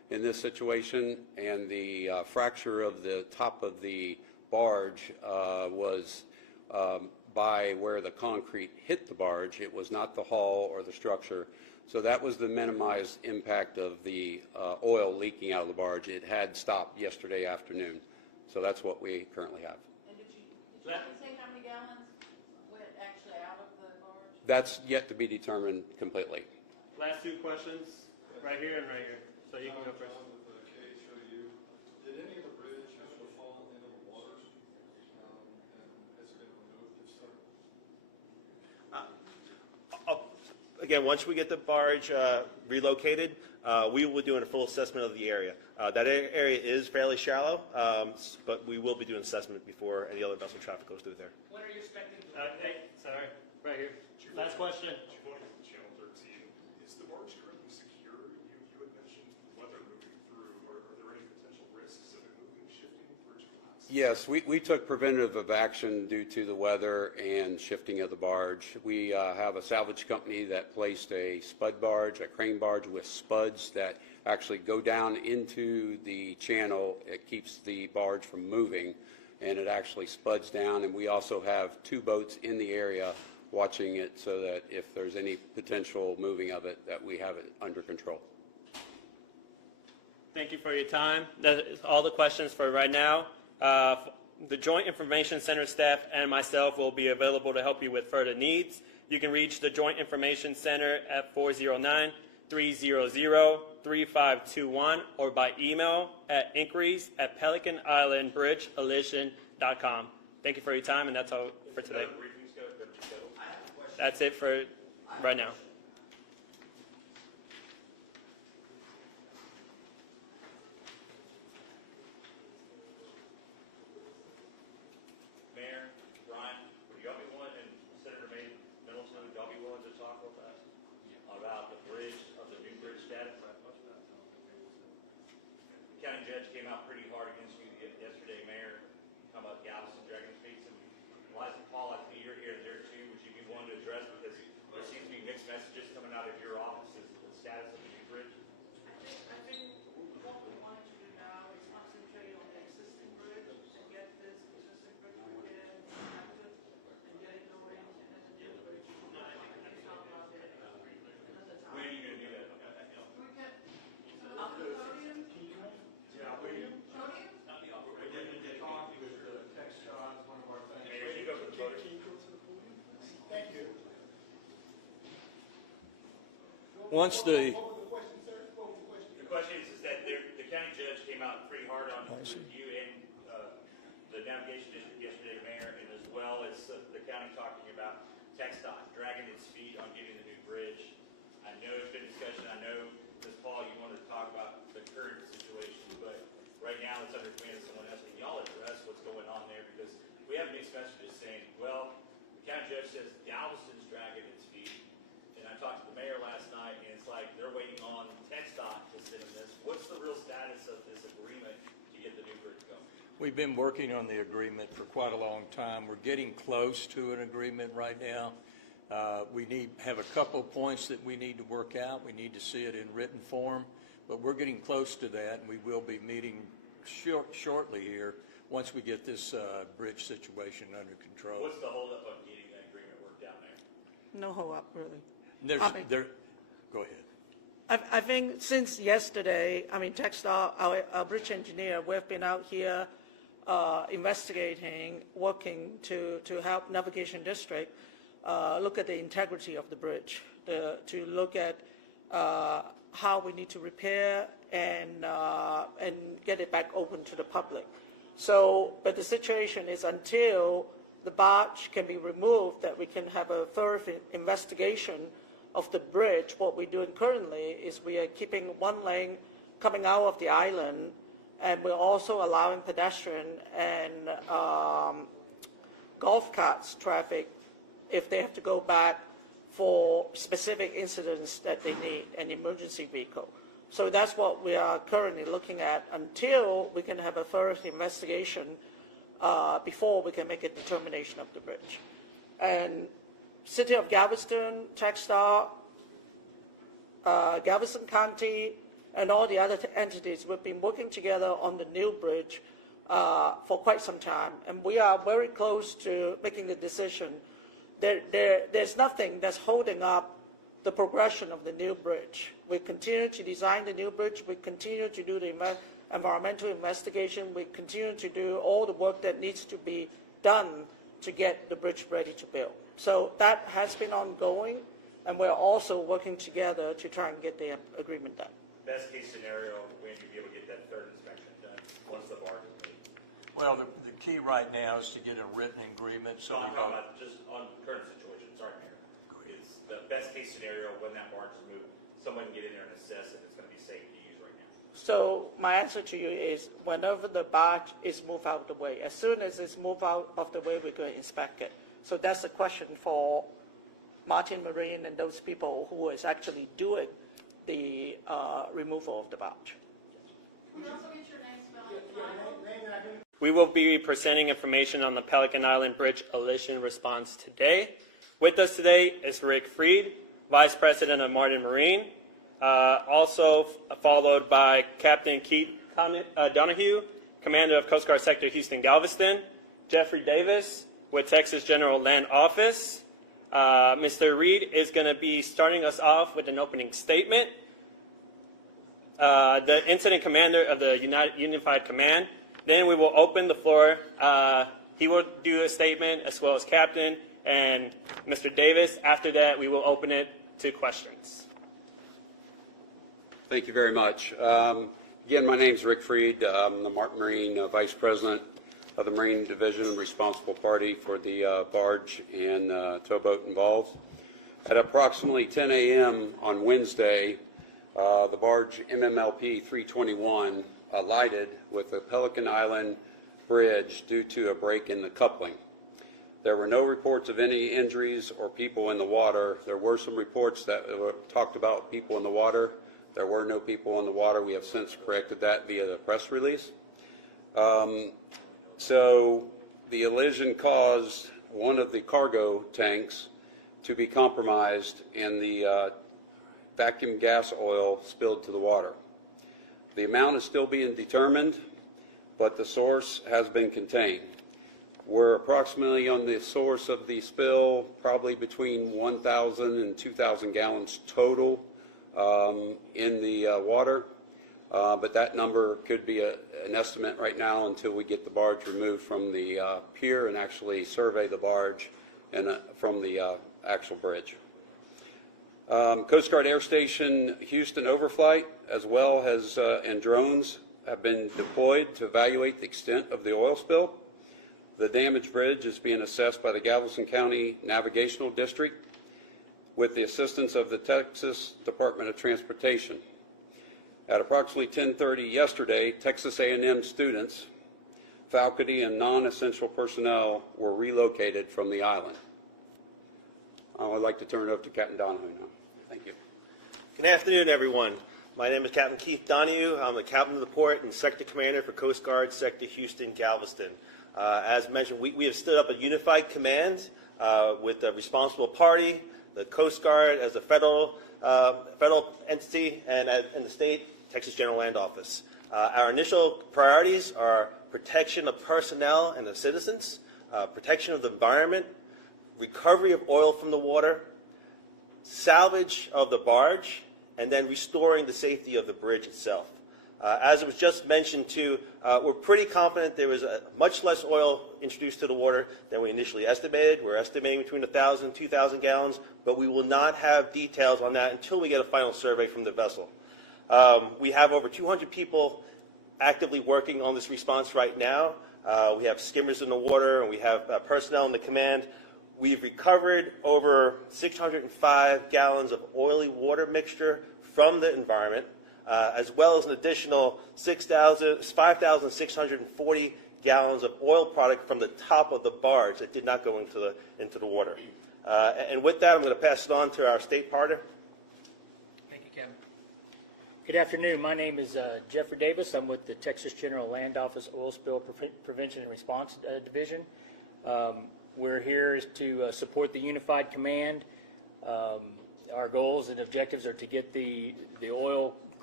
in this situation, and the fracture of the top of the barge was by where the concrete hit the barge. It was not the hull or the structure. So that was the minimized impact of the oil leaking out of the barge. It had stopped yesterday afternoon. So that's what we currently have. And did you say how many gallons went actually out of the barge? That's yet to be determined completely. Last two questions, right here and right here. So you can go first. Did any of the bridge actually fall into the water? And has it been removed if so? Again, once we get the barge relocated, we will be doing a full assessment of the area. That area is fairly shallow, but we will be doing assessment before any other vessel traffic goes through there. When are you expecting to? Hey, sorry, right here. Last question. Channel 13, is the barge currently secure? You had mentioned weather moving through. Are there any potential risks of it moving, shifting, bridge collapse? Yes, we took preventative action due to the weather and shifting of the barge. We have a salvage company that placed a spud barge, a crane barge with spuds that actually go down into the channel. It keeps the barge from moving, and it actually spuds down. And we also have two boats in the area watching it so that if there's any potential moving of it, that we have it under control. Thank you for your time. That is all the questions for right now. The Joint Information Center staff and myself will be available to help you with further needs. You can reach the Joint Information Center at 409-300-3521 or by email at inquiries@pelicanislandbridgeallision.com. Thank you for your time, and that's all for today. That's it for right now. Mayor, Ryan, would y'all be willing, and Senator Middleton, would y'all be willing to talk with us about the bridge, of the new bridge status? The county judge came out pretty hard against you yesterday, Mayor, talking about Galveston dragging feet. Liza Paul, I think you're here and there too. Would you be willing to address, because there seems to be mixed messages coming out of your office as the status of the new bridge? I think what we want to do now is concentrate on the existing bridge and get this existing bridge repaired and active and get it going, and then the new bridge, we can talk about it another time. When are you going to do that? We can, so on the podium? Yeah, William. Podium? Mayor, you go for the podium. Thank you. Once the What was the question, sir? What was the question? The question is that the county judge came out pretty hard on you and the navigation district yesterday, Mayor, and as well as the county talking about TxDOT dragging its feet on getting the new bridge. I know there's been discussion. I know, Ms. Paul, you wanted to talk about the current situation, but right now it's under command of someone else. Can y'all address what's going on there? Because we have mixed messages saying, well, the county judge says Galveston's dragging its feet. And I talked to the mayor last night, and it's like they're waiting on TxDOT to send them this. What's the real status of this agreement to get the new bridge going? We've been working on the agreement for quite a long time. We're getting close to an agreement right now. We have a couple points that we need to work out. We need to see it in written form, but we're getting close to that, and we will be meeting shortly here once we get this bridge situation under control. What's the holdup on getting that agreement worked out there? No hold up, really. Go ahead. I think since yesterday, TxDOT, our bridge engineer, we've been out here investigating, working to help Navigation District look at the integrity of the bridge, to look at how we need to repair and get it back open to the public. So, but the situation is until the barge can be removed, that we can have a thorough investigation of the bridge. What we're doing currently is we are keeping one lane coming out of the island, and we're also allowing pedestrian and golf carts traffic if they have to go back for specific incidents that they need an emergency vehicle. So that's what we are currently looking at until we can have a thorough investigation before we can make a determination of the bridge. And City of Galveston, TxDOT, Galveston County, and all the other entities, we've been working together on the new bridge for quite some time, and we are very close to making the decision. There's nothing that's holding up the progression of the new bridge. We continue to design the new bridge. We continue to do the environmental investigation. We continue to do all the work that needs to be done to get the bridge ready to build. So that has been ongoing, and we're also working together to try and get the agreement done. Best case scenario, when you'd be able to get that third inspection done, once the barge is made? Well, the key right now is to get a written agreement. So I'm talking about just on the current situation, sorry, Mayor. It's the best case scenario when that barge is moved, someone can get in there and assess if it's going to be safe to use right now. So my answer to you is whenever the barge is moved out of the way, as soon as it's moved out of the way, we're going to inspect it. So that's a question for Martin Marine and those people who is actually doing the removal of the barge. Can we also get your name spelled? We will be presenting information on the Pelican Island Bridge Allision response today. With us today is Rick Freed, Vice President of Martin Marine, also followed by Captain Keith Donahue, Commander of Coast Guard Sector Houston Galveston, Jeffrey Davis with Texas General Land Office. Mr. Reed is going to be starting us off with an opening statement. The Incident Commander of the Unified Command. Then we will open the floor. He will do a statement as well as Captain and Mr. Davis. After that, we will open it to questions. Thank you very much. Again, my name is Rick Freed. I'm the Martin Marine Vice President of the Marine Division, responsible party for the barge and towboat involved. At approximately 10 a.m. on Wednesday, the barge MMLP 321 alighted with the Pelican Island Bridge due to a break in the coupling. There were no reports of any injuries or people in the water. There were some reports that talked about people in the water. There were no people in the water. We have since corrected that via the press release. So the Allision caused one of the cargo tanks to be compromised and the vacuum gas oil spilled to the water. The amount is still being determined, but the source has been contained. We're approximately on the source of the spill, probably between 1,000 and 2,000 gallons total in the water, but that number could be an estimate right now until we get the barge removed from the pier and actually survey the barge and from the actual bridge. Coast Guard Air Station Houston overflight, as well as and drones have been deployed to evaluate the extent of the oil spill. The damaged bridge is being assessed by the Galveston County Navigational District with the assistance of the Texas Department of Transportation. At approximately 10:30 yesterday, Texas A&M students, faculty, and non-essential personnel were relocated from the island. I would like to turn it over to Captain Donahue now. Thank you. Good afternoon, everyone. My name is Captain Keith Donahue. I'm the Captain of the Port and Sector Commander for Coast Guard Sector Houston Galveston. As mentioned, we have stood up a unified command with the responsible party, the Coast Guard as a federal entity, and the state, Texas General Land Office. Our initial priorities are protection of personnel and the citizens, protection of the environment, recovery of oil from the water, salvage of the barge, and then restoring the safety of the bridge itself. As it was just mentioned too, we're pretty confident there was much less oil introduced to the water than we initially estimated. We're estimating between 1,000 and 2,000 gallons, but we will not have details on that until we get a final survey from the vessel. We have over 200 people actively working on this response right now. We have skimmers in the water, and we have personnel in the command. We've recovered over 605 gallons of oily water mixture from the environment, as well as an additional 5,640 gallons of oil product from the top of the barge that did not go into the water. And with that, I'm going to pass it on to our state partner. Thank you, Kevin. Good afternoon. My name is Jeffrey Davis. I'm with the Texas General Land Office Oil Spill Prevention and Response Division. We're here to support the Unified Command. Our goals and objectives are to get the oil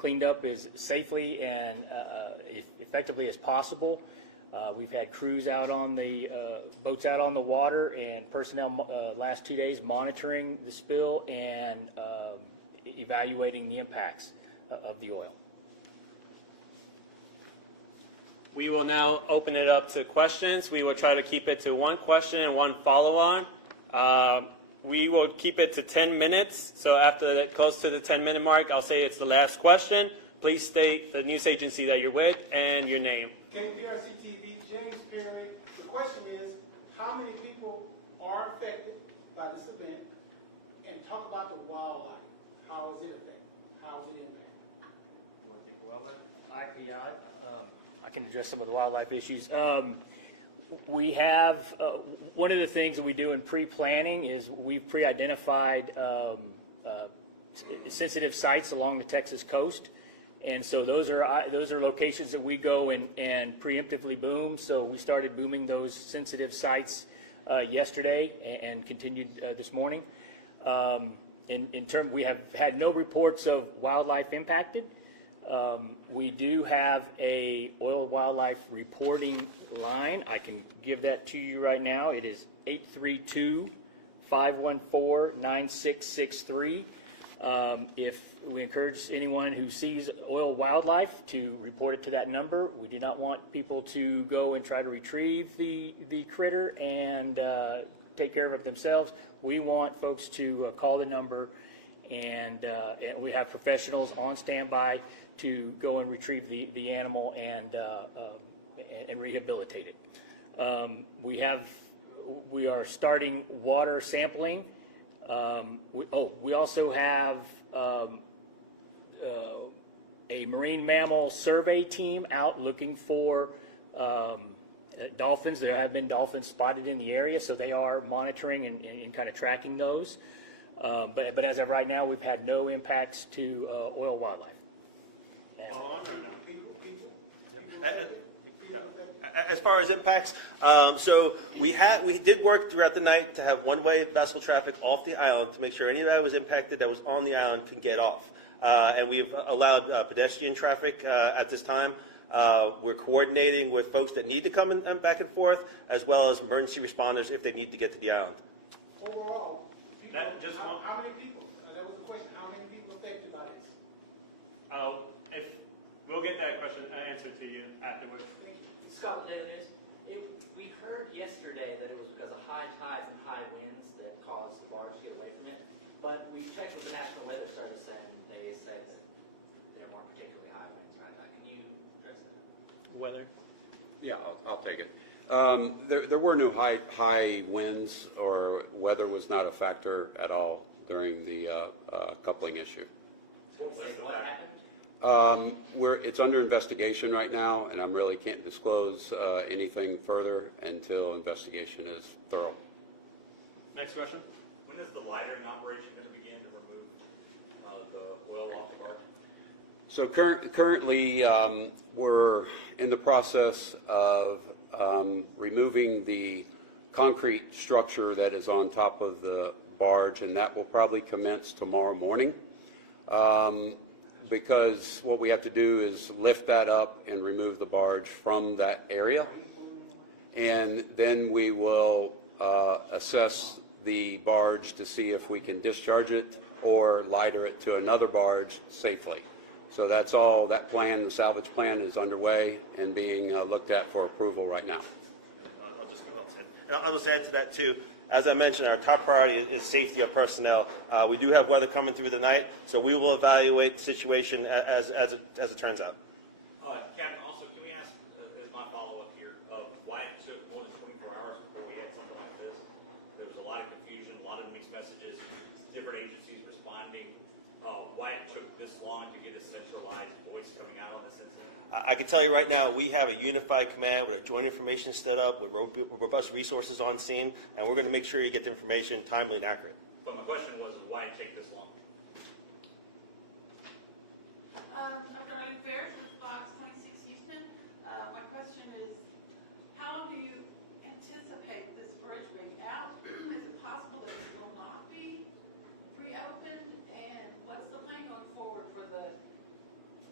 cleaned up as safely and effectively as possible. We've had crews out on the boats out on the water and personnel last 2 days monitoring the spill and evaluating the impacts of the oil. We will now open it up to questions. We will try to keep it to one question and one follow-on. We will keep it to 10 minutes. So after that, close to the 10-minute mark, I'll say it's the last question. Please state the news agency that you're with and your name. KPRC TV, James Perry. The question is, how many people are affected by this event? And talk about the wildlife. How is it affected? How is it impacted? I can address some of the wildlife issues. We have, one of the things that we do in pre-planning is we've pre-identified sensitive sites along the Texas coast. And so those are locations that we go and preemptively boom. So we started booming those sensitive sites yesterday and continued this morning. In term, we have had no reports of wildlife impacted. We do have a oil wildlife reporting line. I can give that to you right now. It is 832-514-9663. If we encourage anyone who sees oil wildlife to report it to that number. We do not want people to go and try to retrieve the critter and take care of it themselves. We want folks to call the number, and we have professionals on standby to go and retrieve the animal and rehabilitate it. We are starting water sampling. We also have a marine mammal survey team out looking for dolphins. There have been dolphins spotted in the area, so they are monitoring and kind of tracking those. But as of right now, we've had no impacts to oil wildlife. As far as impacts, so we did work throughout the night to have one-way vessel traffic off the island to make sure anybody that was impacted that was on the island could get off. And we've allowed pedestrian traffic at this time. We're coordinating with folks that need to come back and forth, as well as emergency responders if they need to get to the island. Overall, how many people? That was the question. How many people affected by this? We'll get that question answered to you afterwards. Scott, we heard yesterday that it was because of high tides and high winds that caused the barge to get away from it. But we checked with the National Weather Service and they said that there weren't particularly high winds right now. Can you address that? Weather? Yeah, I'll take it. There were no high winds, or weather was not a factor at all during the coupling issue. What happened? It's under investigation right now, and I really can't disclose anything further until investigation is thorough. Next question. When is the lightering operation going to begin to remove the oil off the barge? So currently, we're in the process of removing the concrete structure that is on top of the barge, and that will probably commence tomorrow morning. Because what we have to do is lift that up and remove the barge from that area. And then we will assess the barge to see if we can discharge it or lighter it to another barge safely. So that's all. That plan, the salvage plan, is underway and being looked at for approval right now. I'll just add to that too. As I mentioned, our top priority is safety of personnel. We do have weather coming through the night, so we will evaluate the situation as it turns out. Captain, also, can we ask, as my follow-up here, why it took more than 24 hours before we had something like this? There was a lot of confusion, a lot of mixed messages, different agencies responding. Why it took this long to get a centralized voice coming out on this incident? I can tell you right now, we have a unified command with a joint information set up, with robust resources on scene, and we're going to make sure you get the information timely and accurate. But my question was, why it take this long? Dr. Barge with Fox 26 Houston. My question is, how do you anticipate this bridge being out? Is it possible that it will not be reopened? And what's the plan going forward for the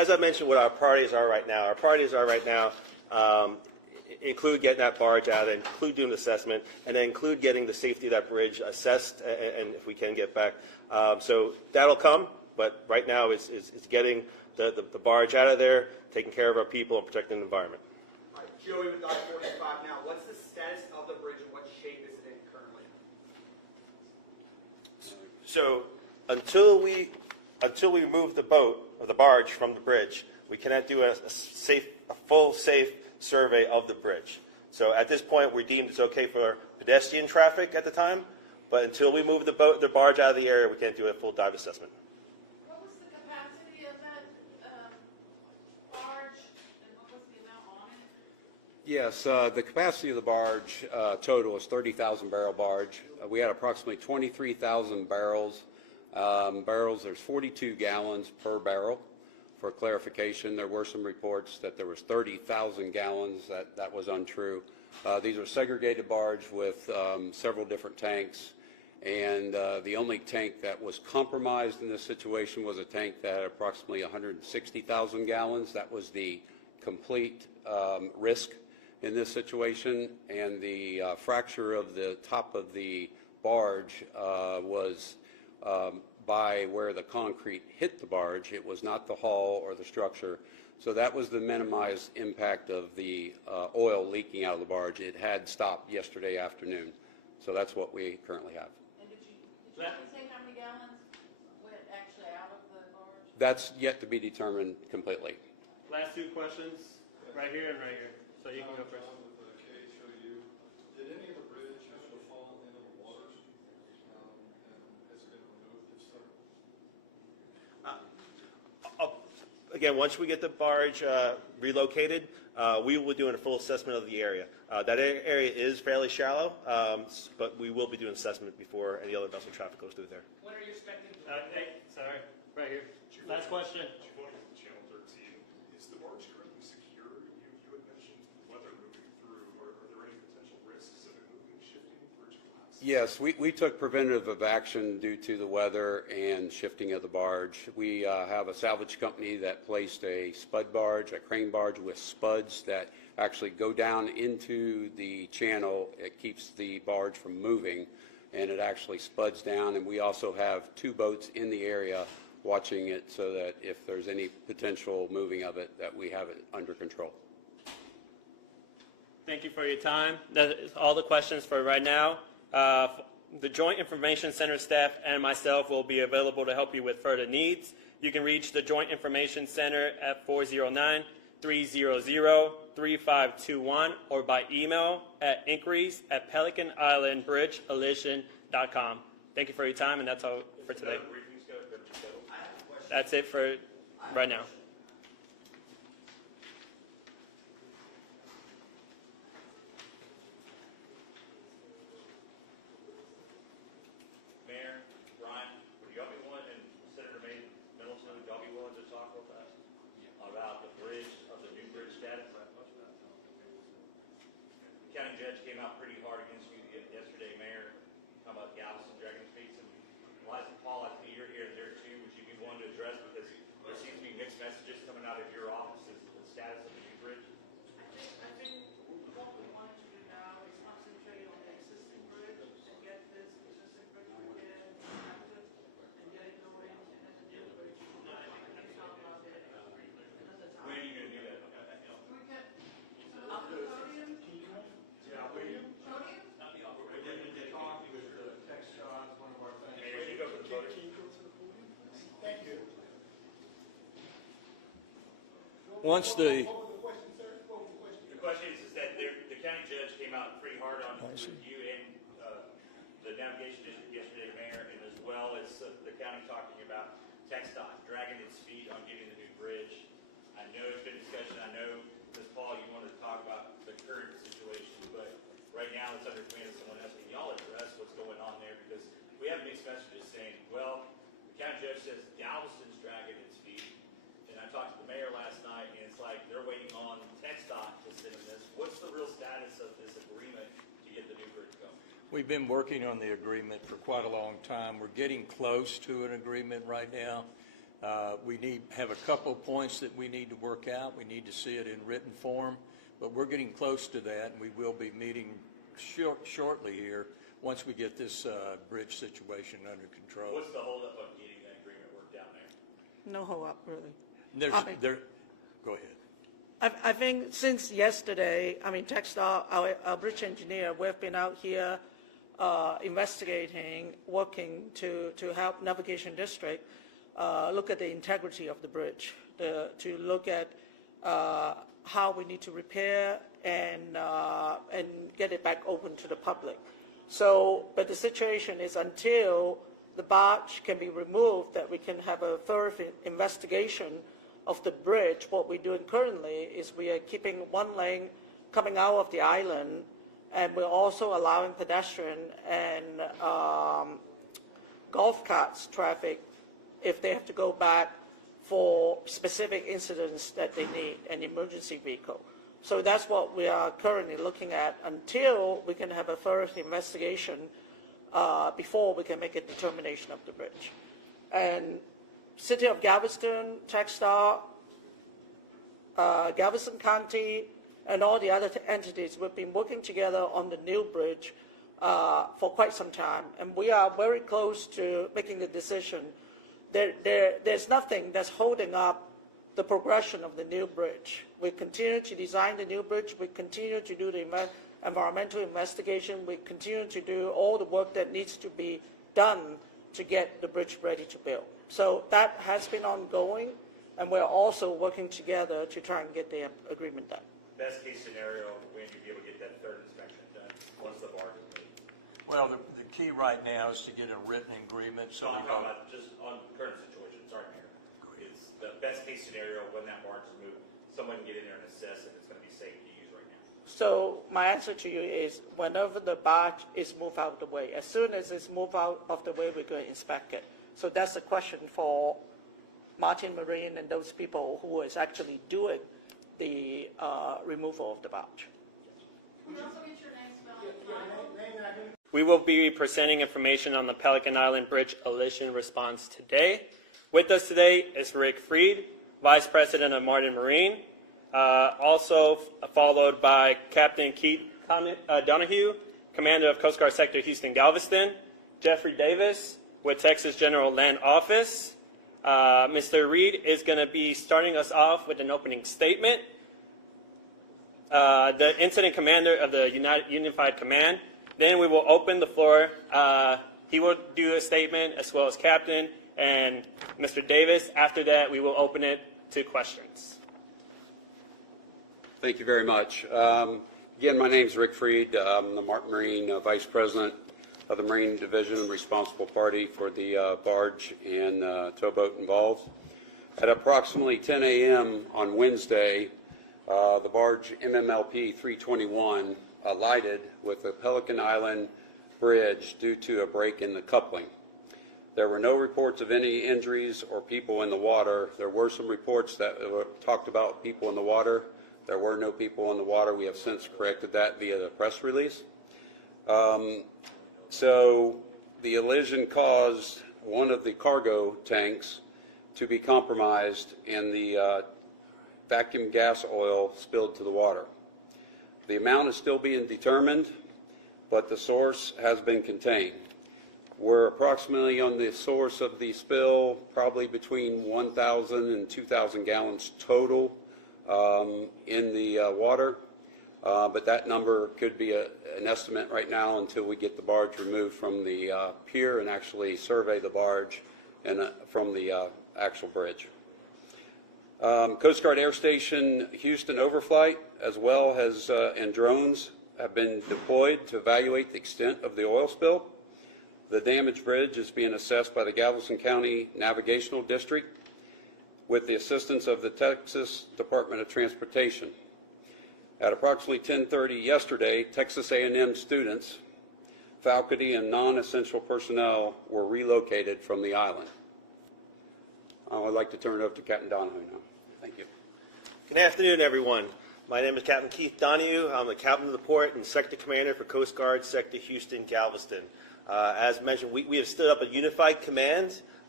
as I mentioned, what our priorities are right now. Our priorities are right now include getting that barge out, include doing the assessment, and then include getting the safety of that bridge assessed, and if we can get back. So that'll come, but right now is getting the barge out of there, taking care of our people, and protecting the environment. All right, Joey with I-45 now. What's the status of the bridge and what shape is it in currently? So until we remove the boat or the barge from the bridge, we cannot do a full safe survey of the bridge. So at this point, we're deemed it's okay for pedestrian traffic at the time, but until we move the barge out of the area, we can't do a full dive assessment. What was the capacity of that barge, and what was the amount on it? Yes, the capacity of the barge total is 30,000 barrel barge. We had approximately 23,000 barrels. There's 42 gallons per barrel. For clarification, there were some reports that there was 30,000 gallons. That was untrue. These are segregated barge with several different tanks, and the only tank that was compromised in this situation was a tank that had approximately 160,000 gallons. That was the complete risk in this situation, and the fracture of the top of the barge was by where the concrete hit the barge. It was not the hull or the structure. So that was the minimized impact of the oil leaking out of the barge. It had stopped yesterday afternoon. So that's what we currently have. And did you say how many gallons went actually out of the barge? That's yet to be determined completely. Last two questions, right here and right here. So you can go first. Did any of the bridge actually fall into the water? And has it been removed if so? Again, once we get the barge relocated, we will be doing a full assessment of the area. That area is fairly shallow, but we will be doing assessment before any other vessel traffic goes through there. When are you expecting? Hey, sorry, right here. Last question. Channel 13, is the barge currently secure? You had mentioned weather moving through. Are there any potential risks of it moving, shifting, bridge collapse? Yes, we took preventative action due to the weather and shifting of the barge. We have a salvage company that placed a spud barge, a crane barge with spuds that actually go down into the channel. It keeps the barge from moving, and it actually spuds down. And we also have 2 boats in the area watching it so that if there's any potential moving of it, that we have it under control. Thank you for your time. That is all the questions for right now. The Joint Information Center staff and myself will be available to help you with further needs. You can reach the Joint Information Center at 409-300-3521 or by email at inquiries@PelicanIslandBridgeAllision.com. Thank you for your time, and that's all for today. That's it for right now. Mayor, Brian, would y'all be willing, and Senator Middleton, would y'all be willing to talk with us about the bridge, of the new bridge status? The county judge came out pretty hard against you yesterday, Mayor, talking about Galveston dragging its feet. And Liza Paul, I think you're here and there too. Would you be willing to address, because there seems to be mixed messages coming out of your office as to the status of the new bridge? I think what we want to do now is concentrate on the existing bridge and get this existing bridge repaired and active and get it going, and then the new bridge, we can talk about it another time. When are you going to do that? We can, so the podium? Yeah, William. Podium? Mayor, you go for the podium. Thank you. Once the, What was the question, sir? What was the question? The question is that the county judge came out pretty hard on you and the navigation district yesterday, Mayor, and as well as the county talking about TxDOT dragging its feet on getting the new bridge. I know it's been discussion. I know, Ms. Paul, you wanted to talk about the current situation, but right now it's under command of someone else. Can y'all address what's going on there? Because we have mixed messages saying, well, the county judge says Galveston's dragging its feet. And I talked to the mayor last night, and it's like they're waiting on TxDOT to send them this. What's the real status of this agreement to get the new bridge going? we've been working on the agreement for quite a long time. We're getting close to an agreement right now. We have a couple points that we need to work out. We need to see it in written form, but we're getting close to that, and we will be meeting shortly here once we get this bridge situation under control. What's the holdup on getting that agreement worked down there? No hold up, really. Go ahead. I think since yesterday, Textar, our bridge engineer, we've been out here investigating, working to help Navigation District look at the integrity of the bridge, to look at how we need to repair and get it back open to the public. So, but the situation is until the barge can be removed, that we can have a thorough investigation of the bridge. What we're doing currently is we are keeping one lane coming out of the island, and we're also allowing pedestrian and golf carts traffic if they have to go back for specific incidents that they need an emergency vehicle. So that's what we are currently looking at until we can have a thorough investigation before we can make a determination of the bridge. And City of Galveston, Textar, Galveston County, and all the other entities, we've been working together on the new bridge for quite some time, and we are very close to making the decision. There's nothing that's holding up the progression of the new bridge. We continue to design the new bridge. We continue to do the environmental investigation. We continue to do all the work that needs to be done to get the bridge ready to build. So that has been ongoing, and we're also working together to try and get the agreement done. Best case scenario, when you'd be able to get that third inspection done, once the barge is made? Well, the key right now is to get a written agreement. So I'm talking about just on current situation. Sorry, Mayor. It's the best case scenario when that barge is moved. Someone can get in there and assess if it's going to be safe to use right now. So my answer to you is whenever the barge is moved out of the way, as soon as it's moved out of the way, we're going to inspect it. So that's the question for Martin Marine and those people who is actually doing the removal of the barge. Can we also get your name spelled? We will be presenting information on the Pelican Island Bridge Allision response today. With us today is Rick Freed, Vice President of Martin Marine, also followed by Captain Keith Donahue, Commander of Coast Guard Sector Houston Galveston, Jeffrey Davis with Texas General Land Office. Mr. Reed is going to be starting us off with an opening statement. The Incident Commander of the Unified Command. Then we will open the floor. He will do a statement as well as Captain and Mr. Davis. After that, we will open it to questions. Thank you very much. Again, my name is Rick Freed. I'm the Martin Marine Vice President of the Marine Division and responsible party for the barge and towboat involved. At approximately 10 a.m. on Wednesday, the barge MMLP 321 alighted with the Pelican Island Bridge due to a break in the coupling. There were no reports of any injuries or people in the water. There were some reports that talked about people in the water. There were no people in the water. We have since corrected that via the press release. So the Allision caused one of the cargo tanks to be compromised and the vacuum gas oil spilled to the water. The amount is still being determined, but the source has been contained. We're approximately on the source of the spill, probably between 1,000 and 2,000 gallons total in the water. But that number could be an estimate right now until we get the barge removed from the pier and actually survey the barge and from the actual bridge. Coast Guard Air Station Houston overflight, as well as and drones have been deployed to evaluate the extent of the oil spill. The damaged bridge is being assessed by the Galveston County Navigational District with the assistance of the Texas Department of Transportation. At approximately 10:30 yesterday, Texas A&M students, faculty, and non-essential personnel were relocated from the island. I would like to turn it over to Captain Donahue now. Thank you. Good afternoon, everyone. My name is Captain Keith Donahue. I'm the Captain of the Port and Sector Commander for Coast Guard Sector Houston Galveston. As mentioned, we have stood up a unified command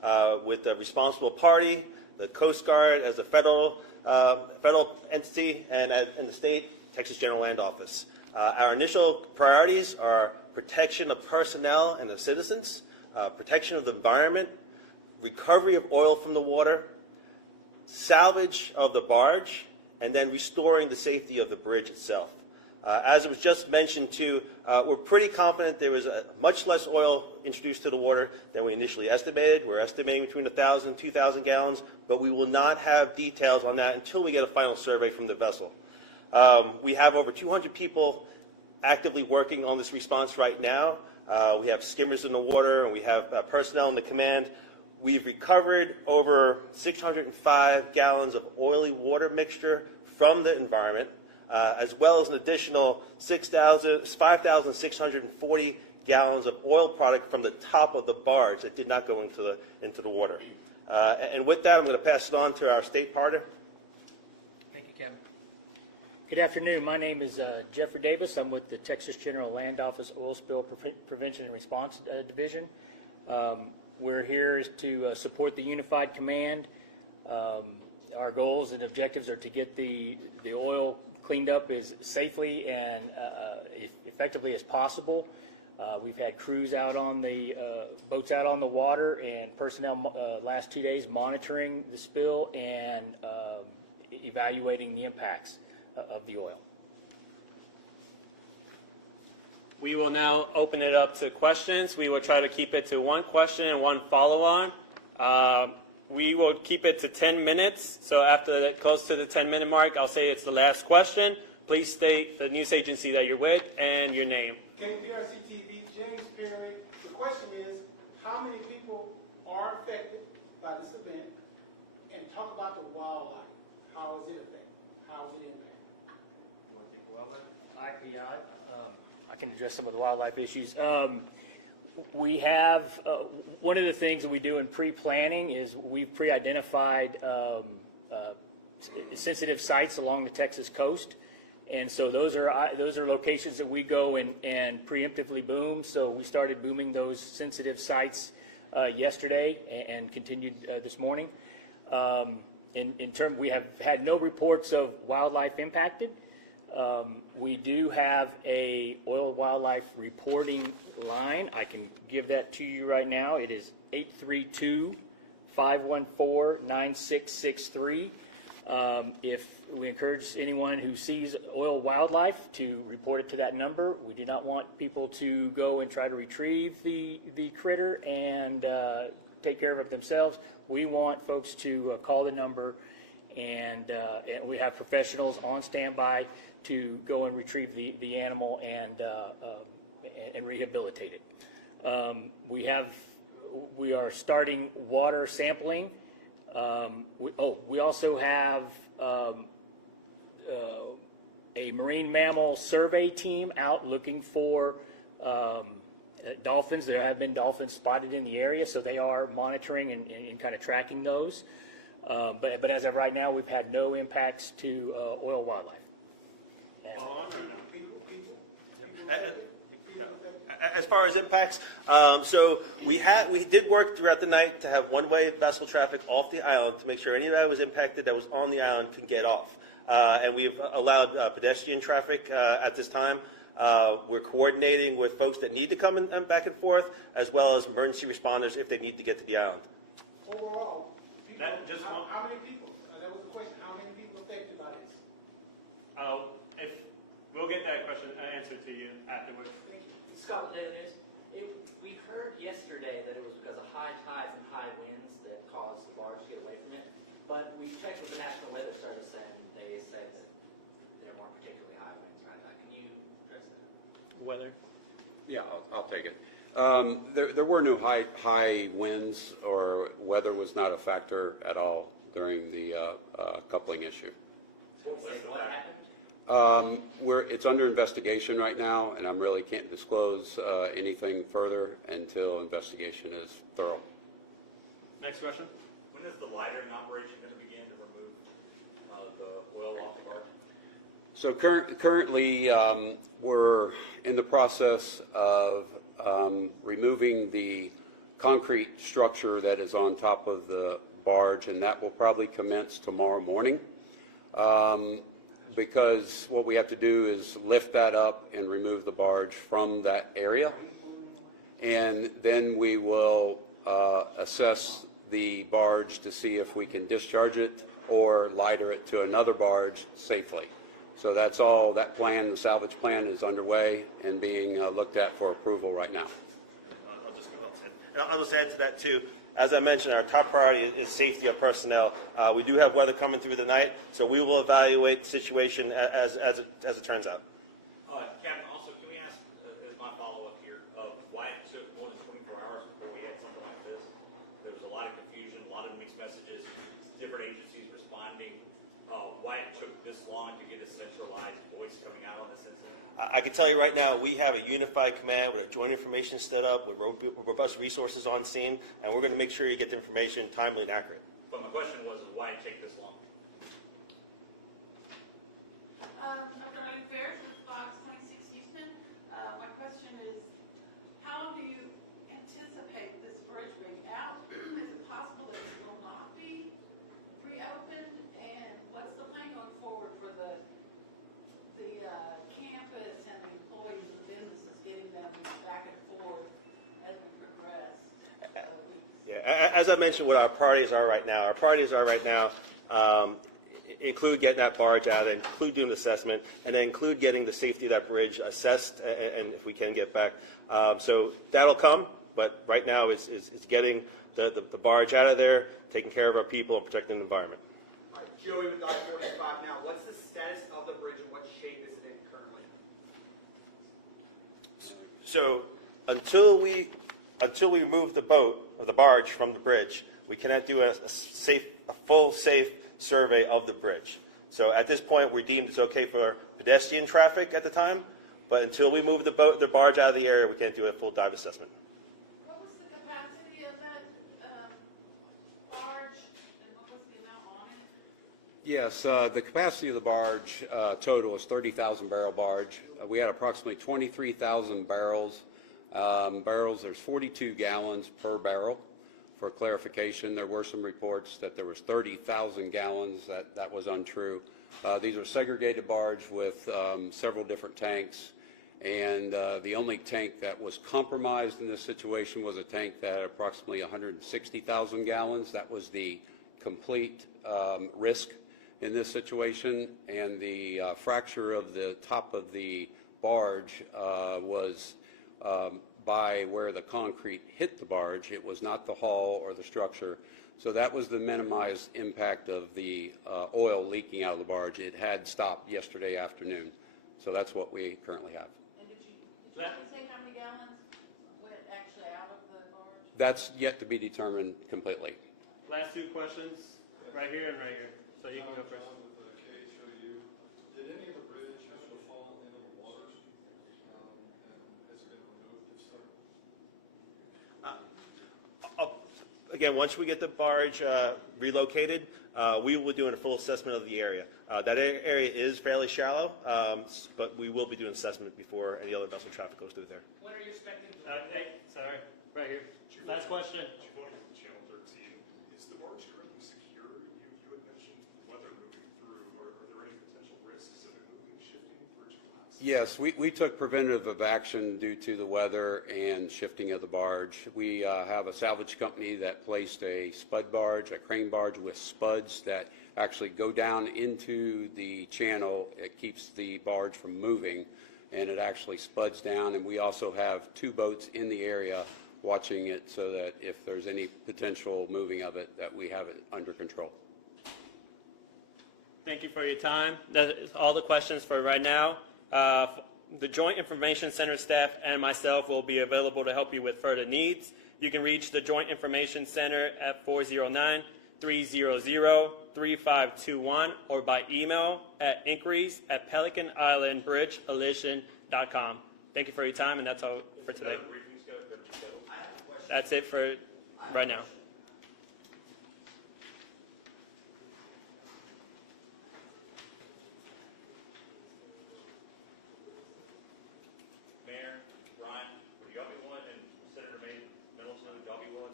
with the responsible party, the Coast Guard as a federal entity, and the state, Texas General Land Office. Our initial priorities are protection of personnel and the citizens, protection of the environment, recovery of oil from the water, salvage of the barge, and then restoring the safety of the bridge itself. As it was just mentioned too, we're pretty confident there was much less oil introduced to the water than we initially estimated. We're estimating between 1,000 and 2,000 gallons, but we will not have details on that until we get a final survey from the vessel. We have over 200 people actively working on this response right now. We have skimmers in the water, and we have personnel in the command. We've recovered over 605 gallons of oily water mixture from the environment, as well as an additional 5,640 gallons of oil product from the top of the barge that did not go into the water. And with that, I'm going to pass it on to our state partner. Thank you, Kevin. Good afternoon. My name is Jeffrey Davis. I'm with the Texas General Land Office Oil Spill Prevention and Response Division. We're here to support the Unified Command. Our goals and objectives are to get the oil cleaned up as safely and effectively as possible. We've had crews out on the boats out on the water and personnel last 2 days monitoring the spill and evaluating the impacts of the oil. We will now open it up to questions. We will try to keep it to one question and one follow-on. We will keep it to 10 minutes. So after that goes to the 10-minute mark, I'll say it's the last question. Please state the news agency that you're with and your name. KPRC TV, James Perry. The question is, how many people are affected by this event? And talk about the wildlife. How is it affected? How is it impacted? I can address some of the wildlife issues. We have, one of the things that we do in pre-planning is we've pre-identified sensitive sites along the Texas coast. And so those are locations that we go and preemptively boom. So we started booming those sensitive sites yesterday and continued this morning. In terms, we have had no reports of wildlife impacted. We do have a oil wildlife reporting line. I can give that to you right now. It is 832-514-9663. If we encourage anyone who sees oil wildlife to report it to that number. We do not want people to go and try to retrieve the critter and take care of it themselves. We want folks to call the number, and we have professionals on standby to go and retrieve the animal and rehabilitate it. We are starting water sampling. We also have a marine mammal survey team out looking for dolphins. There have been dolphins spotted in the area, so they are monitoring and kind of tracking those. But as of right now, we've had no impacts to oil wildlife. As far as impacts, so we did work throughout the night to have one-way vessel traffic off the island to make sure anybody that was impacted that was on the island could get off. And we've allowed pedestrian traffic at this time. We're coordinating with folks that need to come in, back and forth, as well as emergency responders if they need to get to the island. Overall, people, how many people? That was the question. How many people affected by this? We'll get that question answered to you afterwards. Thank you. Scott, we heard yesterday that it was because of high tides and high winds that caused the barge to get away from it. But we checked with the National Weather Service, and they said that there weren't particularly high winds right now. Can you address that? Weather? Yeah, I'll take it. There were no high winds, or weather was not a factor at all during the coupling issue. What happened? It's under investigation right now, and I really can't disclose anything further until investigation is thorough. Next question. When is the lightering operation going to begin to remove the oil off the barge? So currently, we're in the process of removing the concrete structure that is on top of the barge, and that will probably commence tomorrow morning. Because what we have to do is lift that up and remove the barge from that area. And then we will assess the barge to see if we can discharge it or lighter it to another barge safely. So that's all. That plan, the salvage plan, is underway and being looked at for approval right now. I'll just add to that too. As I mentioned, our top priority is safety of personnel. We do have weather coming through the night, so we will evaluate the situation as it turns out. Captain, also, can we ask, as my follow-up here, of why it took more than 24 hours before we had something like this? There was a lot of confusion, a lot of mixed messages, different agencies responding. Why it took this long to get a centralized voice coming out on this incident? I can tell you right now, we have a unified command with a joint information set up, with robust resources on scene, and we're going to make sure you get the information timely and accurate. But my question was, why it take this long? Dr. Eileen Ferris with Fox 26 Houston. My question is, how do you anticipate this bridge being out? Is it possible that it will not be reopened? And what's the plan going forward for the campus and the employees and businesses, getting them back and forth as we progress? Yeah, as I mentioned, what our priorities are right now. Our priorities are right now include getting that barge out, include doing the assessment, and then include getting the safety of that bridge assessed, and if we can get back. So that'll come, but right now it's getting the barge out of there, taking care of our people, and protecting the environment. All right, Joey with I-45 now. What's the status of the bridge and what shape is it in currently? So until we remove the boat or the barge from the bridge, we cannot do a full safe survey of the bridge. So at this point, we're deemed it's okay for pedestrian traffic at the time, but until we move the barge out of the area, we can't do a full dive assessment. What was the capacity of that barge, and what was the amount on it? Yes, the capacity of the barge total is 30,000 barrel barge. We had approximately 23,000 barrels. There's 42 gallons per barrel. For clarification, there were some reports that there was 30,000 gallons. That was untrue. These are segregated barge with several different tanks, and the only tank that was compromised in this situation was a tank that had approximately 160,000 gallons. That was the complete risk in this situation, and the fracture of the top of the barge was by where the concrete hit the barge. It was not the hull or the structure. So that was the minimized impact of the oil leaking out of the barge. It had stopped yesterday afternoon. So that's what we currently have. And did you say how many gallons went actually out of the barge? That's yet to be determined completely. Last two questions, right here and right here. So you can go first. Did any of the bridge actually fall into the water? And has it been removed if so? Again, once we get the barge relocated, we will be doing a full assessment of the area. That area is fairly shallow, but we will be doing assessment before any other vessel traffic goes through there. When are you expecting to? Hey, sorry, right here. Last question. Channel 13. Is the barge currently secure? You had mentioned weather moving through. Are there any potential risks of it moving, shifting, bridge collapse? Yes, we took preventative action due to the weather and shifting of the barge. We have a salvage company that placed a spud barge, a crane barge with spuds that actually go down into the channel. It keeps the barge from moving, and it actually spuds down. And we also have two boats in the area watching it so that if there's any potential moving of it, that we have it under control. Thank you for your time. That is all the questions for right now. The Joint Information Center staff and myself will be available to help you with further needs. You can reach the Joint Information Center at 409-300-3521 or by email at inquiries@pelicanislandbridgeallision.com. Thank you for your time, and that's all for today. That's it for right now. Mayor, Brian, would y'all be willing, and Senator Middleton, would y'all be willing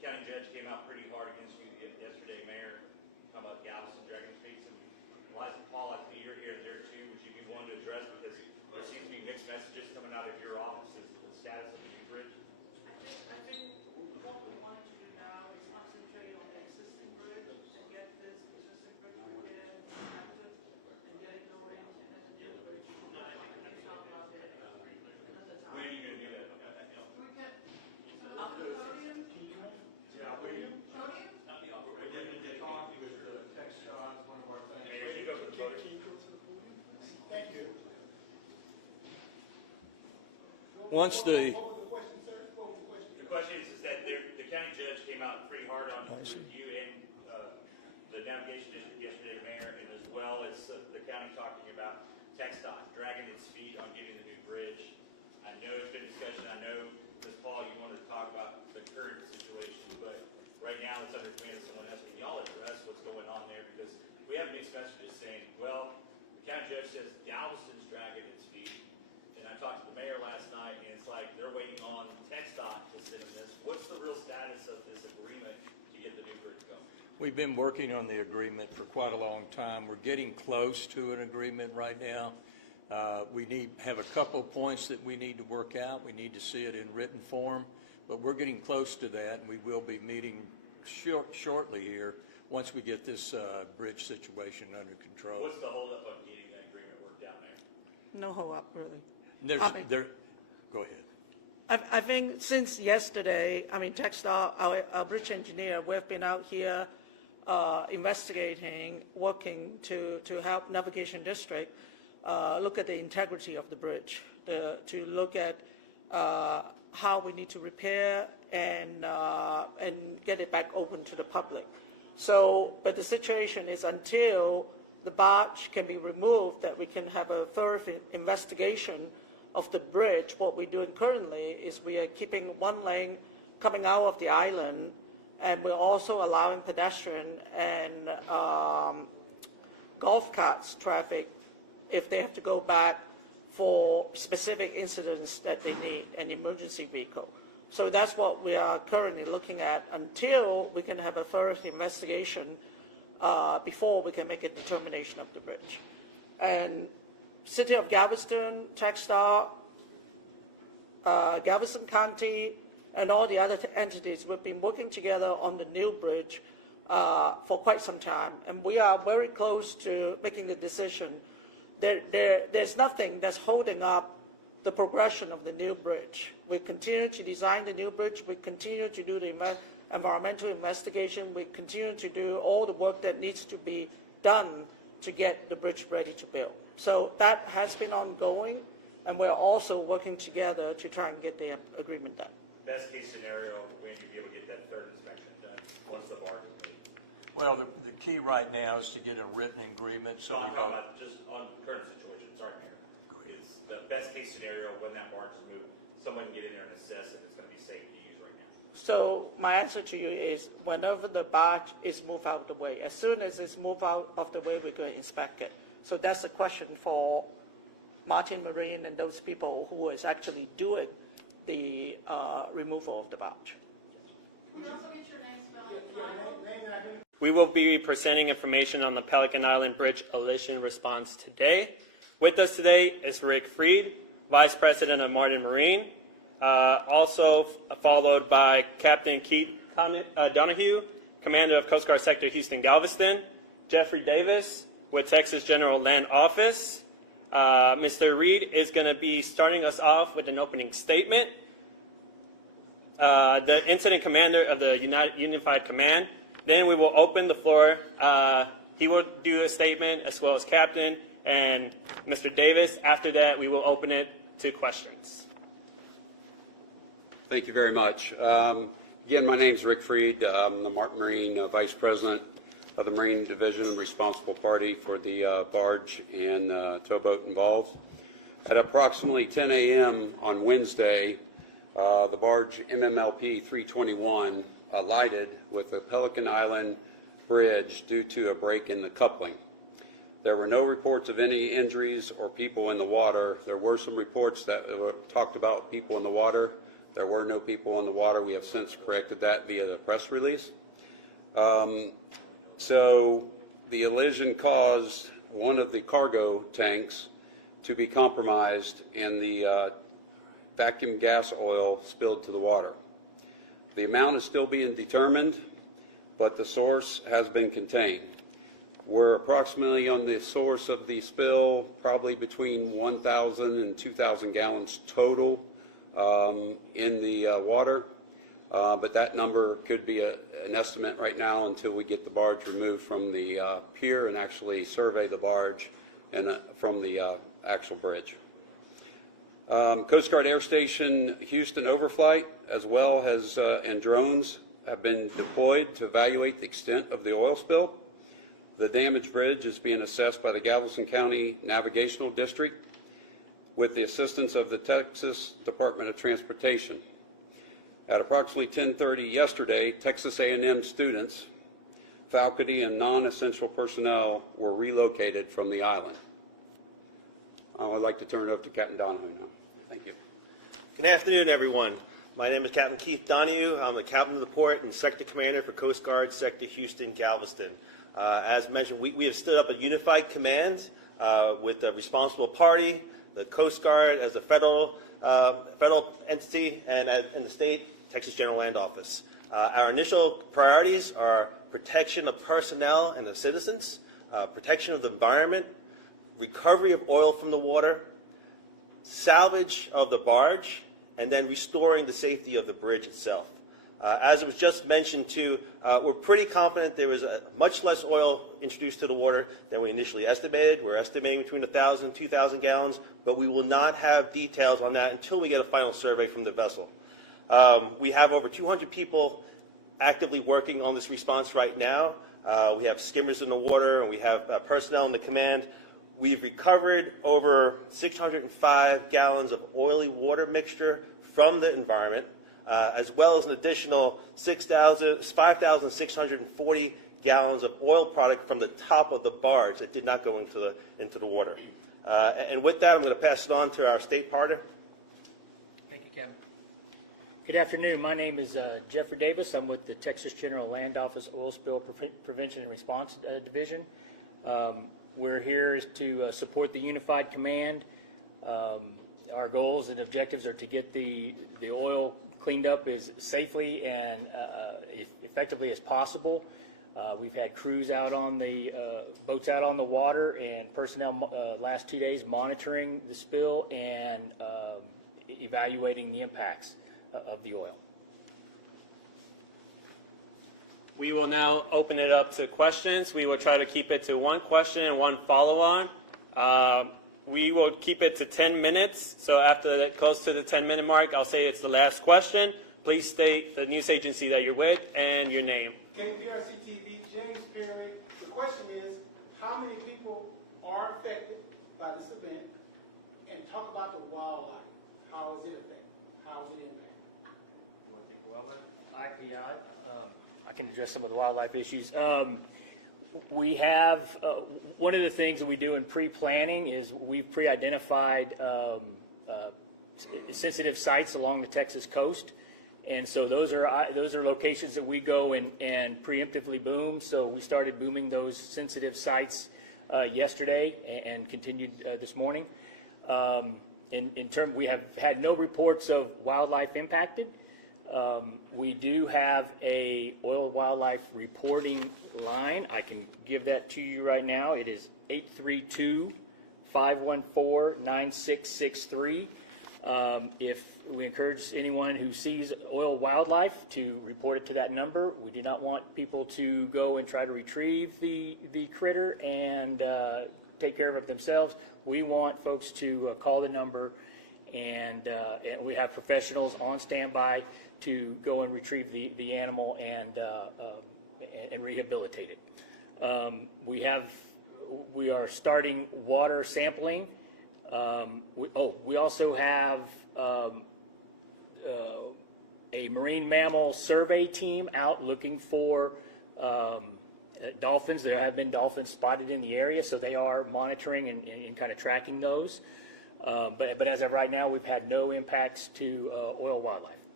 county judge came out pretty hard against you yesterday, Mayor, talking about Galveston dragging its feet. And Liza Paul, I think you're here there too. Would you be willing to address, because there seems to be mixed messages coming out of your offices, the status of the new bridge? I think what we want to do now is concentrate on the existing bridge and get this existing bridge repaired and connected and get it going, and then the new bridge, we can talk about it another time. When are you going to do that? We can, so on the podium? Yeah, when you? Podium? Mayor, you go for the podium. Thank you. Once the, What was the question, sir? What was the question? The question is that the county judge came out pretty hard on you and the navigation district yesterday, Mayor, and as well as the county talking about TxDOT dragging its feet on getting the new bridge. I know it's been discussion. I know, Ms. Paul, you wanted to talk about the current situation, but right now it's under command of someone else. Can y'all address what's going on there? Because we have mixed messages saying, well, the county judge says Galveston's dragging its feet. And I talked to the mayor last night, and it's like they're waiting on TxDOT to send them this. What's the real status of this agreement to get the new bridge going? we've been working on the agreement for quite a long time. We're getting close to an agreement right now. We have a couple points that we need to work out. We need to see it in written form, but we're getting close to that, and we will be meeting shortly here once we get this bridge situation under control. What's the holdup on getting that agreement worked out there? No hold up, really. Go ahead. I think since yesterday, TxDOT, our bridge engineer, we've been out here investigating, working to help Navigation District look at the integrity of the bridge, to look at how we need to repair and get it back open to the public. So, but the situation is until the barge can be removed, that we can have a thorough investigation of the bridge. What we're doing currently is we are keeping one lane coming out of the island, and we're also allowing pedestrian and golf carts traffic if they have to go back for specific incidents that they need an emergency vehicle. So that's what we are currently looking at until we can have a thorough investigation before we can make a determination of the bridge. And City of Galveston, TxDOT, Galveston County, and all the other entities, we've been working together on the new bridge for quite some time, and we are very close to making the decision. There's nothing that's holding up the progression of the new bridge. We continue to design the new bridge. We continue to do the environmental investigation. We continue to do all the work that needs to be done to get the bridge ready to build. So that has been ongoing, and we're also working together to try and get the agreement done. Best case scenario, when you'd be able to get that third inspection done, once the barge is made? Well, the key right now is to get a written agreement. So I'm talking about just on the current situation, sorry, Mayor. It's the best case scenario when that barge is moved, someone can get in there and assess if it's going to be safe to use right now. So my answer to you is whenever the barge is moved out of the way, as soon as it's moved out of the way, we're going to inspect it. So that's a question for Martin Marine and those people who is actually doing the removal of the barge. Can you also get your name spelled and title? We will be presenting information on the Pelican Island Bridge Allision response today. With us today is Rick Freed, Vice President of Martin Marine, also followed by Captain Keith Donahue, Commander of Coast Guard Sector Houston Galveston, Jeffrey Davis with Texas General Land Office. Mr. Reed is going to be starting us off with an opening statement. The Incident Commander of the Unified Command. Then we will open the floor. He will do a statement as well as Captain and Mr. Davis. After that, we will open it to questions. Thank you very much. Again, my name is Rick Freed. I'm the Martin Marine Vice President of the Marine Division and responsible party for the barge and towboat involved. At approximately 10 a.m. on Wednesday, the barge MMLP 321 alighted with the Pelican Island bridge due to a break in the coupling. There were no reports of any injuries or people in the water. There were some reports that talked about people in the water. There were no people on the water. We have since corrected that via the press release. So the Allision caused one of the cargo tanks to be compromised and the vacuum gas oil spilled to the water. The amount is still being determined, but the source has been contained. We're approximately on the source of the spill, probably between 1,000 and 2,000 gallons total in the water, but that number could be an estimate right now until we get the barge removed from the pier and actually survey the barge and from the actual bridge. Coast Guard Air Station Houston overflight, as well as and drones have been deployed to evaluate the extent of the oil spill. The damaged bridge is being assessed by the Galveston County Navigational District with the assistance of the Texas Department of Transportation. At approximately 10:30 yesterday, Texas A&M students, faculty, and non-essential personnel were relocated from the island. I would like to turn it over to Captain Donahue now. Thank you. Good afternoon, everyone. My name is Captain Keith Donahue. I'm the captain of the port and sector commander for Coast Guard Sector Houston, Galveston. As mentioned, we have stood up a unified command with a responsible party, the Coast Guard as a federal entity, and in the state, Texas General Land Office. Our initial priorities are protection of personnel and the citizens, protection of the environment, recovery of oil from the water, salvage of the barge, and then restoring the safety of the bridge itself. As it was just mentioned too, we're pretty confident there was much less oil introduced to the water than we initially estimated. We're estimating between 1,000 and 2,000 gallons, but we will not have details on that until we get a final survey from the vessel. We have over 200 people actively working on this response right now. We have skimmers in the water, and we have personnel in the command. We've recovered over 605 gallons of oily water mixture from the environment, as well as an additional 5,640 gallons of oil product from the top of the barge that did not go into the water. And with that, I'm going to pass it on to our state partner. Thank you, Kevin. Good afternoon. My name is Jeffrey Davis. I'm with the Texas General Land Office Oil Spill Prevention and Response Division. We're here to support the Unified Command. Our goals and objectives are to get the oil cleaned up as safely and effectively as possible. We've had crews out on the boats out on the water and personnel last 2 days monitoring the spill and evaluating the impacts of the oil. We will now open it up to questions. We will try to keep it to one question and one follow-on. We will keep it to 10 minutes. So after that, close to the 10-minute mark, I'll say it's the last question. Please state the news agency that you're with and your name. KPRC TV, James Perry. The question is, how many people are affected by this event? And talk about the wildlife. How is it affected? How is it impacted? I can address some of the wildlife issues. We have, one of the things that we do in pre-planning is we've pre-identified sensitive sites along the Texas coast. And so those are locations that we go and preemptively boom. So we started booming those sensitive sites yesterday and continued this morning. In terms, we have had no reports of wildlife impacted. We do have a oil wildlife reporting line. I can give that to you right now. It is 832-514-9663. If we encourage anyone who sees oil wildlife to report it to that number. We do not want people to go and try to retrieve the critter and take care of it themselves. We want folks to call the number, and we have professionals on standby to go and retrieve the animal and rehabilitate it. We are starting water sampling. We also have a marine mammal survey team out looking for dolphins. There have been dolphins spotted in the area, so they are monitoring and kind of tracking those. But as of right now, we've had no impacts to oil wildlife.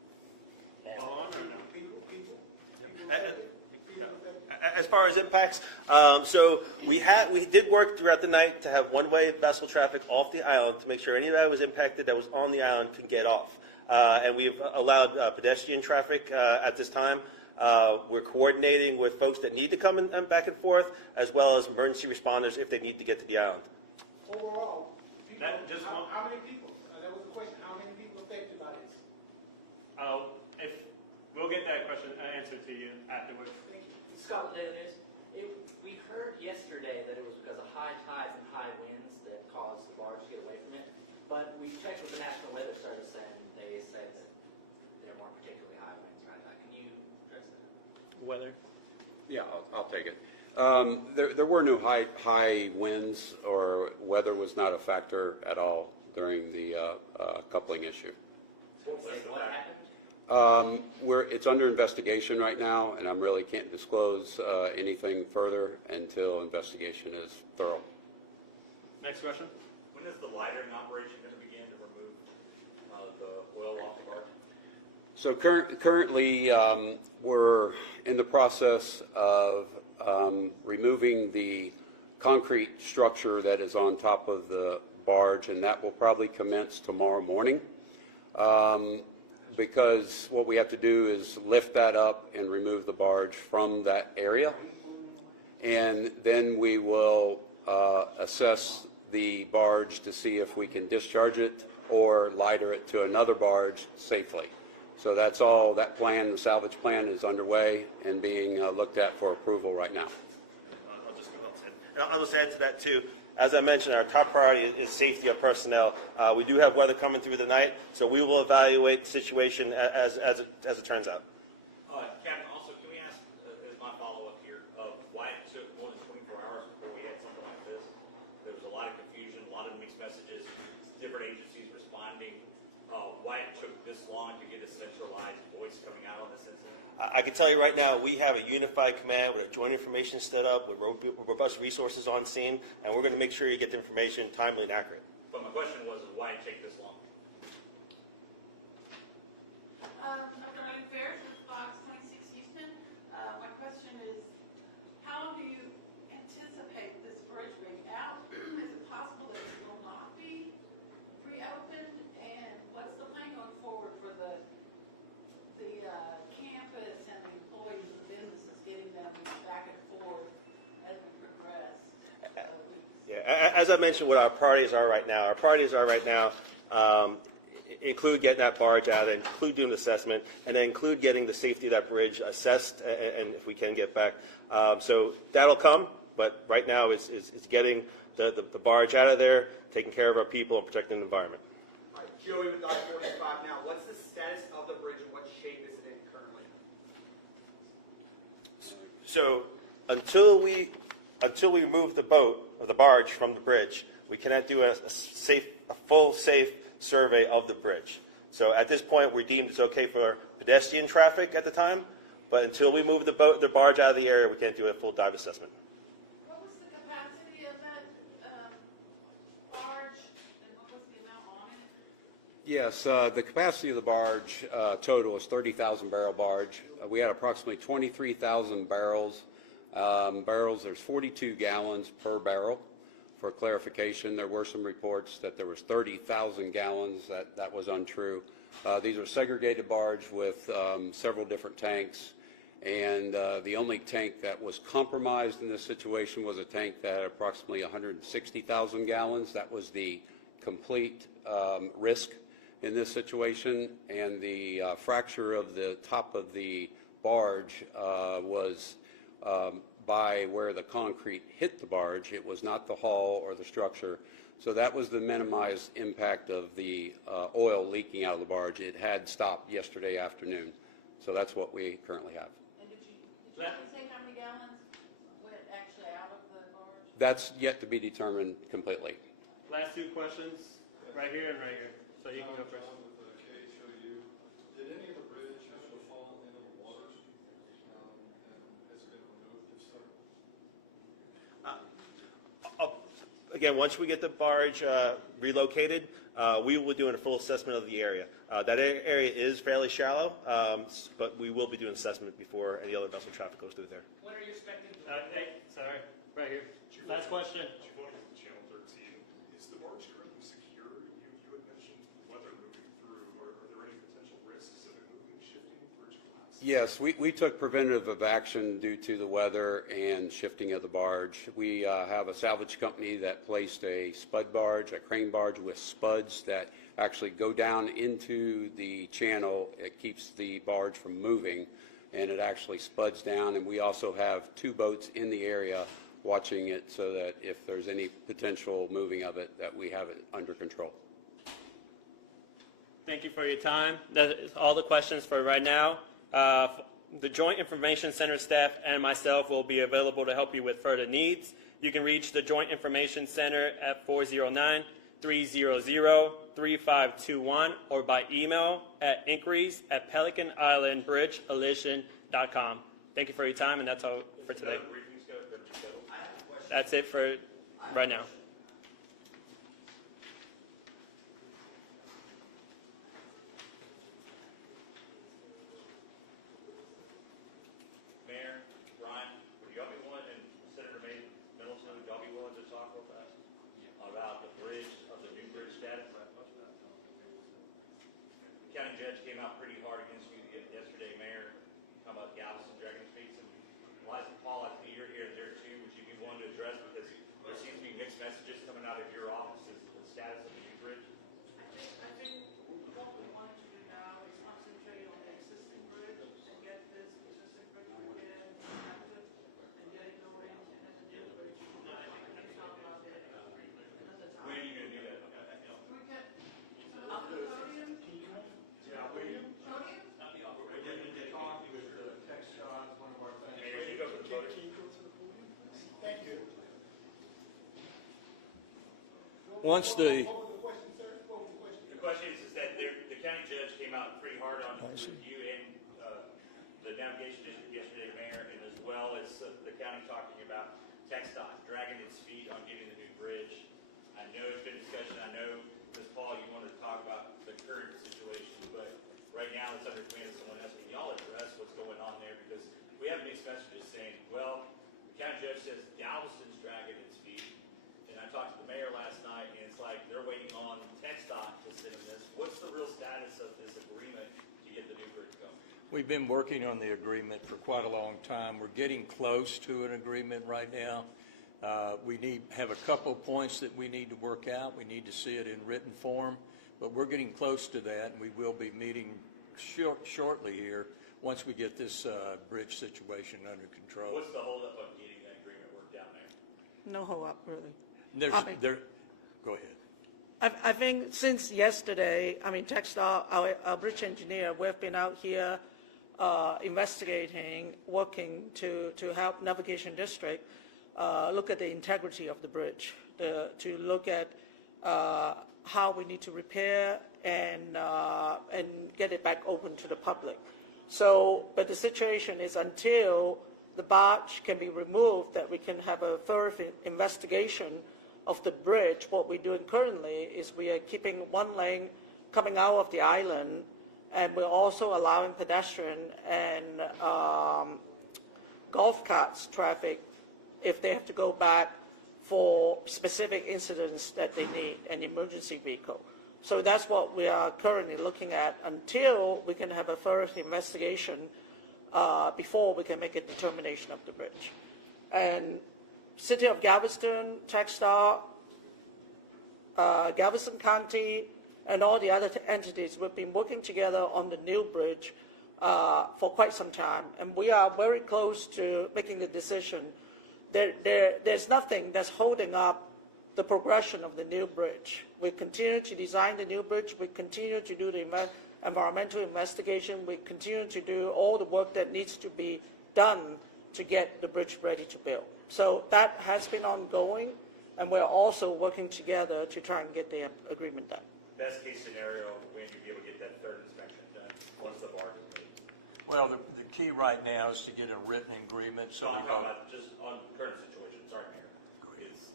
as far as impacts, so we did work throughout the night to have one-way vessel traffic off the island to make sure anybody that was impacted that was on the island can get off. And we've allowed pedestrian traffic at this time. We're coordinating with folks that need to come in, back and forth, as well as emergency responders if they need to get to the island. Overall, people, Just how many people? That was the question. How many people affected by this? if we'll get that question answered to you afterwards. Scott, Daily News. We heard yesterday that it was because of high tides and high winds that caused the barge to get away from it. But we checked with the National Weather Service and they said that there weren't particularly high winds right now. Can you address that? Weather. Yeah, I'll take it. There were no high winds, or weather was not a factor at all during the coupling issue. What happened? It's under investigation right now, and I really can't disclose anything further until investigation is thorough. Next question. When is the lightering operation going to begin to remove the oil off the barge? So currently, we're in the process of removing the concrete structure that is on top of the barge, and that will probably commence tomorrow morning. Because what we have to do is lift that up and remove the barge from that area. And then we will assess the barge to see if we can discharge it or lighter it to another barge safely. So that's all, that plan, the salvage plan is underway and being looked at for approval right now. I'll just add to that too. As I mentioned, our top priority is safety of personnel. We do have weather coming through the night, so we will evaluate the situation as it turns out. Captain, also, can we ask, as my follow-up here, why it took more than 24 hours before we had something like this? There was a lot of confusion, a lot of mixed messages, different agencies responding. Why it took this long to get a centralized voice coming out on this incident? I can tell you right now, we have a unified command with a joint information set up, with robust resources on scene, and we're going to make sure you get the information timely and accurate. But my question was, why it take this long? Dr. Ryan Ferris with Fox 26 Houston. My question is, how do you anticipate this bridge being out? Is it possible that it will not be reopened? And what's the plan going forward for the campus and the employees and businesses, getting them back and forth as we progress? Yeah, as I mentioned, what our priorities are right now. Our priorities are right now include getting that barge out, include doing the assessment, and then include getting the safety of that bridge assessed, and if we can get back. So that'll come, but right now it's getting the barge out of there, taking care of our people, and protecting the environment. All right, Joey with I-45 now. What's the status of the bridge and what shape is it in currently? So until we remove the boat or the barge from the bridge, we cannot do a full safe survey of the bridge. So at this point, we deemed it's okay for pedestrian traffic at the time, but until we move the barge out of the area, we can't do a full dive assessment. What was the capacity of that barge, and what was the amount on it? Yes, the capacity of the barge total is 30,000 barrel barge. We had approximately 23,000 barrels. There's 42 gallons per barrel. For clarification, there were some reports that there was 30,000 gallons. That was untrue. These are segregated barge with several different tanks, and the only tank that was compromised in this situation was a tank that had approximately 160,000 gallons. That was the complete risk in this situation, and the fracture of the top of the barge was by where the concrete hit the barge. It was not the hull or the structure. So that was the minimized impact of the oil leaking out of the barge. It had stopped yesterday afternoon. So that's what we currently have. And did you say how many gallons went actually out of the barge? That's yet to be determined completely. Last two questions, right here and right here. So you can go first. Did any of the bridge actually fall into the water? And has it been removed if so? again, once we get the barge relocated, we will be doing a full assessment of the area. That area is fairly shallow, but we will be doing assessment before any other vessel traffic goes through there. When are you expecting to? Hey, sorry, right here. Last question. Channel 13, is the barge currently secure? You had mentioned weather moving through. Are there any potential risks of it moving, shifting, bridge collapse? Yes, we took preventative action due to the weather and shifting of the barge. We have a salvage company that placed a spud barge, a crane barge with spuds that actually go down into the channel. It keeps the barge from moving, and it actually spuds down. And we also have 2 boats in the area watching it so that if there's any potential moving of it, that we have it under control. Thank you for your time. That is all the questions for right now. The Joint Information Center staff and myself will be available to help you with further needs. You can reach the Joint Information Center at 409-300-3521 or by email at inquiries@PelicanIslandBridgeAllision.com. Thank you for your time, and that's all for today. That's it for right now. Mayor, Brian, would y'all be willing, and Senator Middleton, would y'all be willing to talk real fast about the bridge, of the new bridge status? The county judge came out pretty hard against you yesterday, Mayor, talking about Galveston dragging its feet. Liza Paul, I think you're here there too. Would you be willing to address, because there seems to be mixed messages coming out of your office as to the status of the new bridge? I think what we want to do now is concentrate on the existing bridge and get this existing bridge repaired and active and get it going, and then the new bridge, we can talk about it another time. When are you going to do that? We can, so the podium? Yeah, Podium? Mayor, you go for the podium. Thank you. Once the, What was the question, sir? What was the question? The question is that the county judge came out pretty hard on you and the navigation district yesterday, Mayor, and as well as the county talking about TxDOT dragging its feet on getting the new bridge. I know it's been discussion. I know, Ms. Paul, you wanted to talk about the current situation, but right now it's under command of someone else. Can y'all address what's going on there? Because we have mixed messages saying, well, the county judge says Galveston's dragging its feet. And I talked to the mayor last night, and it's like they're waiting on TxDOT to send them this. What's the real status of this agreement to get the new bridge going? we've been working on the agreement for quite a long time. We're getting close to an agreement right now. We have a couple points that we need to work out. We need to see it in written form, but we're getting close to that, and we will be meeting shortly here once we get this bridge situation under control. What's the holdup on getting that agreement worked down there? No hold up, really. Go ahead. I think since yesterday, TxDOT, our bridge engineer, we've been out here investigating, working to help Navigation District look at the integrity of the bridge, to look at how we need to repair and get it back open to the public. So, but the situation is until the barge can be removed, that we can have a thorough investigation of the bridge. What we're doing currently is we are keeping one lane coming out of the island, and we're also allowing pedestrian and golf carts traffic if they have to go back for specific incidents that they need an emergency vehicle. So that's what we are currently looking at until we can have a thorough investigation before we can make a determination of the bridge. And City of Galveston, TxDOT, Galveston County, and all the other entities, we've been working together on the new bridge for quite some time, and we are very close to making the decision. There's nothing that's holding up the progression of the new bridge. We continue to design the new bridge. We continue to do the environmental investigation. We continue to do all the work that needs to be done to get the bridge ready to build. So that has been ongoing, and we're also working together to try and get the agreement done. Best case scenario, when you'd be able to get that third inspection done, once the barge is made? Well, the key right now is to get a written agreement. So I'm talking about just on current situation, sorry, Mayor. It's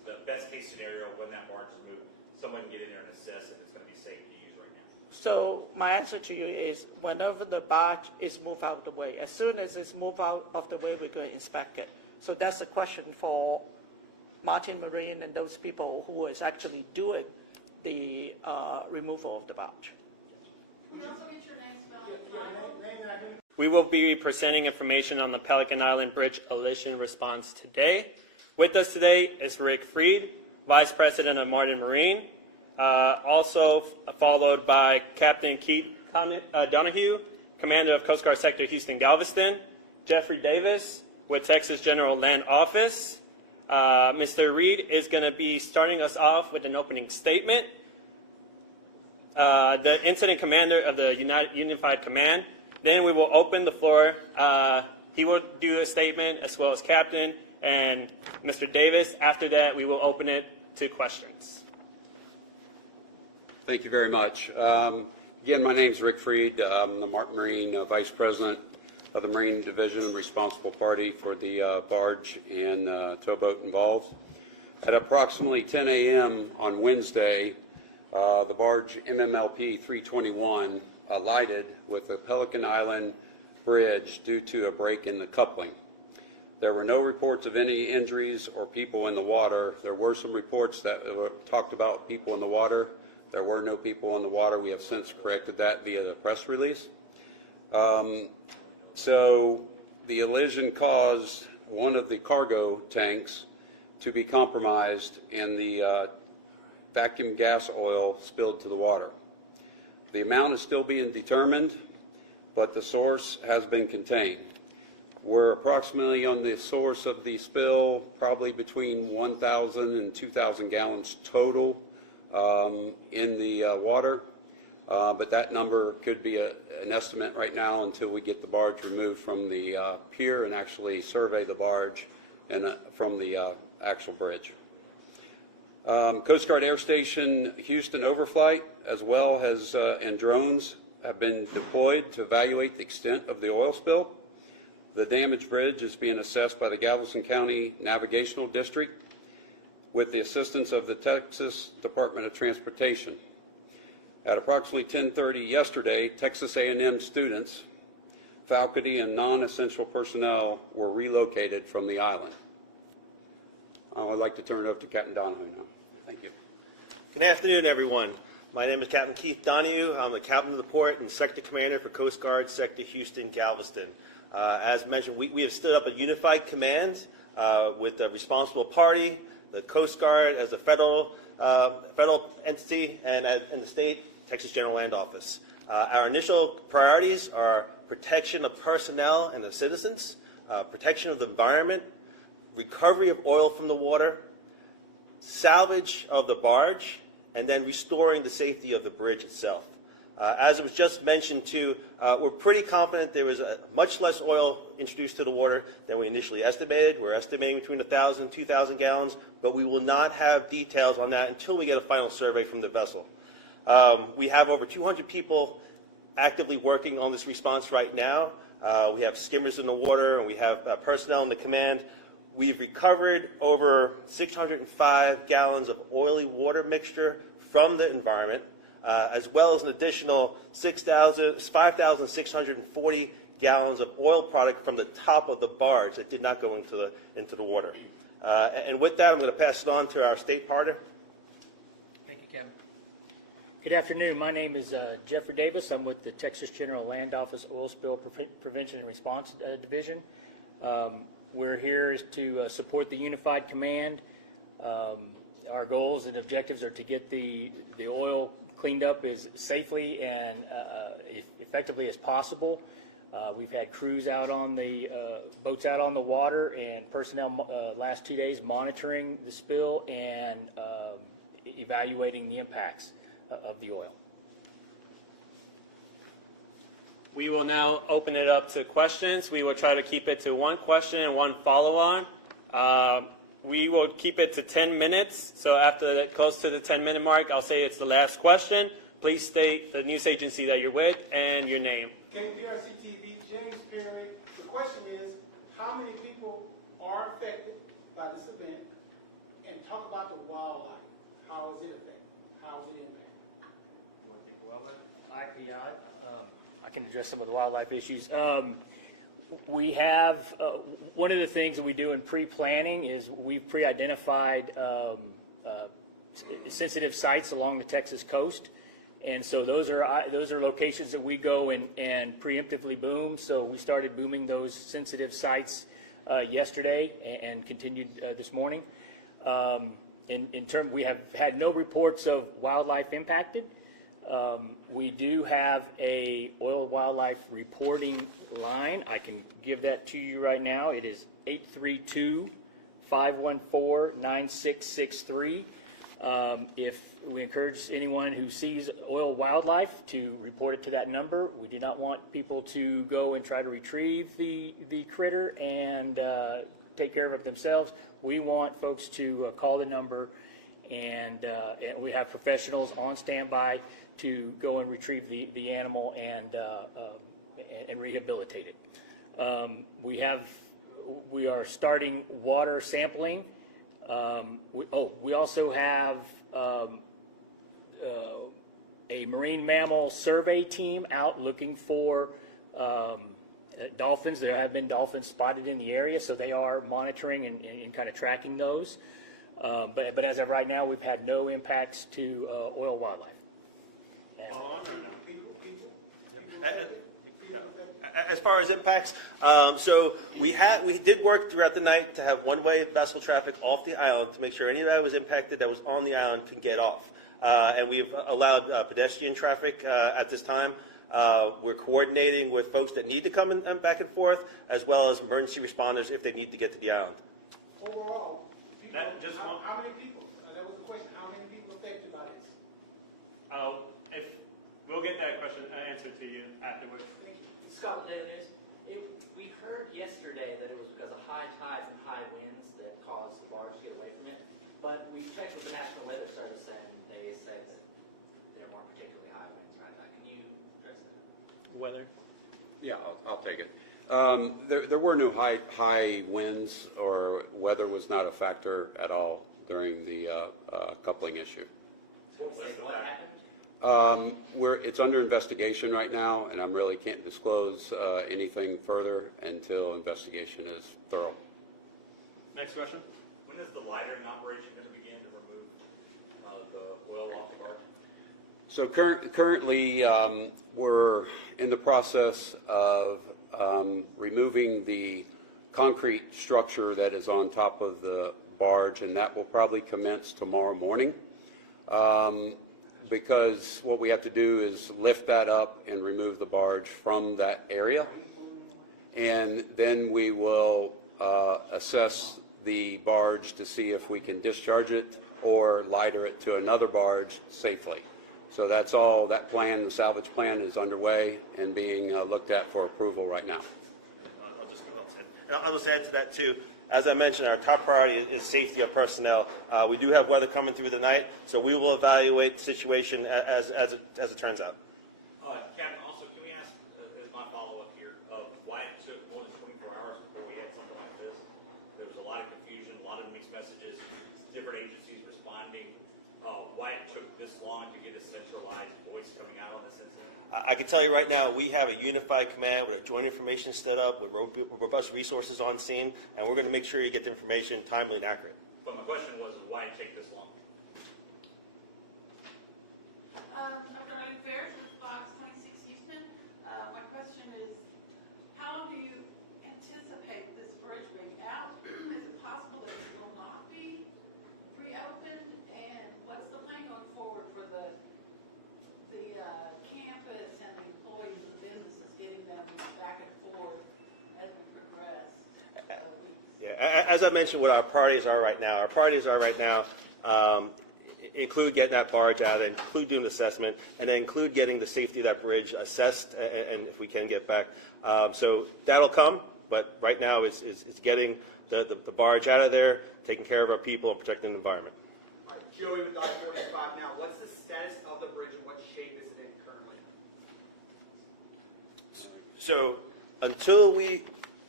the best case scenario when that barge is moved, someone can get in there and assess if it's going to be safe to use right now? So my answer to you is whenever the barge is moved out of the way, as soon as it's moved out of the way, we're going to inspect it. So that's a question for Martin Marine and those people who is actually doing the removal of the barge. Can we also get your name spelled? We will be presenting information on the Pelican Island Bridge Allision response today. With us today is Rick Freed, Vice President of Martin Marine, also followed by Captain Keith Donahue, Commander of Coast Guard Sector Houston Galveston, Jeffrey Davis with Texas General Land Office. Mr. Reed is going to be starting us off with an opening statement. The Incident Commander of the Unified Command. Then we will open the floor. He will do a statement as well as Captain and Mr. Davis. After that, we will open it to questions. Thank you very much. Again, my name is Rick Freed. I'm the Martin Marine Vice President of the Marine Division and responsible party for the barge and towboat involved. At approximately 10 a.m. on Wednesday, the barge MMLP 321 alighted with the Pelican Island Bridge due to a break in the coupling. There were no reports of any injuries or people in the water. There were some reports that talked about people in the water. There were no people in the water. We have since corrected that via the press release. So the Allision caused one of the cargo tanks to be compromised and the vacuum gas oil spilled to the water. The amount is still being determined, but the source has been contained. We're approximately on the source of the spill, probably between 1,000 and 2,000 gallons total in the water. But that number could be an estimate right now until we get the barge removed from the pier and actually survey the barge and from the actual bridge. Coast Guard Air Station Houston overflight, as well as and drones have been deployed to evaluate the extent of the oil spill. The damaged bridge is being assessed by the Galveston County Navigational District with the assistance of the Texas Department of Transportation. At approximately 10:30 yesterday, Texas A&M students, faculty, and non-essential personnel were relocated from the island. I would like to turn it over to Captain Donahue now. Thank you. Good afternoon, everyone. My name is Captain Keith Donahue. I'm the Captain of the Port and Sector Commander for Coast Guard Sector Houston Galveston. As mentioned, we have stood up a unified command with the responsible party, the Coast Guard as a federal entity, and the state, Texas General Land Office. Our initial priorities are protection of personnel and the citizens, protection of the environment, recovery of oil from the water, salvage of the barge, and then restoring the safety of the bridge itself. As it was just mentioned too, we're pretty confident there was much less oil introduced to the water than we initially estimated. We're estimating between 1,000 and 2,000 gallons, but we will not have details on that until we get a final survey from the vessel. We have over 200 people actively working on this response right now. We have skimmers in the water, and we have personnel in the command. We've recovered over 605 gallons of oily water mixture from the environment, as well as an additional 5,640 gallons of oil product from the top of the barge that did not go into the water. And with that, I'm going to pass it on to our state partner. Thank you, Kevin. Good afternoon. My name is Jeffrey Davis. I'm with the Texas General Land Office Oil Spill Prevention and Response Division. We're here to support the Unified Command. Our goals and objectives are to get the oil cleaned up as safely and effectively as possible. We've had crews out on the boats out on the water and personnel last 2 days monitoring the spill and evaluating the impacts of the oil. We will now open it up to questions. We will try to keep it to one question and one follow-on. We will keep it to 10 minutes. So after that goes to the 10-minute mark, I'll say it's the last question. Please state the news agency that you're with and your name. KPRC TV, James Perry. The question is, how many people are affected by this event? And talk about the wildlife. How is it affected? How is it impacted? I can address some of the wildlife issues. We have, one of the things that we do in pre-planning is we've pre-identified sensitive sites along the Texas coast. And so those are locations that we go and preemptively boom. So we started booming those sensitive sites yesterday and continued this morning. We have had no reports of wildlife impacted. We do have a oil wildlife reporting line. I can give that to you right now. It is 832-514-9663. If we encourage anyone who sees oil wildlife to report it to that number. We do not want people to go and try to retrieve the critter and take care of it themselves. We want folks to call the number, and we have professionals on standby to go and retrieve the animal and rehabilitate it. We are starting water sampling. We also have a marine mammal survey team out looking for dolphins. There have been dolphins spotted in the area, so they are monitoring and kind of tracking those. But as of right now, we've had no impacts to oil wildlife. As far as impacts, so we did work throughout the night to have one-way vessel traffic off the island to make sure anybody that was impacted that was on the island could get off. And we've allowed pedestrian traffic at this time. We're coordinating with folks that need to come in, back and forth, as well as emergency responders if they need to get to the island. Overall, people, Just how many people? That was the question. How many people affected by this? If we'll get that question answered to you afterwards. Scott, Daily News. We heard yesterday that it was because of high tides and high winds that caused the barge to get away from it. But we checked with the National Weather Service, and they said that there weren't particularly high winds right now. Can you address that? Weather. Yeah, I'll take it. There were no high winds, or weather was not a factor at all during the coupling issue. What happened? It's under investigation right now, and I really can't disclose anything further until investigation is thorough. Next question. When is the lightering operation going to begin to remove the oil off the barge? So currently, we're in the process of removing the concrete structure that is on top of the barge, and that will probably commence tomorrow morning. Because what we have to do is lift that up and remove the barge from that area. And then we will assess the barge to see if we can discharge it or lighter it to another barge safely. So that's all, that plan, the salvage plan is underway and being looked at for approval right now. I'll just add to that too. As I mentioned, our top priority is safety of personnel. We do have weather coming through the night, so we will evaluate the situation as it turns out. Captain, also, can we ask, as my follow-up here, why it took more than 24 hours before we had something like this? There was a lot of confusion, a lot of mixed messages, different agencies responding. Why it took this long to get a centralized voice coming out on this incident? I can tell you right now, we have a unified command with a joint information set up, with robust resources on scene, and we're going to make sure you get the information timely and accurate. But my question was, why it take this long? Dr. Ryan Ferris with Fox 26 Houston. My question is, how do you anticipate this bridge being out? Is it possible that it will not be reopened? And what's the plan going forward for the campus and the employees and businesses, getting them back and forth as we progress? Yeah, as I mentioned, what our priorities are right now. Our priorities are right now include getting that barge out, include doing the assessment, and then include getting the safety of that bridge assessed, and if we can get back. So that'll come, but right now it's getting the barge out of there, taking care of our people, and protecting the environment. All right, Joey with I-45 now. What's the status of the bridge and what shape is it in currently? So until we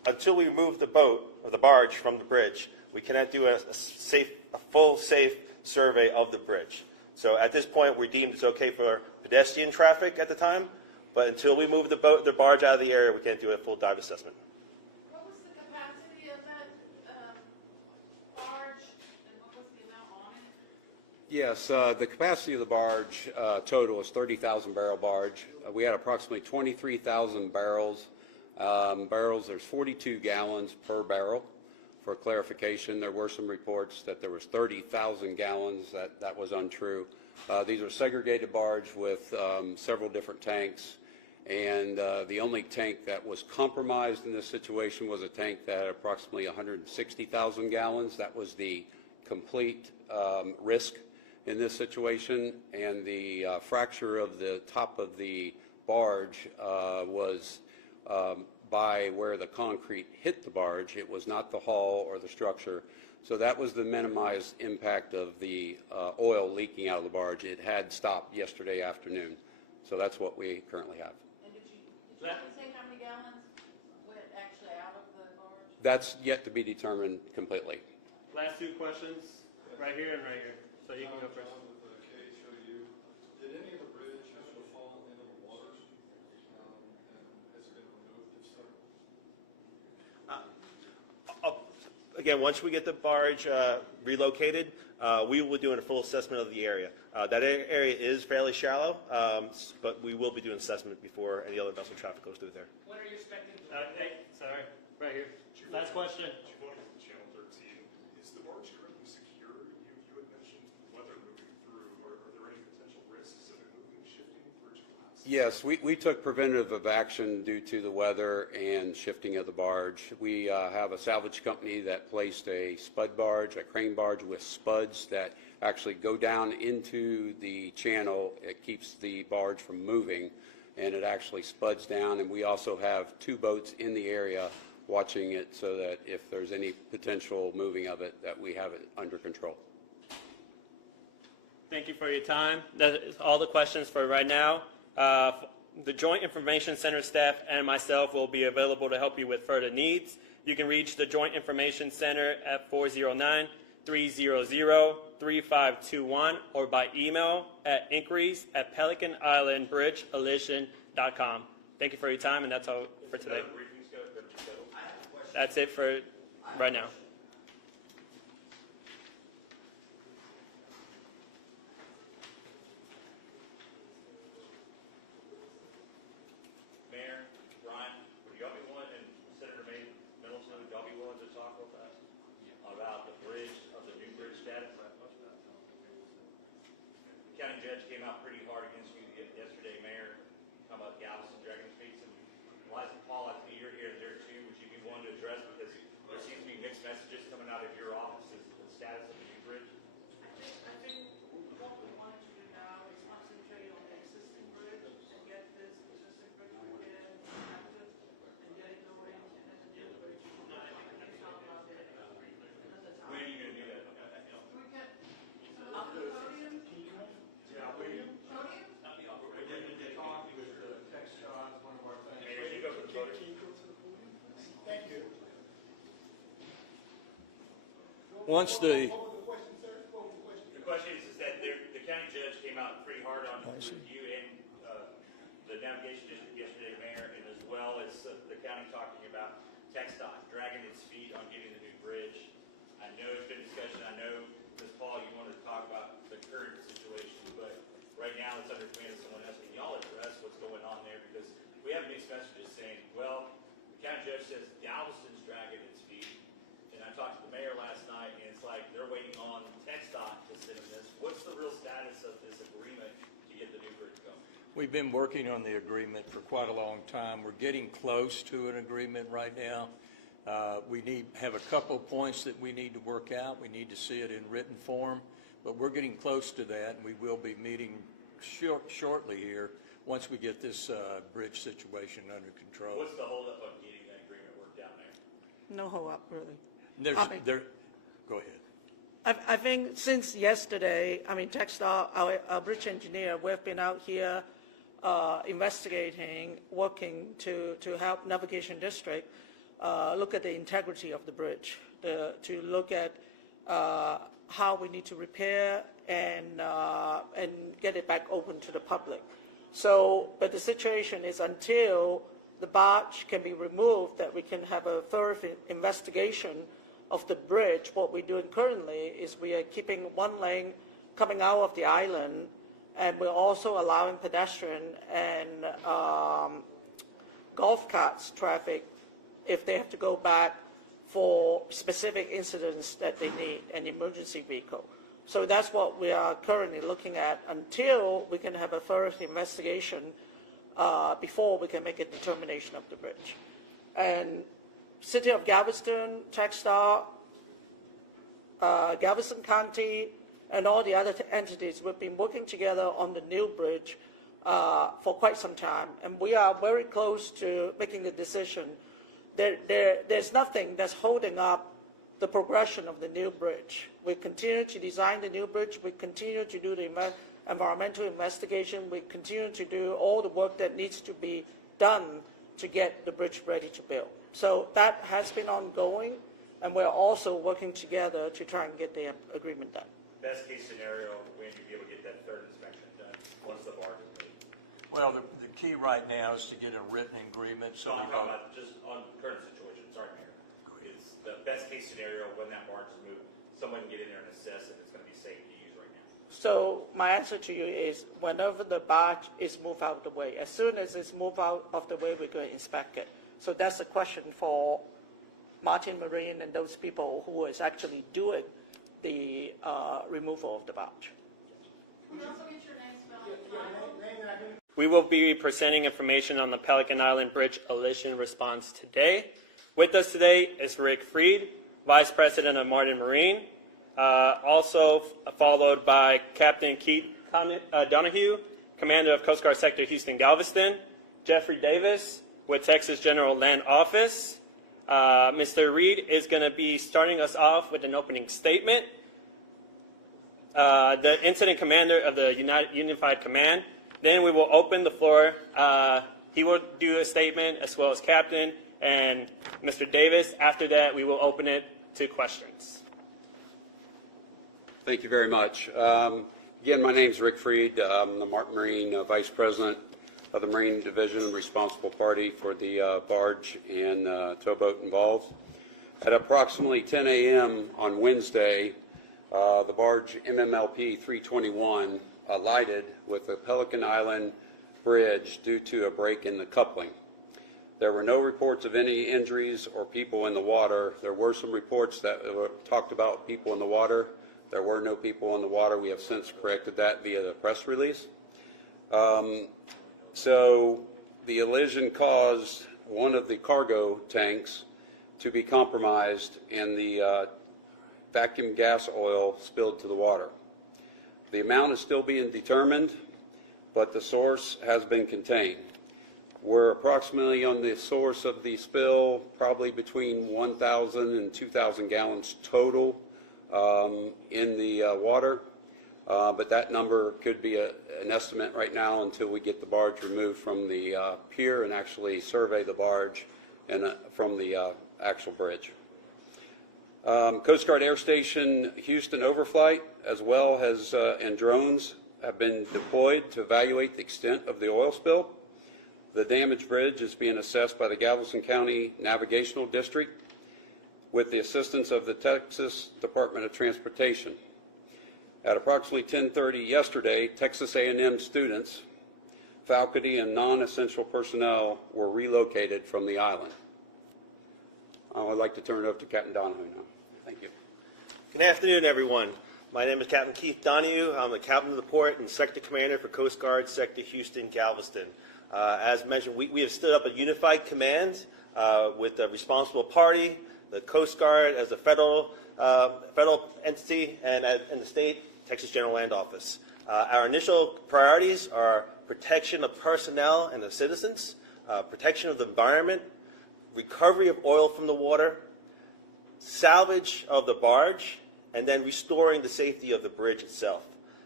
until we remove the boat or the barge from the bridge, we cannot do a full safe survey of the bridge. So at this point, we deemed it's okay for pedestrian traffic at the time, but until we move the boat, the barge out of the area, we can't do a full dive assessment. What was the capacity of that barge, and what was the amount on it? Yes, the capacity of the barge total is 30,000 barrel barge. We had approximately 23,000 barrels. There's 42 gallons per barrel. For clarification, there were some reports that there was 30,000 gallons. That was untrue. These are segregated barge with several different tanks, and the only tank that was compromised in this situation was a tank that had approximately 160,000 gallons. That was the complete risk in this situation, and the fracture of the top of the barge was by where the concrete hit the barge. It was not the hull or the structure. So that was the minimized impact of the oil leaking out of the barge. It had stopped yesterday afternoon. So that's what we currently have. And did you say how many gallons went actually out of the barge? That's yet to be determined completely. Last two questions, right here and right here. So you can go first. Did any of the bridge actually fall into the water? And has it been removed if so? Again, once we get the barge relocated, we will be doing a full assessment of the area. That area is fairly shallow, but we will be doing assessment before any other vessel traffic goes through there. When are you expecting to? Hey, sorry, right here. Last question. Channel 13, is the barge currently secure? You had mentioned weather moving through. Are there any potential risks of it moving, shifting, bridge collapse? Yes, we took preventative action due to the weather and shifting of the barge. We have a salvage company that placed a spud barge, a crane barge with spuds that actually go down into the channel. It keeps the barge from moving, and it actually spuds down. And we also have two boats in the area watching it so that if there's any potential moving of it, that we have it under control. Thank you for your time. That is all the questions for right now. The Joint Information Center staff and myself will be available to help you with further needs. You can reach the Joint Information Center at 409-300-3521 or by email at inquiries@pelicanislandbridgeallision.com. Thank you for your time, and that's all for today. That's it for right now. Mayor, Ryan, would y'all be willing, and Senator Middleton, would y'all be willing to talk with us about the bridge, of the new bridge status? The county judge came out pretty hard against you yesterday, Mayor, talking about Galveston dragging feet. And Liza Paul, I think you're here there too. Would you be willing to address, because there seems to be mixed messages coming out of your office as the status of the new bridge? I think what we want to do now is concentrate on the existing bridge and get this existing bridge repaired and active and get it going, and then the new bridge, we can talk about it another time. When are you going to do that? We can, so the podium? Yeah, we did talk with Texas, one of our things. Mayor, you go for the podium. Thank you. Once the, What was the question, sir? What was the question? The question is that the county judge came out pretty hard on you and the navigation district yesterday, Mayor, and as well as the county talking about TxDOT dragging its feet on getting the new bridge. I know it's been discussion. I know, Ms. Paul, you wanted to talk about the current situation, but right now it's under command of someone else. Can y'all address what's going on there? Because we have mixed messages saying, well, the county judge says Galveston's dragging its feet. And I talked to the mayor last night, and it's like they're waiting on TxDOT to send them this. What's the real status of this agreement to get the new bridge going? we've been working on the agreement for quite a long time. We're getting close to an agreement right now. We have a couple points that we need to work out. We need to see it in written form, but we're getting close to that, and we will be meeting shortly here once we get this bridge situation under control. What's the holdup on getting that agreement worked out there? No hold up, really. Go ahead. I think since yesterday, TxDOT, our bridge engineer, we've been out here investigating, working to help Navigation District look at the integrity of the bridge, to look at how we need to repair and get it back open to the public. So, but the situation is until the barge can be removed, that we can have a thorough investigation of the bridge. What we're doing currently is we are keeping one lane coming out of the island, and we're also allowing pedestrian and golf carts traffic if they have to go back for specific incidents that they need an emergency vehicle. So that's what we are currently looking at until we can have a thorough investigation before we can make a determination of the bridge. And City of Galveston, Texas, Galveston County, and all the other entities, we've been working together on the new bridge for quite some time, and we are very close to making a decision. There's nothing that's holding up the progression of the new bridge. We continue to design the new bridge. We continue to do the environmental investigation. We continue to do all the work that needs to be done to get the bridge ready to build. So that has been ongoing, and we're also working together to try and get the agreement done. Best case scenario, when you'd be able to get that third inspection done, once the barge is made? Well, the key right now is to get a written agreement. So I'm talking about just on current situation. Sorry, Mayor. It's the best case scenario when that barge is moved, someone can get in there and assess if it's going to be safe to use right now. So my answer to you is whenever the barge is moved out of the way, as soon as it's moved out of the way, we're going to inspect it. So that's a question for Martin Marine and those people who is actually doing the removal of the barge. Can we also get your name spelled? We will be presenting information on the Pelican Island Bridge Allision response today. With us today is Rick Freed, Vice President of Martin Marine, also followed by Captain Keith Donahue, Commander of Coast Guard Sector Houston Galveston, Jeffrey Davis with Texas General Land Office. Mr. Reed is going to be starting us off with an opening statement. The Incident Commander of the Unified Command. Then we will open the floor. He will do a statement as well as Captain and Mr. Davis. After that, we will open it to questions. Thank you very much. Again, my name is Rick Freed. I'm the Martin Marine Vice President of the Marine Division, responsible party for the barge and towboat involved. At approximately 10 a.m. on Wednesday, the barge MMLP 321 alighted with the Pelican Island Bridge due to a break in the coupling. There were no reports of any injuries or people in the water. There were some reports that talked about people in the water. There were no people in the water. We have since corrected that via the press release. So the Allision caused one of the cargo tanks to be compromised and the vacuum gas oil spilled to the water. The amount is still being determined, but the source has been contained. We're approximately on the source of the spill, probably between 1,000 and 2,000 gallons total in the water. But that number could be an estimate right now until we get the barge removed from the pier and actually survey the barge and from the actual bridge. Coast Guard Air Station Houston overflight, as well as and drones have been deployed to evaluate the extent of the oil spill. The damaged bridge is being assessed by the Galveston County Navigational District with the assistance of the Texas Department of Transportation. At approximately 10:30 yesterday, Texas A&M students, faculty, and non-essential personnel were relocated from the island. I would like to turn it over to Captain Donahue now. Thank you. Good afternoon, everyone. My name is Captain Keith Donahue. I'm the Captain of the Port and Sector Commander for Coast Guard Sector Houston Galveston. As mentioned, we have stood up a unified command with the responsible party, the Coast Guard as a federal entity, and the state, Texas General Land Office. Our initial priorities are protection of personnel and the citizens, protection of the environment, recovery of oil from the water, salvage of the barge, and then restoring the safety of the bridge itself.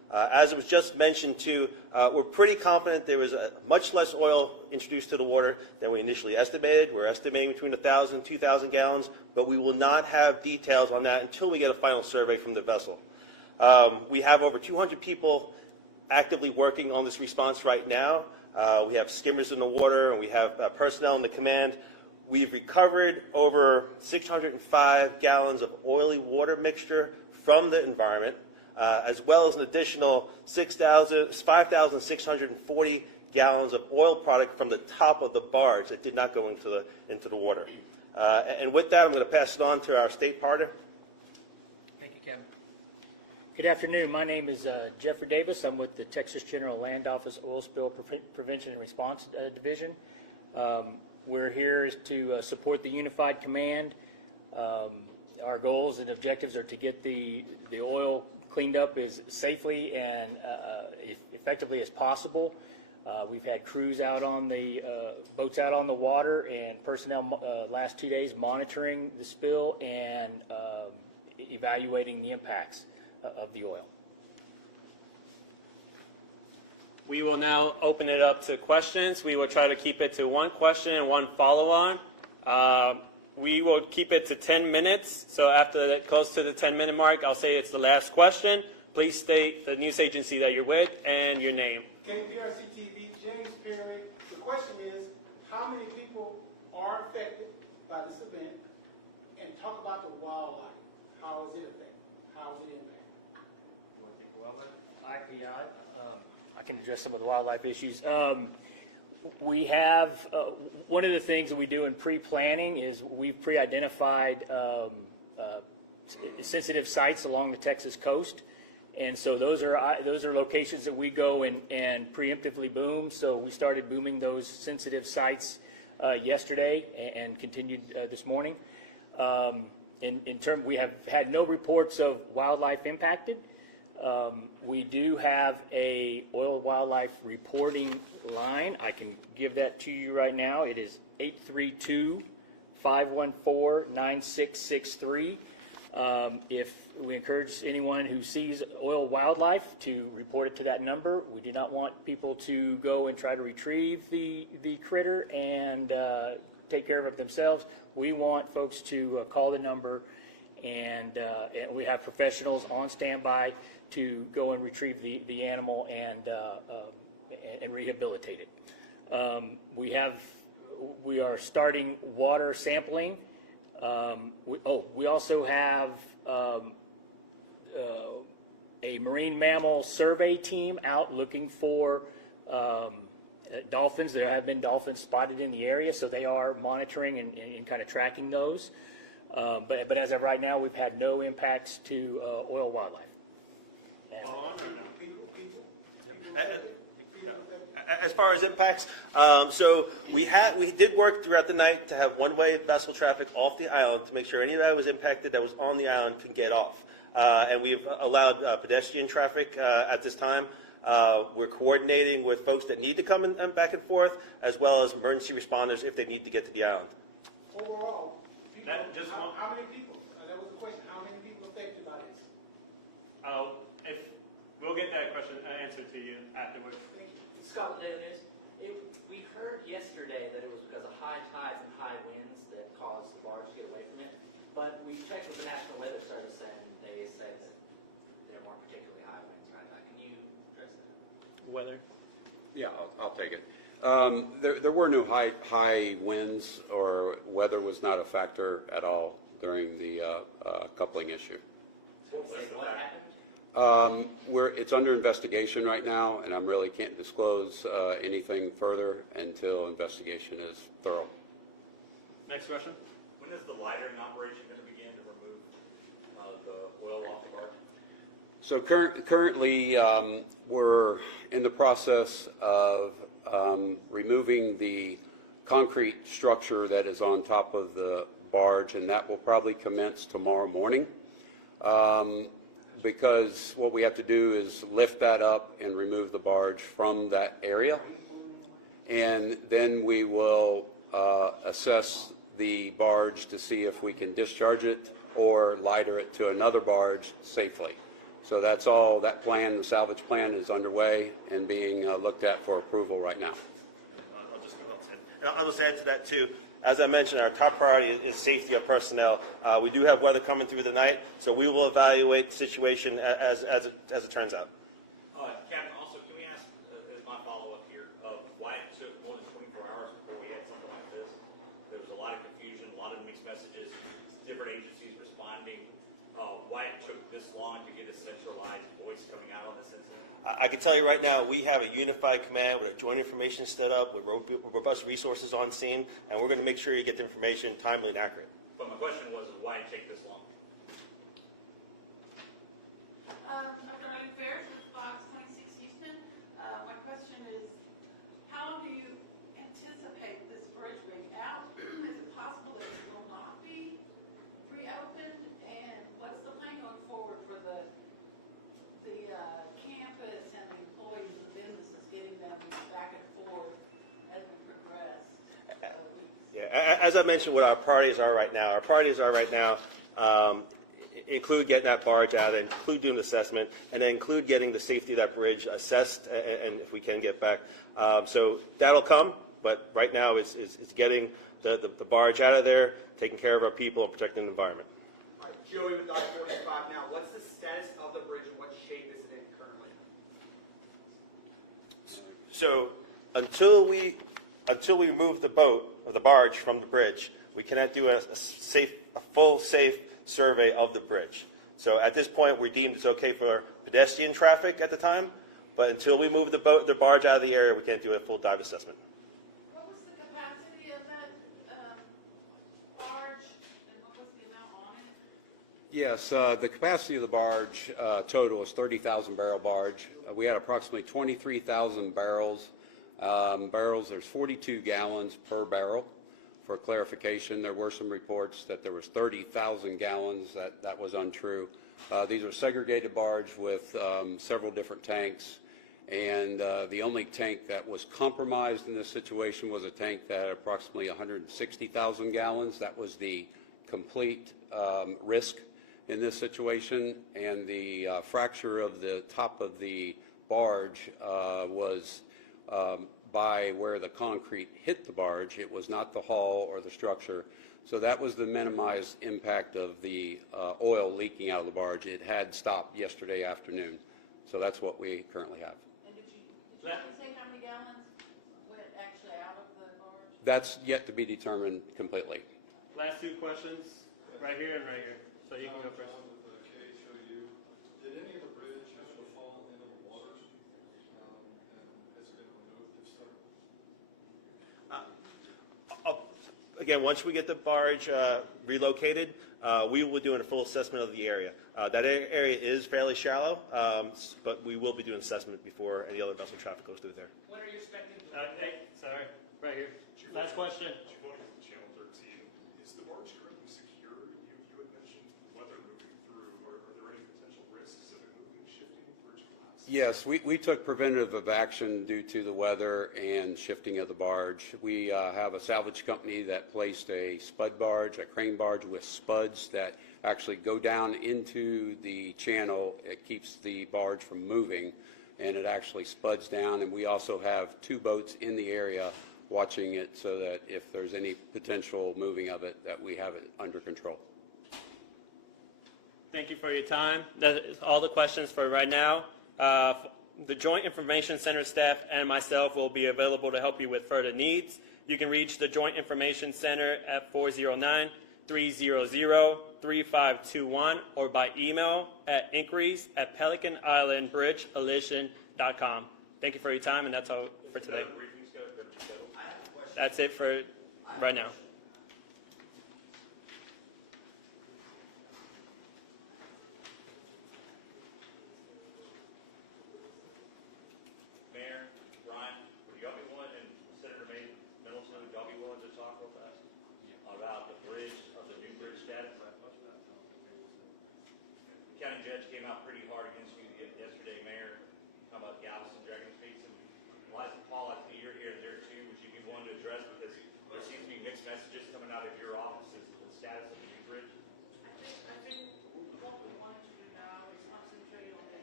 As it was just mentioned too, we're pretty confident there was much less oil introduced to the water than we initially estimated. We're estimating between 1,000 and 2,000 gallons, but we will not have details on that until we get a final survey from the vessel. We have over 200 people actively working on this response right now. We have skimmers in the water, and we have personnel in the command. We've recovered over 605 gallons of oily water mixture from the environment, as well as an additional 5,640 gallons of oil product from the top of the barge that did not go into the water. And with that, I'm going to pass it on to our state partner. Thank you, Kevin. Good afternoon. My name is Jeffrey Davis. I'm with the Texas General Land Office Oil Spill Prevention and Response Division. We're here to support the Unified Command. Our goals and objectives are to get the oil cleaned up as safely and effectively as possible. We've had crews out on the boats out on the water and personnel last 2 days monitoring the spill and evaluating the impacts of the oil. We will now open it up to questions. We will try to keep it to one question and one follow-on. We will keep it to 10 minutes. So after that, close to the 10-minute mark, I'll say it's the last question. Please state the news agency that you're with and your name. KPRC TV, James Perry. The question is, how many people are affected by this event? And talk about the wildlife. How is it affected? How is it impacted? I can address some of the wildlife issues. We have, one of the things that we do in pre-planning is we've pre-identified sensitive sites along the Texas coast. And so those are locations that we go and preemptively boom. So we started booming those sensitive sites yesterday and continued this morning. In term, we have had no reports of wildlife impacted. We do have a oil wildlife reporting line. I can give that to you right now. It is 832-514-9663. If we encourage anyone who sees oil wildlife to report it to that number. We do not want people to go and try to retrieve the critter and take care of it themselves. We want folks to call the number, and we have professionals on standby to go and retrieve the animal and rehabilitate it. We are starting water sampling. We also have a marine mammal survey team out looking for dolphins. There have been dolphins spotted in the area, so they are monitoring and kind of tracking those. But as of right now, we've had no impacts to oil wildlife. As far as impacts, so we did work throughout the night to have one-way vessel traffic off the island to make sure anybody that was impacted that was on the island could get off. And we've allowed pedestrian traffic at this time. We're coordinating with folks that need to come in, back and forth, as well as emergency responders if they need to get to the island. Overall, how many people? That was the question. How many people affected by this? We'll get that question answered to you afterwards. Scotland Daily News. We heard yesterday that it was because of high tides and high winds that caused the barge to get away from it. But we checked with the National Weather Service, and they said that there weren't particularly high winds right now. Can you address that? Weather? Yeah, I'll take it. There were no high winds, or weather was not a factor at all during the coupling issue. What happened? It's under investigation right now, and I really can't disclose anything further until investigation is thorough. Next question. When is the lightering operation going to begin to remove the oil off the barge? So currently, we're in the process of removing the concrete structure that is on top of the barge, and that will probably commence tomorrow morning. Because what we have to do is lift that up and remove the barge from that area. And then we will assess the barge to see if we can discharge it or lighter it to another barge safely. So that's all, that plan, the salvage plan is underway and being looked at for approval right now. I'll just add to that too. As I mentioned, our top priority is safety of personnel. We do have weather coming through the night, so we will evaluate the situation as it turns out. Captain, also, can we ask, as my follow-up here, of why it took more than 24 hours before we had something like this? There was a lot of confusion, a lot of mixed messages, different agencies responding. Why it took this long to get a centralized voice coming out on this incident? I can tell you right now, we have a unified command with a joint information set up, with robust resources on scene, and we're going to make sure you get the information timely and accurate. But my question was, why it take this long? Dr. Ryan Ferris with Fox 26 Houston. My question is, how do you anticipate this bridge being out? Is it possible that it will not be reopened? And what's the plan going forward for the campus and the employees and the businesses, getting them back and forth as we progress? Yeah, as I mentioned, what our priorities are right now. Our priorities are right now include getting that barge out, and include doing the assessment, and then include getting the safety of that bridge assessed, and if we can get back. So that'll come, but right now it's getting the barge out of there, taking care of our people, and protecting the environment. All right, Joey with I-45 now. What's the status of the bridge and what shape is it in currently? So until we remove the boat or the barge from the bridge, we cannot do a full safe survey of the bridge. So at this point, we deemed it's okay for pedestrian traffic at the time, but until we move the barge out of the area, we can't do a full dive assessment. What was the capacity of that barge, and what was the amount on it? Yes, the capacity of the barge total is 30,000 barrel barge. We had approximately 23,000 barrels. There's 42 gallons per barrel. For clarification, there were some reports that there was 30,000 gallons. That was untrue. These are segregated barge with several different tanks, and the only tank that was compromised in this situation was a tank that had approximately 160,000 gallons. That was the complete risk in this situation, and the fracture of the top of the barge was by where the concrete hit the barge. It was not the hull or the structure. So that was the minimized impact of the oil leaking out of the barge. It had stopped yesterday afternoon. So that's what we currently have. And did you say how many gallons went actually out of the barge? That's yet to be determined completely. Last two questions, right here and right here. So you can go first. Did any of the bridge actually fall into the water? And has it been removed if so? Again, once we get the barge relocated, we will be doing a full assessment of the area. That area is fairly shallow, but we will be doing assessment before any other vessel traffic goes through there. When are you expecting to? Hey, sorry, right here. Last question. Channel 13, is the barge currently secure? You had mentioned weather moving through. Are there any potential risks of it moving, shifting, bridge collapse? Yes, we took preventative action due to the weather and shifting of the barge. We have a salvage company that placed a spud barge, a crane barge with spuds that actually go down into the channel. It keeps the barge from moving, and it actually spuds down. And we also have two boats in the area watching it so that if there's any potential moving of it, that we have it under control. Thank you for your time. That is all the questions for right now. The Joint Information Center staff and myself will be available to help you with further needs. You can reach the Joint Information Center at 409-300-3521 or by email at inquiries@pelicanislandbridgeallision.com. Thank you for your time, and that's all for today. That's it for right now. Mayor, Ryan, would y'all be willing, and Senator Middleton, would y'all be willing to talk real fast about the bridge, or the new bridge status? The county judge came out pretty hard against you yesterday, Mayor, talking about Galveston dragging feet. Liza Paul, I see you're here and there too. Would you be willing to address, because there seems to be mixed messages coming out of your offices, the status of the new bridge? I think what we want to do now is concentrate on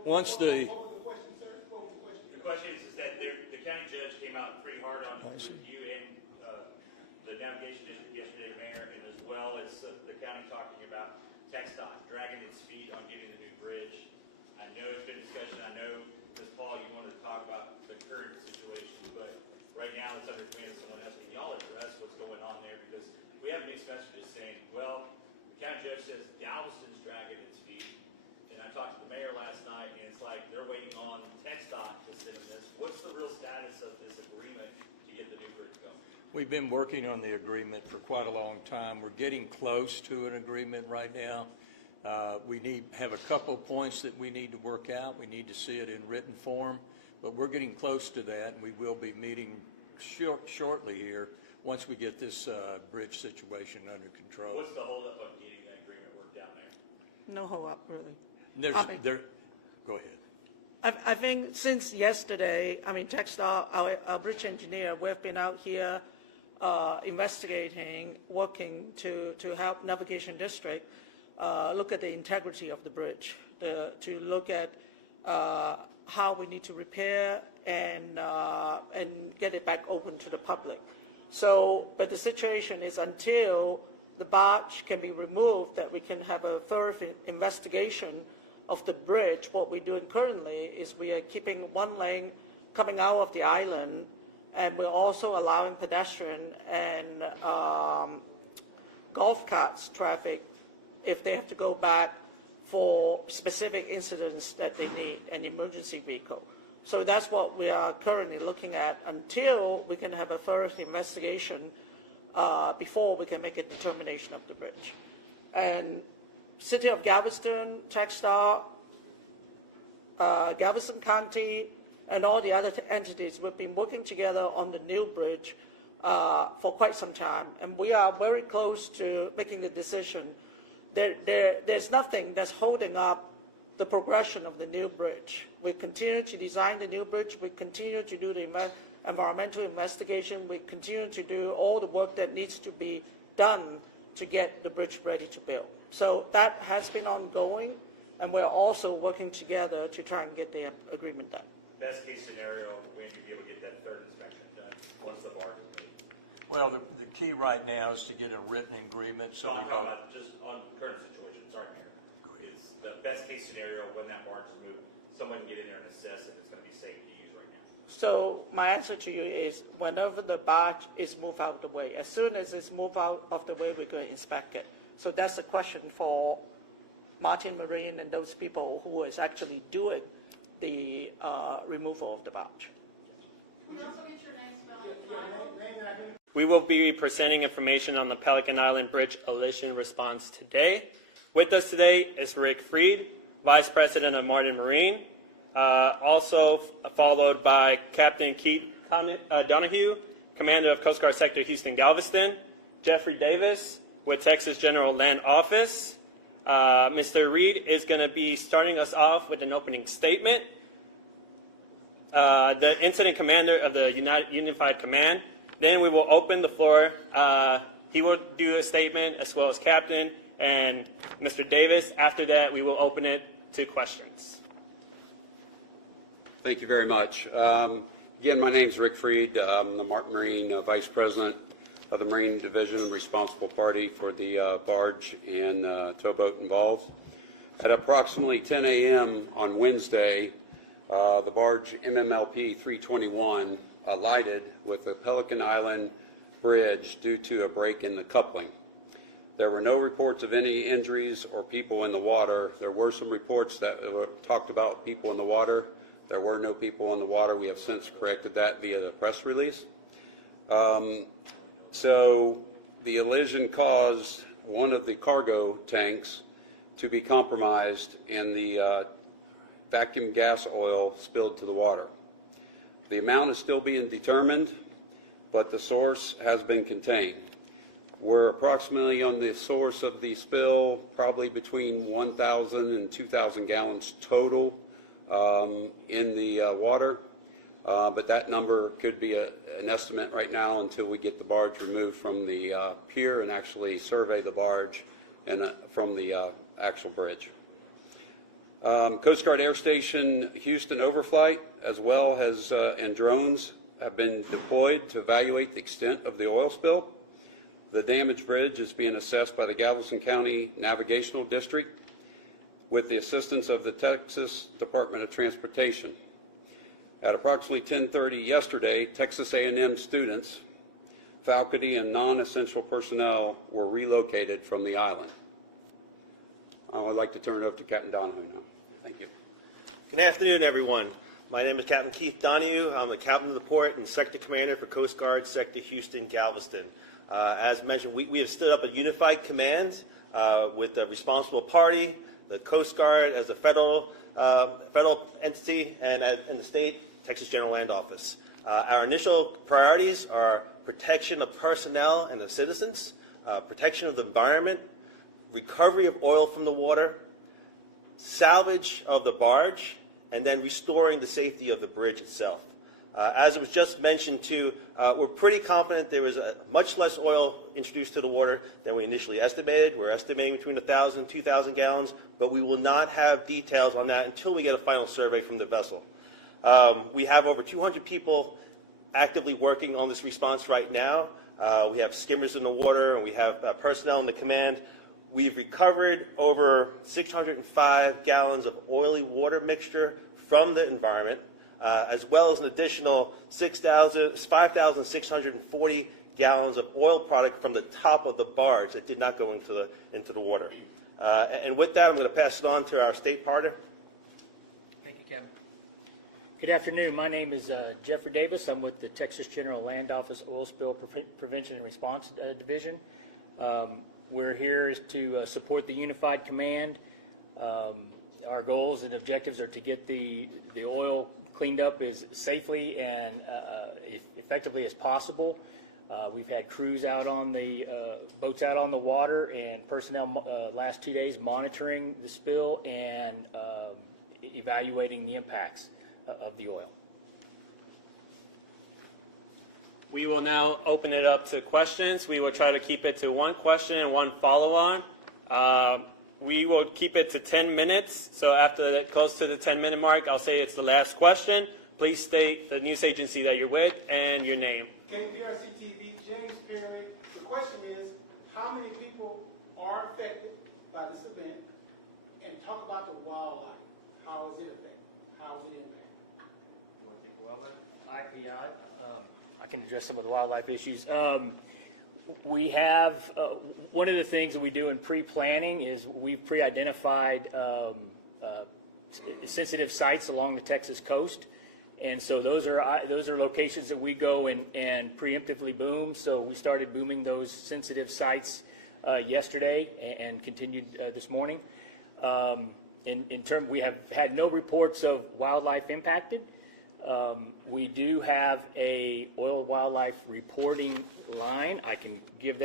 once the, The question is that the county judge came out pretty hard on you and the navigation district yesterday, Mayor, and as well as the county talking about TxDOT dragging its feet on getting the new bridge. I know it's been discussion. I know, Ms. Paul, you wanted to talk about the current situation, but right now it's under command of someone else. Can y'all address what's going on there? Because we have mixed messages saying, well, the county judge says Galveston's dragging its feet. And I talked to the mayor last night, and it's like they're waiting on TxDOT to send them this. What's the real status of this agreement to get the new bridge going? we've been working on the agreement for quite a long time. We're getting close to an agreement right now. We have a couple points that we need to work out. We need to see it in written form, but we're getting close to that, and we will be meeting shortly here once we get this bridge situation under control. What's the holdup on getting that agreement worked out there? No hold up, really. Go ahead. I think since yesterday, TxDOT, our bridge engineer, we've been out here investigating, working to help Navigation District look at the integrity of the bridge, to look at how we need to repair and get it back open to the public. So, but the situation is until the barge can be removed, that we can have a thorough investigation of the bridge. What we're doing currently is we are keeping one lane coming out of the island, and we're also allowing pedestrian and golf carts traffic if they have to go back for specific incidents that they need an emergency vehicle. So that's what we are currently looking at until we can have a thorough investigation before we can make a determination of the bridge. And City of Galveston, TxDOT, Galveston County, and all the other entities, we've been working together on the new bridge for quite some time, and we are very close to making the decision. There's nothing that's holding up the progression of the new bridge. We continue to design the new bridge. We continue to do the environmental investigation. We continue to do all the work that needs to be done to get the bridge ready to build. So that has been ongoing, and we're also working together to try and get the agreement done. Best case scenario, when you'll be able to get that third inspection done, once the barge is made. Well, the key right now is to get a written agreement. So I'm talking about just on current situation. Sorry, Mayor. It's the best case scenario when that barge is moved. Someone can get in there and assess if it's going to be safe to use right now. So my answer to you is whenever the barge is moved out of the way, as soon as it's moved out of the way, we're going to inspect it. So that's a question for Martin Marine and those people who is actually doing the removal of the barge. Can we also get your name spelled? We will be presenting information on the Pelican Island Bridge Allision response today. With us today is Rick Freed, Vice President of Martin Marine, also followed by Captain Keith Donahue, Commander of Coast Guard Sector Houston Galveston, Jeffrey Davis with Texas General Land Office. Mr. Reed is going to be starting us off with an opening statement. The Incident Commander of the Unified Command. Then we will open the floor. He will do a statement as well as Captain and Mr. Davis. After that, we will open it to questions. Thank you very much. Again, my name is Rick Freed. I'm the Martin Marine Vice President of the Marine Division, responsible party for the barge and towboat involved. At approximately 10 a.m. on Wednesday, the barge MMLP 321 alighted with the Pelican Island Bridge due to a break in the coupling. There were no reports of any injuries or people in the water. There were some reports that talked about people in the water. There were no people in the water. We have since corrected that via the press release. So the Allision caused one of the cargo tanks to be compromised and the vacuum gas oil spilled to the water. The amount is still being determined, but the source has been contained. We're approximately on the source of the spill, probably between 1,000 and 2,000 gallons total in the water. But that number could be an estimate right now until we get the barge removed from the pier and actually survey the barge and from the actual bridge. Coast Guard Air Station Houston overflight, as well as and drones have been deployed to evaluate the extent of the oil spill. The damaged bridge is being assessed by the Galveston County Navigational District with the assistance of the Texas Department of Transportation. At approximately 10:30 yesterday, Texas A&M students, faculty, and non-essential personnel were relocated from the island. I would like to turn it over to Captain Donahue now. Thank you. Good afternoon, everyone. My name is Captain Keith Donahue. I'm the captain of the port and sector commander for Coast Guard Sector Houston, Galveston. As mentioned, we have stood up a unified command with the responsible party, the Coast Guard as a federal entity, and the state, Texas General Land Office. Our initial priorities are protection of personnel and the citizens, protection of the environment, recovery of oil from the water, salvage of the barge, and then restoring the safety of the bridge itself. As it was just mentioned too, we're pretty confident there was much less oil introduced to the water than we initially estimated. We're estimating between 1,000 and 2,000 gallons, but we will not have details on that until we get a final survey from the vessel. We have over 200 people actively working on this response right now. We have skimmers in the water, and we have personnel in the command. We've recovered over 605 gallons of oily water mixture from the environment, as well as an additional 5,640 gallons of oil product from the top of the barge that did not go into the water. And with that, I'm going to pass it on to our state partner. Thank you, Kevin. Good afternoon. My name is Jeffrey Davis. I'm with the Texas General Land Office Oil Spill Prevention and Response Division. We're here to support the Unified Command. Our goals and objectives are to get the oil cleaned up as safely and effectively as possible. We've had crews out on the boats out on the water and personnel last 2 days monitoring the spill and evaluating the impacts of the oil. We will now open it up to questions. We will try to keep it to one question and one follow-on. We will keep it to 10 minutes. So after that, close to the 10-minute mark, I'll say it's the last question. Please state the news agency that you're with and your name. KPRC TV, James Perry. The question is, how many people are affected by this event? And talk about the wildlife. How is it affected? How is it impacted? IPI. I can address some of the wildlife issues. We have, one of the things that we do in pre-planning is we've pre-identified sensitive sites along the Texas coast. And so those are locations that we go and preemptively boom. So we started booming those sensitive sites yesterday and continued this morning. We have had no reports of wildlife impacted. We do have a oil wildlife reporting line. I can give that